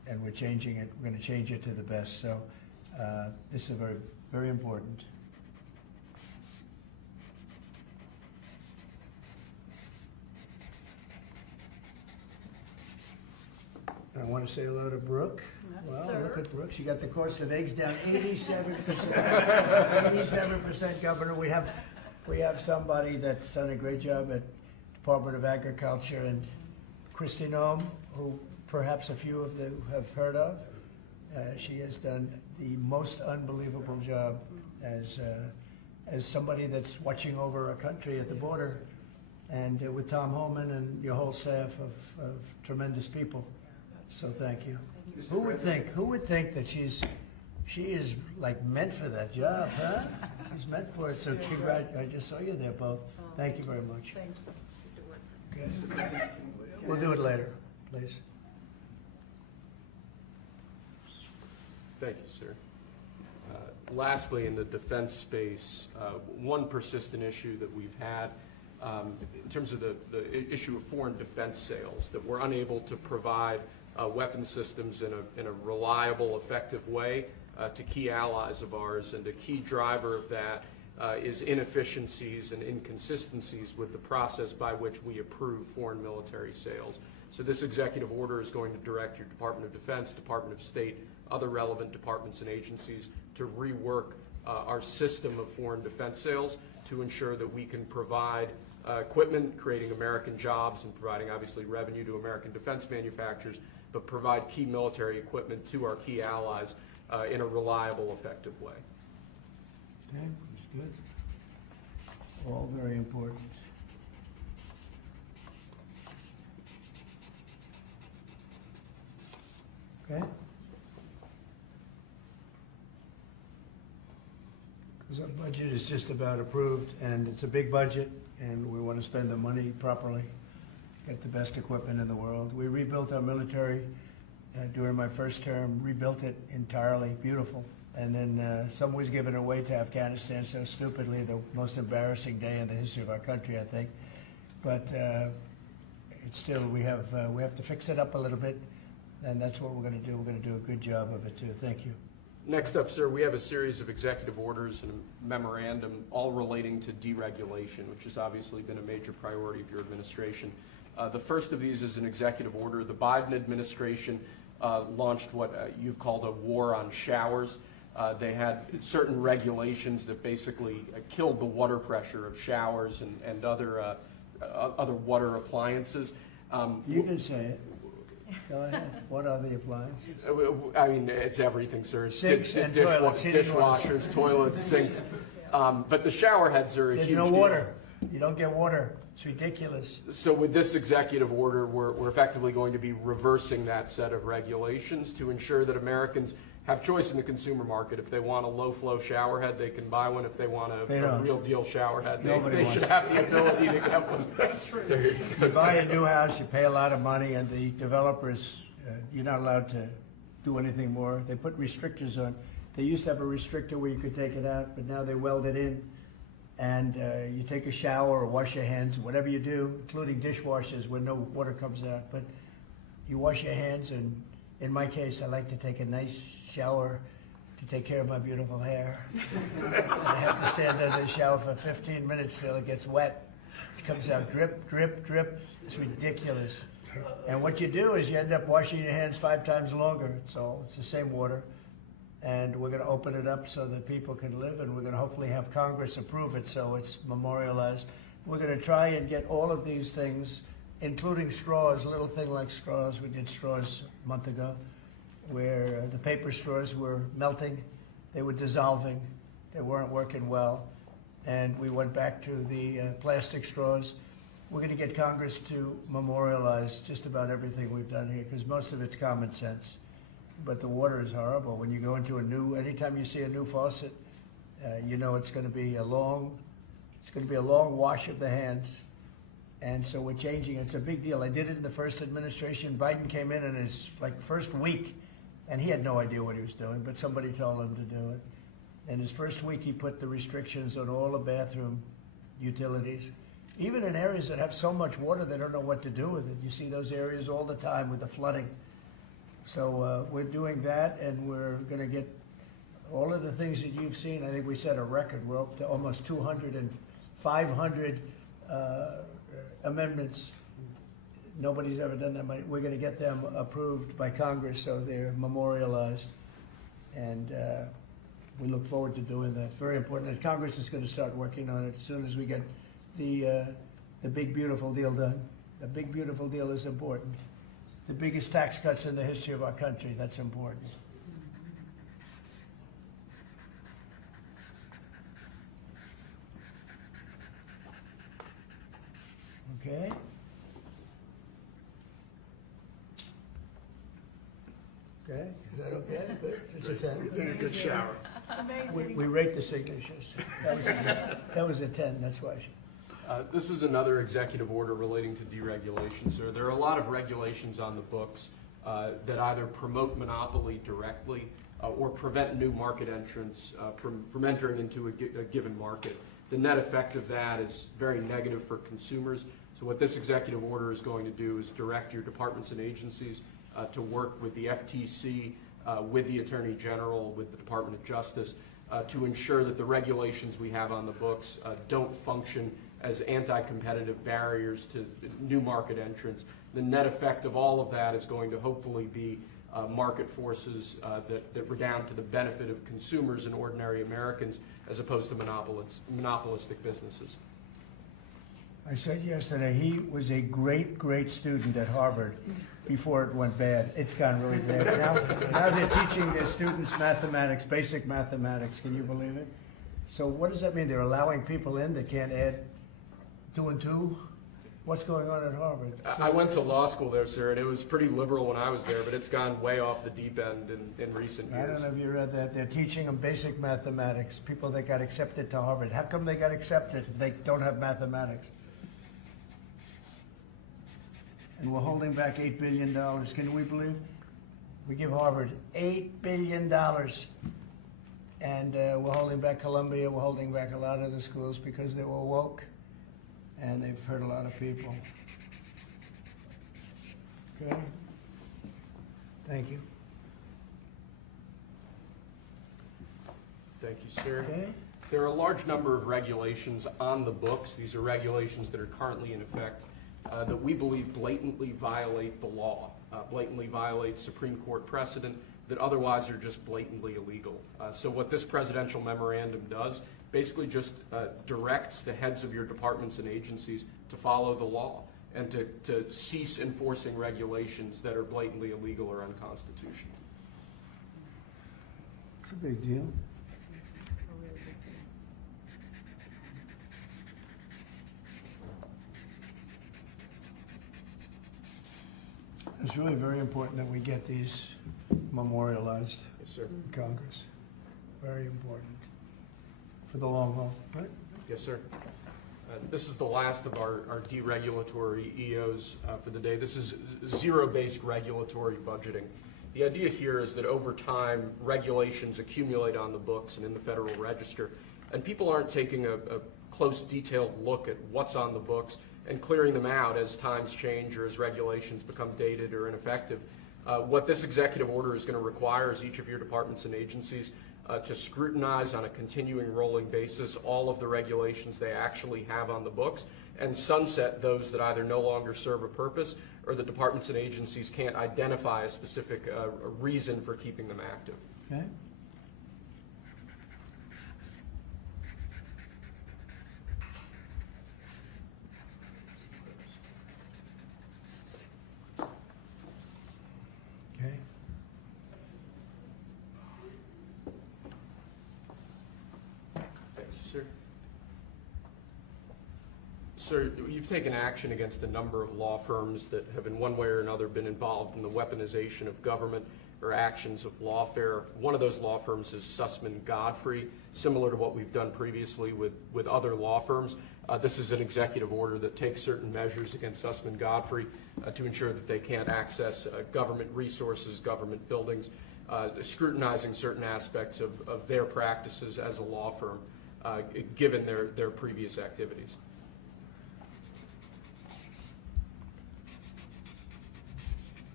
and we're changing it. We're going to change it to the best. So this is very, very important. I want to say hello to Brooke. Well, look at Brooke. She got the cost of eggs down 87%. 87%, Governor. We have somebody that's done a great job at Department of Agriculture, and Kristi Noem, who perhaps a few of you have heard of. She has done the most unbelievable job as somebody that's watching over our country at the border, and with Tom Homan and your whole staff of tremendous people. So thank you. Who would think that she is like meant for that job, huh? She's meant for it. So I just saw you there both. Thank you very much. Thank you. Okay. We'll do it later, please. Thank you, sir. Lastly, in the defense space, one persistent issue that we've had in terms of the issue of foreign defense sales, that we're unable to provide weapon systems in a reliable, effective way to key allies of ours, and a key driver of that is inefficiencies and inconsistencies with the process by which we approve foreign military sales. So this executive order is going to direct your Department of Defense, Department of State, other relevant departments and agencies to rework our system of foreign defense sales to ensure that we can provide equipment, creating American jobs and providing obviously revenue to American defense manufacturers, but provide key military equipment to our key allies in a reliable, effective way. Okay, that's good. All very important. Okay? Because our budget is just about approved, and it's a big budget, and we want to spend the money properly, get the best equipment in the world. We rebuilt our military during my first term, rebuilt it entirely, beautiful. And then some was given away to Afghanistan so stupidly, the most embarrassing day in the history of our country, I think. But it's still, we have to fix it up a little bit, and that's what we're going to do. We're going to do a good job of it, too. Thank you. Next up, sir, we have a series of executive orders and a memorandum all relating to deregulation, which has obviously been a major priority of your administration. The first of these is an executive order. The Biden administration launched what you've called a war on showers. They had certain regulations that basically killed the water pressure of showers and other water appliances. You can say it. Go ahead. What are the appliances? I mean, it's everything, sir. Sinks and toilets, dishwashers, toilets, sinks. But the shower heads are a huge There's no deal. water. You don't get water. It's ridiculous. So with this executive order, we're effectively going to be reversing that set of regulations to ensure that Americans have choice in the consumer market. If they want a low-flow shower head, they can buy one. If they want a real deal shower head, they should have the ability to get one. That's true. You buy a new house, you pay a lot of money, and the developers, you're not allowed to do anything more. They put restrictors on. They used to have a restrictor where you could take it out, but now they weld it in. And you take a shower or wash your hands, whatever you do, including dishwashers where no water comes out. But you wash your hands, and in my case, I like to take a nice shower to take care of my beautiful hair. And I have to stand under the shower for 15 minutes till it gets wet. It comes out drip, drip, drip. It's ridiculous. And what you do is you end up washing your hands 5 times longer. So it's the same water. And we're going to open it up so that people can live, and we're going to hopefully have Congress approve it so it's memorialized. We're going to try and get all of these things, including straws, a little thing like straws. We did straws a month ago, where the paper straws were melting, they were dissolving, they weren't working well, and we went back to the plastic straws. We're going to get Congress to memorialize just about everything we've done here, because most of it's common sense. But the water is horrible. When you go into anytime you see a new faucet, you know it's going to be a long wash of the hands. And so we're changing. It's a big deal. I did it in the first administration. Biden came in his first week, and he had no idea what he was doing, but somebody told him to do it. In his first week, he put the restrictions on all the bathroom utilities. Even in areas that have so much water, they don't know what to do with it. You see those areas all the time with the flooding. So we're doing that, and we're going to get all of the things that you've seen. I think we set a record. We're up to almost 200 and 500 amendments. Nobody's ever done that. We're going to get them approved by Congress, so they're memorialized. And we look forward to doing that. Very important. And Congress is going to start working on it as soon as we get the big, beautiful deal done. The big, beautiful deal is important. The biggest tax cuts in the history of our country, that's important. Okay. Okay, is that okay? Good. It's a 10. You take a good shower. We rate the signatures. That was a 10, that's why. This is another executive order relating to deregulation, sir. There are a lot of regulations on the books that either promote monopoly directly or prevent new market entrants from entering into a given market. The net effect of that is very negative for consumers. So what this executive order is going to do is direct your departments and agencies to work with the FTC, with the Attorney General, with the Department of Justice, to ensure that the regulations we have on the books don't function as anti-competitive barriers to new market entrants. The net effect of all of that is going to hopefully be market forces that redound to the benefit of consumers and ordinary Americans as opposed to monopolistic businesses. I said yesterday, he was a great, great student at Harvard before it went bad. It's gone really bad. Now they're teaching their students mathematics, basic mathematics. Can you believe it? So what does that mean? They're allowing people in that can't add 2 and 2? What's going on at Harvard? I went to law school there, sir, and it was pretty liberal when I was there, but it's gone way off the deep end in recent years. I don't know if you read that. They're teaching them basic mathematics, people that got accepted to Harvard. How come they got accepted if they don't have mathematics? And we're holding back $8 billion. Can we believe? We give Harvard $8 billion. And we're holding back Columbia. We're holding back a lot of the schools because they were woke. And they've hurt a lot of people. Okay? Thank you. Thank you, sir. Okay. There are a large number of regulations on the books. These are regulations that are currently in effect that we believe blatantly violate the law, blatantly violate Supreme Court precedent that otherwise are just blatantly illegal. So what this presidential memorandum does basically just directs the heads of your departments and agencies to follow the law and to cease enforcing regulations that are blatantly illegal or unconstitutional. It's a big deal. It's really very important that we get these memorialized Yes, sir. in Congress. Very important for the long haul, right? Yes, sir. This is the last of our deregulatory EOs for the day. This is zero-based regulatory budgeting. The idea here is that over time, regulations accumulate on the books and in the Federal Register, and people aren't taking a close, detailed look at what's on the books and clearing them out as times change or as regulations become dated or ineffective. What this executive order is going to require is each of your departments and agencies to scrutinize on a continuing rolling basis all of the regulations they actually have on the books and sunset those that either no longer serve a purpose or the departments and agencies can't identify a specific reason for keeping them active. Okay. Okay. Thank you, sir. Sir, you've taken action against a number of law firms that have in one way or another been involved in the weaponization of government or actions of lawfare. One of those law firms is Sussman Godfrey, similar to what we've done previously with other law firms. This is an executive order that takes certain measures against Sussman Godfrey to ensure that they can't access government resources, government buildings, scrutinizing certain aspects of their practices as a law firm, given their previous activities.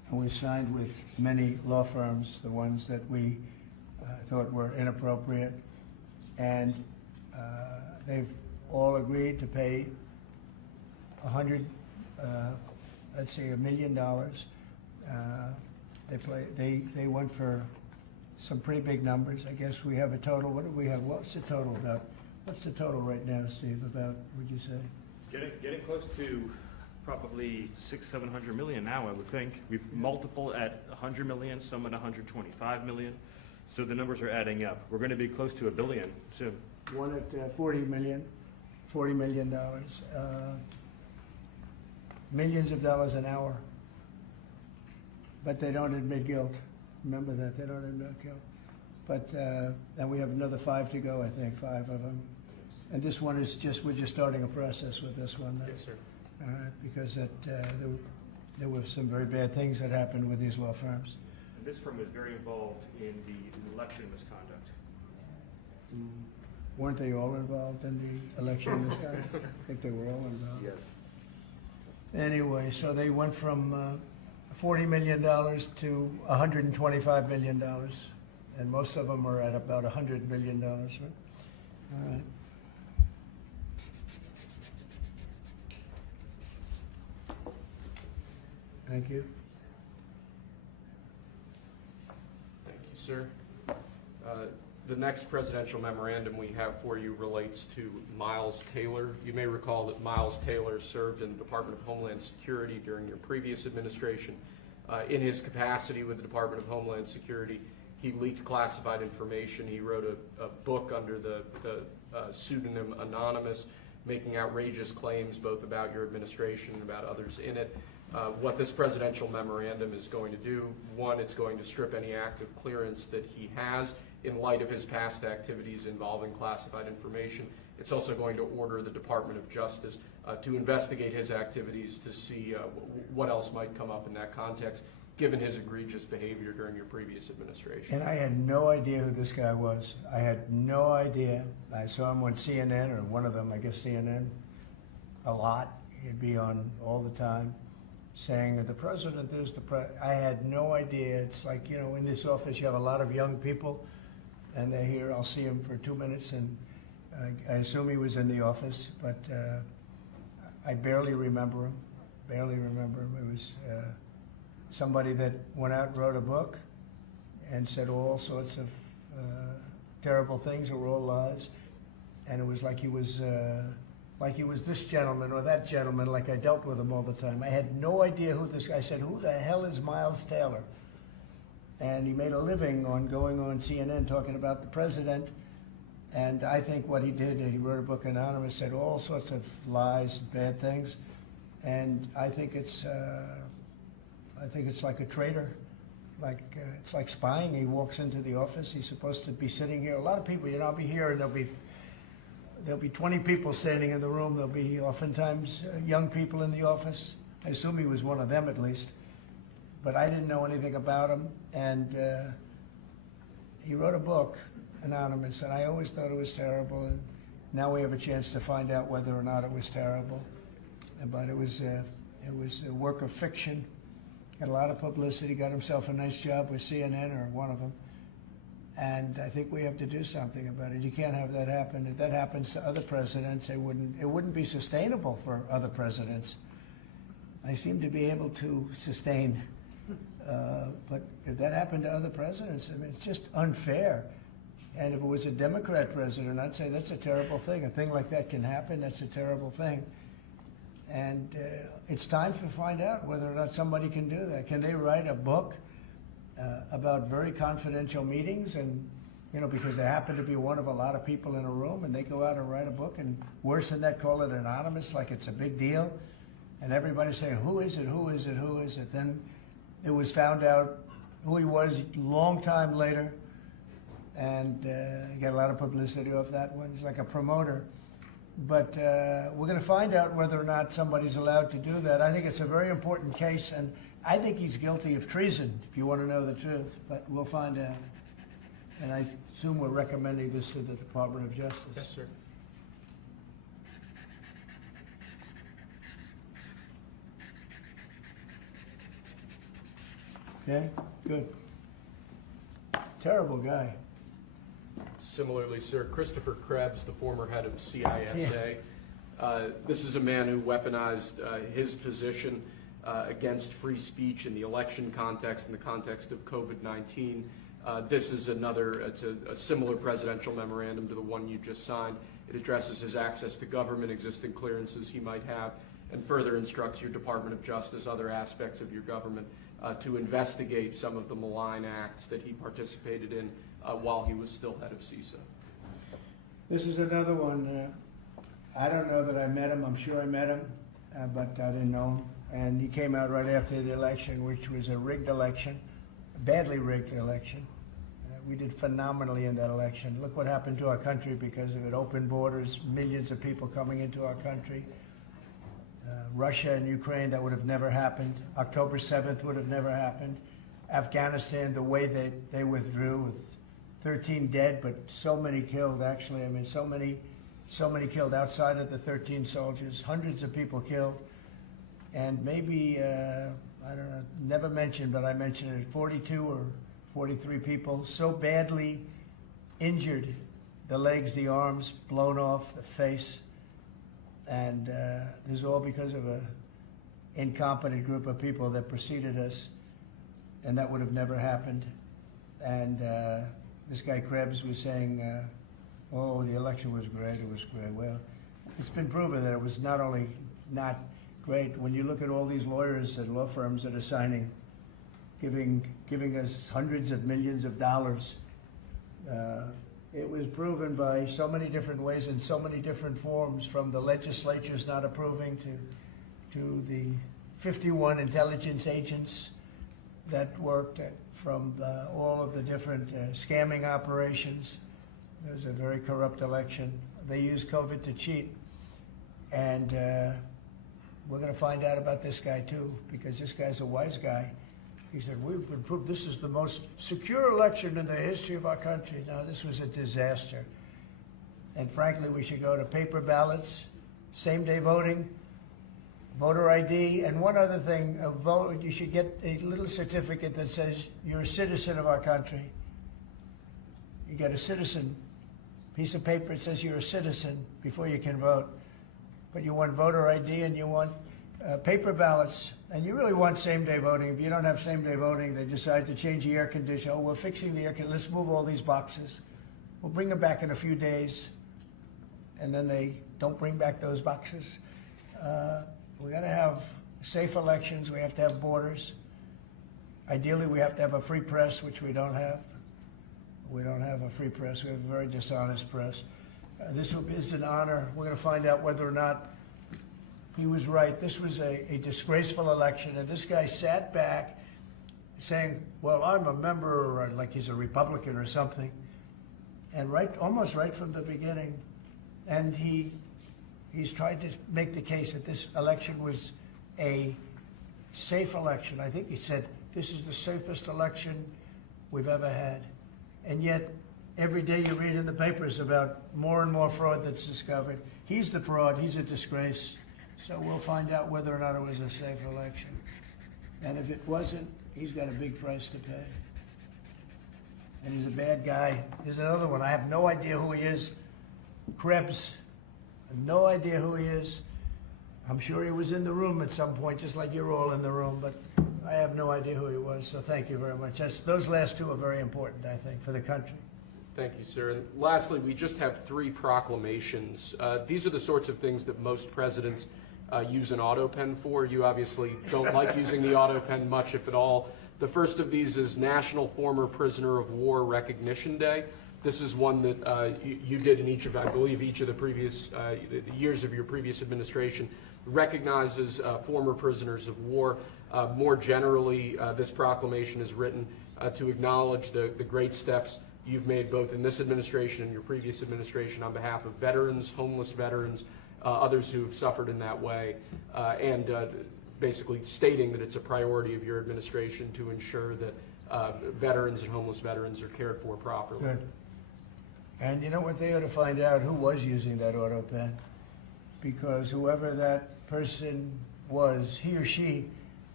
and we signed with many law firms, the ones that we thought were inappropriate, and they've all agreed to pay $100 million. They went for some pretty big numbers. I guess we have a total. What do we have? What's the total about? What's the total right now, Steve? About, would you say? Getting close to probably 600-700 million now, I would think. We've multiple at 100 million, some at 125 million. So the numbers are adding up. We're going to be close to $1 billion soon. One at $40 million. Millions of dollars an hour. But they don't admit guilt. Remember that, they don't admit guilt. But, and we have another 5 to go, I think, 5 of them. And this one is just, we're just starting a process with this one. Yes, sir. All right, because there were some very bad things that happened with these law firms. And this firm is very involved in the election misconduct. Weren't they all involved in the election misconduct? I think they were all involved. Yes. Anyway, so they went from $40 million to $125 million, and most of them are at about $100 million, right? All right. Thank you. Thank you, sir. The next presidential memorandum we have for you relates to Miles Taylor. You may recall that Miles Taylor served in the Department of Homeland Security during your previous administration. In his capacity with the Department of Homeland Security, he leaked classified information. He wrote a book under the pseudonym Anonymous, making outrageous claims both about your administration and about others in it. What this presidential memorandum is going to do, one, it's going to strip any active clearance that he has in light of his past activities involving classified information. It's also going to order the Department of Justice to investigate his activities to see what else might come up in that context, given his egregious behavior during your previous administration. And I had no idea who this guy was. I had no idea. I saw him on CNN, or one of them, I guess CNN, a lot. He'd be on all the time saying that the president is the president. I had no idea. It's like, you know, in this office you have a lot of young people, and they're here. I'll see him for 2 minutes, and I assume he was in the office, but I barely remember him. It was somebody that went out and wrote a book and said all sorts of terrible things that were all lies, and it was like he was this gentleman or that gentleman, like I dealt with him all the time. I had no idea who this guy. I said, who the hell is Miles Taylor? And he made a living on going on CNN talking about the president. And I think what he did, he wrote a book Anonymous, said all sorts of lies, bad things. And I think it's like a traitor. It's like spying. He walks into the office. He's supposed to be sitting here. A lot of people, you know, I'll be here and there'll be 20 people standing in the room. There'll be oftentimes young people in the office. I assume he was one of them at least. But I didn't know anything about him. And he wrote a book, Anonymous, and I always thought it was terrible. And now we have a chance to find out whether or not it was terrible. But it was a work of fiction. Got a lot of publicity, got himself a nice job with CNN, or one of them. And I think we have to do something about it. You can't have that happen. If that happens to other presidents, it wouldn't be sustainable for other presidents. I seem to be able to sustain, but if that happened to other presidents, I mean, it's just unfair. And if it was a Democrat president, I'd say that's a terrible thing. A thing like that can happen. That's a terrible thing. And it's time to find out whether or not somebody can do that. Can they write a book about very confidential meetings, and, you know, because they happen to be one of a lot of people in a room, and they go out and write a book, and worse than that, call it anonymous, like it's a big deal, and everybody's saying, who is it, who is it, who is it? Then it was found out who he was a long time later, and he got a lot of publicity off that one. He's like a promoter. But we're going to find out whether or not somebody's allowed to do that. I think it's a very important case, and I think he's guilty of treason, if you want to know the truth, but we'll find out. And I assume we're recommending this to the Department of Justice. Yes, sir. Okay, good. Terrible guy. Similarly, sir, Christopher Krebs, the former head of CISA. This is a man who weaponized his position against free speech in the election context, in the context of COVID-19. This is it's a similar presidential memorandum to the one you just signed. It addresses his access to government, existing clearances he might have, and further instructs your Department of Justice, other aspects of your government, to investigate some of the malign acts that he participated in while he was still head of CISA. This is another one. I don't know that I met him. I'm sure I met him, but I didn't know him. And he came out right after the election, which was a rigged election, a badly rigged election. We did phenomenally in that election. Look what happened to our country because of it. Open borders, millions of people coming into our country. Russia and Ukraine, that would have never happened. October 7th would have never happened. Afghanistan, the way they withdrew with 13 dead, but so many killed, actually. I mean, so many killed outside of the 13 soldiers, hundreds of people killed. And maybe, I don't know, never mentioned, but I mentioned it, 42 or 43 people so badly injured, the legs, the arms, blown off, the face. And this is all because of an incompetent group of people that preceded us, and that would have never happened. And this guy Krebs was saying, oh, the election was great, it was great. Well, it's been proven that it was not only not great. When you look at all these lawyers and law firms that are signing, giving us hundreds of millions of dollars, it was proven by so many different ways in so many different forms, from the legislatures not approving to the 51 intelligence agents that worked from all of the different scamming operations. It was a very corrupt election. They used COVID to cheat. And we're going to find out about this guy too, because this guy's a wise guy. He said, we've been proved this is the most secure election in the history of our country. Now, this was a disaster. And frankly, we should go to paper ballots, same-day voting, voter ID, and one other thing, you should get a little certificate that says you're a citizen of our country. You get a citizen piece of paper that says you're a citizen before you can vote. But you want voter ID and you want paper ballots, and you really want same-day voting. If you don't have same-day voting, they decide to change the air conditioner. Oh, we're fixing the air conditioner. Let's move all these boxes. We'll bring them back in a few days, and then they don't bring back those boxes. We got to have safe elections. We have to have borders. Ideally, we have to have a free press, which we don't have. We don't have a free press. We have a very dishonest press. This is an honor. We're going to find out whether or not he was right. This was a disgraceful election, and this guy sat back saying, well, I'm a member, like he's a Republican or something, and almost right from the beginning. And he's tried to make the case that this election was a safe election. I think he said, this is the safest election we've ever had. And yet, every day you read in the papers about more and more fraud that's discovered. He's the fraud. He's a disgrace. So we'll find out whether or not it was a safe election. And if it wasn't, he's got a big price to pay. And he's a bad guy. Here's another one. I have no idea who he is. Krebs. I have no idea who he is. I'm sure he was in the room at some point, just like you're all in the room, but I have no idea who he was. So thank you very much. Those last two are very important, I think, for the country. Thank you, sir. And lastly, we just have 3 proclamations. These are the sorts of things that most presidents use an auto pen for. You obviously don't like using the auto pen much, if at all. The first of these is National Former Prisoner of War Recognition Day. This is one that you did in each of, I believe, each of the previous the years of your previous administration. Recognizes former prisoners of war. More generally, this proclamation is written to acknowledge the great steps you've made both in this administration and your previous administration on behalf of veterans, homeless veterans, others who have suffered in that way, and basically stating that it's a priority of your administration to ensure that veterans and homeless veterans are cared for properly. Good. And you know what, they ought to find out who was using that auto pen, because whoever that person was, he or she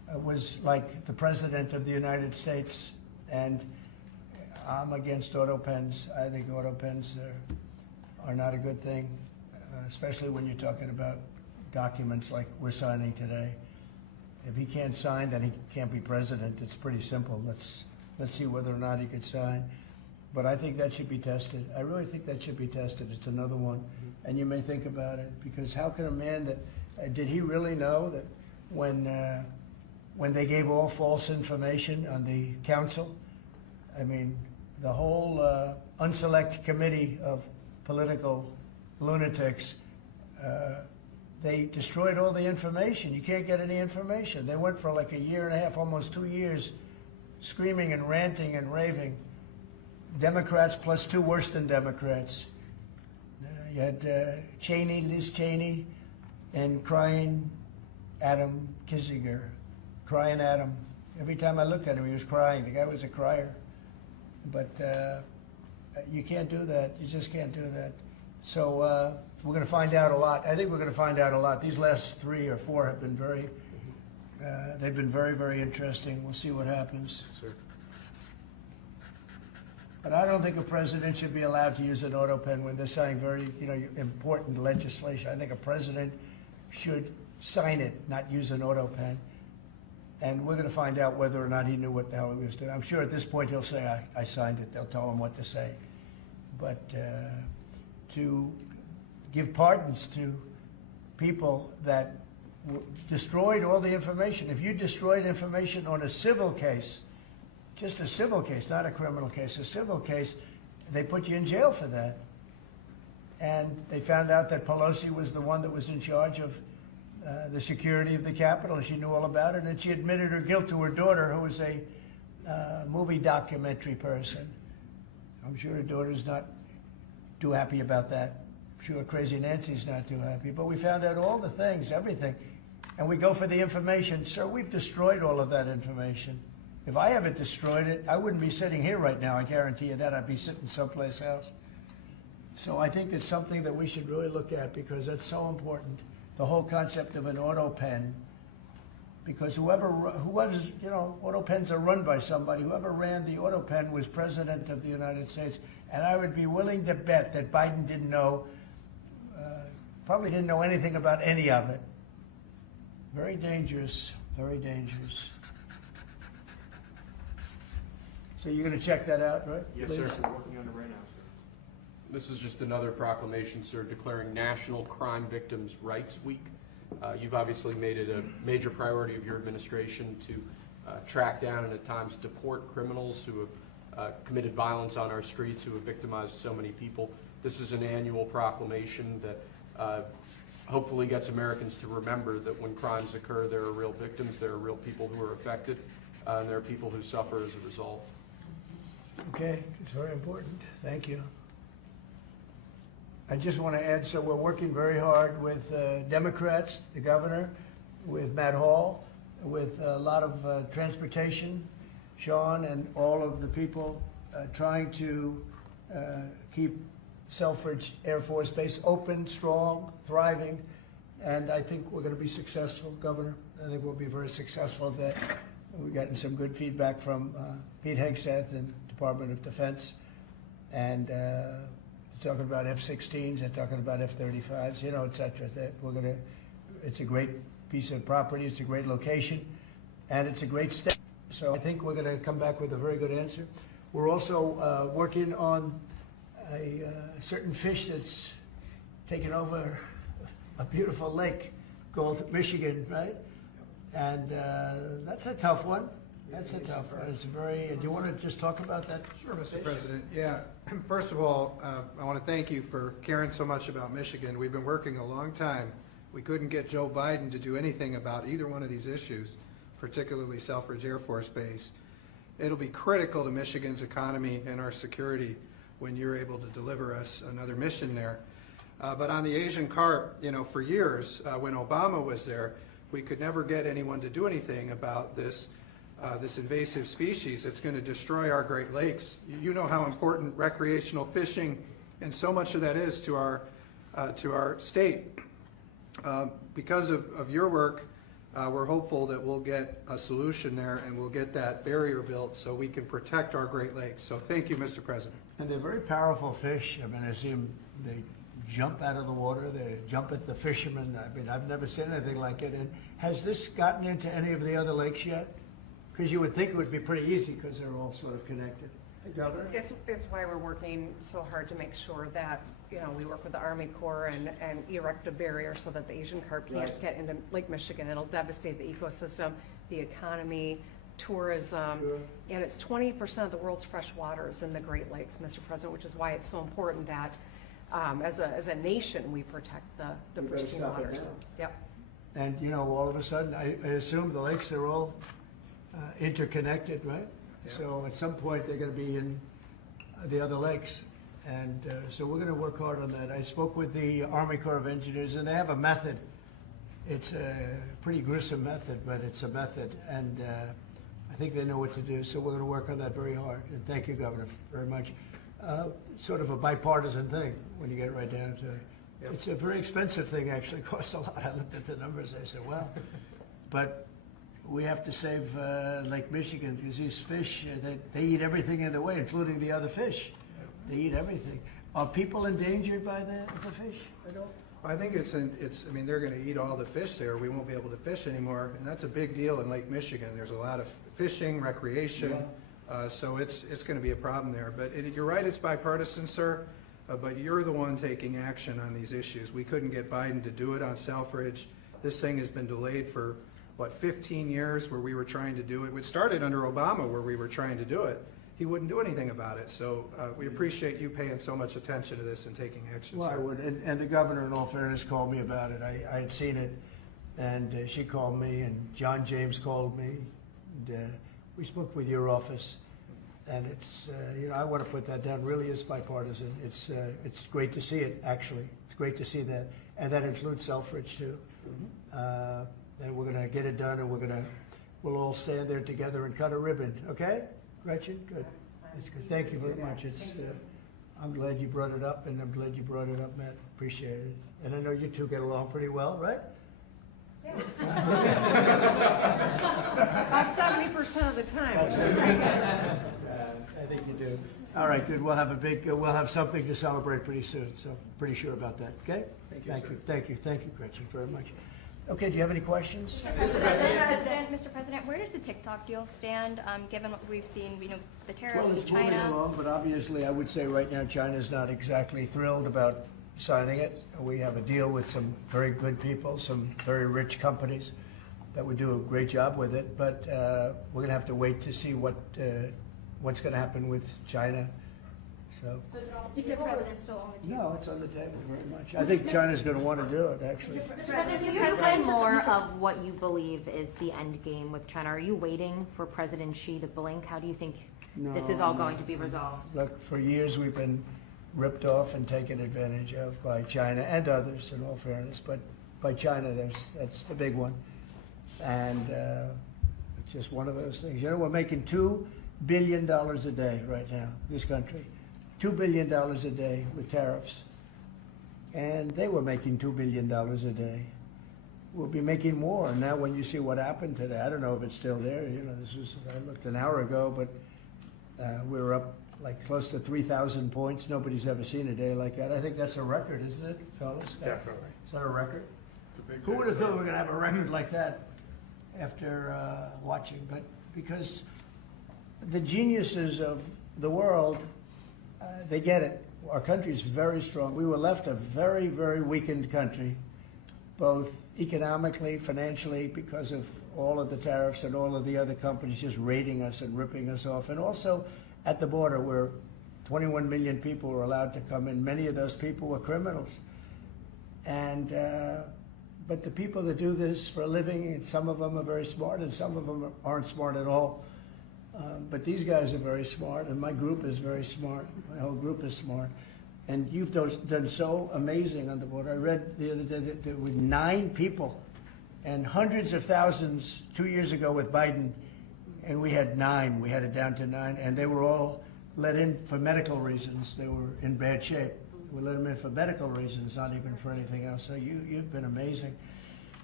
was like the President of the United States, and I'm against auto pens. I think auto pens are not a good thing, especially when you're talking about documents like we're signing today. If he can't sign, then he can't be president. It's pretty simple. Let's see whether or not he could sign. But I think that should be tested. I really think that should be tested. It's another one. And you may think about it, because how can a man that, did he really know that when they gave all false information on the council, I mean, the whole unselect committee of political lunatics, they destroyed all the information. You can't get any information. They went for like a year and a half, almost 2 years, screaming and ranting and raving. Democrats plus two worse than Democrats. You had Cheney, Liz Cheney, and crying Adam Kinzinger. Crying Adam. Every time I looked at him, he was crying. The guy was a crier. But you can't do that. You just can't do that. So we're going to find out a lot. I think we're going to find out a lot. These last 3 or 4 have been they've been very, very interesting. We'll see what happens. Sir. But I don't think a president should be allowed to use an auto pen when they're signing very, important legislation. I think a president should sign it, not use an auto pen. And we're going to find out whether or not he knew what the hell he was doing. I'm sure at this point he'll say, I signed it. They'll tell him what to say. But to give pardons to people that destroyed all the information. If you destroyed information on a civil case, just a civil case, not a criminal case, a civil case, they put you in jail for that. And they found out that Pelosi was the one that was in charge of the security of the Capitol, and she knew all about it, and she admitted her guilt to her daughter, who was a movie documentary person. I'm sure her daughter's not too happy about that. I'm sure Crazy Nancy's not too happy. But we found out all the things, everything. And we go for the information. Sir, we've destroyed all of that information. If I haven't destroyed it, I wouldn't be sitting here right now. I guarantee you that. I'd be sitting someplace else. So I think it's something that we should really look at, because that's so important. The whole concept of an auto pen, because whoever's, auto pens are run by somebody. Whoever ran the auto pen was President of the United States. And I would be willing to bet that Biden didn't know, probably didn't know anything about any of it. Very dangerous, very dangerous. So you're going to check that out, right? Yes, please? sir. We're working on it right now, sir. This is just another proclamation, sir, declaring National Crime Victims' Rights Week. You've obviously made it a major priority of your administration to track down and at times deport criminals who have committed violence on our streets, who have victimized so many people. This is an annual proclamation that hopefully gets Americans to remember that when crimes occur, there are real victims, there are real people who are affected, and there are people who suffer as a result. Okay, it's very important. Thank you. I just want to add, so we're working very hard with Democrats, the governor, with Matt Hall, with a lot of transportation, Sean, and all of the people trying to keep Selfridge Air Force Base open, strong, thriving, and I think we're going to be successful, Governor. I think we'll be very successful at that. We've gotten some good feedback from Pete Hegseth and Department of Defense, and they're talking about F-16s, they're talking about F-35s, et cetera. It's a great piece of property, it's a great location, and it's a great step. So I think we're going to come back with a very good answer. We're also working on a certain fish that's taken over a beautiful lake called Michigan, right? And that's a tough one. That's a tough one. It's very. Do you want to just talk about that? Sure, Mr. President. Yeah. First of all, I want to thank you for caring so much about Michigan. We've been working a long time. We couldn't get Joe Biden to do anything about either one of these issues, particularly Selfridge Air Force Base. It'll be critical to Michigan's economy and our security when you're able to deliver us another mission there. But on the Asian carp, for years, when Obama was there, we could never get anyone to do anything about this invasive species that's going to destroy our Great Lakes. You know how important recreational fishing and so much of that is to our state. Because of your work, we're hopeful that we'll get a solution there and we'll get that barrier built so we can protect our Great Lakes. So thank you, Mr. President. And they're very powerful fish. I mean, I see them, they jump out of the water, they jump at the fishermen. I mean, I've never seen anything like it. And has this gotten into any of the other lakes yet? Because you would think it would be pretty easy because they're all sort of connected. Hey, Governor? It's why we're working so hard to make sure that, we work with the Army Corps and erect a barrier so that the Asian carp can't get into Lake Michigan. It'll devastate the ecosystem, the economy, tourism, and it's 20% of the world's fresh waters in the Great Lakes, Mr. President, which is why it's so important that as a nation we protect the pristine waters. Yep. And, all of a sudden, I assume the lakes are all interconnected, right? Yeah. So at some point, they're going to be in the other lakes. And so we're going to work hard on that. I spoke with the Army Corps of Engineers, and they have a method. It's a pretty gruesome method, but it's a method. And I think they know what to do. So we're going to work on that very hard. And thank you, Governor, very much. Sort of a bipartisan thing when you get right down to it. Yep. It's a very expensive thing, actually. It costs a lot. I looked at the numbers. I said, well, but we have to save Lake Michigan because these fish, they eat everything in the way, including the other fish. They eat everything. Are people endangered by the fish at all? I think I mean, they're going to eat all the fish there. We won't be able to fish anymore, and that's a big deal in Lake Michigan. There's a lot of fishing, recreation, so it's going to be a problem there. But you're right, it's bipartisan, sir, but you're the one taking action on these issues. We couldn't get Biden to do it on Selfridge. This thing has been delayed for, 15 years where we were trying to do it. It started under Obama where we were trying to do it. He wouldn't do anything about it. So we appreciate you paying so much attention to this and taking action, Well, sir. I would. And the governor, in all fairness, called me about it. I had seen it, and she called me, and John James called me. And, we spoke with your office, and it's, I want to put that down. Really is bipartisan. It's great to see it, actually. It's great to see that. And that includes Selfridge, too. And we're going to get it done, and we'll all stand there together and cut a ribbon, okay? Gretchen, good. That's good. Thank you very much. I'm glad you brought it up, and I'm glad you brought it up, Matt. Appreciate it. And I know you two get along pretty well, right? About 70% of the time. I think you do. All right, good. We'll have something to celebrate pretty soon. So pretty sure about that. Okay. Thank you, Gretchen, very much. Okay, do you have any questions? Mr. President, where does the TikTok deal stand, given what we've seen, the tariffs Well, in it's moving China? along, but obviously I would say right now China's not exactly thrilled about signing it. We have a deal with some very good people, some very rich companies that would do a great job with it, but we're going to have to wait to see what's going to happen with China. So, Mr. President, still on the table? no, it's on the table very much. I think China's going to want to do it, actually. Mr. President, can you explain more of what you believe is the end game with China? Are you waiting for President Xi to blink? How do you think this is all going to be resolved? Look, for years we've been ripped off and taken advantage of by China and others, in all fairness, but by China, that's the big one. And it's just one of those things. We're making $2 billion a day right now, this country. $2 billion a day with tariffs. And they were making $2 billion a day. We'll be making more. And now when you see what happened today, I don't know if it's still there. I looked an hour ago, but we were up like close to 3,000 points. Nobody's ever seen a day like that. I think that's a record, isn't it, fellas? Definitely. Is that a record? Who would have thought we were going to have a record like that after watching? But because the geniuses of the world, they get it. Our country's very strong. We were left a very, very weakened country, both economically, financially, because of all of the tariffs and all of the other companies just raiding us and ripping us off. And also at the border where 21 million people were allowed to come in. Many of those people were criminals. And but the people that do this for a living, some of them are very smart and some of them aren't smart at all. But these guys are very smart, and my group is very smart. My whole group is smart. And you've done so amazing on the border. I read the other day that there were 9 people and hundreds of thousands 2 years ago with Biden, and we had 9. We had it down to 9, and they were all let in for medical reasons. They were in bad shape. We let them in for medical reasons, not even for anything else. So you've been amazing.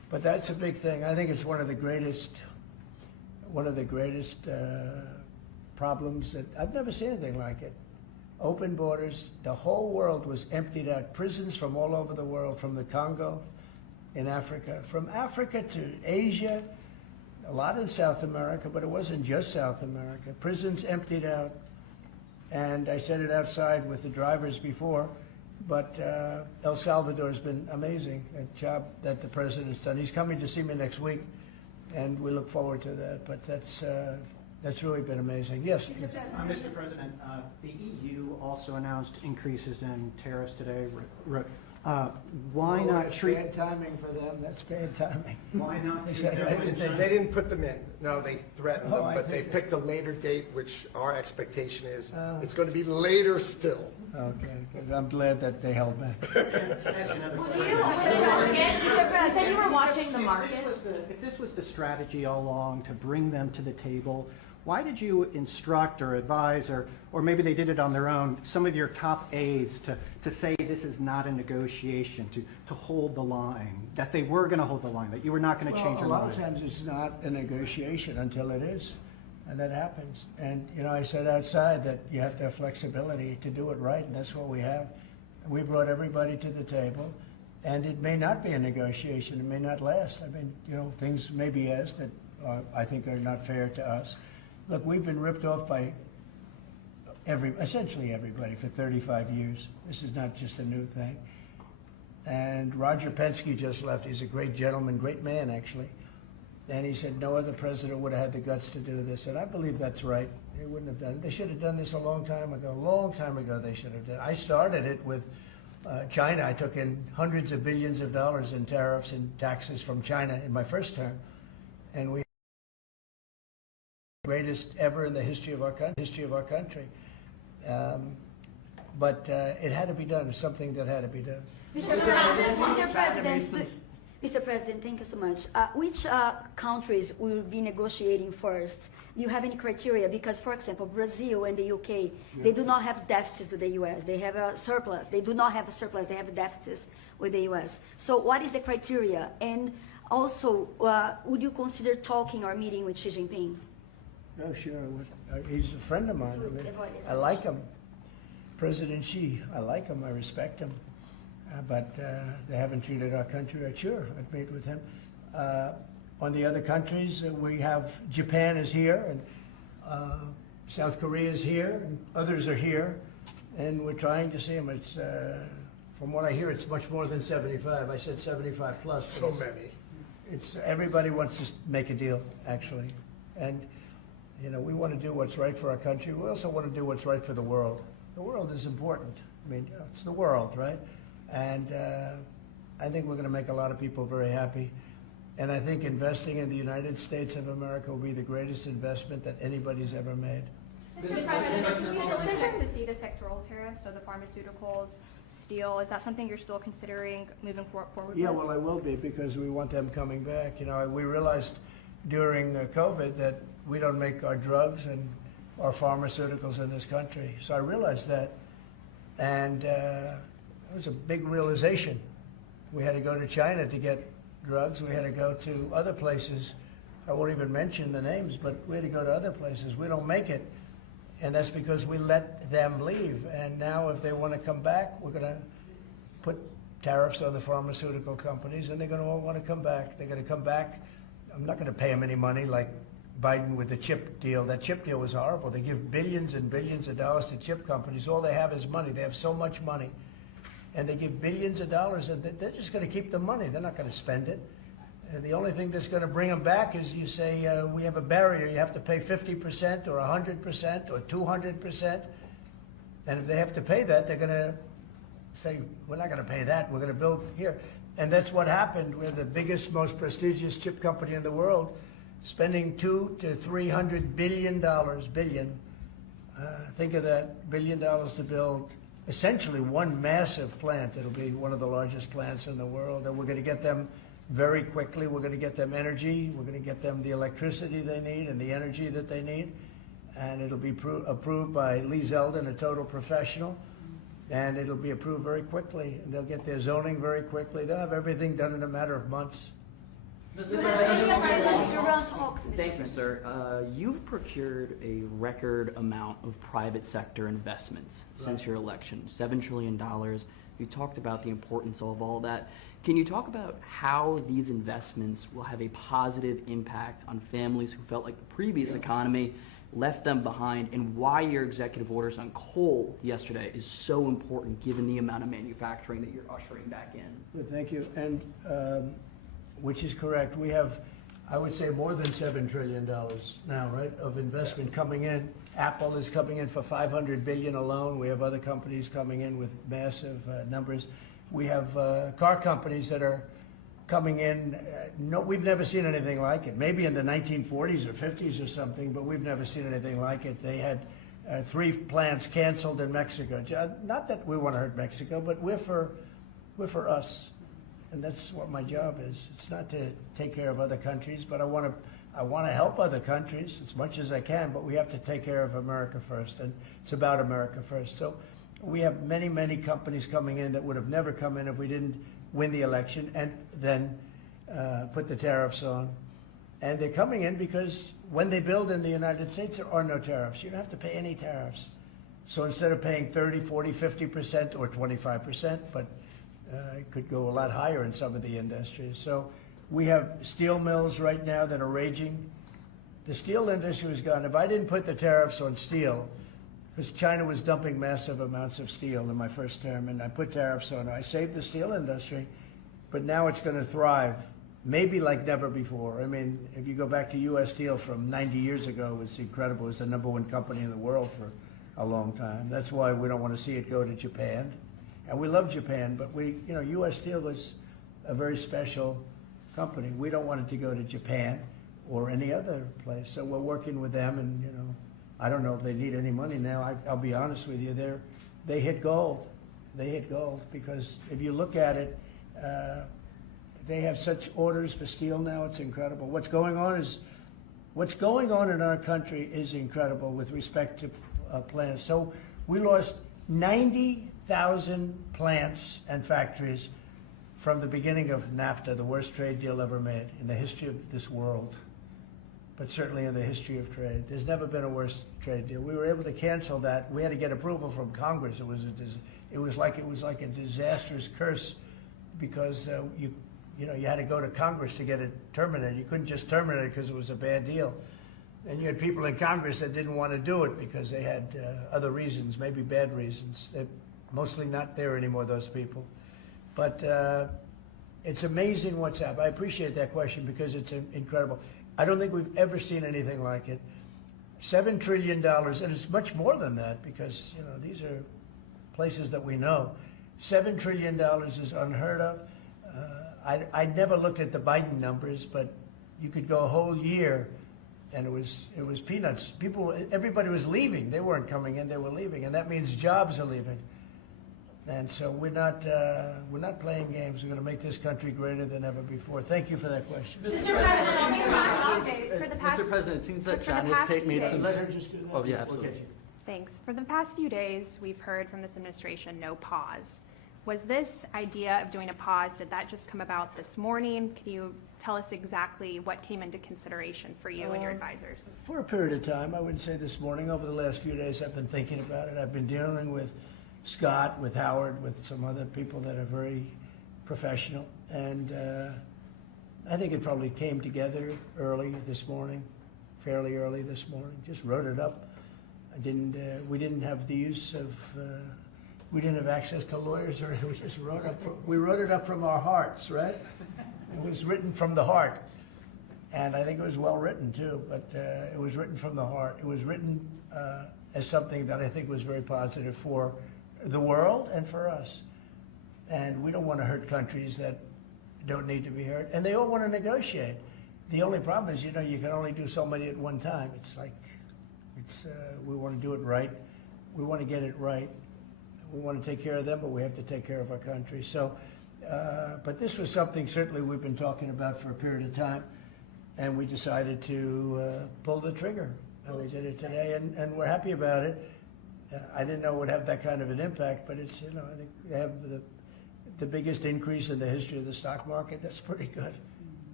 But that's a big thing. I think it's one of the greatest problems that I've never seen anything like it. Open borders, the whole world was emptied out. Prisons from all over the world, from the Congo in Africa, from Africa to Asia, a lot in South America, but it wasn't just South America. Prisons emptied out, and I said it outside with the drivers before, but El Salvador has been amazing, a job that the president's done. He's coming to see me next week, and we look forward to that, but that's really been amazing. Yes? Mr. President, the EU also announced increases in tariffs today. Why not That's treat? bad timing for them. That's bad timing. Why not They treat said them like everything. They didn't put them in. No, they threatened Oh, them, I but they think picked a later date, which our expectation is it's going to be later still. Okay, good. I'm glad that they held back. You said you were watching the market. If this was the strategy all along to bring them to the table, why did you instruct or advise, or maybe they did it on their own, some of your top aides to say this is not a negotiation, to hold the line, that they were going to hold the line, that you were not going to change Well, your a lot mind? of times it's not a negotiation until it is, and that happens. And, you know, I said outside that you have to have flexibility to do it right, and that's what we have. We brought everybody to the table, and it may not be a negotiation. It may not last. I mean, you know, things may be asked that I think are not fair to us. Look, we've been ripped off by essentially everybody for 35 years. This is not just a new thing. And Roger Penske just left. He's a great gentleman, great man, actually. And he said no other president would have had the guts to do this. And I believe that's right. They wouldn't have done it. They should have done this a long time ago. A long time ago they should have done it. I started it with China. I took in hundreds of billions of dollars in tariffs and taxes from China in my first term. And we greatest ever in the history of our country. But it had to be done. It's something that had to be done. Mr. President, thank you so much. Which countries will be negotiating first? Do you have any criteria? Because, for example, Brazil and the UK, they do not have deficits with the US. They have a surplus. They do not have a surplus. They have deficits with the US. So what is the criteria? And also, would you consider talking or meeting with Xi Jinping? Oh, sure. He's a friend of mine. I mean, I like him. President Xi, I like him. I respect him. But they haven't treated our country right. Sure, I'd meet with him. On the other countries, we have Japan is here, and South Korea is here, and others are here, and we're trying to see them. It's, from what I hear, it's much more than 75. I said 75 plus. So many. It's everybody wants to make a deal, actually, and you know we want to do what's right for our country. We also want to do what's right for the world. The world is important. I mean, you know, it's the world, right? And I think we're going to make a lot of people very happy. And I think investing in the United States of America will be the greatest investment that anybody's ever made. Mr. President, can we still expect to see the sectoral tariffs, so the pharmaceuticals, steel? Is that something you're still considering moving forward Yeah, with? well, I will be because we want them coming back. You know, we realized during COVID that we don't make our drugs and our pharmaceuticals in this country. So I realized that, and it was a big realization. We had to go to China to get drugs. We had to go to other places. I won't even mention the names, but we had to go to other places. We don't make it, and that's because we let them leave. And now if they want to come back, we're going to put tariffs on the pharmaceutical companies, and they're going to all want to come back. They're going to come back. I'm not going to pay them any money like Biden with the chip deal. That chip deal was horrible. They give billions and billions of dollars to chip companies. All they have is money. They have so much money. And they give billions of dollars, and they're just going to keep the money. They're not going to spend it. And the only thing that's going to bring them back is you say, we have a barrier. You have to pay 50% or 100% or 200%. And if they have to pay that, they're going to say, we're not going to pay that. We're going to build here. And that's what happened. We're the biggest, most prestigious chip company in the world, spending $200 to $300 billion. Think of that, $1 billion to build essentially one massive plant. It'll be one of the largest plants in the world, and we're going to get them very quickly. We're going to get them energy. We're going to get them the electricity they need and the energy that they need, and it'll be approved by Lee Zeldin, a total professional, and it'll be approved very quickly, and they'll get their zoning very quickly. They'll have everything done in a matter of months. Iran talks. Thank you, sir. You've procured a record amount of private sector investments since your election, $7 trillion. You talked about the importance of all that. Can you talk about how these investments will have a positive impact on families who felt like the previous economy left them behind, and why your executive orders on coal yesterday is so important given the amount of manufacturing that you're ushering back in? Good, thank you. And which is correct. We have, I would say, more than $7 trillion now, right, of investment coming in. Apple is coming in for $500 billion alone. We have other companies coming in with massive numbers. We have car companies that are coming in. No, we've never seen anything like it. Maybe in the 1940s or 50s or something, but we've never seen anything like it. They had 3 plants canceled in Mexico. Not that we want to hurt Mexico, but we're for us. And that's what my job is. It's not to take care of other countries, but I want to help other countries as much as I can, but we have to take care of America first, and it's about America first. So we have many, many companies coming in that would have never come in if we didn't win the election and then put the tariffs on. And they're coming in because when they build in the United States, there are no tariffs. You don't have to pay any tariffs. So instead of paying 30, 40, 50% or 25%, but it could go a lot higher in some of the industries. So we have steel mills right now that are raging. The steel industry was gone. If I didn't put the tariffs on steel, because China was dumping massive amounts of steel in my first term, and I put tariffs on it, I saved the steel industry, but now it's going to thrive, maybe like never before. I mean, if you go back to U.S. Steel from 90 years ago, it was incredible. It was the #1 company in the world for a long time. That's why we don't want to see it go to Japan. And we love Japan, but U.S. Steel is a very special company. We don't want it to go to Japan or any other place. So we're working with them, and I don't know if they need any money now. I'll be honest with you, they hit gold. They hit gold because if you look at it, they have such orders for steel now. It's incredible. What's going on in our country is incredible with respect to plants. So we lost 90,000 plants and factories from the beginning of NAFTA, the worst trade deal ever made in the history of this world, but certainly in the history of trade. There's never been a worse trade deal. We were able to cancel that. We had to get approval from Congress. It was like a disastrous curse because you had to go to Congress to get it terminated. You couldn't just terminate it because it was a bad deal. And you had people in Congress that didn't want to do it because they had other reasons, maybe bad reasons. They're mostly not there anymore, those people. But it's amazing what's happened. I appreciate that question because it's incredible. I don't think we've ever seen anything like it. $7 trillion, and it's much more than that because these are places that we know. $7 trillion is unheard of. I never looked at the Biden numbers, but you could go a whole year and it was peanuts. Everybody was leaving. They weren't coming in, they were leaving, and that means jobs are leaving. And so we're not playing games. We're going to make this country greater than ever before. Thank you for that question. Mr. President, it seems that John has made some. Let her just do that. Oh, yeah, absolutely. Okay. Thanks. For the past few days, we've heard from this administration no pause. Was this idea of doing a pause, did that just come about this morning? Can you tell us exactly what came into consideration for you and your advisors? For a period of time, I wouldn't say this morning. Over the last few days, I've been thinking about it. I've been dealing with Scott, with Howard, with some other people that are very professional. And I think it probably came together early this morning, fairly early this morning. Just wrote it up. We didn't have the use of, we didn't have access to lawyers, or we just wrote up. We wrote it up from our hearts, right? It was written from the heart. And I think it was well written too, but it was written from the heart. It was written as something that I think was very positive for the world and for us. And we don't want to hurt countries that don't need to be hurt. And they all want to negotiate. The only problem is, you can only do so many at one time. We want to do it right. We want to get it right. We want to take care of them, but we have to take care of our country. So, but this was something certainly we've been talking about for a period of time, and we decided to pull the trigger. And we did it today, and we're happy about it. I didn't know it would have that kind of an impact, but it's, I think they have the biggest increase in the history of the stock market. That's pretty good.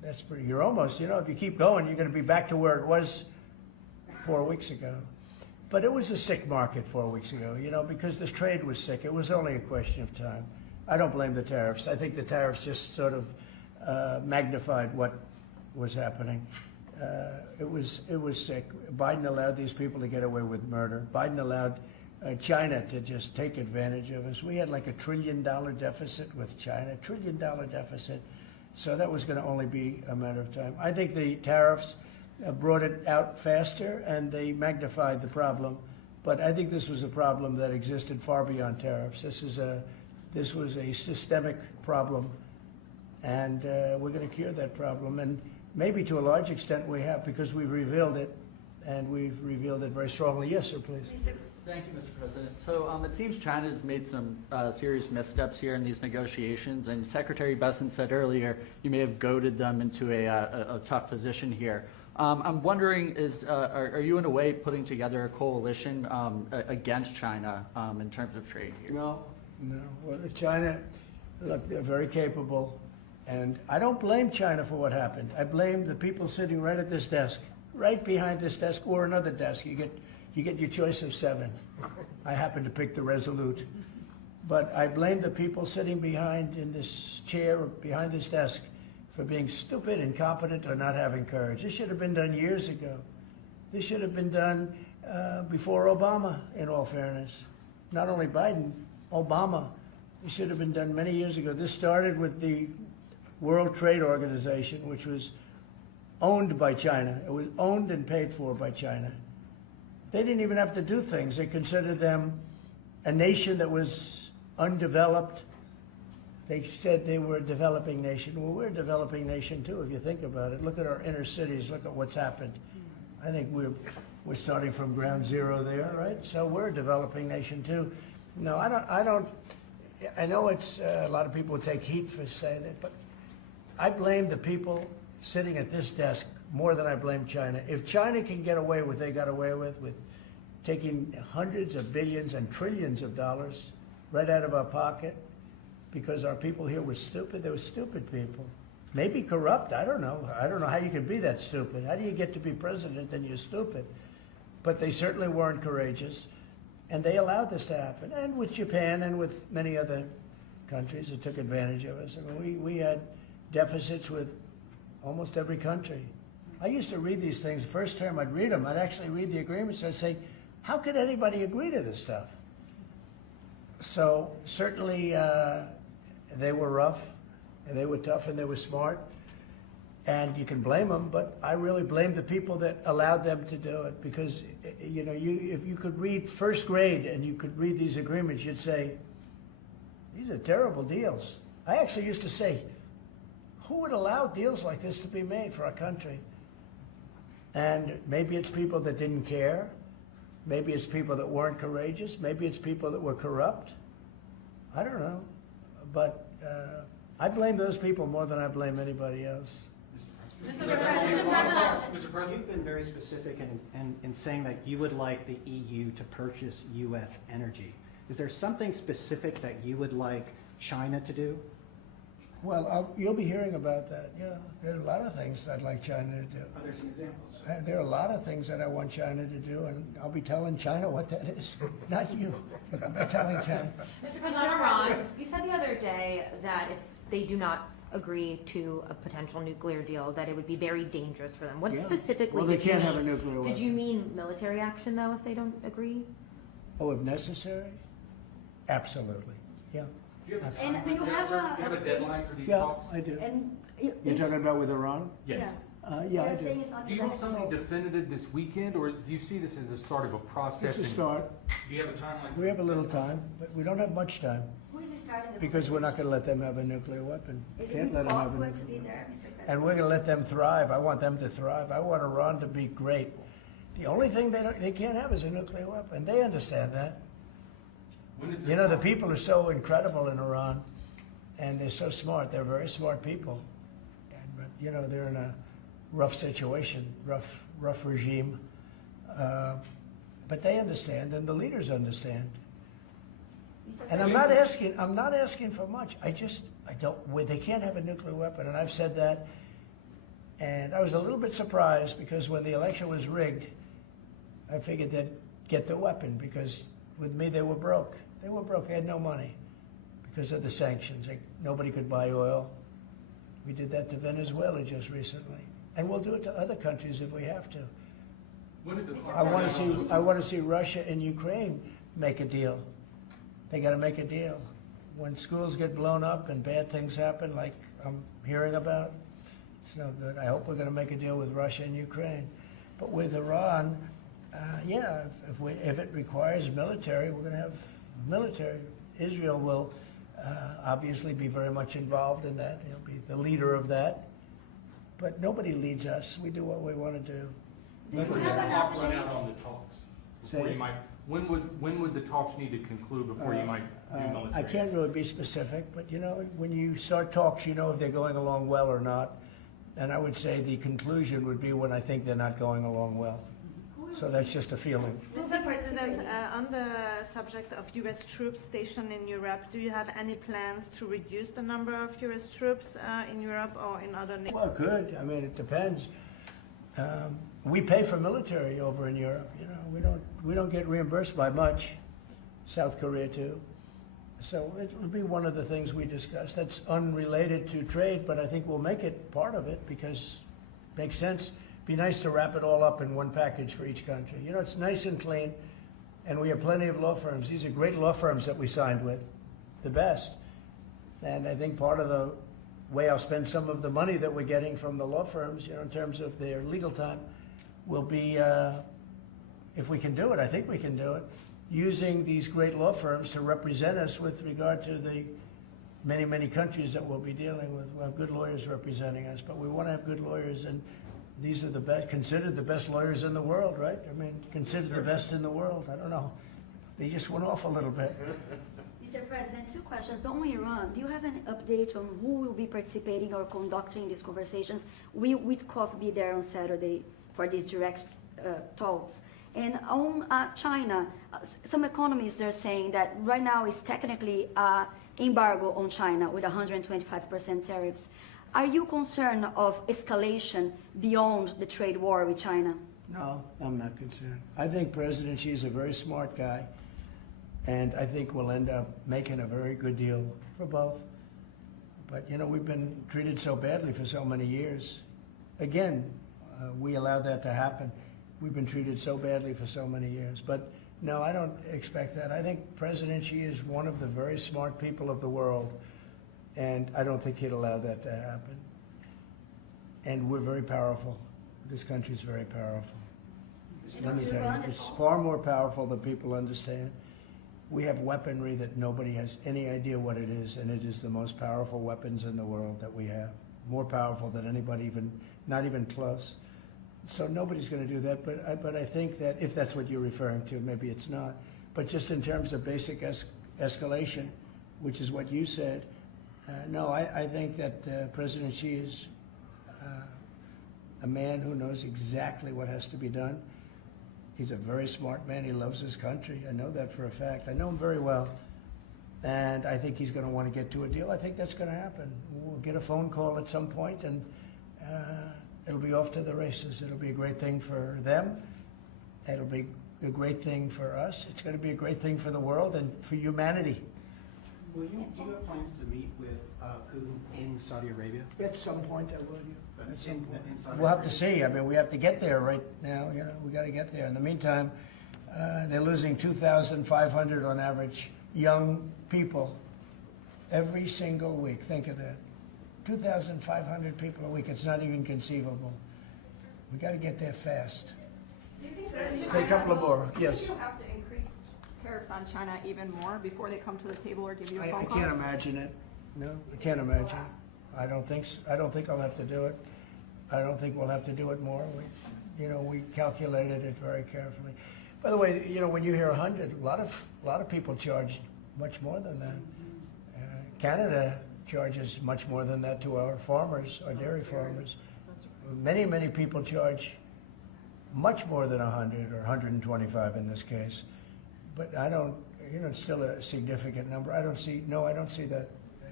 That's pretty, you're almost, if you keep going, you're going to be back to where it was 4 weeks ago. But it was a sick market 4 weeks ago, because this trade was sick. It was only a question of time. I don't blame the tariffs. I think the tariffs just sort of magnified what was happening. It was sick. Biden allowed these people to get away with murder. Biden allowed China to just take advantage of us. We had like $1 trillion deficit with China, $1 trillion deficit. So that was going to only be a matter of time. I think the tariffs brought it out faster and they magnified the problem. But I think this was a problem that existed far beyond tariffs. This was a systemic problem, and we're going to cure that problem. And maybe to a large extent we have, because we've revealed it, and we've revealed it very strongly. Yes, sir, please. Thank you, Mr. President. So it seems China's made some serious missteps here in these negotiations, and Secretary Besson said earlier you may have goaded them into a tough position here. I'm wondering, are you in a way putting together a coalition against China in terms of trade here? No. Well, China, look, they're very capable, and I don't blame China for what happened. I blame the people sitting right at this desk, right behind this desk, or another desk. You get your choice of 7. I happen to pick the Resolute. But I blame the people sitting behind in this chair, behind this desk, for being stupid, incompetent, or not having courage. This should have been done years ago. This should have been done before Obama, in all fairness. Not only Biden, Obama. It should have been done many years ago. This started with the World Trade Organization, which was owned by China. It was owned and paid for by China. They didn't even have to do things. They considered them a nation that was undeveloped. They said they were a developing nation. Well, we're a developing nation too, if you think about it. Look at our inner cities. Look at what's happened. I think we're starting from ground zero there, right? So we're a developing nation too. No, I don't. I know it's a lot of people take heat for saying it, but I blame the people sitting at this desk more than I blame China. If China can get away with what they got away with taking hundreds of billions and trillions of dollars right out of our pocket because our people here were stupid, they were stupid people. Maybe corrupt, I don't know. I don't know how you can be that stupid. How do you get to be president and you're stupid? But they certainly weren't courageous, and they allowed this to happen. And with Japan and with many other countries that took advantage of us. I mean, we had deficits with almost every country. I used to read these things. The first term I'd read them. I'd actually read the agreements. I'd say, how could anybody agree to this stuff? So certainly they were rough, and they were tough, and they were smart. And you can blame them, but I really blame the people that allowed them to do it, because if you could read first grade and you could read these agreements, you'd say, these are terrible deals. I actually used to say, who would allow deals like this to be made for our country? And maybe it's people that didn't care. Maybe it's people that weren't courageous. Maybe it's people that were corrupt. I don't know. But I blame those people more than I blame anybody else. Mr. President, you've been very specific in saying that you would like the EU to purchase U.S. energy. Is there something specific that you would like China to do? Well, you'll be hearing about that. Yeah, there are a lot of things I'd like China to do. Are there some examples? There are a lot of things that I want China to do, and I'll be telling China what that is. Not you, but I'll be telling China. Mr. President, Iran, you said the other day that if they do not agree to a potential nuclear deal, that it would be very dangerous for them. What specifically well, they did you can't mean? have a nuclear weapon. Did you mean military action, though, if they don't agree? Oh, if necessary? Absolutely, yeah. And do you have a deadline for these Yeah, talks? I do. And You're talking about with Iran? Yes. Yeah, I they're do. saying it's not Do you have negotiable. something definitive this weekend, or do you see this as the start of a process? It's a start. Do you have a timeline? We have a little time, but we don't have much time, Who is starting the because we're not going to let them have a nuclear weapon. Is Can't it let them have a awkward to nuclear be weapon. there, Mr. President? And we're going to let them thrive. I want them to thrive. I want Iran to be great. The only thing they can't have is a nuclear weapon. They understand that. The people are so incredible in Iran, and they're so smart. They're very smart people. But they're in a rough situation, rough regime. But they understand, and the leaders understand. And I'm not asking for much. They can't have a nuclear weapon, and I've said that. And I was a little bit surprised because when the election was rigged, I figured they'd get the weapon because with me they were broke. They were broke. They had no money because of the sanctions. Nobody could buy oil. We did that to Venezuela just recently. And we'll do it to other countries if we have to. I want to see Russia and Ukraine make a deal. They got to make a deal. When schools get blown up and bad things happen, like I'm hearing about, it's no good. I hope we're going to make a deal with Russia and Ukraine. But with Iran, yeah, if it requires military, we're going to have military. Israel will obviously be very much involved in that. He'll be the leader of that. But nobody leads us. We do what we want to do. When would the clock run out on the talks? Before Say- you might, when would the talks need to conclude before you might do military? I can't really be specific, but you know, when you start talks, you know if they're going along well or not. And I would say the conclusion would be when I think they're not going along well. So that's just a feeling. Mr. President, on the subject of U.S. troops stationed in Europe, do you have any plans to reduce the number of U.S. troops in Europe or in other nations? Well, good. I mean, it depends. We pay for military over in Europe. You know, we don't get reimbursed by much. South Korea too. So it'll be one of the things we discuss. That's unrelated to trade, but I think we'll make it part of it because it makes sense. Be nice to wrap it all up in one package for each country. You know, it's nice and clean, and we have plenty of law firms. These are great law firms that we signed with, the best. And I think part of the way I'll spend some of the money that we're getting from the law firms, you know, in terms of their legal time, will be, if we can do it, I think we can do it, using these great law firms to represent us with regard to the many, many countries that we'll be dealing with. We'll have good lawyers representing us, but we want to have good lawyers, and these are the best, considered the best lawyers in the world, right? I mean, considered the best in the world. I don't know. They just went off a little bit. Mr. President, two questions. On Iran, do you have an update on who will be participating or conducting these conversations? Will Witkoff be there on Saturday for these direct talks? And on China, some economists are saying that right now is technically embargo on China with 125% tariffs. Are you concerned of escalation beyond the trade war with China? No, I'm not concerned. I think President Xi is a very smart guy, and I think we'll end up making a very good deal for both. But, you know, we've been treated so badly for so many years. Again, we allowed that to happen. We've been treated so badly for so many years. But, no, I don't expect that. I think President Xi is one of the very smart people of the world, and I don't think he'd allow that to happen. And we're very powerful. This country is very powerful. Let me tell you, it's far more powerful than people understand. We have weaponry that nobody has any idea what it is, and it is the most powerful weapons in the world that we have. More powerful than anybody even, not even close. So nobody's going to do that, but I think that if that's what you're referring to, maybe it's not. But just in terms of basic escalation, which is what you said, no, I think that President Xi is a man who knows exactly what has to be done. He's a very smart man. He loves his country. I know that for a fact. I know him very well. And I think he's going to want to get to a deal. I think that's going to happen. We'll get a phone call at some point, and it'll be off to the races. It'll be a great thing for them. It'll be a great thing for us. It's going to be a great thing for the world and for humanity. Do you have plans to meet with Putin in Saudi Arabia? At some point, I will. At some point. In Saudi We'll have to Arabia? see. I mean, we have to get there right now. You know, we got to get there. In the meantime, they're losing 2,500 on average young people every single week. Think of that. 2,500 people a week. It's not even conceivable. We got to get there fast. Do you think Say a couple of more. Yes. Do you have to increase tariffs on China even more before they come to the table or give you a I phone call? can't imagine it. No, I can't imagine. I don't think so. I don't think I'll have to do it. I don't think we'll have to do it more. We calculated it very carefully. By the way, you know, when you hear 100, a lot of people charge much more than that. Canada charges much more than that to our farmers, our dairy farmers. Many people charge much more than 100 or 125 in this case. But I don't, you know, it's still a significant number. I don't see that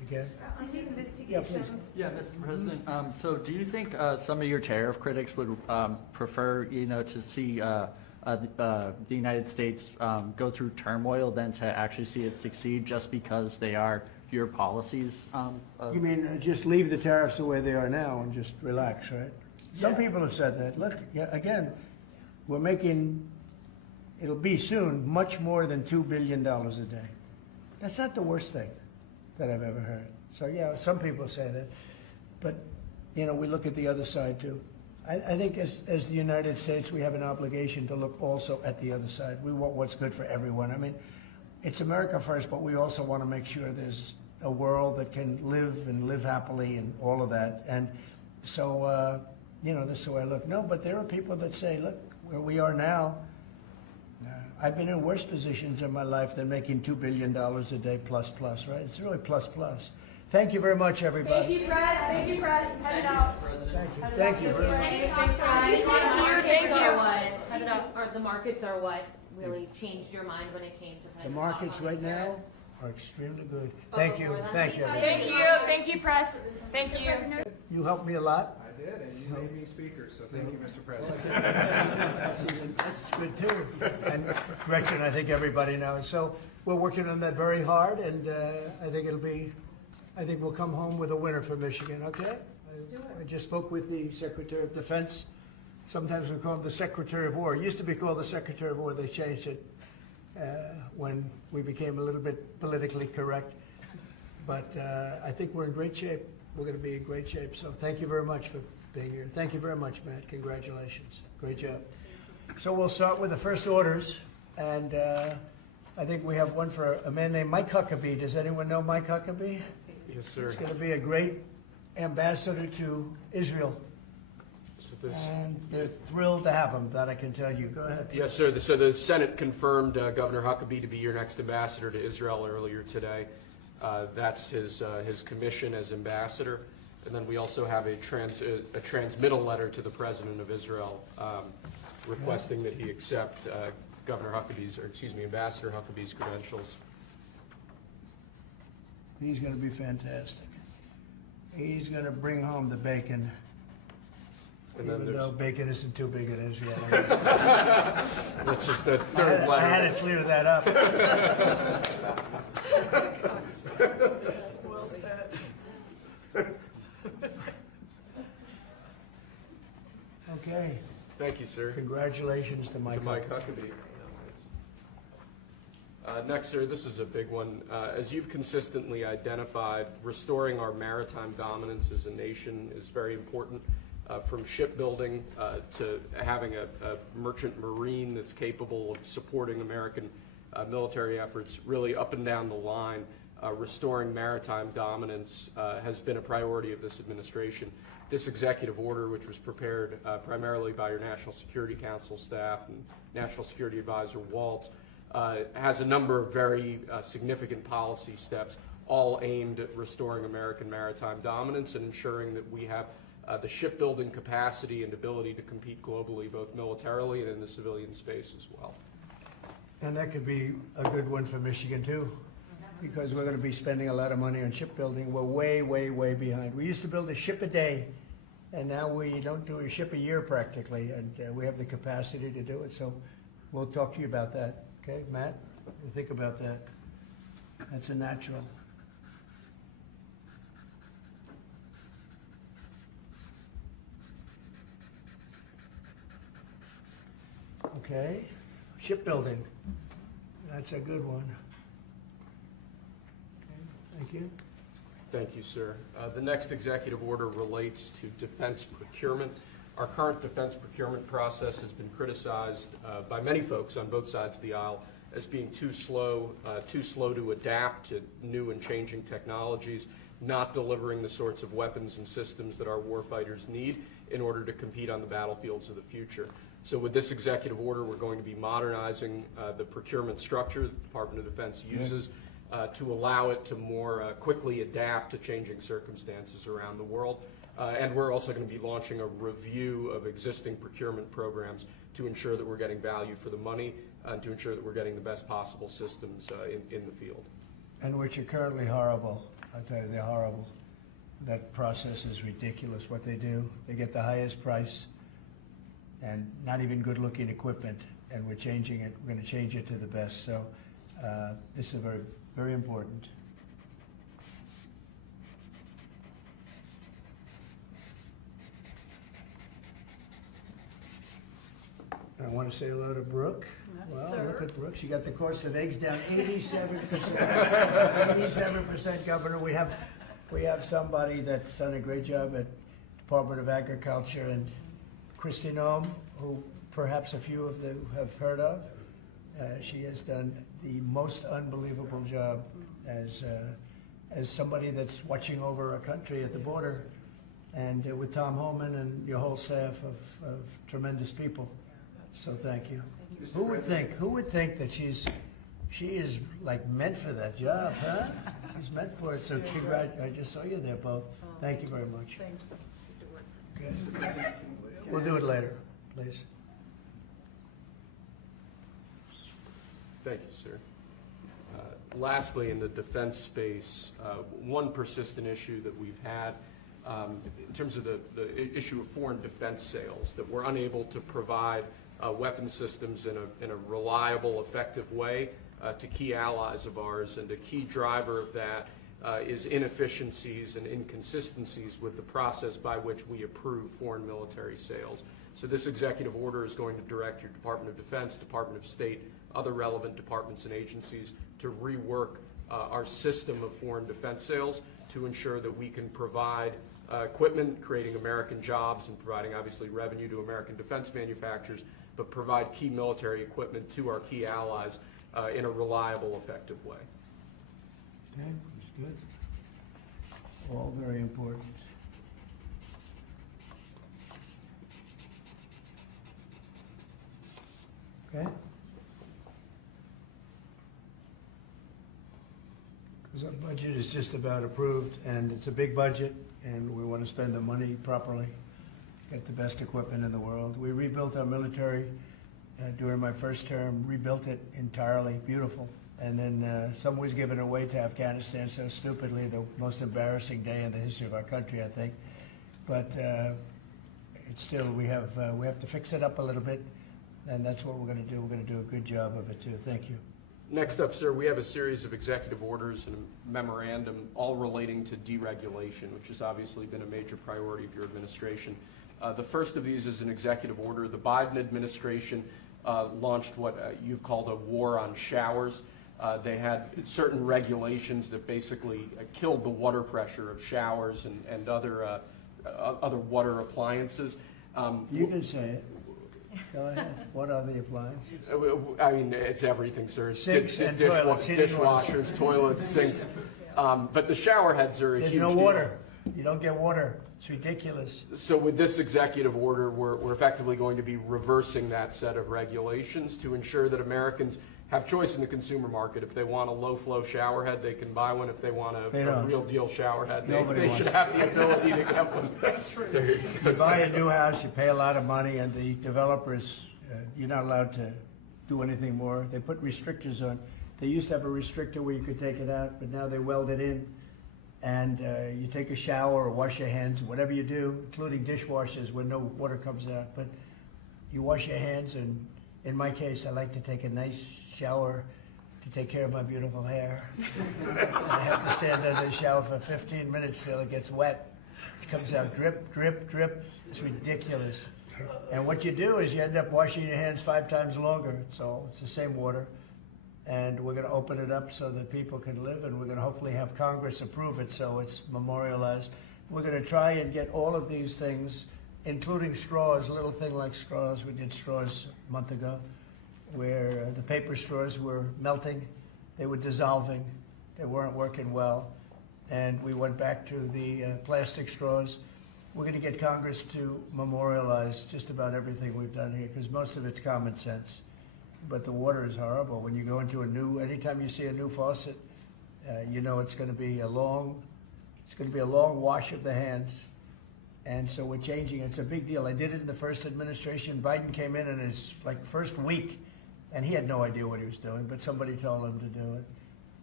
again. On the Yeah, please. investigations. Yeah, Mr. President, so do you think some of your tariff critics would prefer, to see the United States go through turmoil than to actually see it succeed just because they are your policies? You mean just leave the tariffs the way they are now and just relax, right? Some Yeah. people have said that. Look, yeah, again, we're making, it'll be soon, much more than $2 billion a day. That's not the worst thing that I've ever heard. So, yeah, some people say that. But, we look at the other side, too. I think as the United States, we have an obligation to look also at the other side. We want what's good for everyone. I mean, it's America first, but we also want to make sure there's a world that can live happily and all of that. And so, this is the way I look. No, but there are people that say, look, where we are now, I've been in worse positions in my life than making $2 billion a day plus, right? It's really plus. Thank you very much, everybody. Thank you, press. Thank you, press. Head it out. Thank you. Thanks, guys. Thank you. Head it out. Or the markets are what really changed your mind when it came to The kind of markets stop on right these now tariffs? are extremely good. Thank you. Thank you. Thank you. Thank you, press. Thank you. You helped me a lot. I did, and you made me speaker, so thank you, Mr. President. That's good too. And Gretchen, I think everybody knows. So we're working on that very hard, and I think we'll come home with a winner for Michigan, okay? I just spoke with the Secretary of Defense. Sometimes we call him the Secretary of War. It used to be called the Secretary of War. They changed it when we became a little bit politically correct. But I think we're in great shape. We're going to be in great shape. So thank you very much for being here. Thank you very much, Matt. Congratulations. Great job. So we'll start with the first orders. And I think we have one for a man named Mike Huckabee. Does anyone know Mike Huckabee? Yes, sir. He's going to be a great ambassador to Israel. this. And they're thrilled to have him, that I can tell you. Go ahead. Yes, sir. So the Senate confirmed Governor Huckabee to be your next ambassador to Israel earlier today. That's his commission as ambassador. And then we also have a transmittal letter to the President of Israel requesting that he accept Ambassador Huckabee's credentials. He's going to be fantastic. He's going to bring home the bacon. And then Even though bacon isn't too big in Israel. That's just the third letter. I had to clear that up. Well said. Okay. Thank you, sir. Congratulations to Mike Huckabee. Next, sir, this is a big one. As you've consistently identified, restoring our maritime dominance as a nation is very important. From shipbuilding to having a merchant marine that's capable of supporting American military efforts, really up and down the line, restoring maritime dominance has been a priority of this administration. This executive order, which was prepared primarily by your National Security Council staff and National Security Advisor Waltz, has a number of very significant policy steps, all aimed at restoring American maritime dominance and ensuring that we have the shipbuilding capacity and ability to compete globally, both militarily and in the civilian space as well. And that could be a good one for Michigan, too, because we're going to be spending a lot of money on shipbuilding. We're way, way, way behind. We used to build a ship a day, and now we don't do a ship a year practically, and we have the capacity to do it. So we'll talk to you about that. Okay, Matt? What do you think about that? That's a natural. Okay, shipbuilding. That's a good one. Okay, thank you. Thank you, sir. The next executive order relates to defense procurement. Our current defense procurement process has been criticized by many folks on both sides of the aisle as being too slow to adapt to new and changing technologies, not delivering the sorts of weapons and systems that our warfighters need in order to compete on the battlefields of the future. So with this executive order, we're going to be modernizing the procurement structure that the Department of Defense uses to allow it to more quickly adapt to changing circumstances around the world. And we're also going to be launching a review of existing procurement programs to ensure that we're getting value for the money and to ensure that we're getting the best possible systems in the field. And which are currently horrible. I'll tell you, they're horrible. That process is ridiculous, what they do. They get the highest price and not even good-looking equipment, and we're changing it. We're going to change it to the best. So this is very, very important. I want to say hello to Brooke. Well, look at Brooke. She got the cost of eggs down 87%. 87%, Governor. We have somebody that's done a great job at Department of Agriculture, and Kristi Noem, who perhaps a few of you have heard of. She has done the most unbelievable job as somebody that's watching over a country at the border, and with Tom Homan and your whole staff of tremendous people. So thank you. Who would think that she is like meant for that job, huh? She's meant for it. So I just saw you there, both. Thank you very much. Thank you. Good. We'll do it later, please. Thank you, sir. Lastly, in the defense space, one persistent issue that we've had in terms of the issue of foreign defense sales, that we're unable to provide weapon systems in a reliable, effective way to key allies of ours, and a key driver of that is inefficiencies and inconsistencies with the process by which we approve foreign military sales. So this executive order is going to direct your Department of Defense, Department of State, other relevant departments and agencies to rework our system of foreign defense sales to ensure that we can provide equipment, creating American jobs and providing obviously revenue to American defense manufacturers, but provide key military equipment to our key allies in a reliable, effective way. Okay, that's good. All very important. Okay? Because our budget is just about approved, and it's a big budget, and we want to spend the money properly, get the best equipment in the world. We rebuilt our military during my first term, rebuilt it entirely, beautiful. And then some was given away to Afghanistan so stupidly, the most embarrassing day in the history of our country, I think. But it's still, we have to fix it up a little bit, and that's what we're going to do. We're going to do a good job of it too. Thank you. Next up, sir, we have a series of executive orders and a memorandum all relating to deregulation, which has obviously been a major priority of your administration. The first of these is an executive order. The Biden administration launched what you've called a war on showers. They had certain regulations that basically killed the water pressure of showers and other water appliances. You can say it. Go ahead. What are the appliances? I mean, it's everything, sir. Sinks and toilets, dishwashers, toilets, sinks. But the shower heads are a huge deal. There's no water. You don't get water. It's ridiculous. So with this executive order, we're effectively going to be reversing that set of regulations to ensure that Americans have choice in the consumer market. If they want a low-flow shower head, they can buy one. If they want a real deal shower head, they should have the ability to get one. You buy a new house, you pay a lot of money, and the developers, you're not allowed to do anything more. They put restrictors on. They used to have a restrictor where you could take it out, but now they weld it in. And you take a shower or wash your hands, whatever you do, including dishwashers where no water comes out. But you wash your hands, and in my case, I like to take a nice shower to take care of my beautiful hair. I have to stand under the shower for 15 minutes till it gets wet. It comes out drip, drip, drip. It's ridiculous. And what you do is you end up washing your hands 5 times longer. So it's the same water. And we're going to open it up so that people can live, and we're going to hopefully have Congress approve it so it's memorialized. We're going to try and get all of these things, including straws, a little thing like straws. We did straws a month ago, where the paper straws were melting, they were dissolving, they weren't working well, and we went back to the plastic straws. We're going to get Congress to memorialize just about everything we've done here, because most of it's common sense. But the water is horrible. When you go into anytime you see a new faucet, you know it's going to be a long wash of the hands. And so we're changing. It's a big deal. I did it in the first administration. Biden came in his first week, and he had no idea what he was doing, but somebody told him to do it.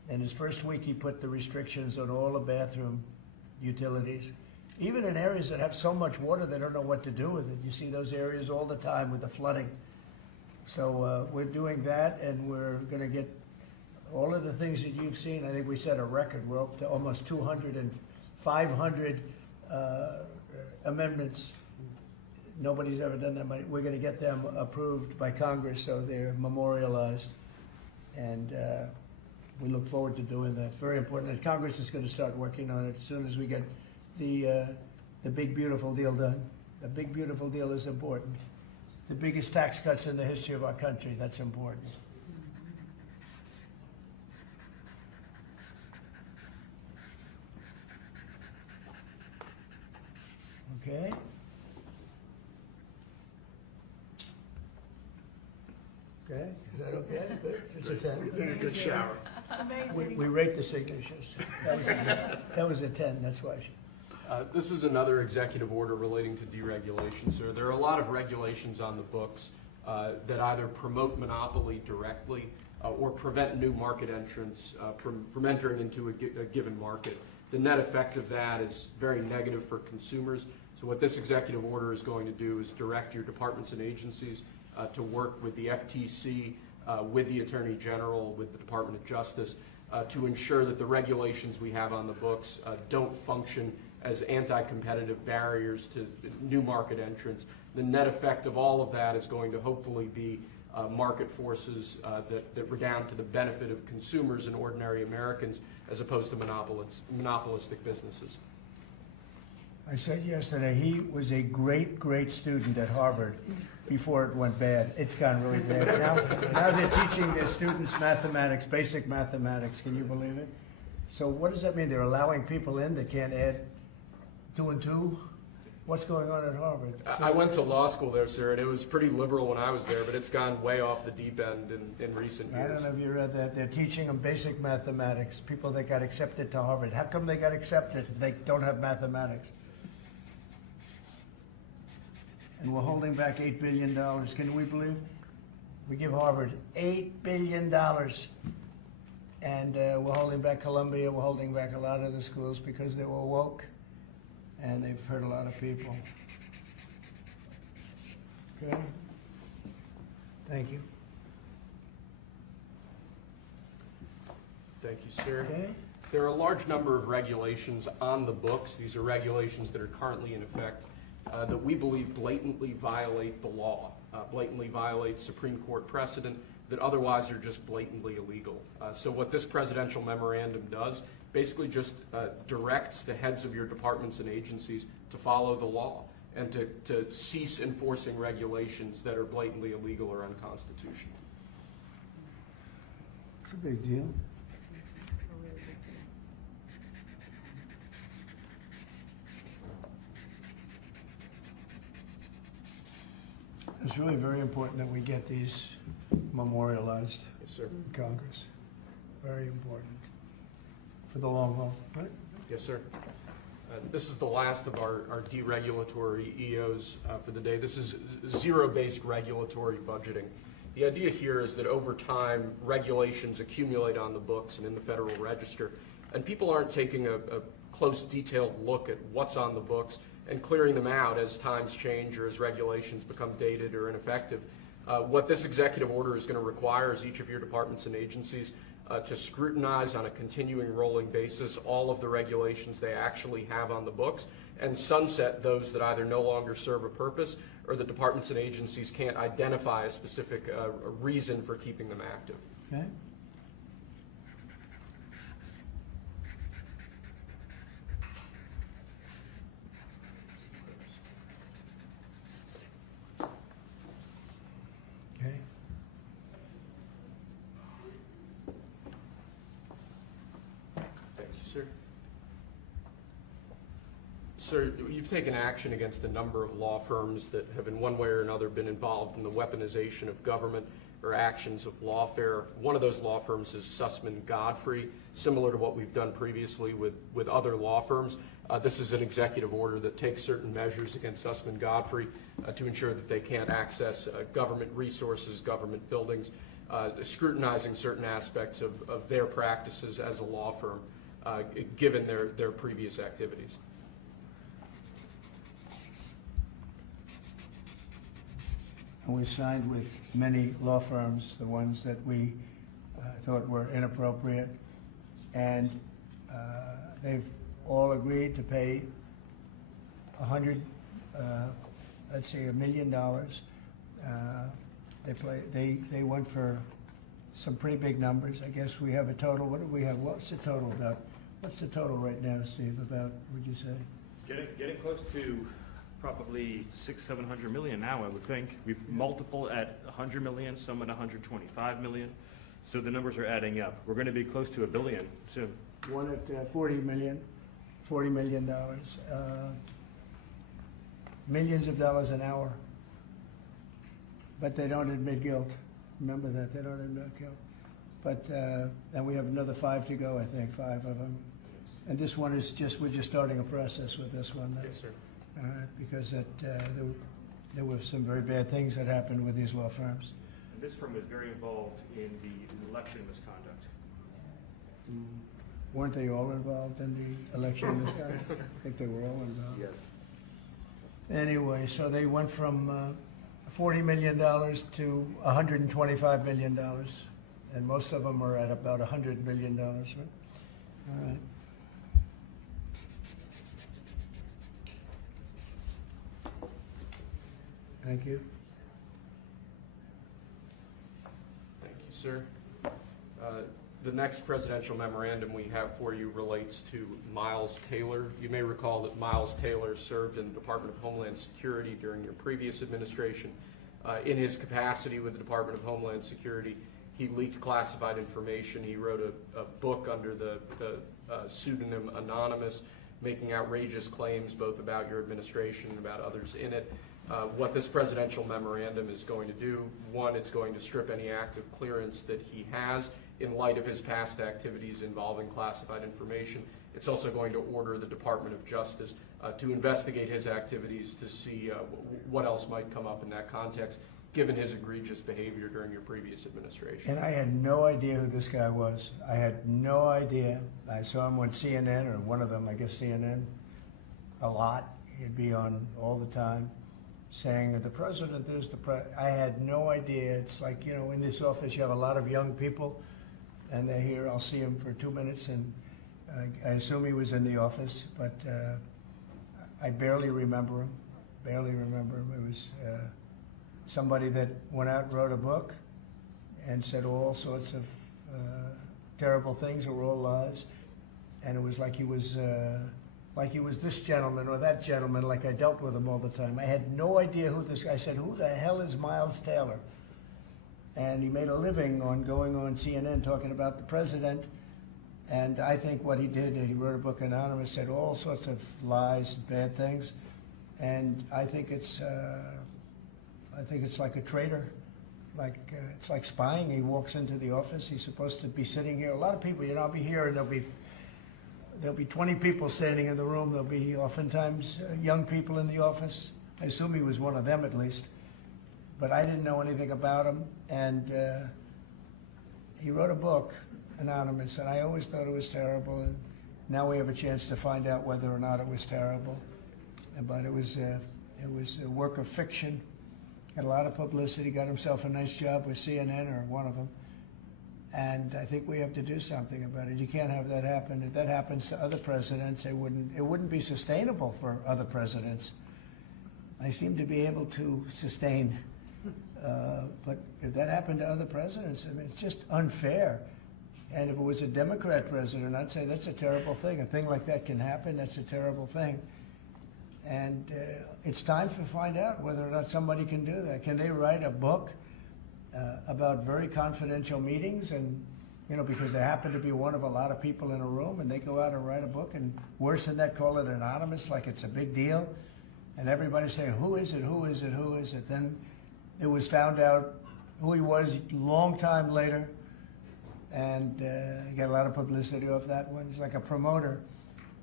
In his first week, he put the restrictions on all the bathroom utilities, even in areas that have so much water they don't know what to do with it. You see those areas all the time with the flooding. So we're doing that, and we're going to get all of the things that you've seen. I think we set a record. We're up to almost 200 and 500 amendments. Nobody's ever done that many. We're going to get them approved by Congress, so they're memorialized. And we look forward to doing that. Very important. And Congress is going to start working on it as soon as we get the big, beautiful deal done. The big, beautiful deal is important. The biggest tax cuts in the history of our country, that's important. Okay. Okay, is that okay? Good. It's a 10. You did a good shower. We rate the signatures. That was a 10, that's why. This is another executive order relating to deregulation, sir. There are a lot of regulations on the books that either promote monopoly directly or prevent new market entrants from entering into a given market. The net effect of that is very negative for consumers. So what this executive order is going to do is direct your departments and agencies to work with the FTC, with the Attorney General, with the Department of Justice, to ensure that the regulations we have on the books don't function as anti-competitive barriers to new market entrants. The net effect of all of that is going to hopefully be market forces that redound to the benefit of consumers and ordinary Americans as opposed to monopolistic businesses. I said yesterday, he was a great, great student at Harvard before it went bad. It's gone really bad. Now they're teaching their students mathematics, basic mathematics. Can you believe it? So what does that mean? They're allowing people in that can't add 2 and 2? What's going on at Harvard? I went to law school there, sir, and it was pretty liberal when I was there, but it's gone way off the deep end in recent years. I don't know if you read that. They're teaching them basic mathematics, people that got accepted to Harvard. How come they got accepted if they don't have mathematics? And we're holding back $8 billion. Can we believe? We give Harvard $8 billion. And we're holding back Columbia. We're holding back a lot of the schools because they were woke. And they've hurt a lot of people. Okay? Thank you. Thank you, sir. Okay. There are a large number of regulations on the books. These are regulations that are currently in effect that we believe blatantly violate the law, blatantly violate Supreme Court precedent that otherwise are just blatantly illegal. So what this presidential memorandum does basically just directs the heads of your departments and agencies to follow the law and to cease enforcing regulations that are blatantly illegal or unconstitutional. It's a big deal. It's really very important that we get these memorialized Yes, sir. in Congress. Very important for the long haul, right? Yes, sir. This is the last of our deregulatory EOs for the day. This is zero-based regulatory budgeting. The idea here is that over time, regulations accumulate on the books and in the Federal Register, and people aren't taking a close, detailed look at what's on the books and clearing them out as times change or as regulations become dated or ineffective. What this executive order is going to require is each of your departments and agencies to scrutinize on a continuing rolling basis all of the regulations they actually have on the books and sunset those that either no longer serve a purpose or the departments and agencies can't identify a specific reason for keeping them active. Okay. Okay. Thank you, sir. Sir, you've taken action against a number of law firms that have in one way or another been involved in the weaponization of government or actions of lawfare. One of those law firms is Sussman Godfrey, similar to what we've done previously with other law firms. This is an executive order that takes certain measures against Sussman Godfrey to ensure that they can't access government resources, government buildings. scrutinizing certain aspects of their practices as a law firm, given their previous activities. And we signed with many law firms, the ones that we thought were inappropriate, and they've all agreed to pay $1 million. They went for some pretty big numbers. I guess we have a total. What do we have? What's the total about? What's the total right now, Steve? About, would you say? Getting close to probably 600-700 million now, I would think. We've multiple at 100 million, some at 125 million. So the numbers are adding up. We're going to be close to $1 billion soon. One at $40 million. Millions of dollars an hour. But they don't admit guilt. Remember that, they don't admit guilt. But, and we have another 5 to go, I think, 5 of them. And this one is we're just starting a process with this one. Yes, sir. Because there were some very bad things that happened with these law firms. And this firm was very involved in the election misconduct. Weren't they all involved in the election misconduct? I think they were all involved. Yes. Anyway, so they went from $40 million to $125 million, and most of them are at about $100 million, right? All right. Thank you. Thank you, sir. The next presidential memorandum we have for you relates to Miles Taylor. You may recall that Miles Taylor served in the Department of Homeland Security during your previous administration. In his capacity with the Department of Homeland Security, he leaked classified information. He wrote a book under the pseudonym Anonymous, making outrageous claims both about your administration and about others in it. What this presidential memorandum is going to do, one, it's going to strip any active clearance that he has in light of his past activities involving classified information. It's also going to order the Department of Justice to investigate his activities to see what else might come up in that context, given his egregious behavior during your previous administration. And I had no idea who this guy was. I had no idea. I saw him on CNN, or one of them, I guess CNN, a lot. He'd be on all the time, saying that the president is the president. I had no idea. It's like, you know, in this office you have a lot of young people, and they're here. I'll see him for 2 minutes, and I assume he was in the office, but I barely remember him. Barely remember him. It was somebody that went out and wrote a book and said all sorts of terrible things that were all lies, and it was like he was this gentleman or that gentleman, like I dealt with him all the time. I had no idea who this guy. I said, who the hell is Miles Taylor? And he made a living on going on CNN talking about the president. And I think what he did, he wrote a book, Anonymous, said all sorts of lies, bad things. And I think it's like a traitor. It's like spying. He walks into the office. He's supposed to be sitting here. A lot of people, you know, I'll be here and there'll be 20 people standing in the room. There'll be oftentimes young people in the office. I assume he was one of them at least. But I didn't know anything about him. And he wrote a book, Anonymous, and I always thought it was terrible. And now we have a chance to find out whether or not it was terrible. But it was a work of fiction. Got a lot of publicity. Got himself a nice job with CNN, or one of them. And I think we have to do something about it. You can't have that happen. If that happens to other presidents, it wouldn't be sustainable for other presidents. I seem to be able to sustain. But if that happened to other presidents, I mean, it's just unfair. And if it was a Democrat president, I'd say that's a terrible thing. A thing like that can happen. That's a terrible thing. And it's time to find out whether or not somebody can do that. Can they write a book about very confidential meetings, and you know, because they happen to be one of a lot of people in a room, and they go out and write a book, and worse than that, call it anonymous, like it's a big deal, and everybody's saying, who is it, who is it, who is it? Then it was found out who he was a long time later, and he got a lot of publicity off that one. He's like a promoter.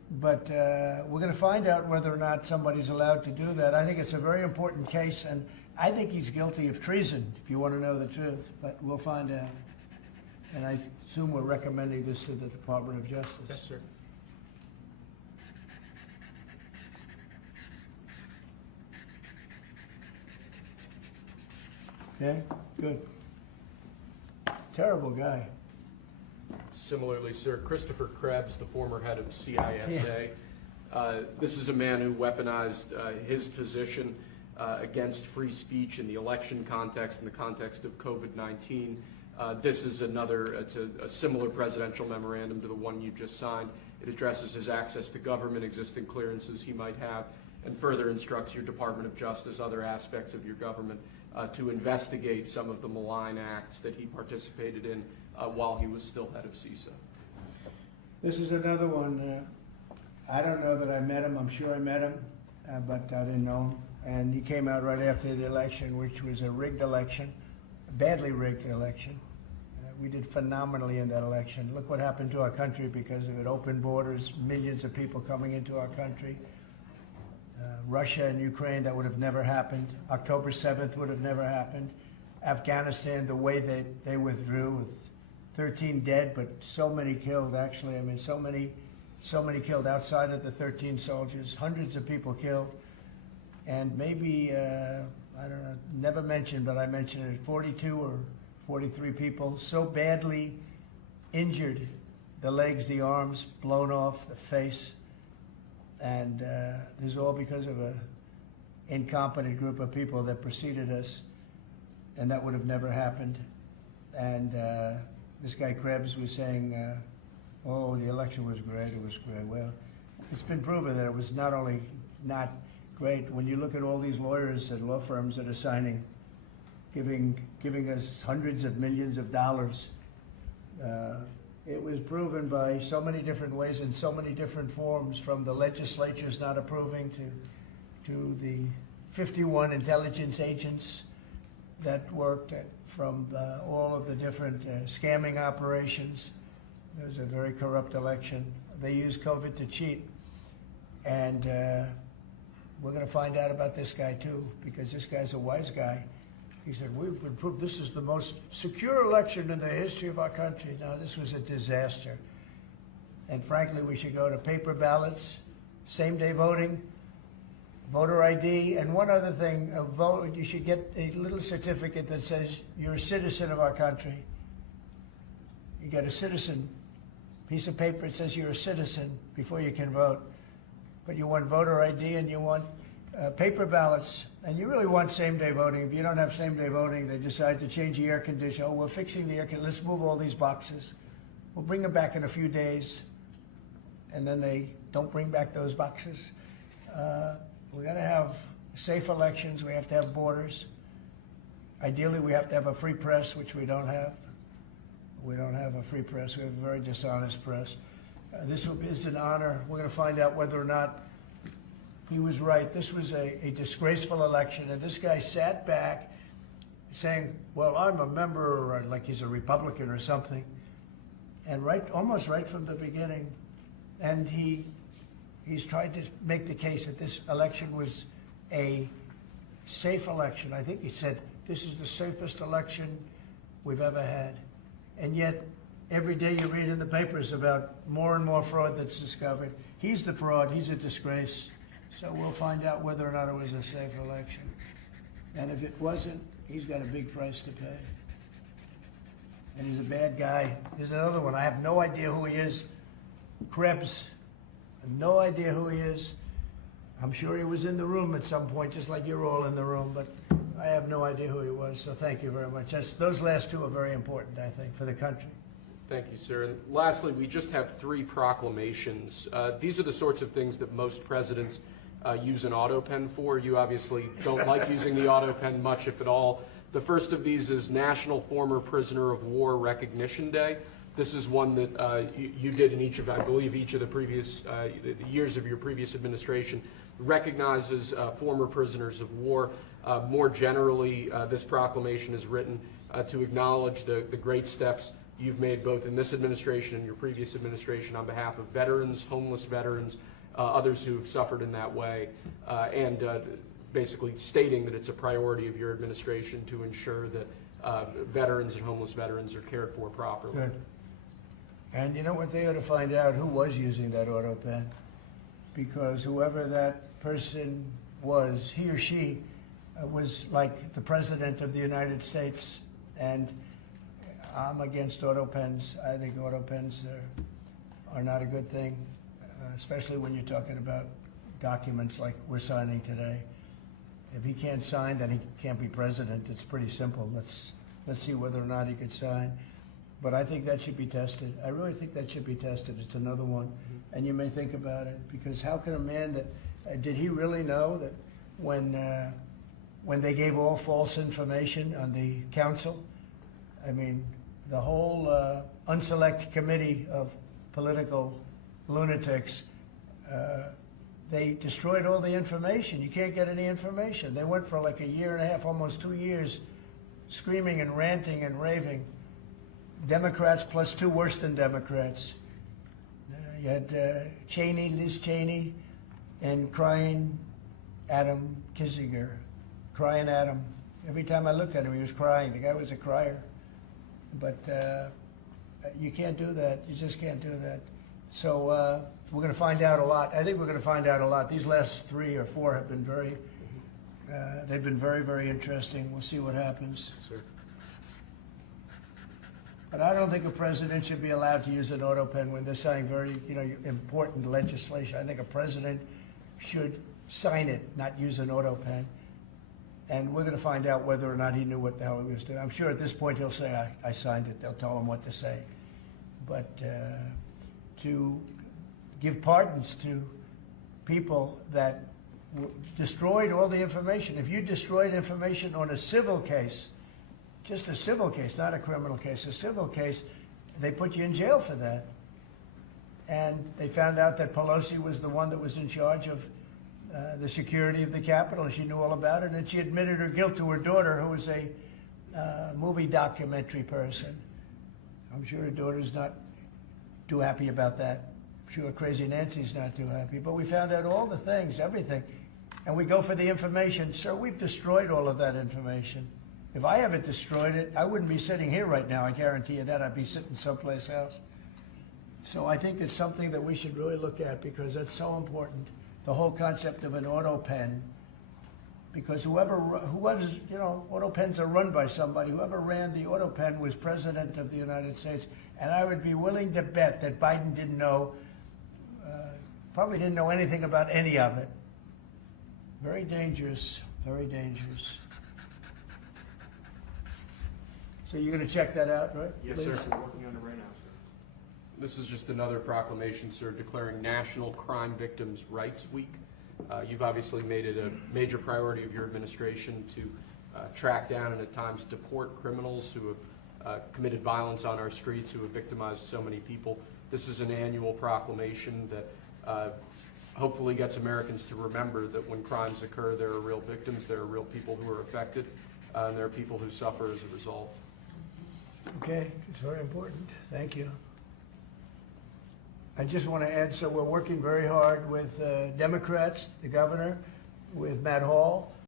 But we're going to find out whether or not somebody's allowed to do that. I think it's a very important case, and I think he's guilty of treason, if you want to know the truth. But we'll find out. And I assume we're recommending this to the Department of Justice. Yes, sir. Okay, good. Terrible guy. Similarly, sir, Christopher Krebs, the former head of CISA. This is a man who weaponized his position against free speech in the election context, in the context of COVID-19. This is it's a similar presidential memorandum to the one you just signed. It addresses his access to government, existing clearances he might have, and further instructs your Department of Justice, other aspects of your government, to investigate some of the malign acts that he participated in while he was still head of CISA. This is another one. I don't know that I met him. I'm sure I met him, but I didn't know him. And he came out right after the election, which was a rigged election, a badly rigged election. We did phenomenally in that election. Look what happened to our country because of it. Open borders, millions of people coming into our country. Russia and Ukraine, that would have never happened. October 7th would have never happened. Afghanistan, the way they withdrew with 13 dead, but so many killed, actually. I mean, so many killed outside of the 13 soldiers, hundreds of people killed. And maybe, I don't know, never mentioned, but I mentioned it, 42 or 43 people so badly injured, the legs, the arms, blown off, the face. And this is all because of an incompetent group of people that preceded us, and that would have never happened. And this guy Krebs was saying, oh, the election was great, it was great. Well, it's been proven that it was not only not great. When you look at all these lawyers and law firms that are signing, giving us hundreds of millions of dollars, it was proven by so many different ways in so many different forms, from the legislatures not approving to the 51 intelligence agents that worked from all of the different scamming operations. It was a very corrupt election. They used COVID to cheat. And we're going to find out about this guy too, because this guy's a wise guy. He said, we've been proved this is the most secure election in the history of our country. No, this was a disaster. And frankly, we should go to paper ballots, same-day voting, voter ID, and one other thing, you should get a little certificate that says you're a citizen of our country. You get a citizen piece of paper that says you're a citizen before you can vote. But you want voter ID and you want paper ballots, and you really want same-day voting. If you don't have same-day voting, they decide to change the air conditioner. Oh, we're fixing the air conditioner. Let's move all these boxes. We'll bring them back in a few days, and then they don't bring back those boxes. We got to have safe elections. We have to have borders. Ideally, we have to have a free press, which we don't have. We don't have a free press. We have a very dishonest press. This is an honor. We're going to find out whether or not he was right. This was a disgraceful election, and this guy sat back saying, well, I'm a member, or like he's a Republican or something, and almost right from the beginning. And he's tried to make the case that this election was a safe election. I think he said, this is the safest election we've ever had. And yet, every day you read in the papers about more and more fraud that's discovered. He's the fraud. He's a disgrace. So we'll find out whether or not it was a safe election. And if it wasn't, he's got a big price to pay. And he's a bad guy. There's another one. I have no idea who he is. Krebs. I have no idea who he is. I'm sure he was in the room at some point, just like you're all in the room, but I have no idea who he was. So thank you very much. Those last two are very important, I think, for the country. Thank you, sir. And lastly, we just have 3 proclamations. These are the sorts of things that most presidents use an auto pen for. You obviously don't like using the auto pen much, if at all. The first of these is National Former Prisoner of War Recognition Day. This is one that you did in each of, I believe, each of the previous years of your previous administration, recognizes former prisoners of war. More generally, this proclamation is written to acknowledge the great steps you've made both in this administration and your previous administration on behalf of veterans, homeless veterans, others who've suffered in that way, and basically stating that it's a priority of your administration to ensure that veterans and homeless veterans are cared for properly. Good. And you know what, they ought to find out who was using that auto pen, because whoever that person was, he or she was like the President of the United States, and I'm against auto pens. I think auto pens are not a good thing, especially when you're talking about documents like we're signing today. If he can't sign, then he can't be president. It's pretty simple. Let's see whether or not he could sign. But I think that should be tested. I really think that should be tested. It's another one. And you may think about it, because how can a man that, did he really know that when they gave all false information on the council, I mean, the whole unselect committee of political lunatics, they destroyed all the information. You can't get any information. They went for like a year and a half, almost 2 years, screaming and ranting and raving. Democrats plus two worse than Democrats. You had Cheney, Liz Cheney, and crying Adam Kinzinger. Crying Adam. Every time I looked at him, he was crying. The guy was a crier. But you can't do that. You just can't do that. So we're going to find out a lot. I think we're going to find out a lot. These last 3 or 4 have been they've been very, very interesting. We'll see what happens. Sir. But I don't think a president should be allowed to use an auto pen when they're signing very, important legislation. I think a president should sign it, not use an auto pen. And we're going to find out whether or not he knew what the hell he was doing. I'm sure at this point he'll say, I signed it. They'll tell him what to say. But to give pardons to people that destroyed all the information. If you destroyed information on a civil case, just a civil case, not a criminal case, a civil case, they put you in jail for that. And they found out that Pelosi was the one that was in charge of the security of the Capitol, and she knew all about it, and she admitted her guilt to her daughter, who was a movie documentary person. I'm sure her daughter's not too happy about that. I'm sure Crazy Nancy's not too happy. But we found out all the things, everything. And we go for the information. Sir, we've destroyed all of that information. If I haven't destroyed it, I wouldn't be sitting here right now. I guarantee you that. I'd be sitting someplace else. So I think it's something that we should really look at, because that's so important. The whole concept of an auto pen, because whoever's, auto pens are run by somebody. Whoever ran the auto pen was President of the United States. And I would be willing to bet that Biden didn't know, probably didn't know anything about any of it. Very dangerous, very dangerous. So you're going to check that out, right? Yes, Please? sir. We're working on it right now, sir. This is just another proclamation, sir, declaring National Crime Victims' Rights Week. You've obviously made it a major priority of your administration to track down and at times deport criminals who have committed violence on our streets, who have victimized so many people. This is an annual proclamation that hopefully gets Americans to remember that when crimes occur, there are real victims, there are real people who are affected, and there are people who suffer as a result. Okay, it's very important. Thank you. I just want to add, so we're working very hard with Democrats, the governor, with Matt Hall,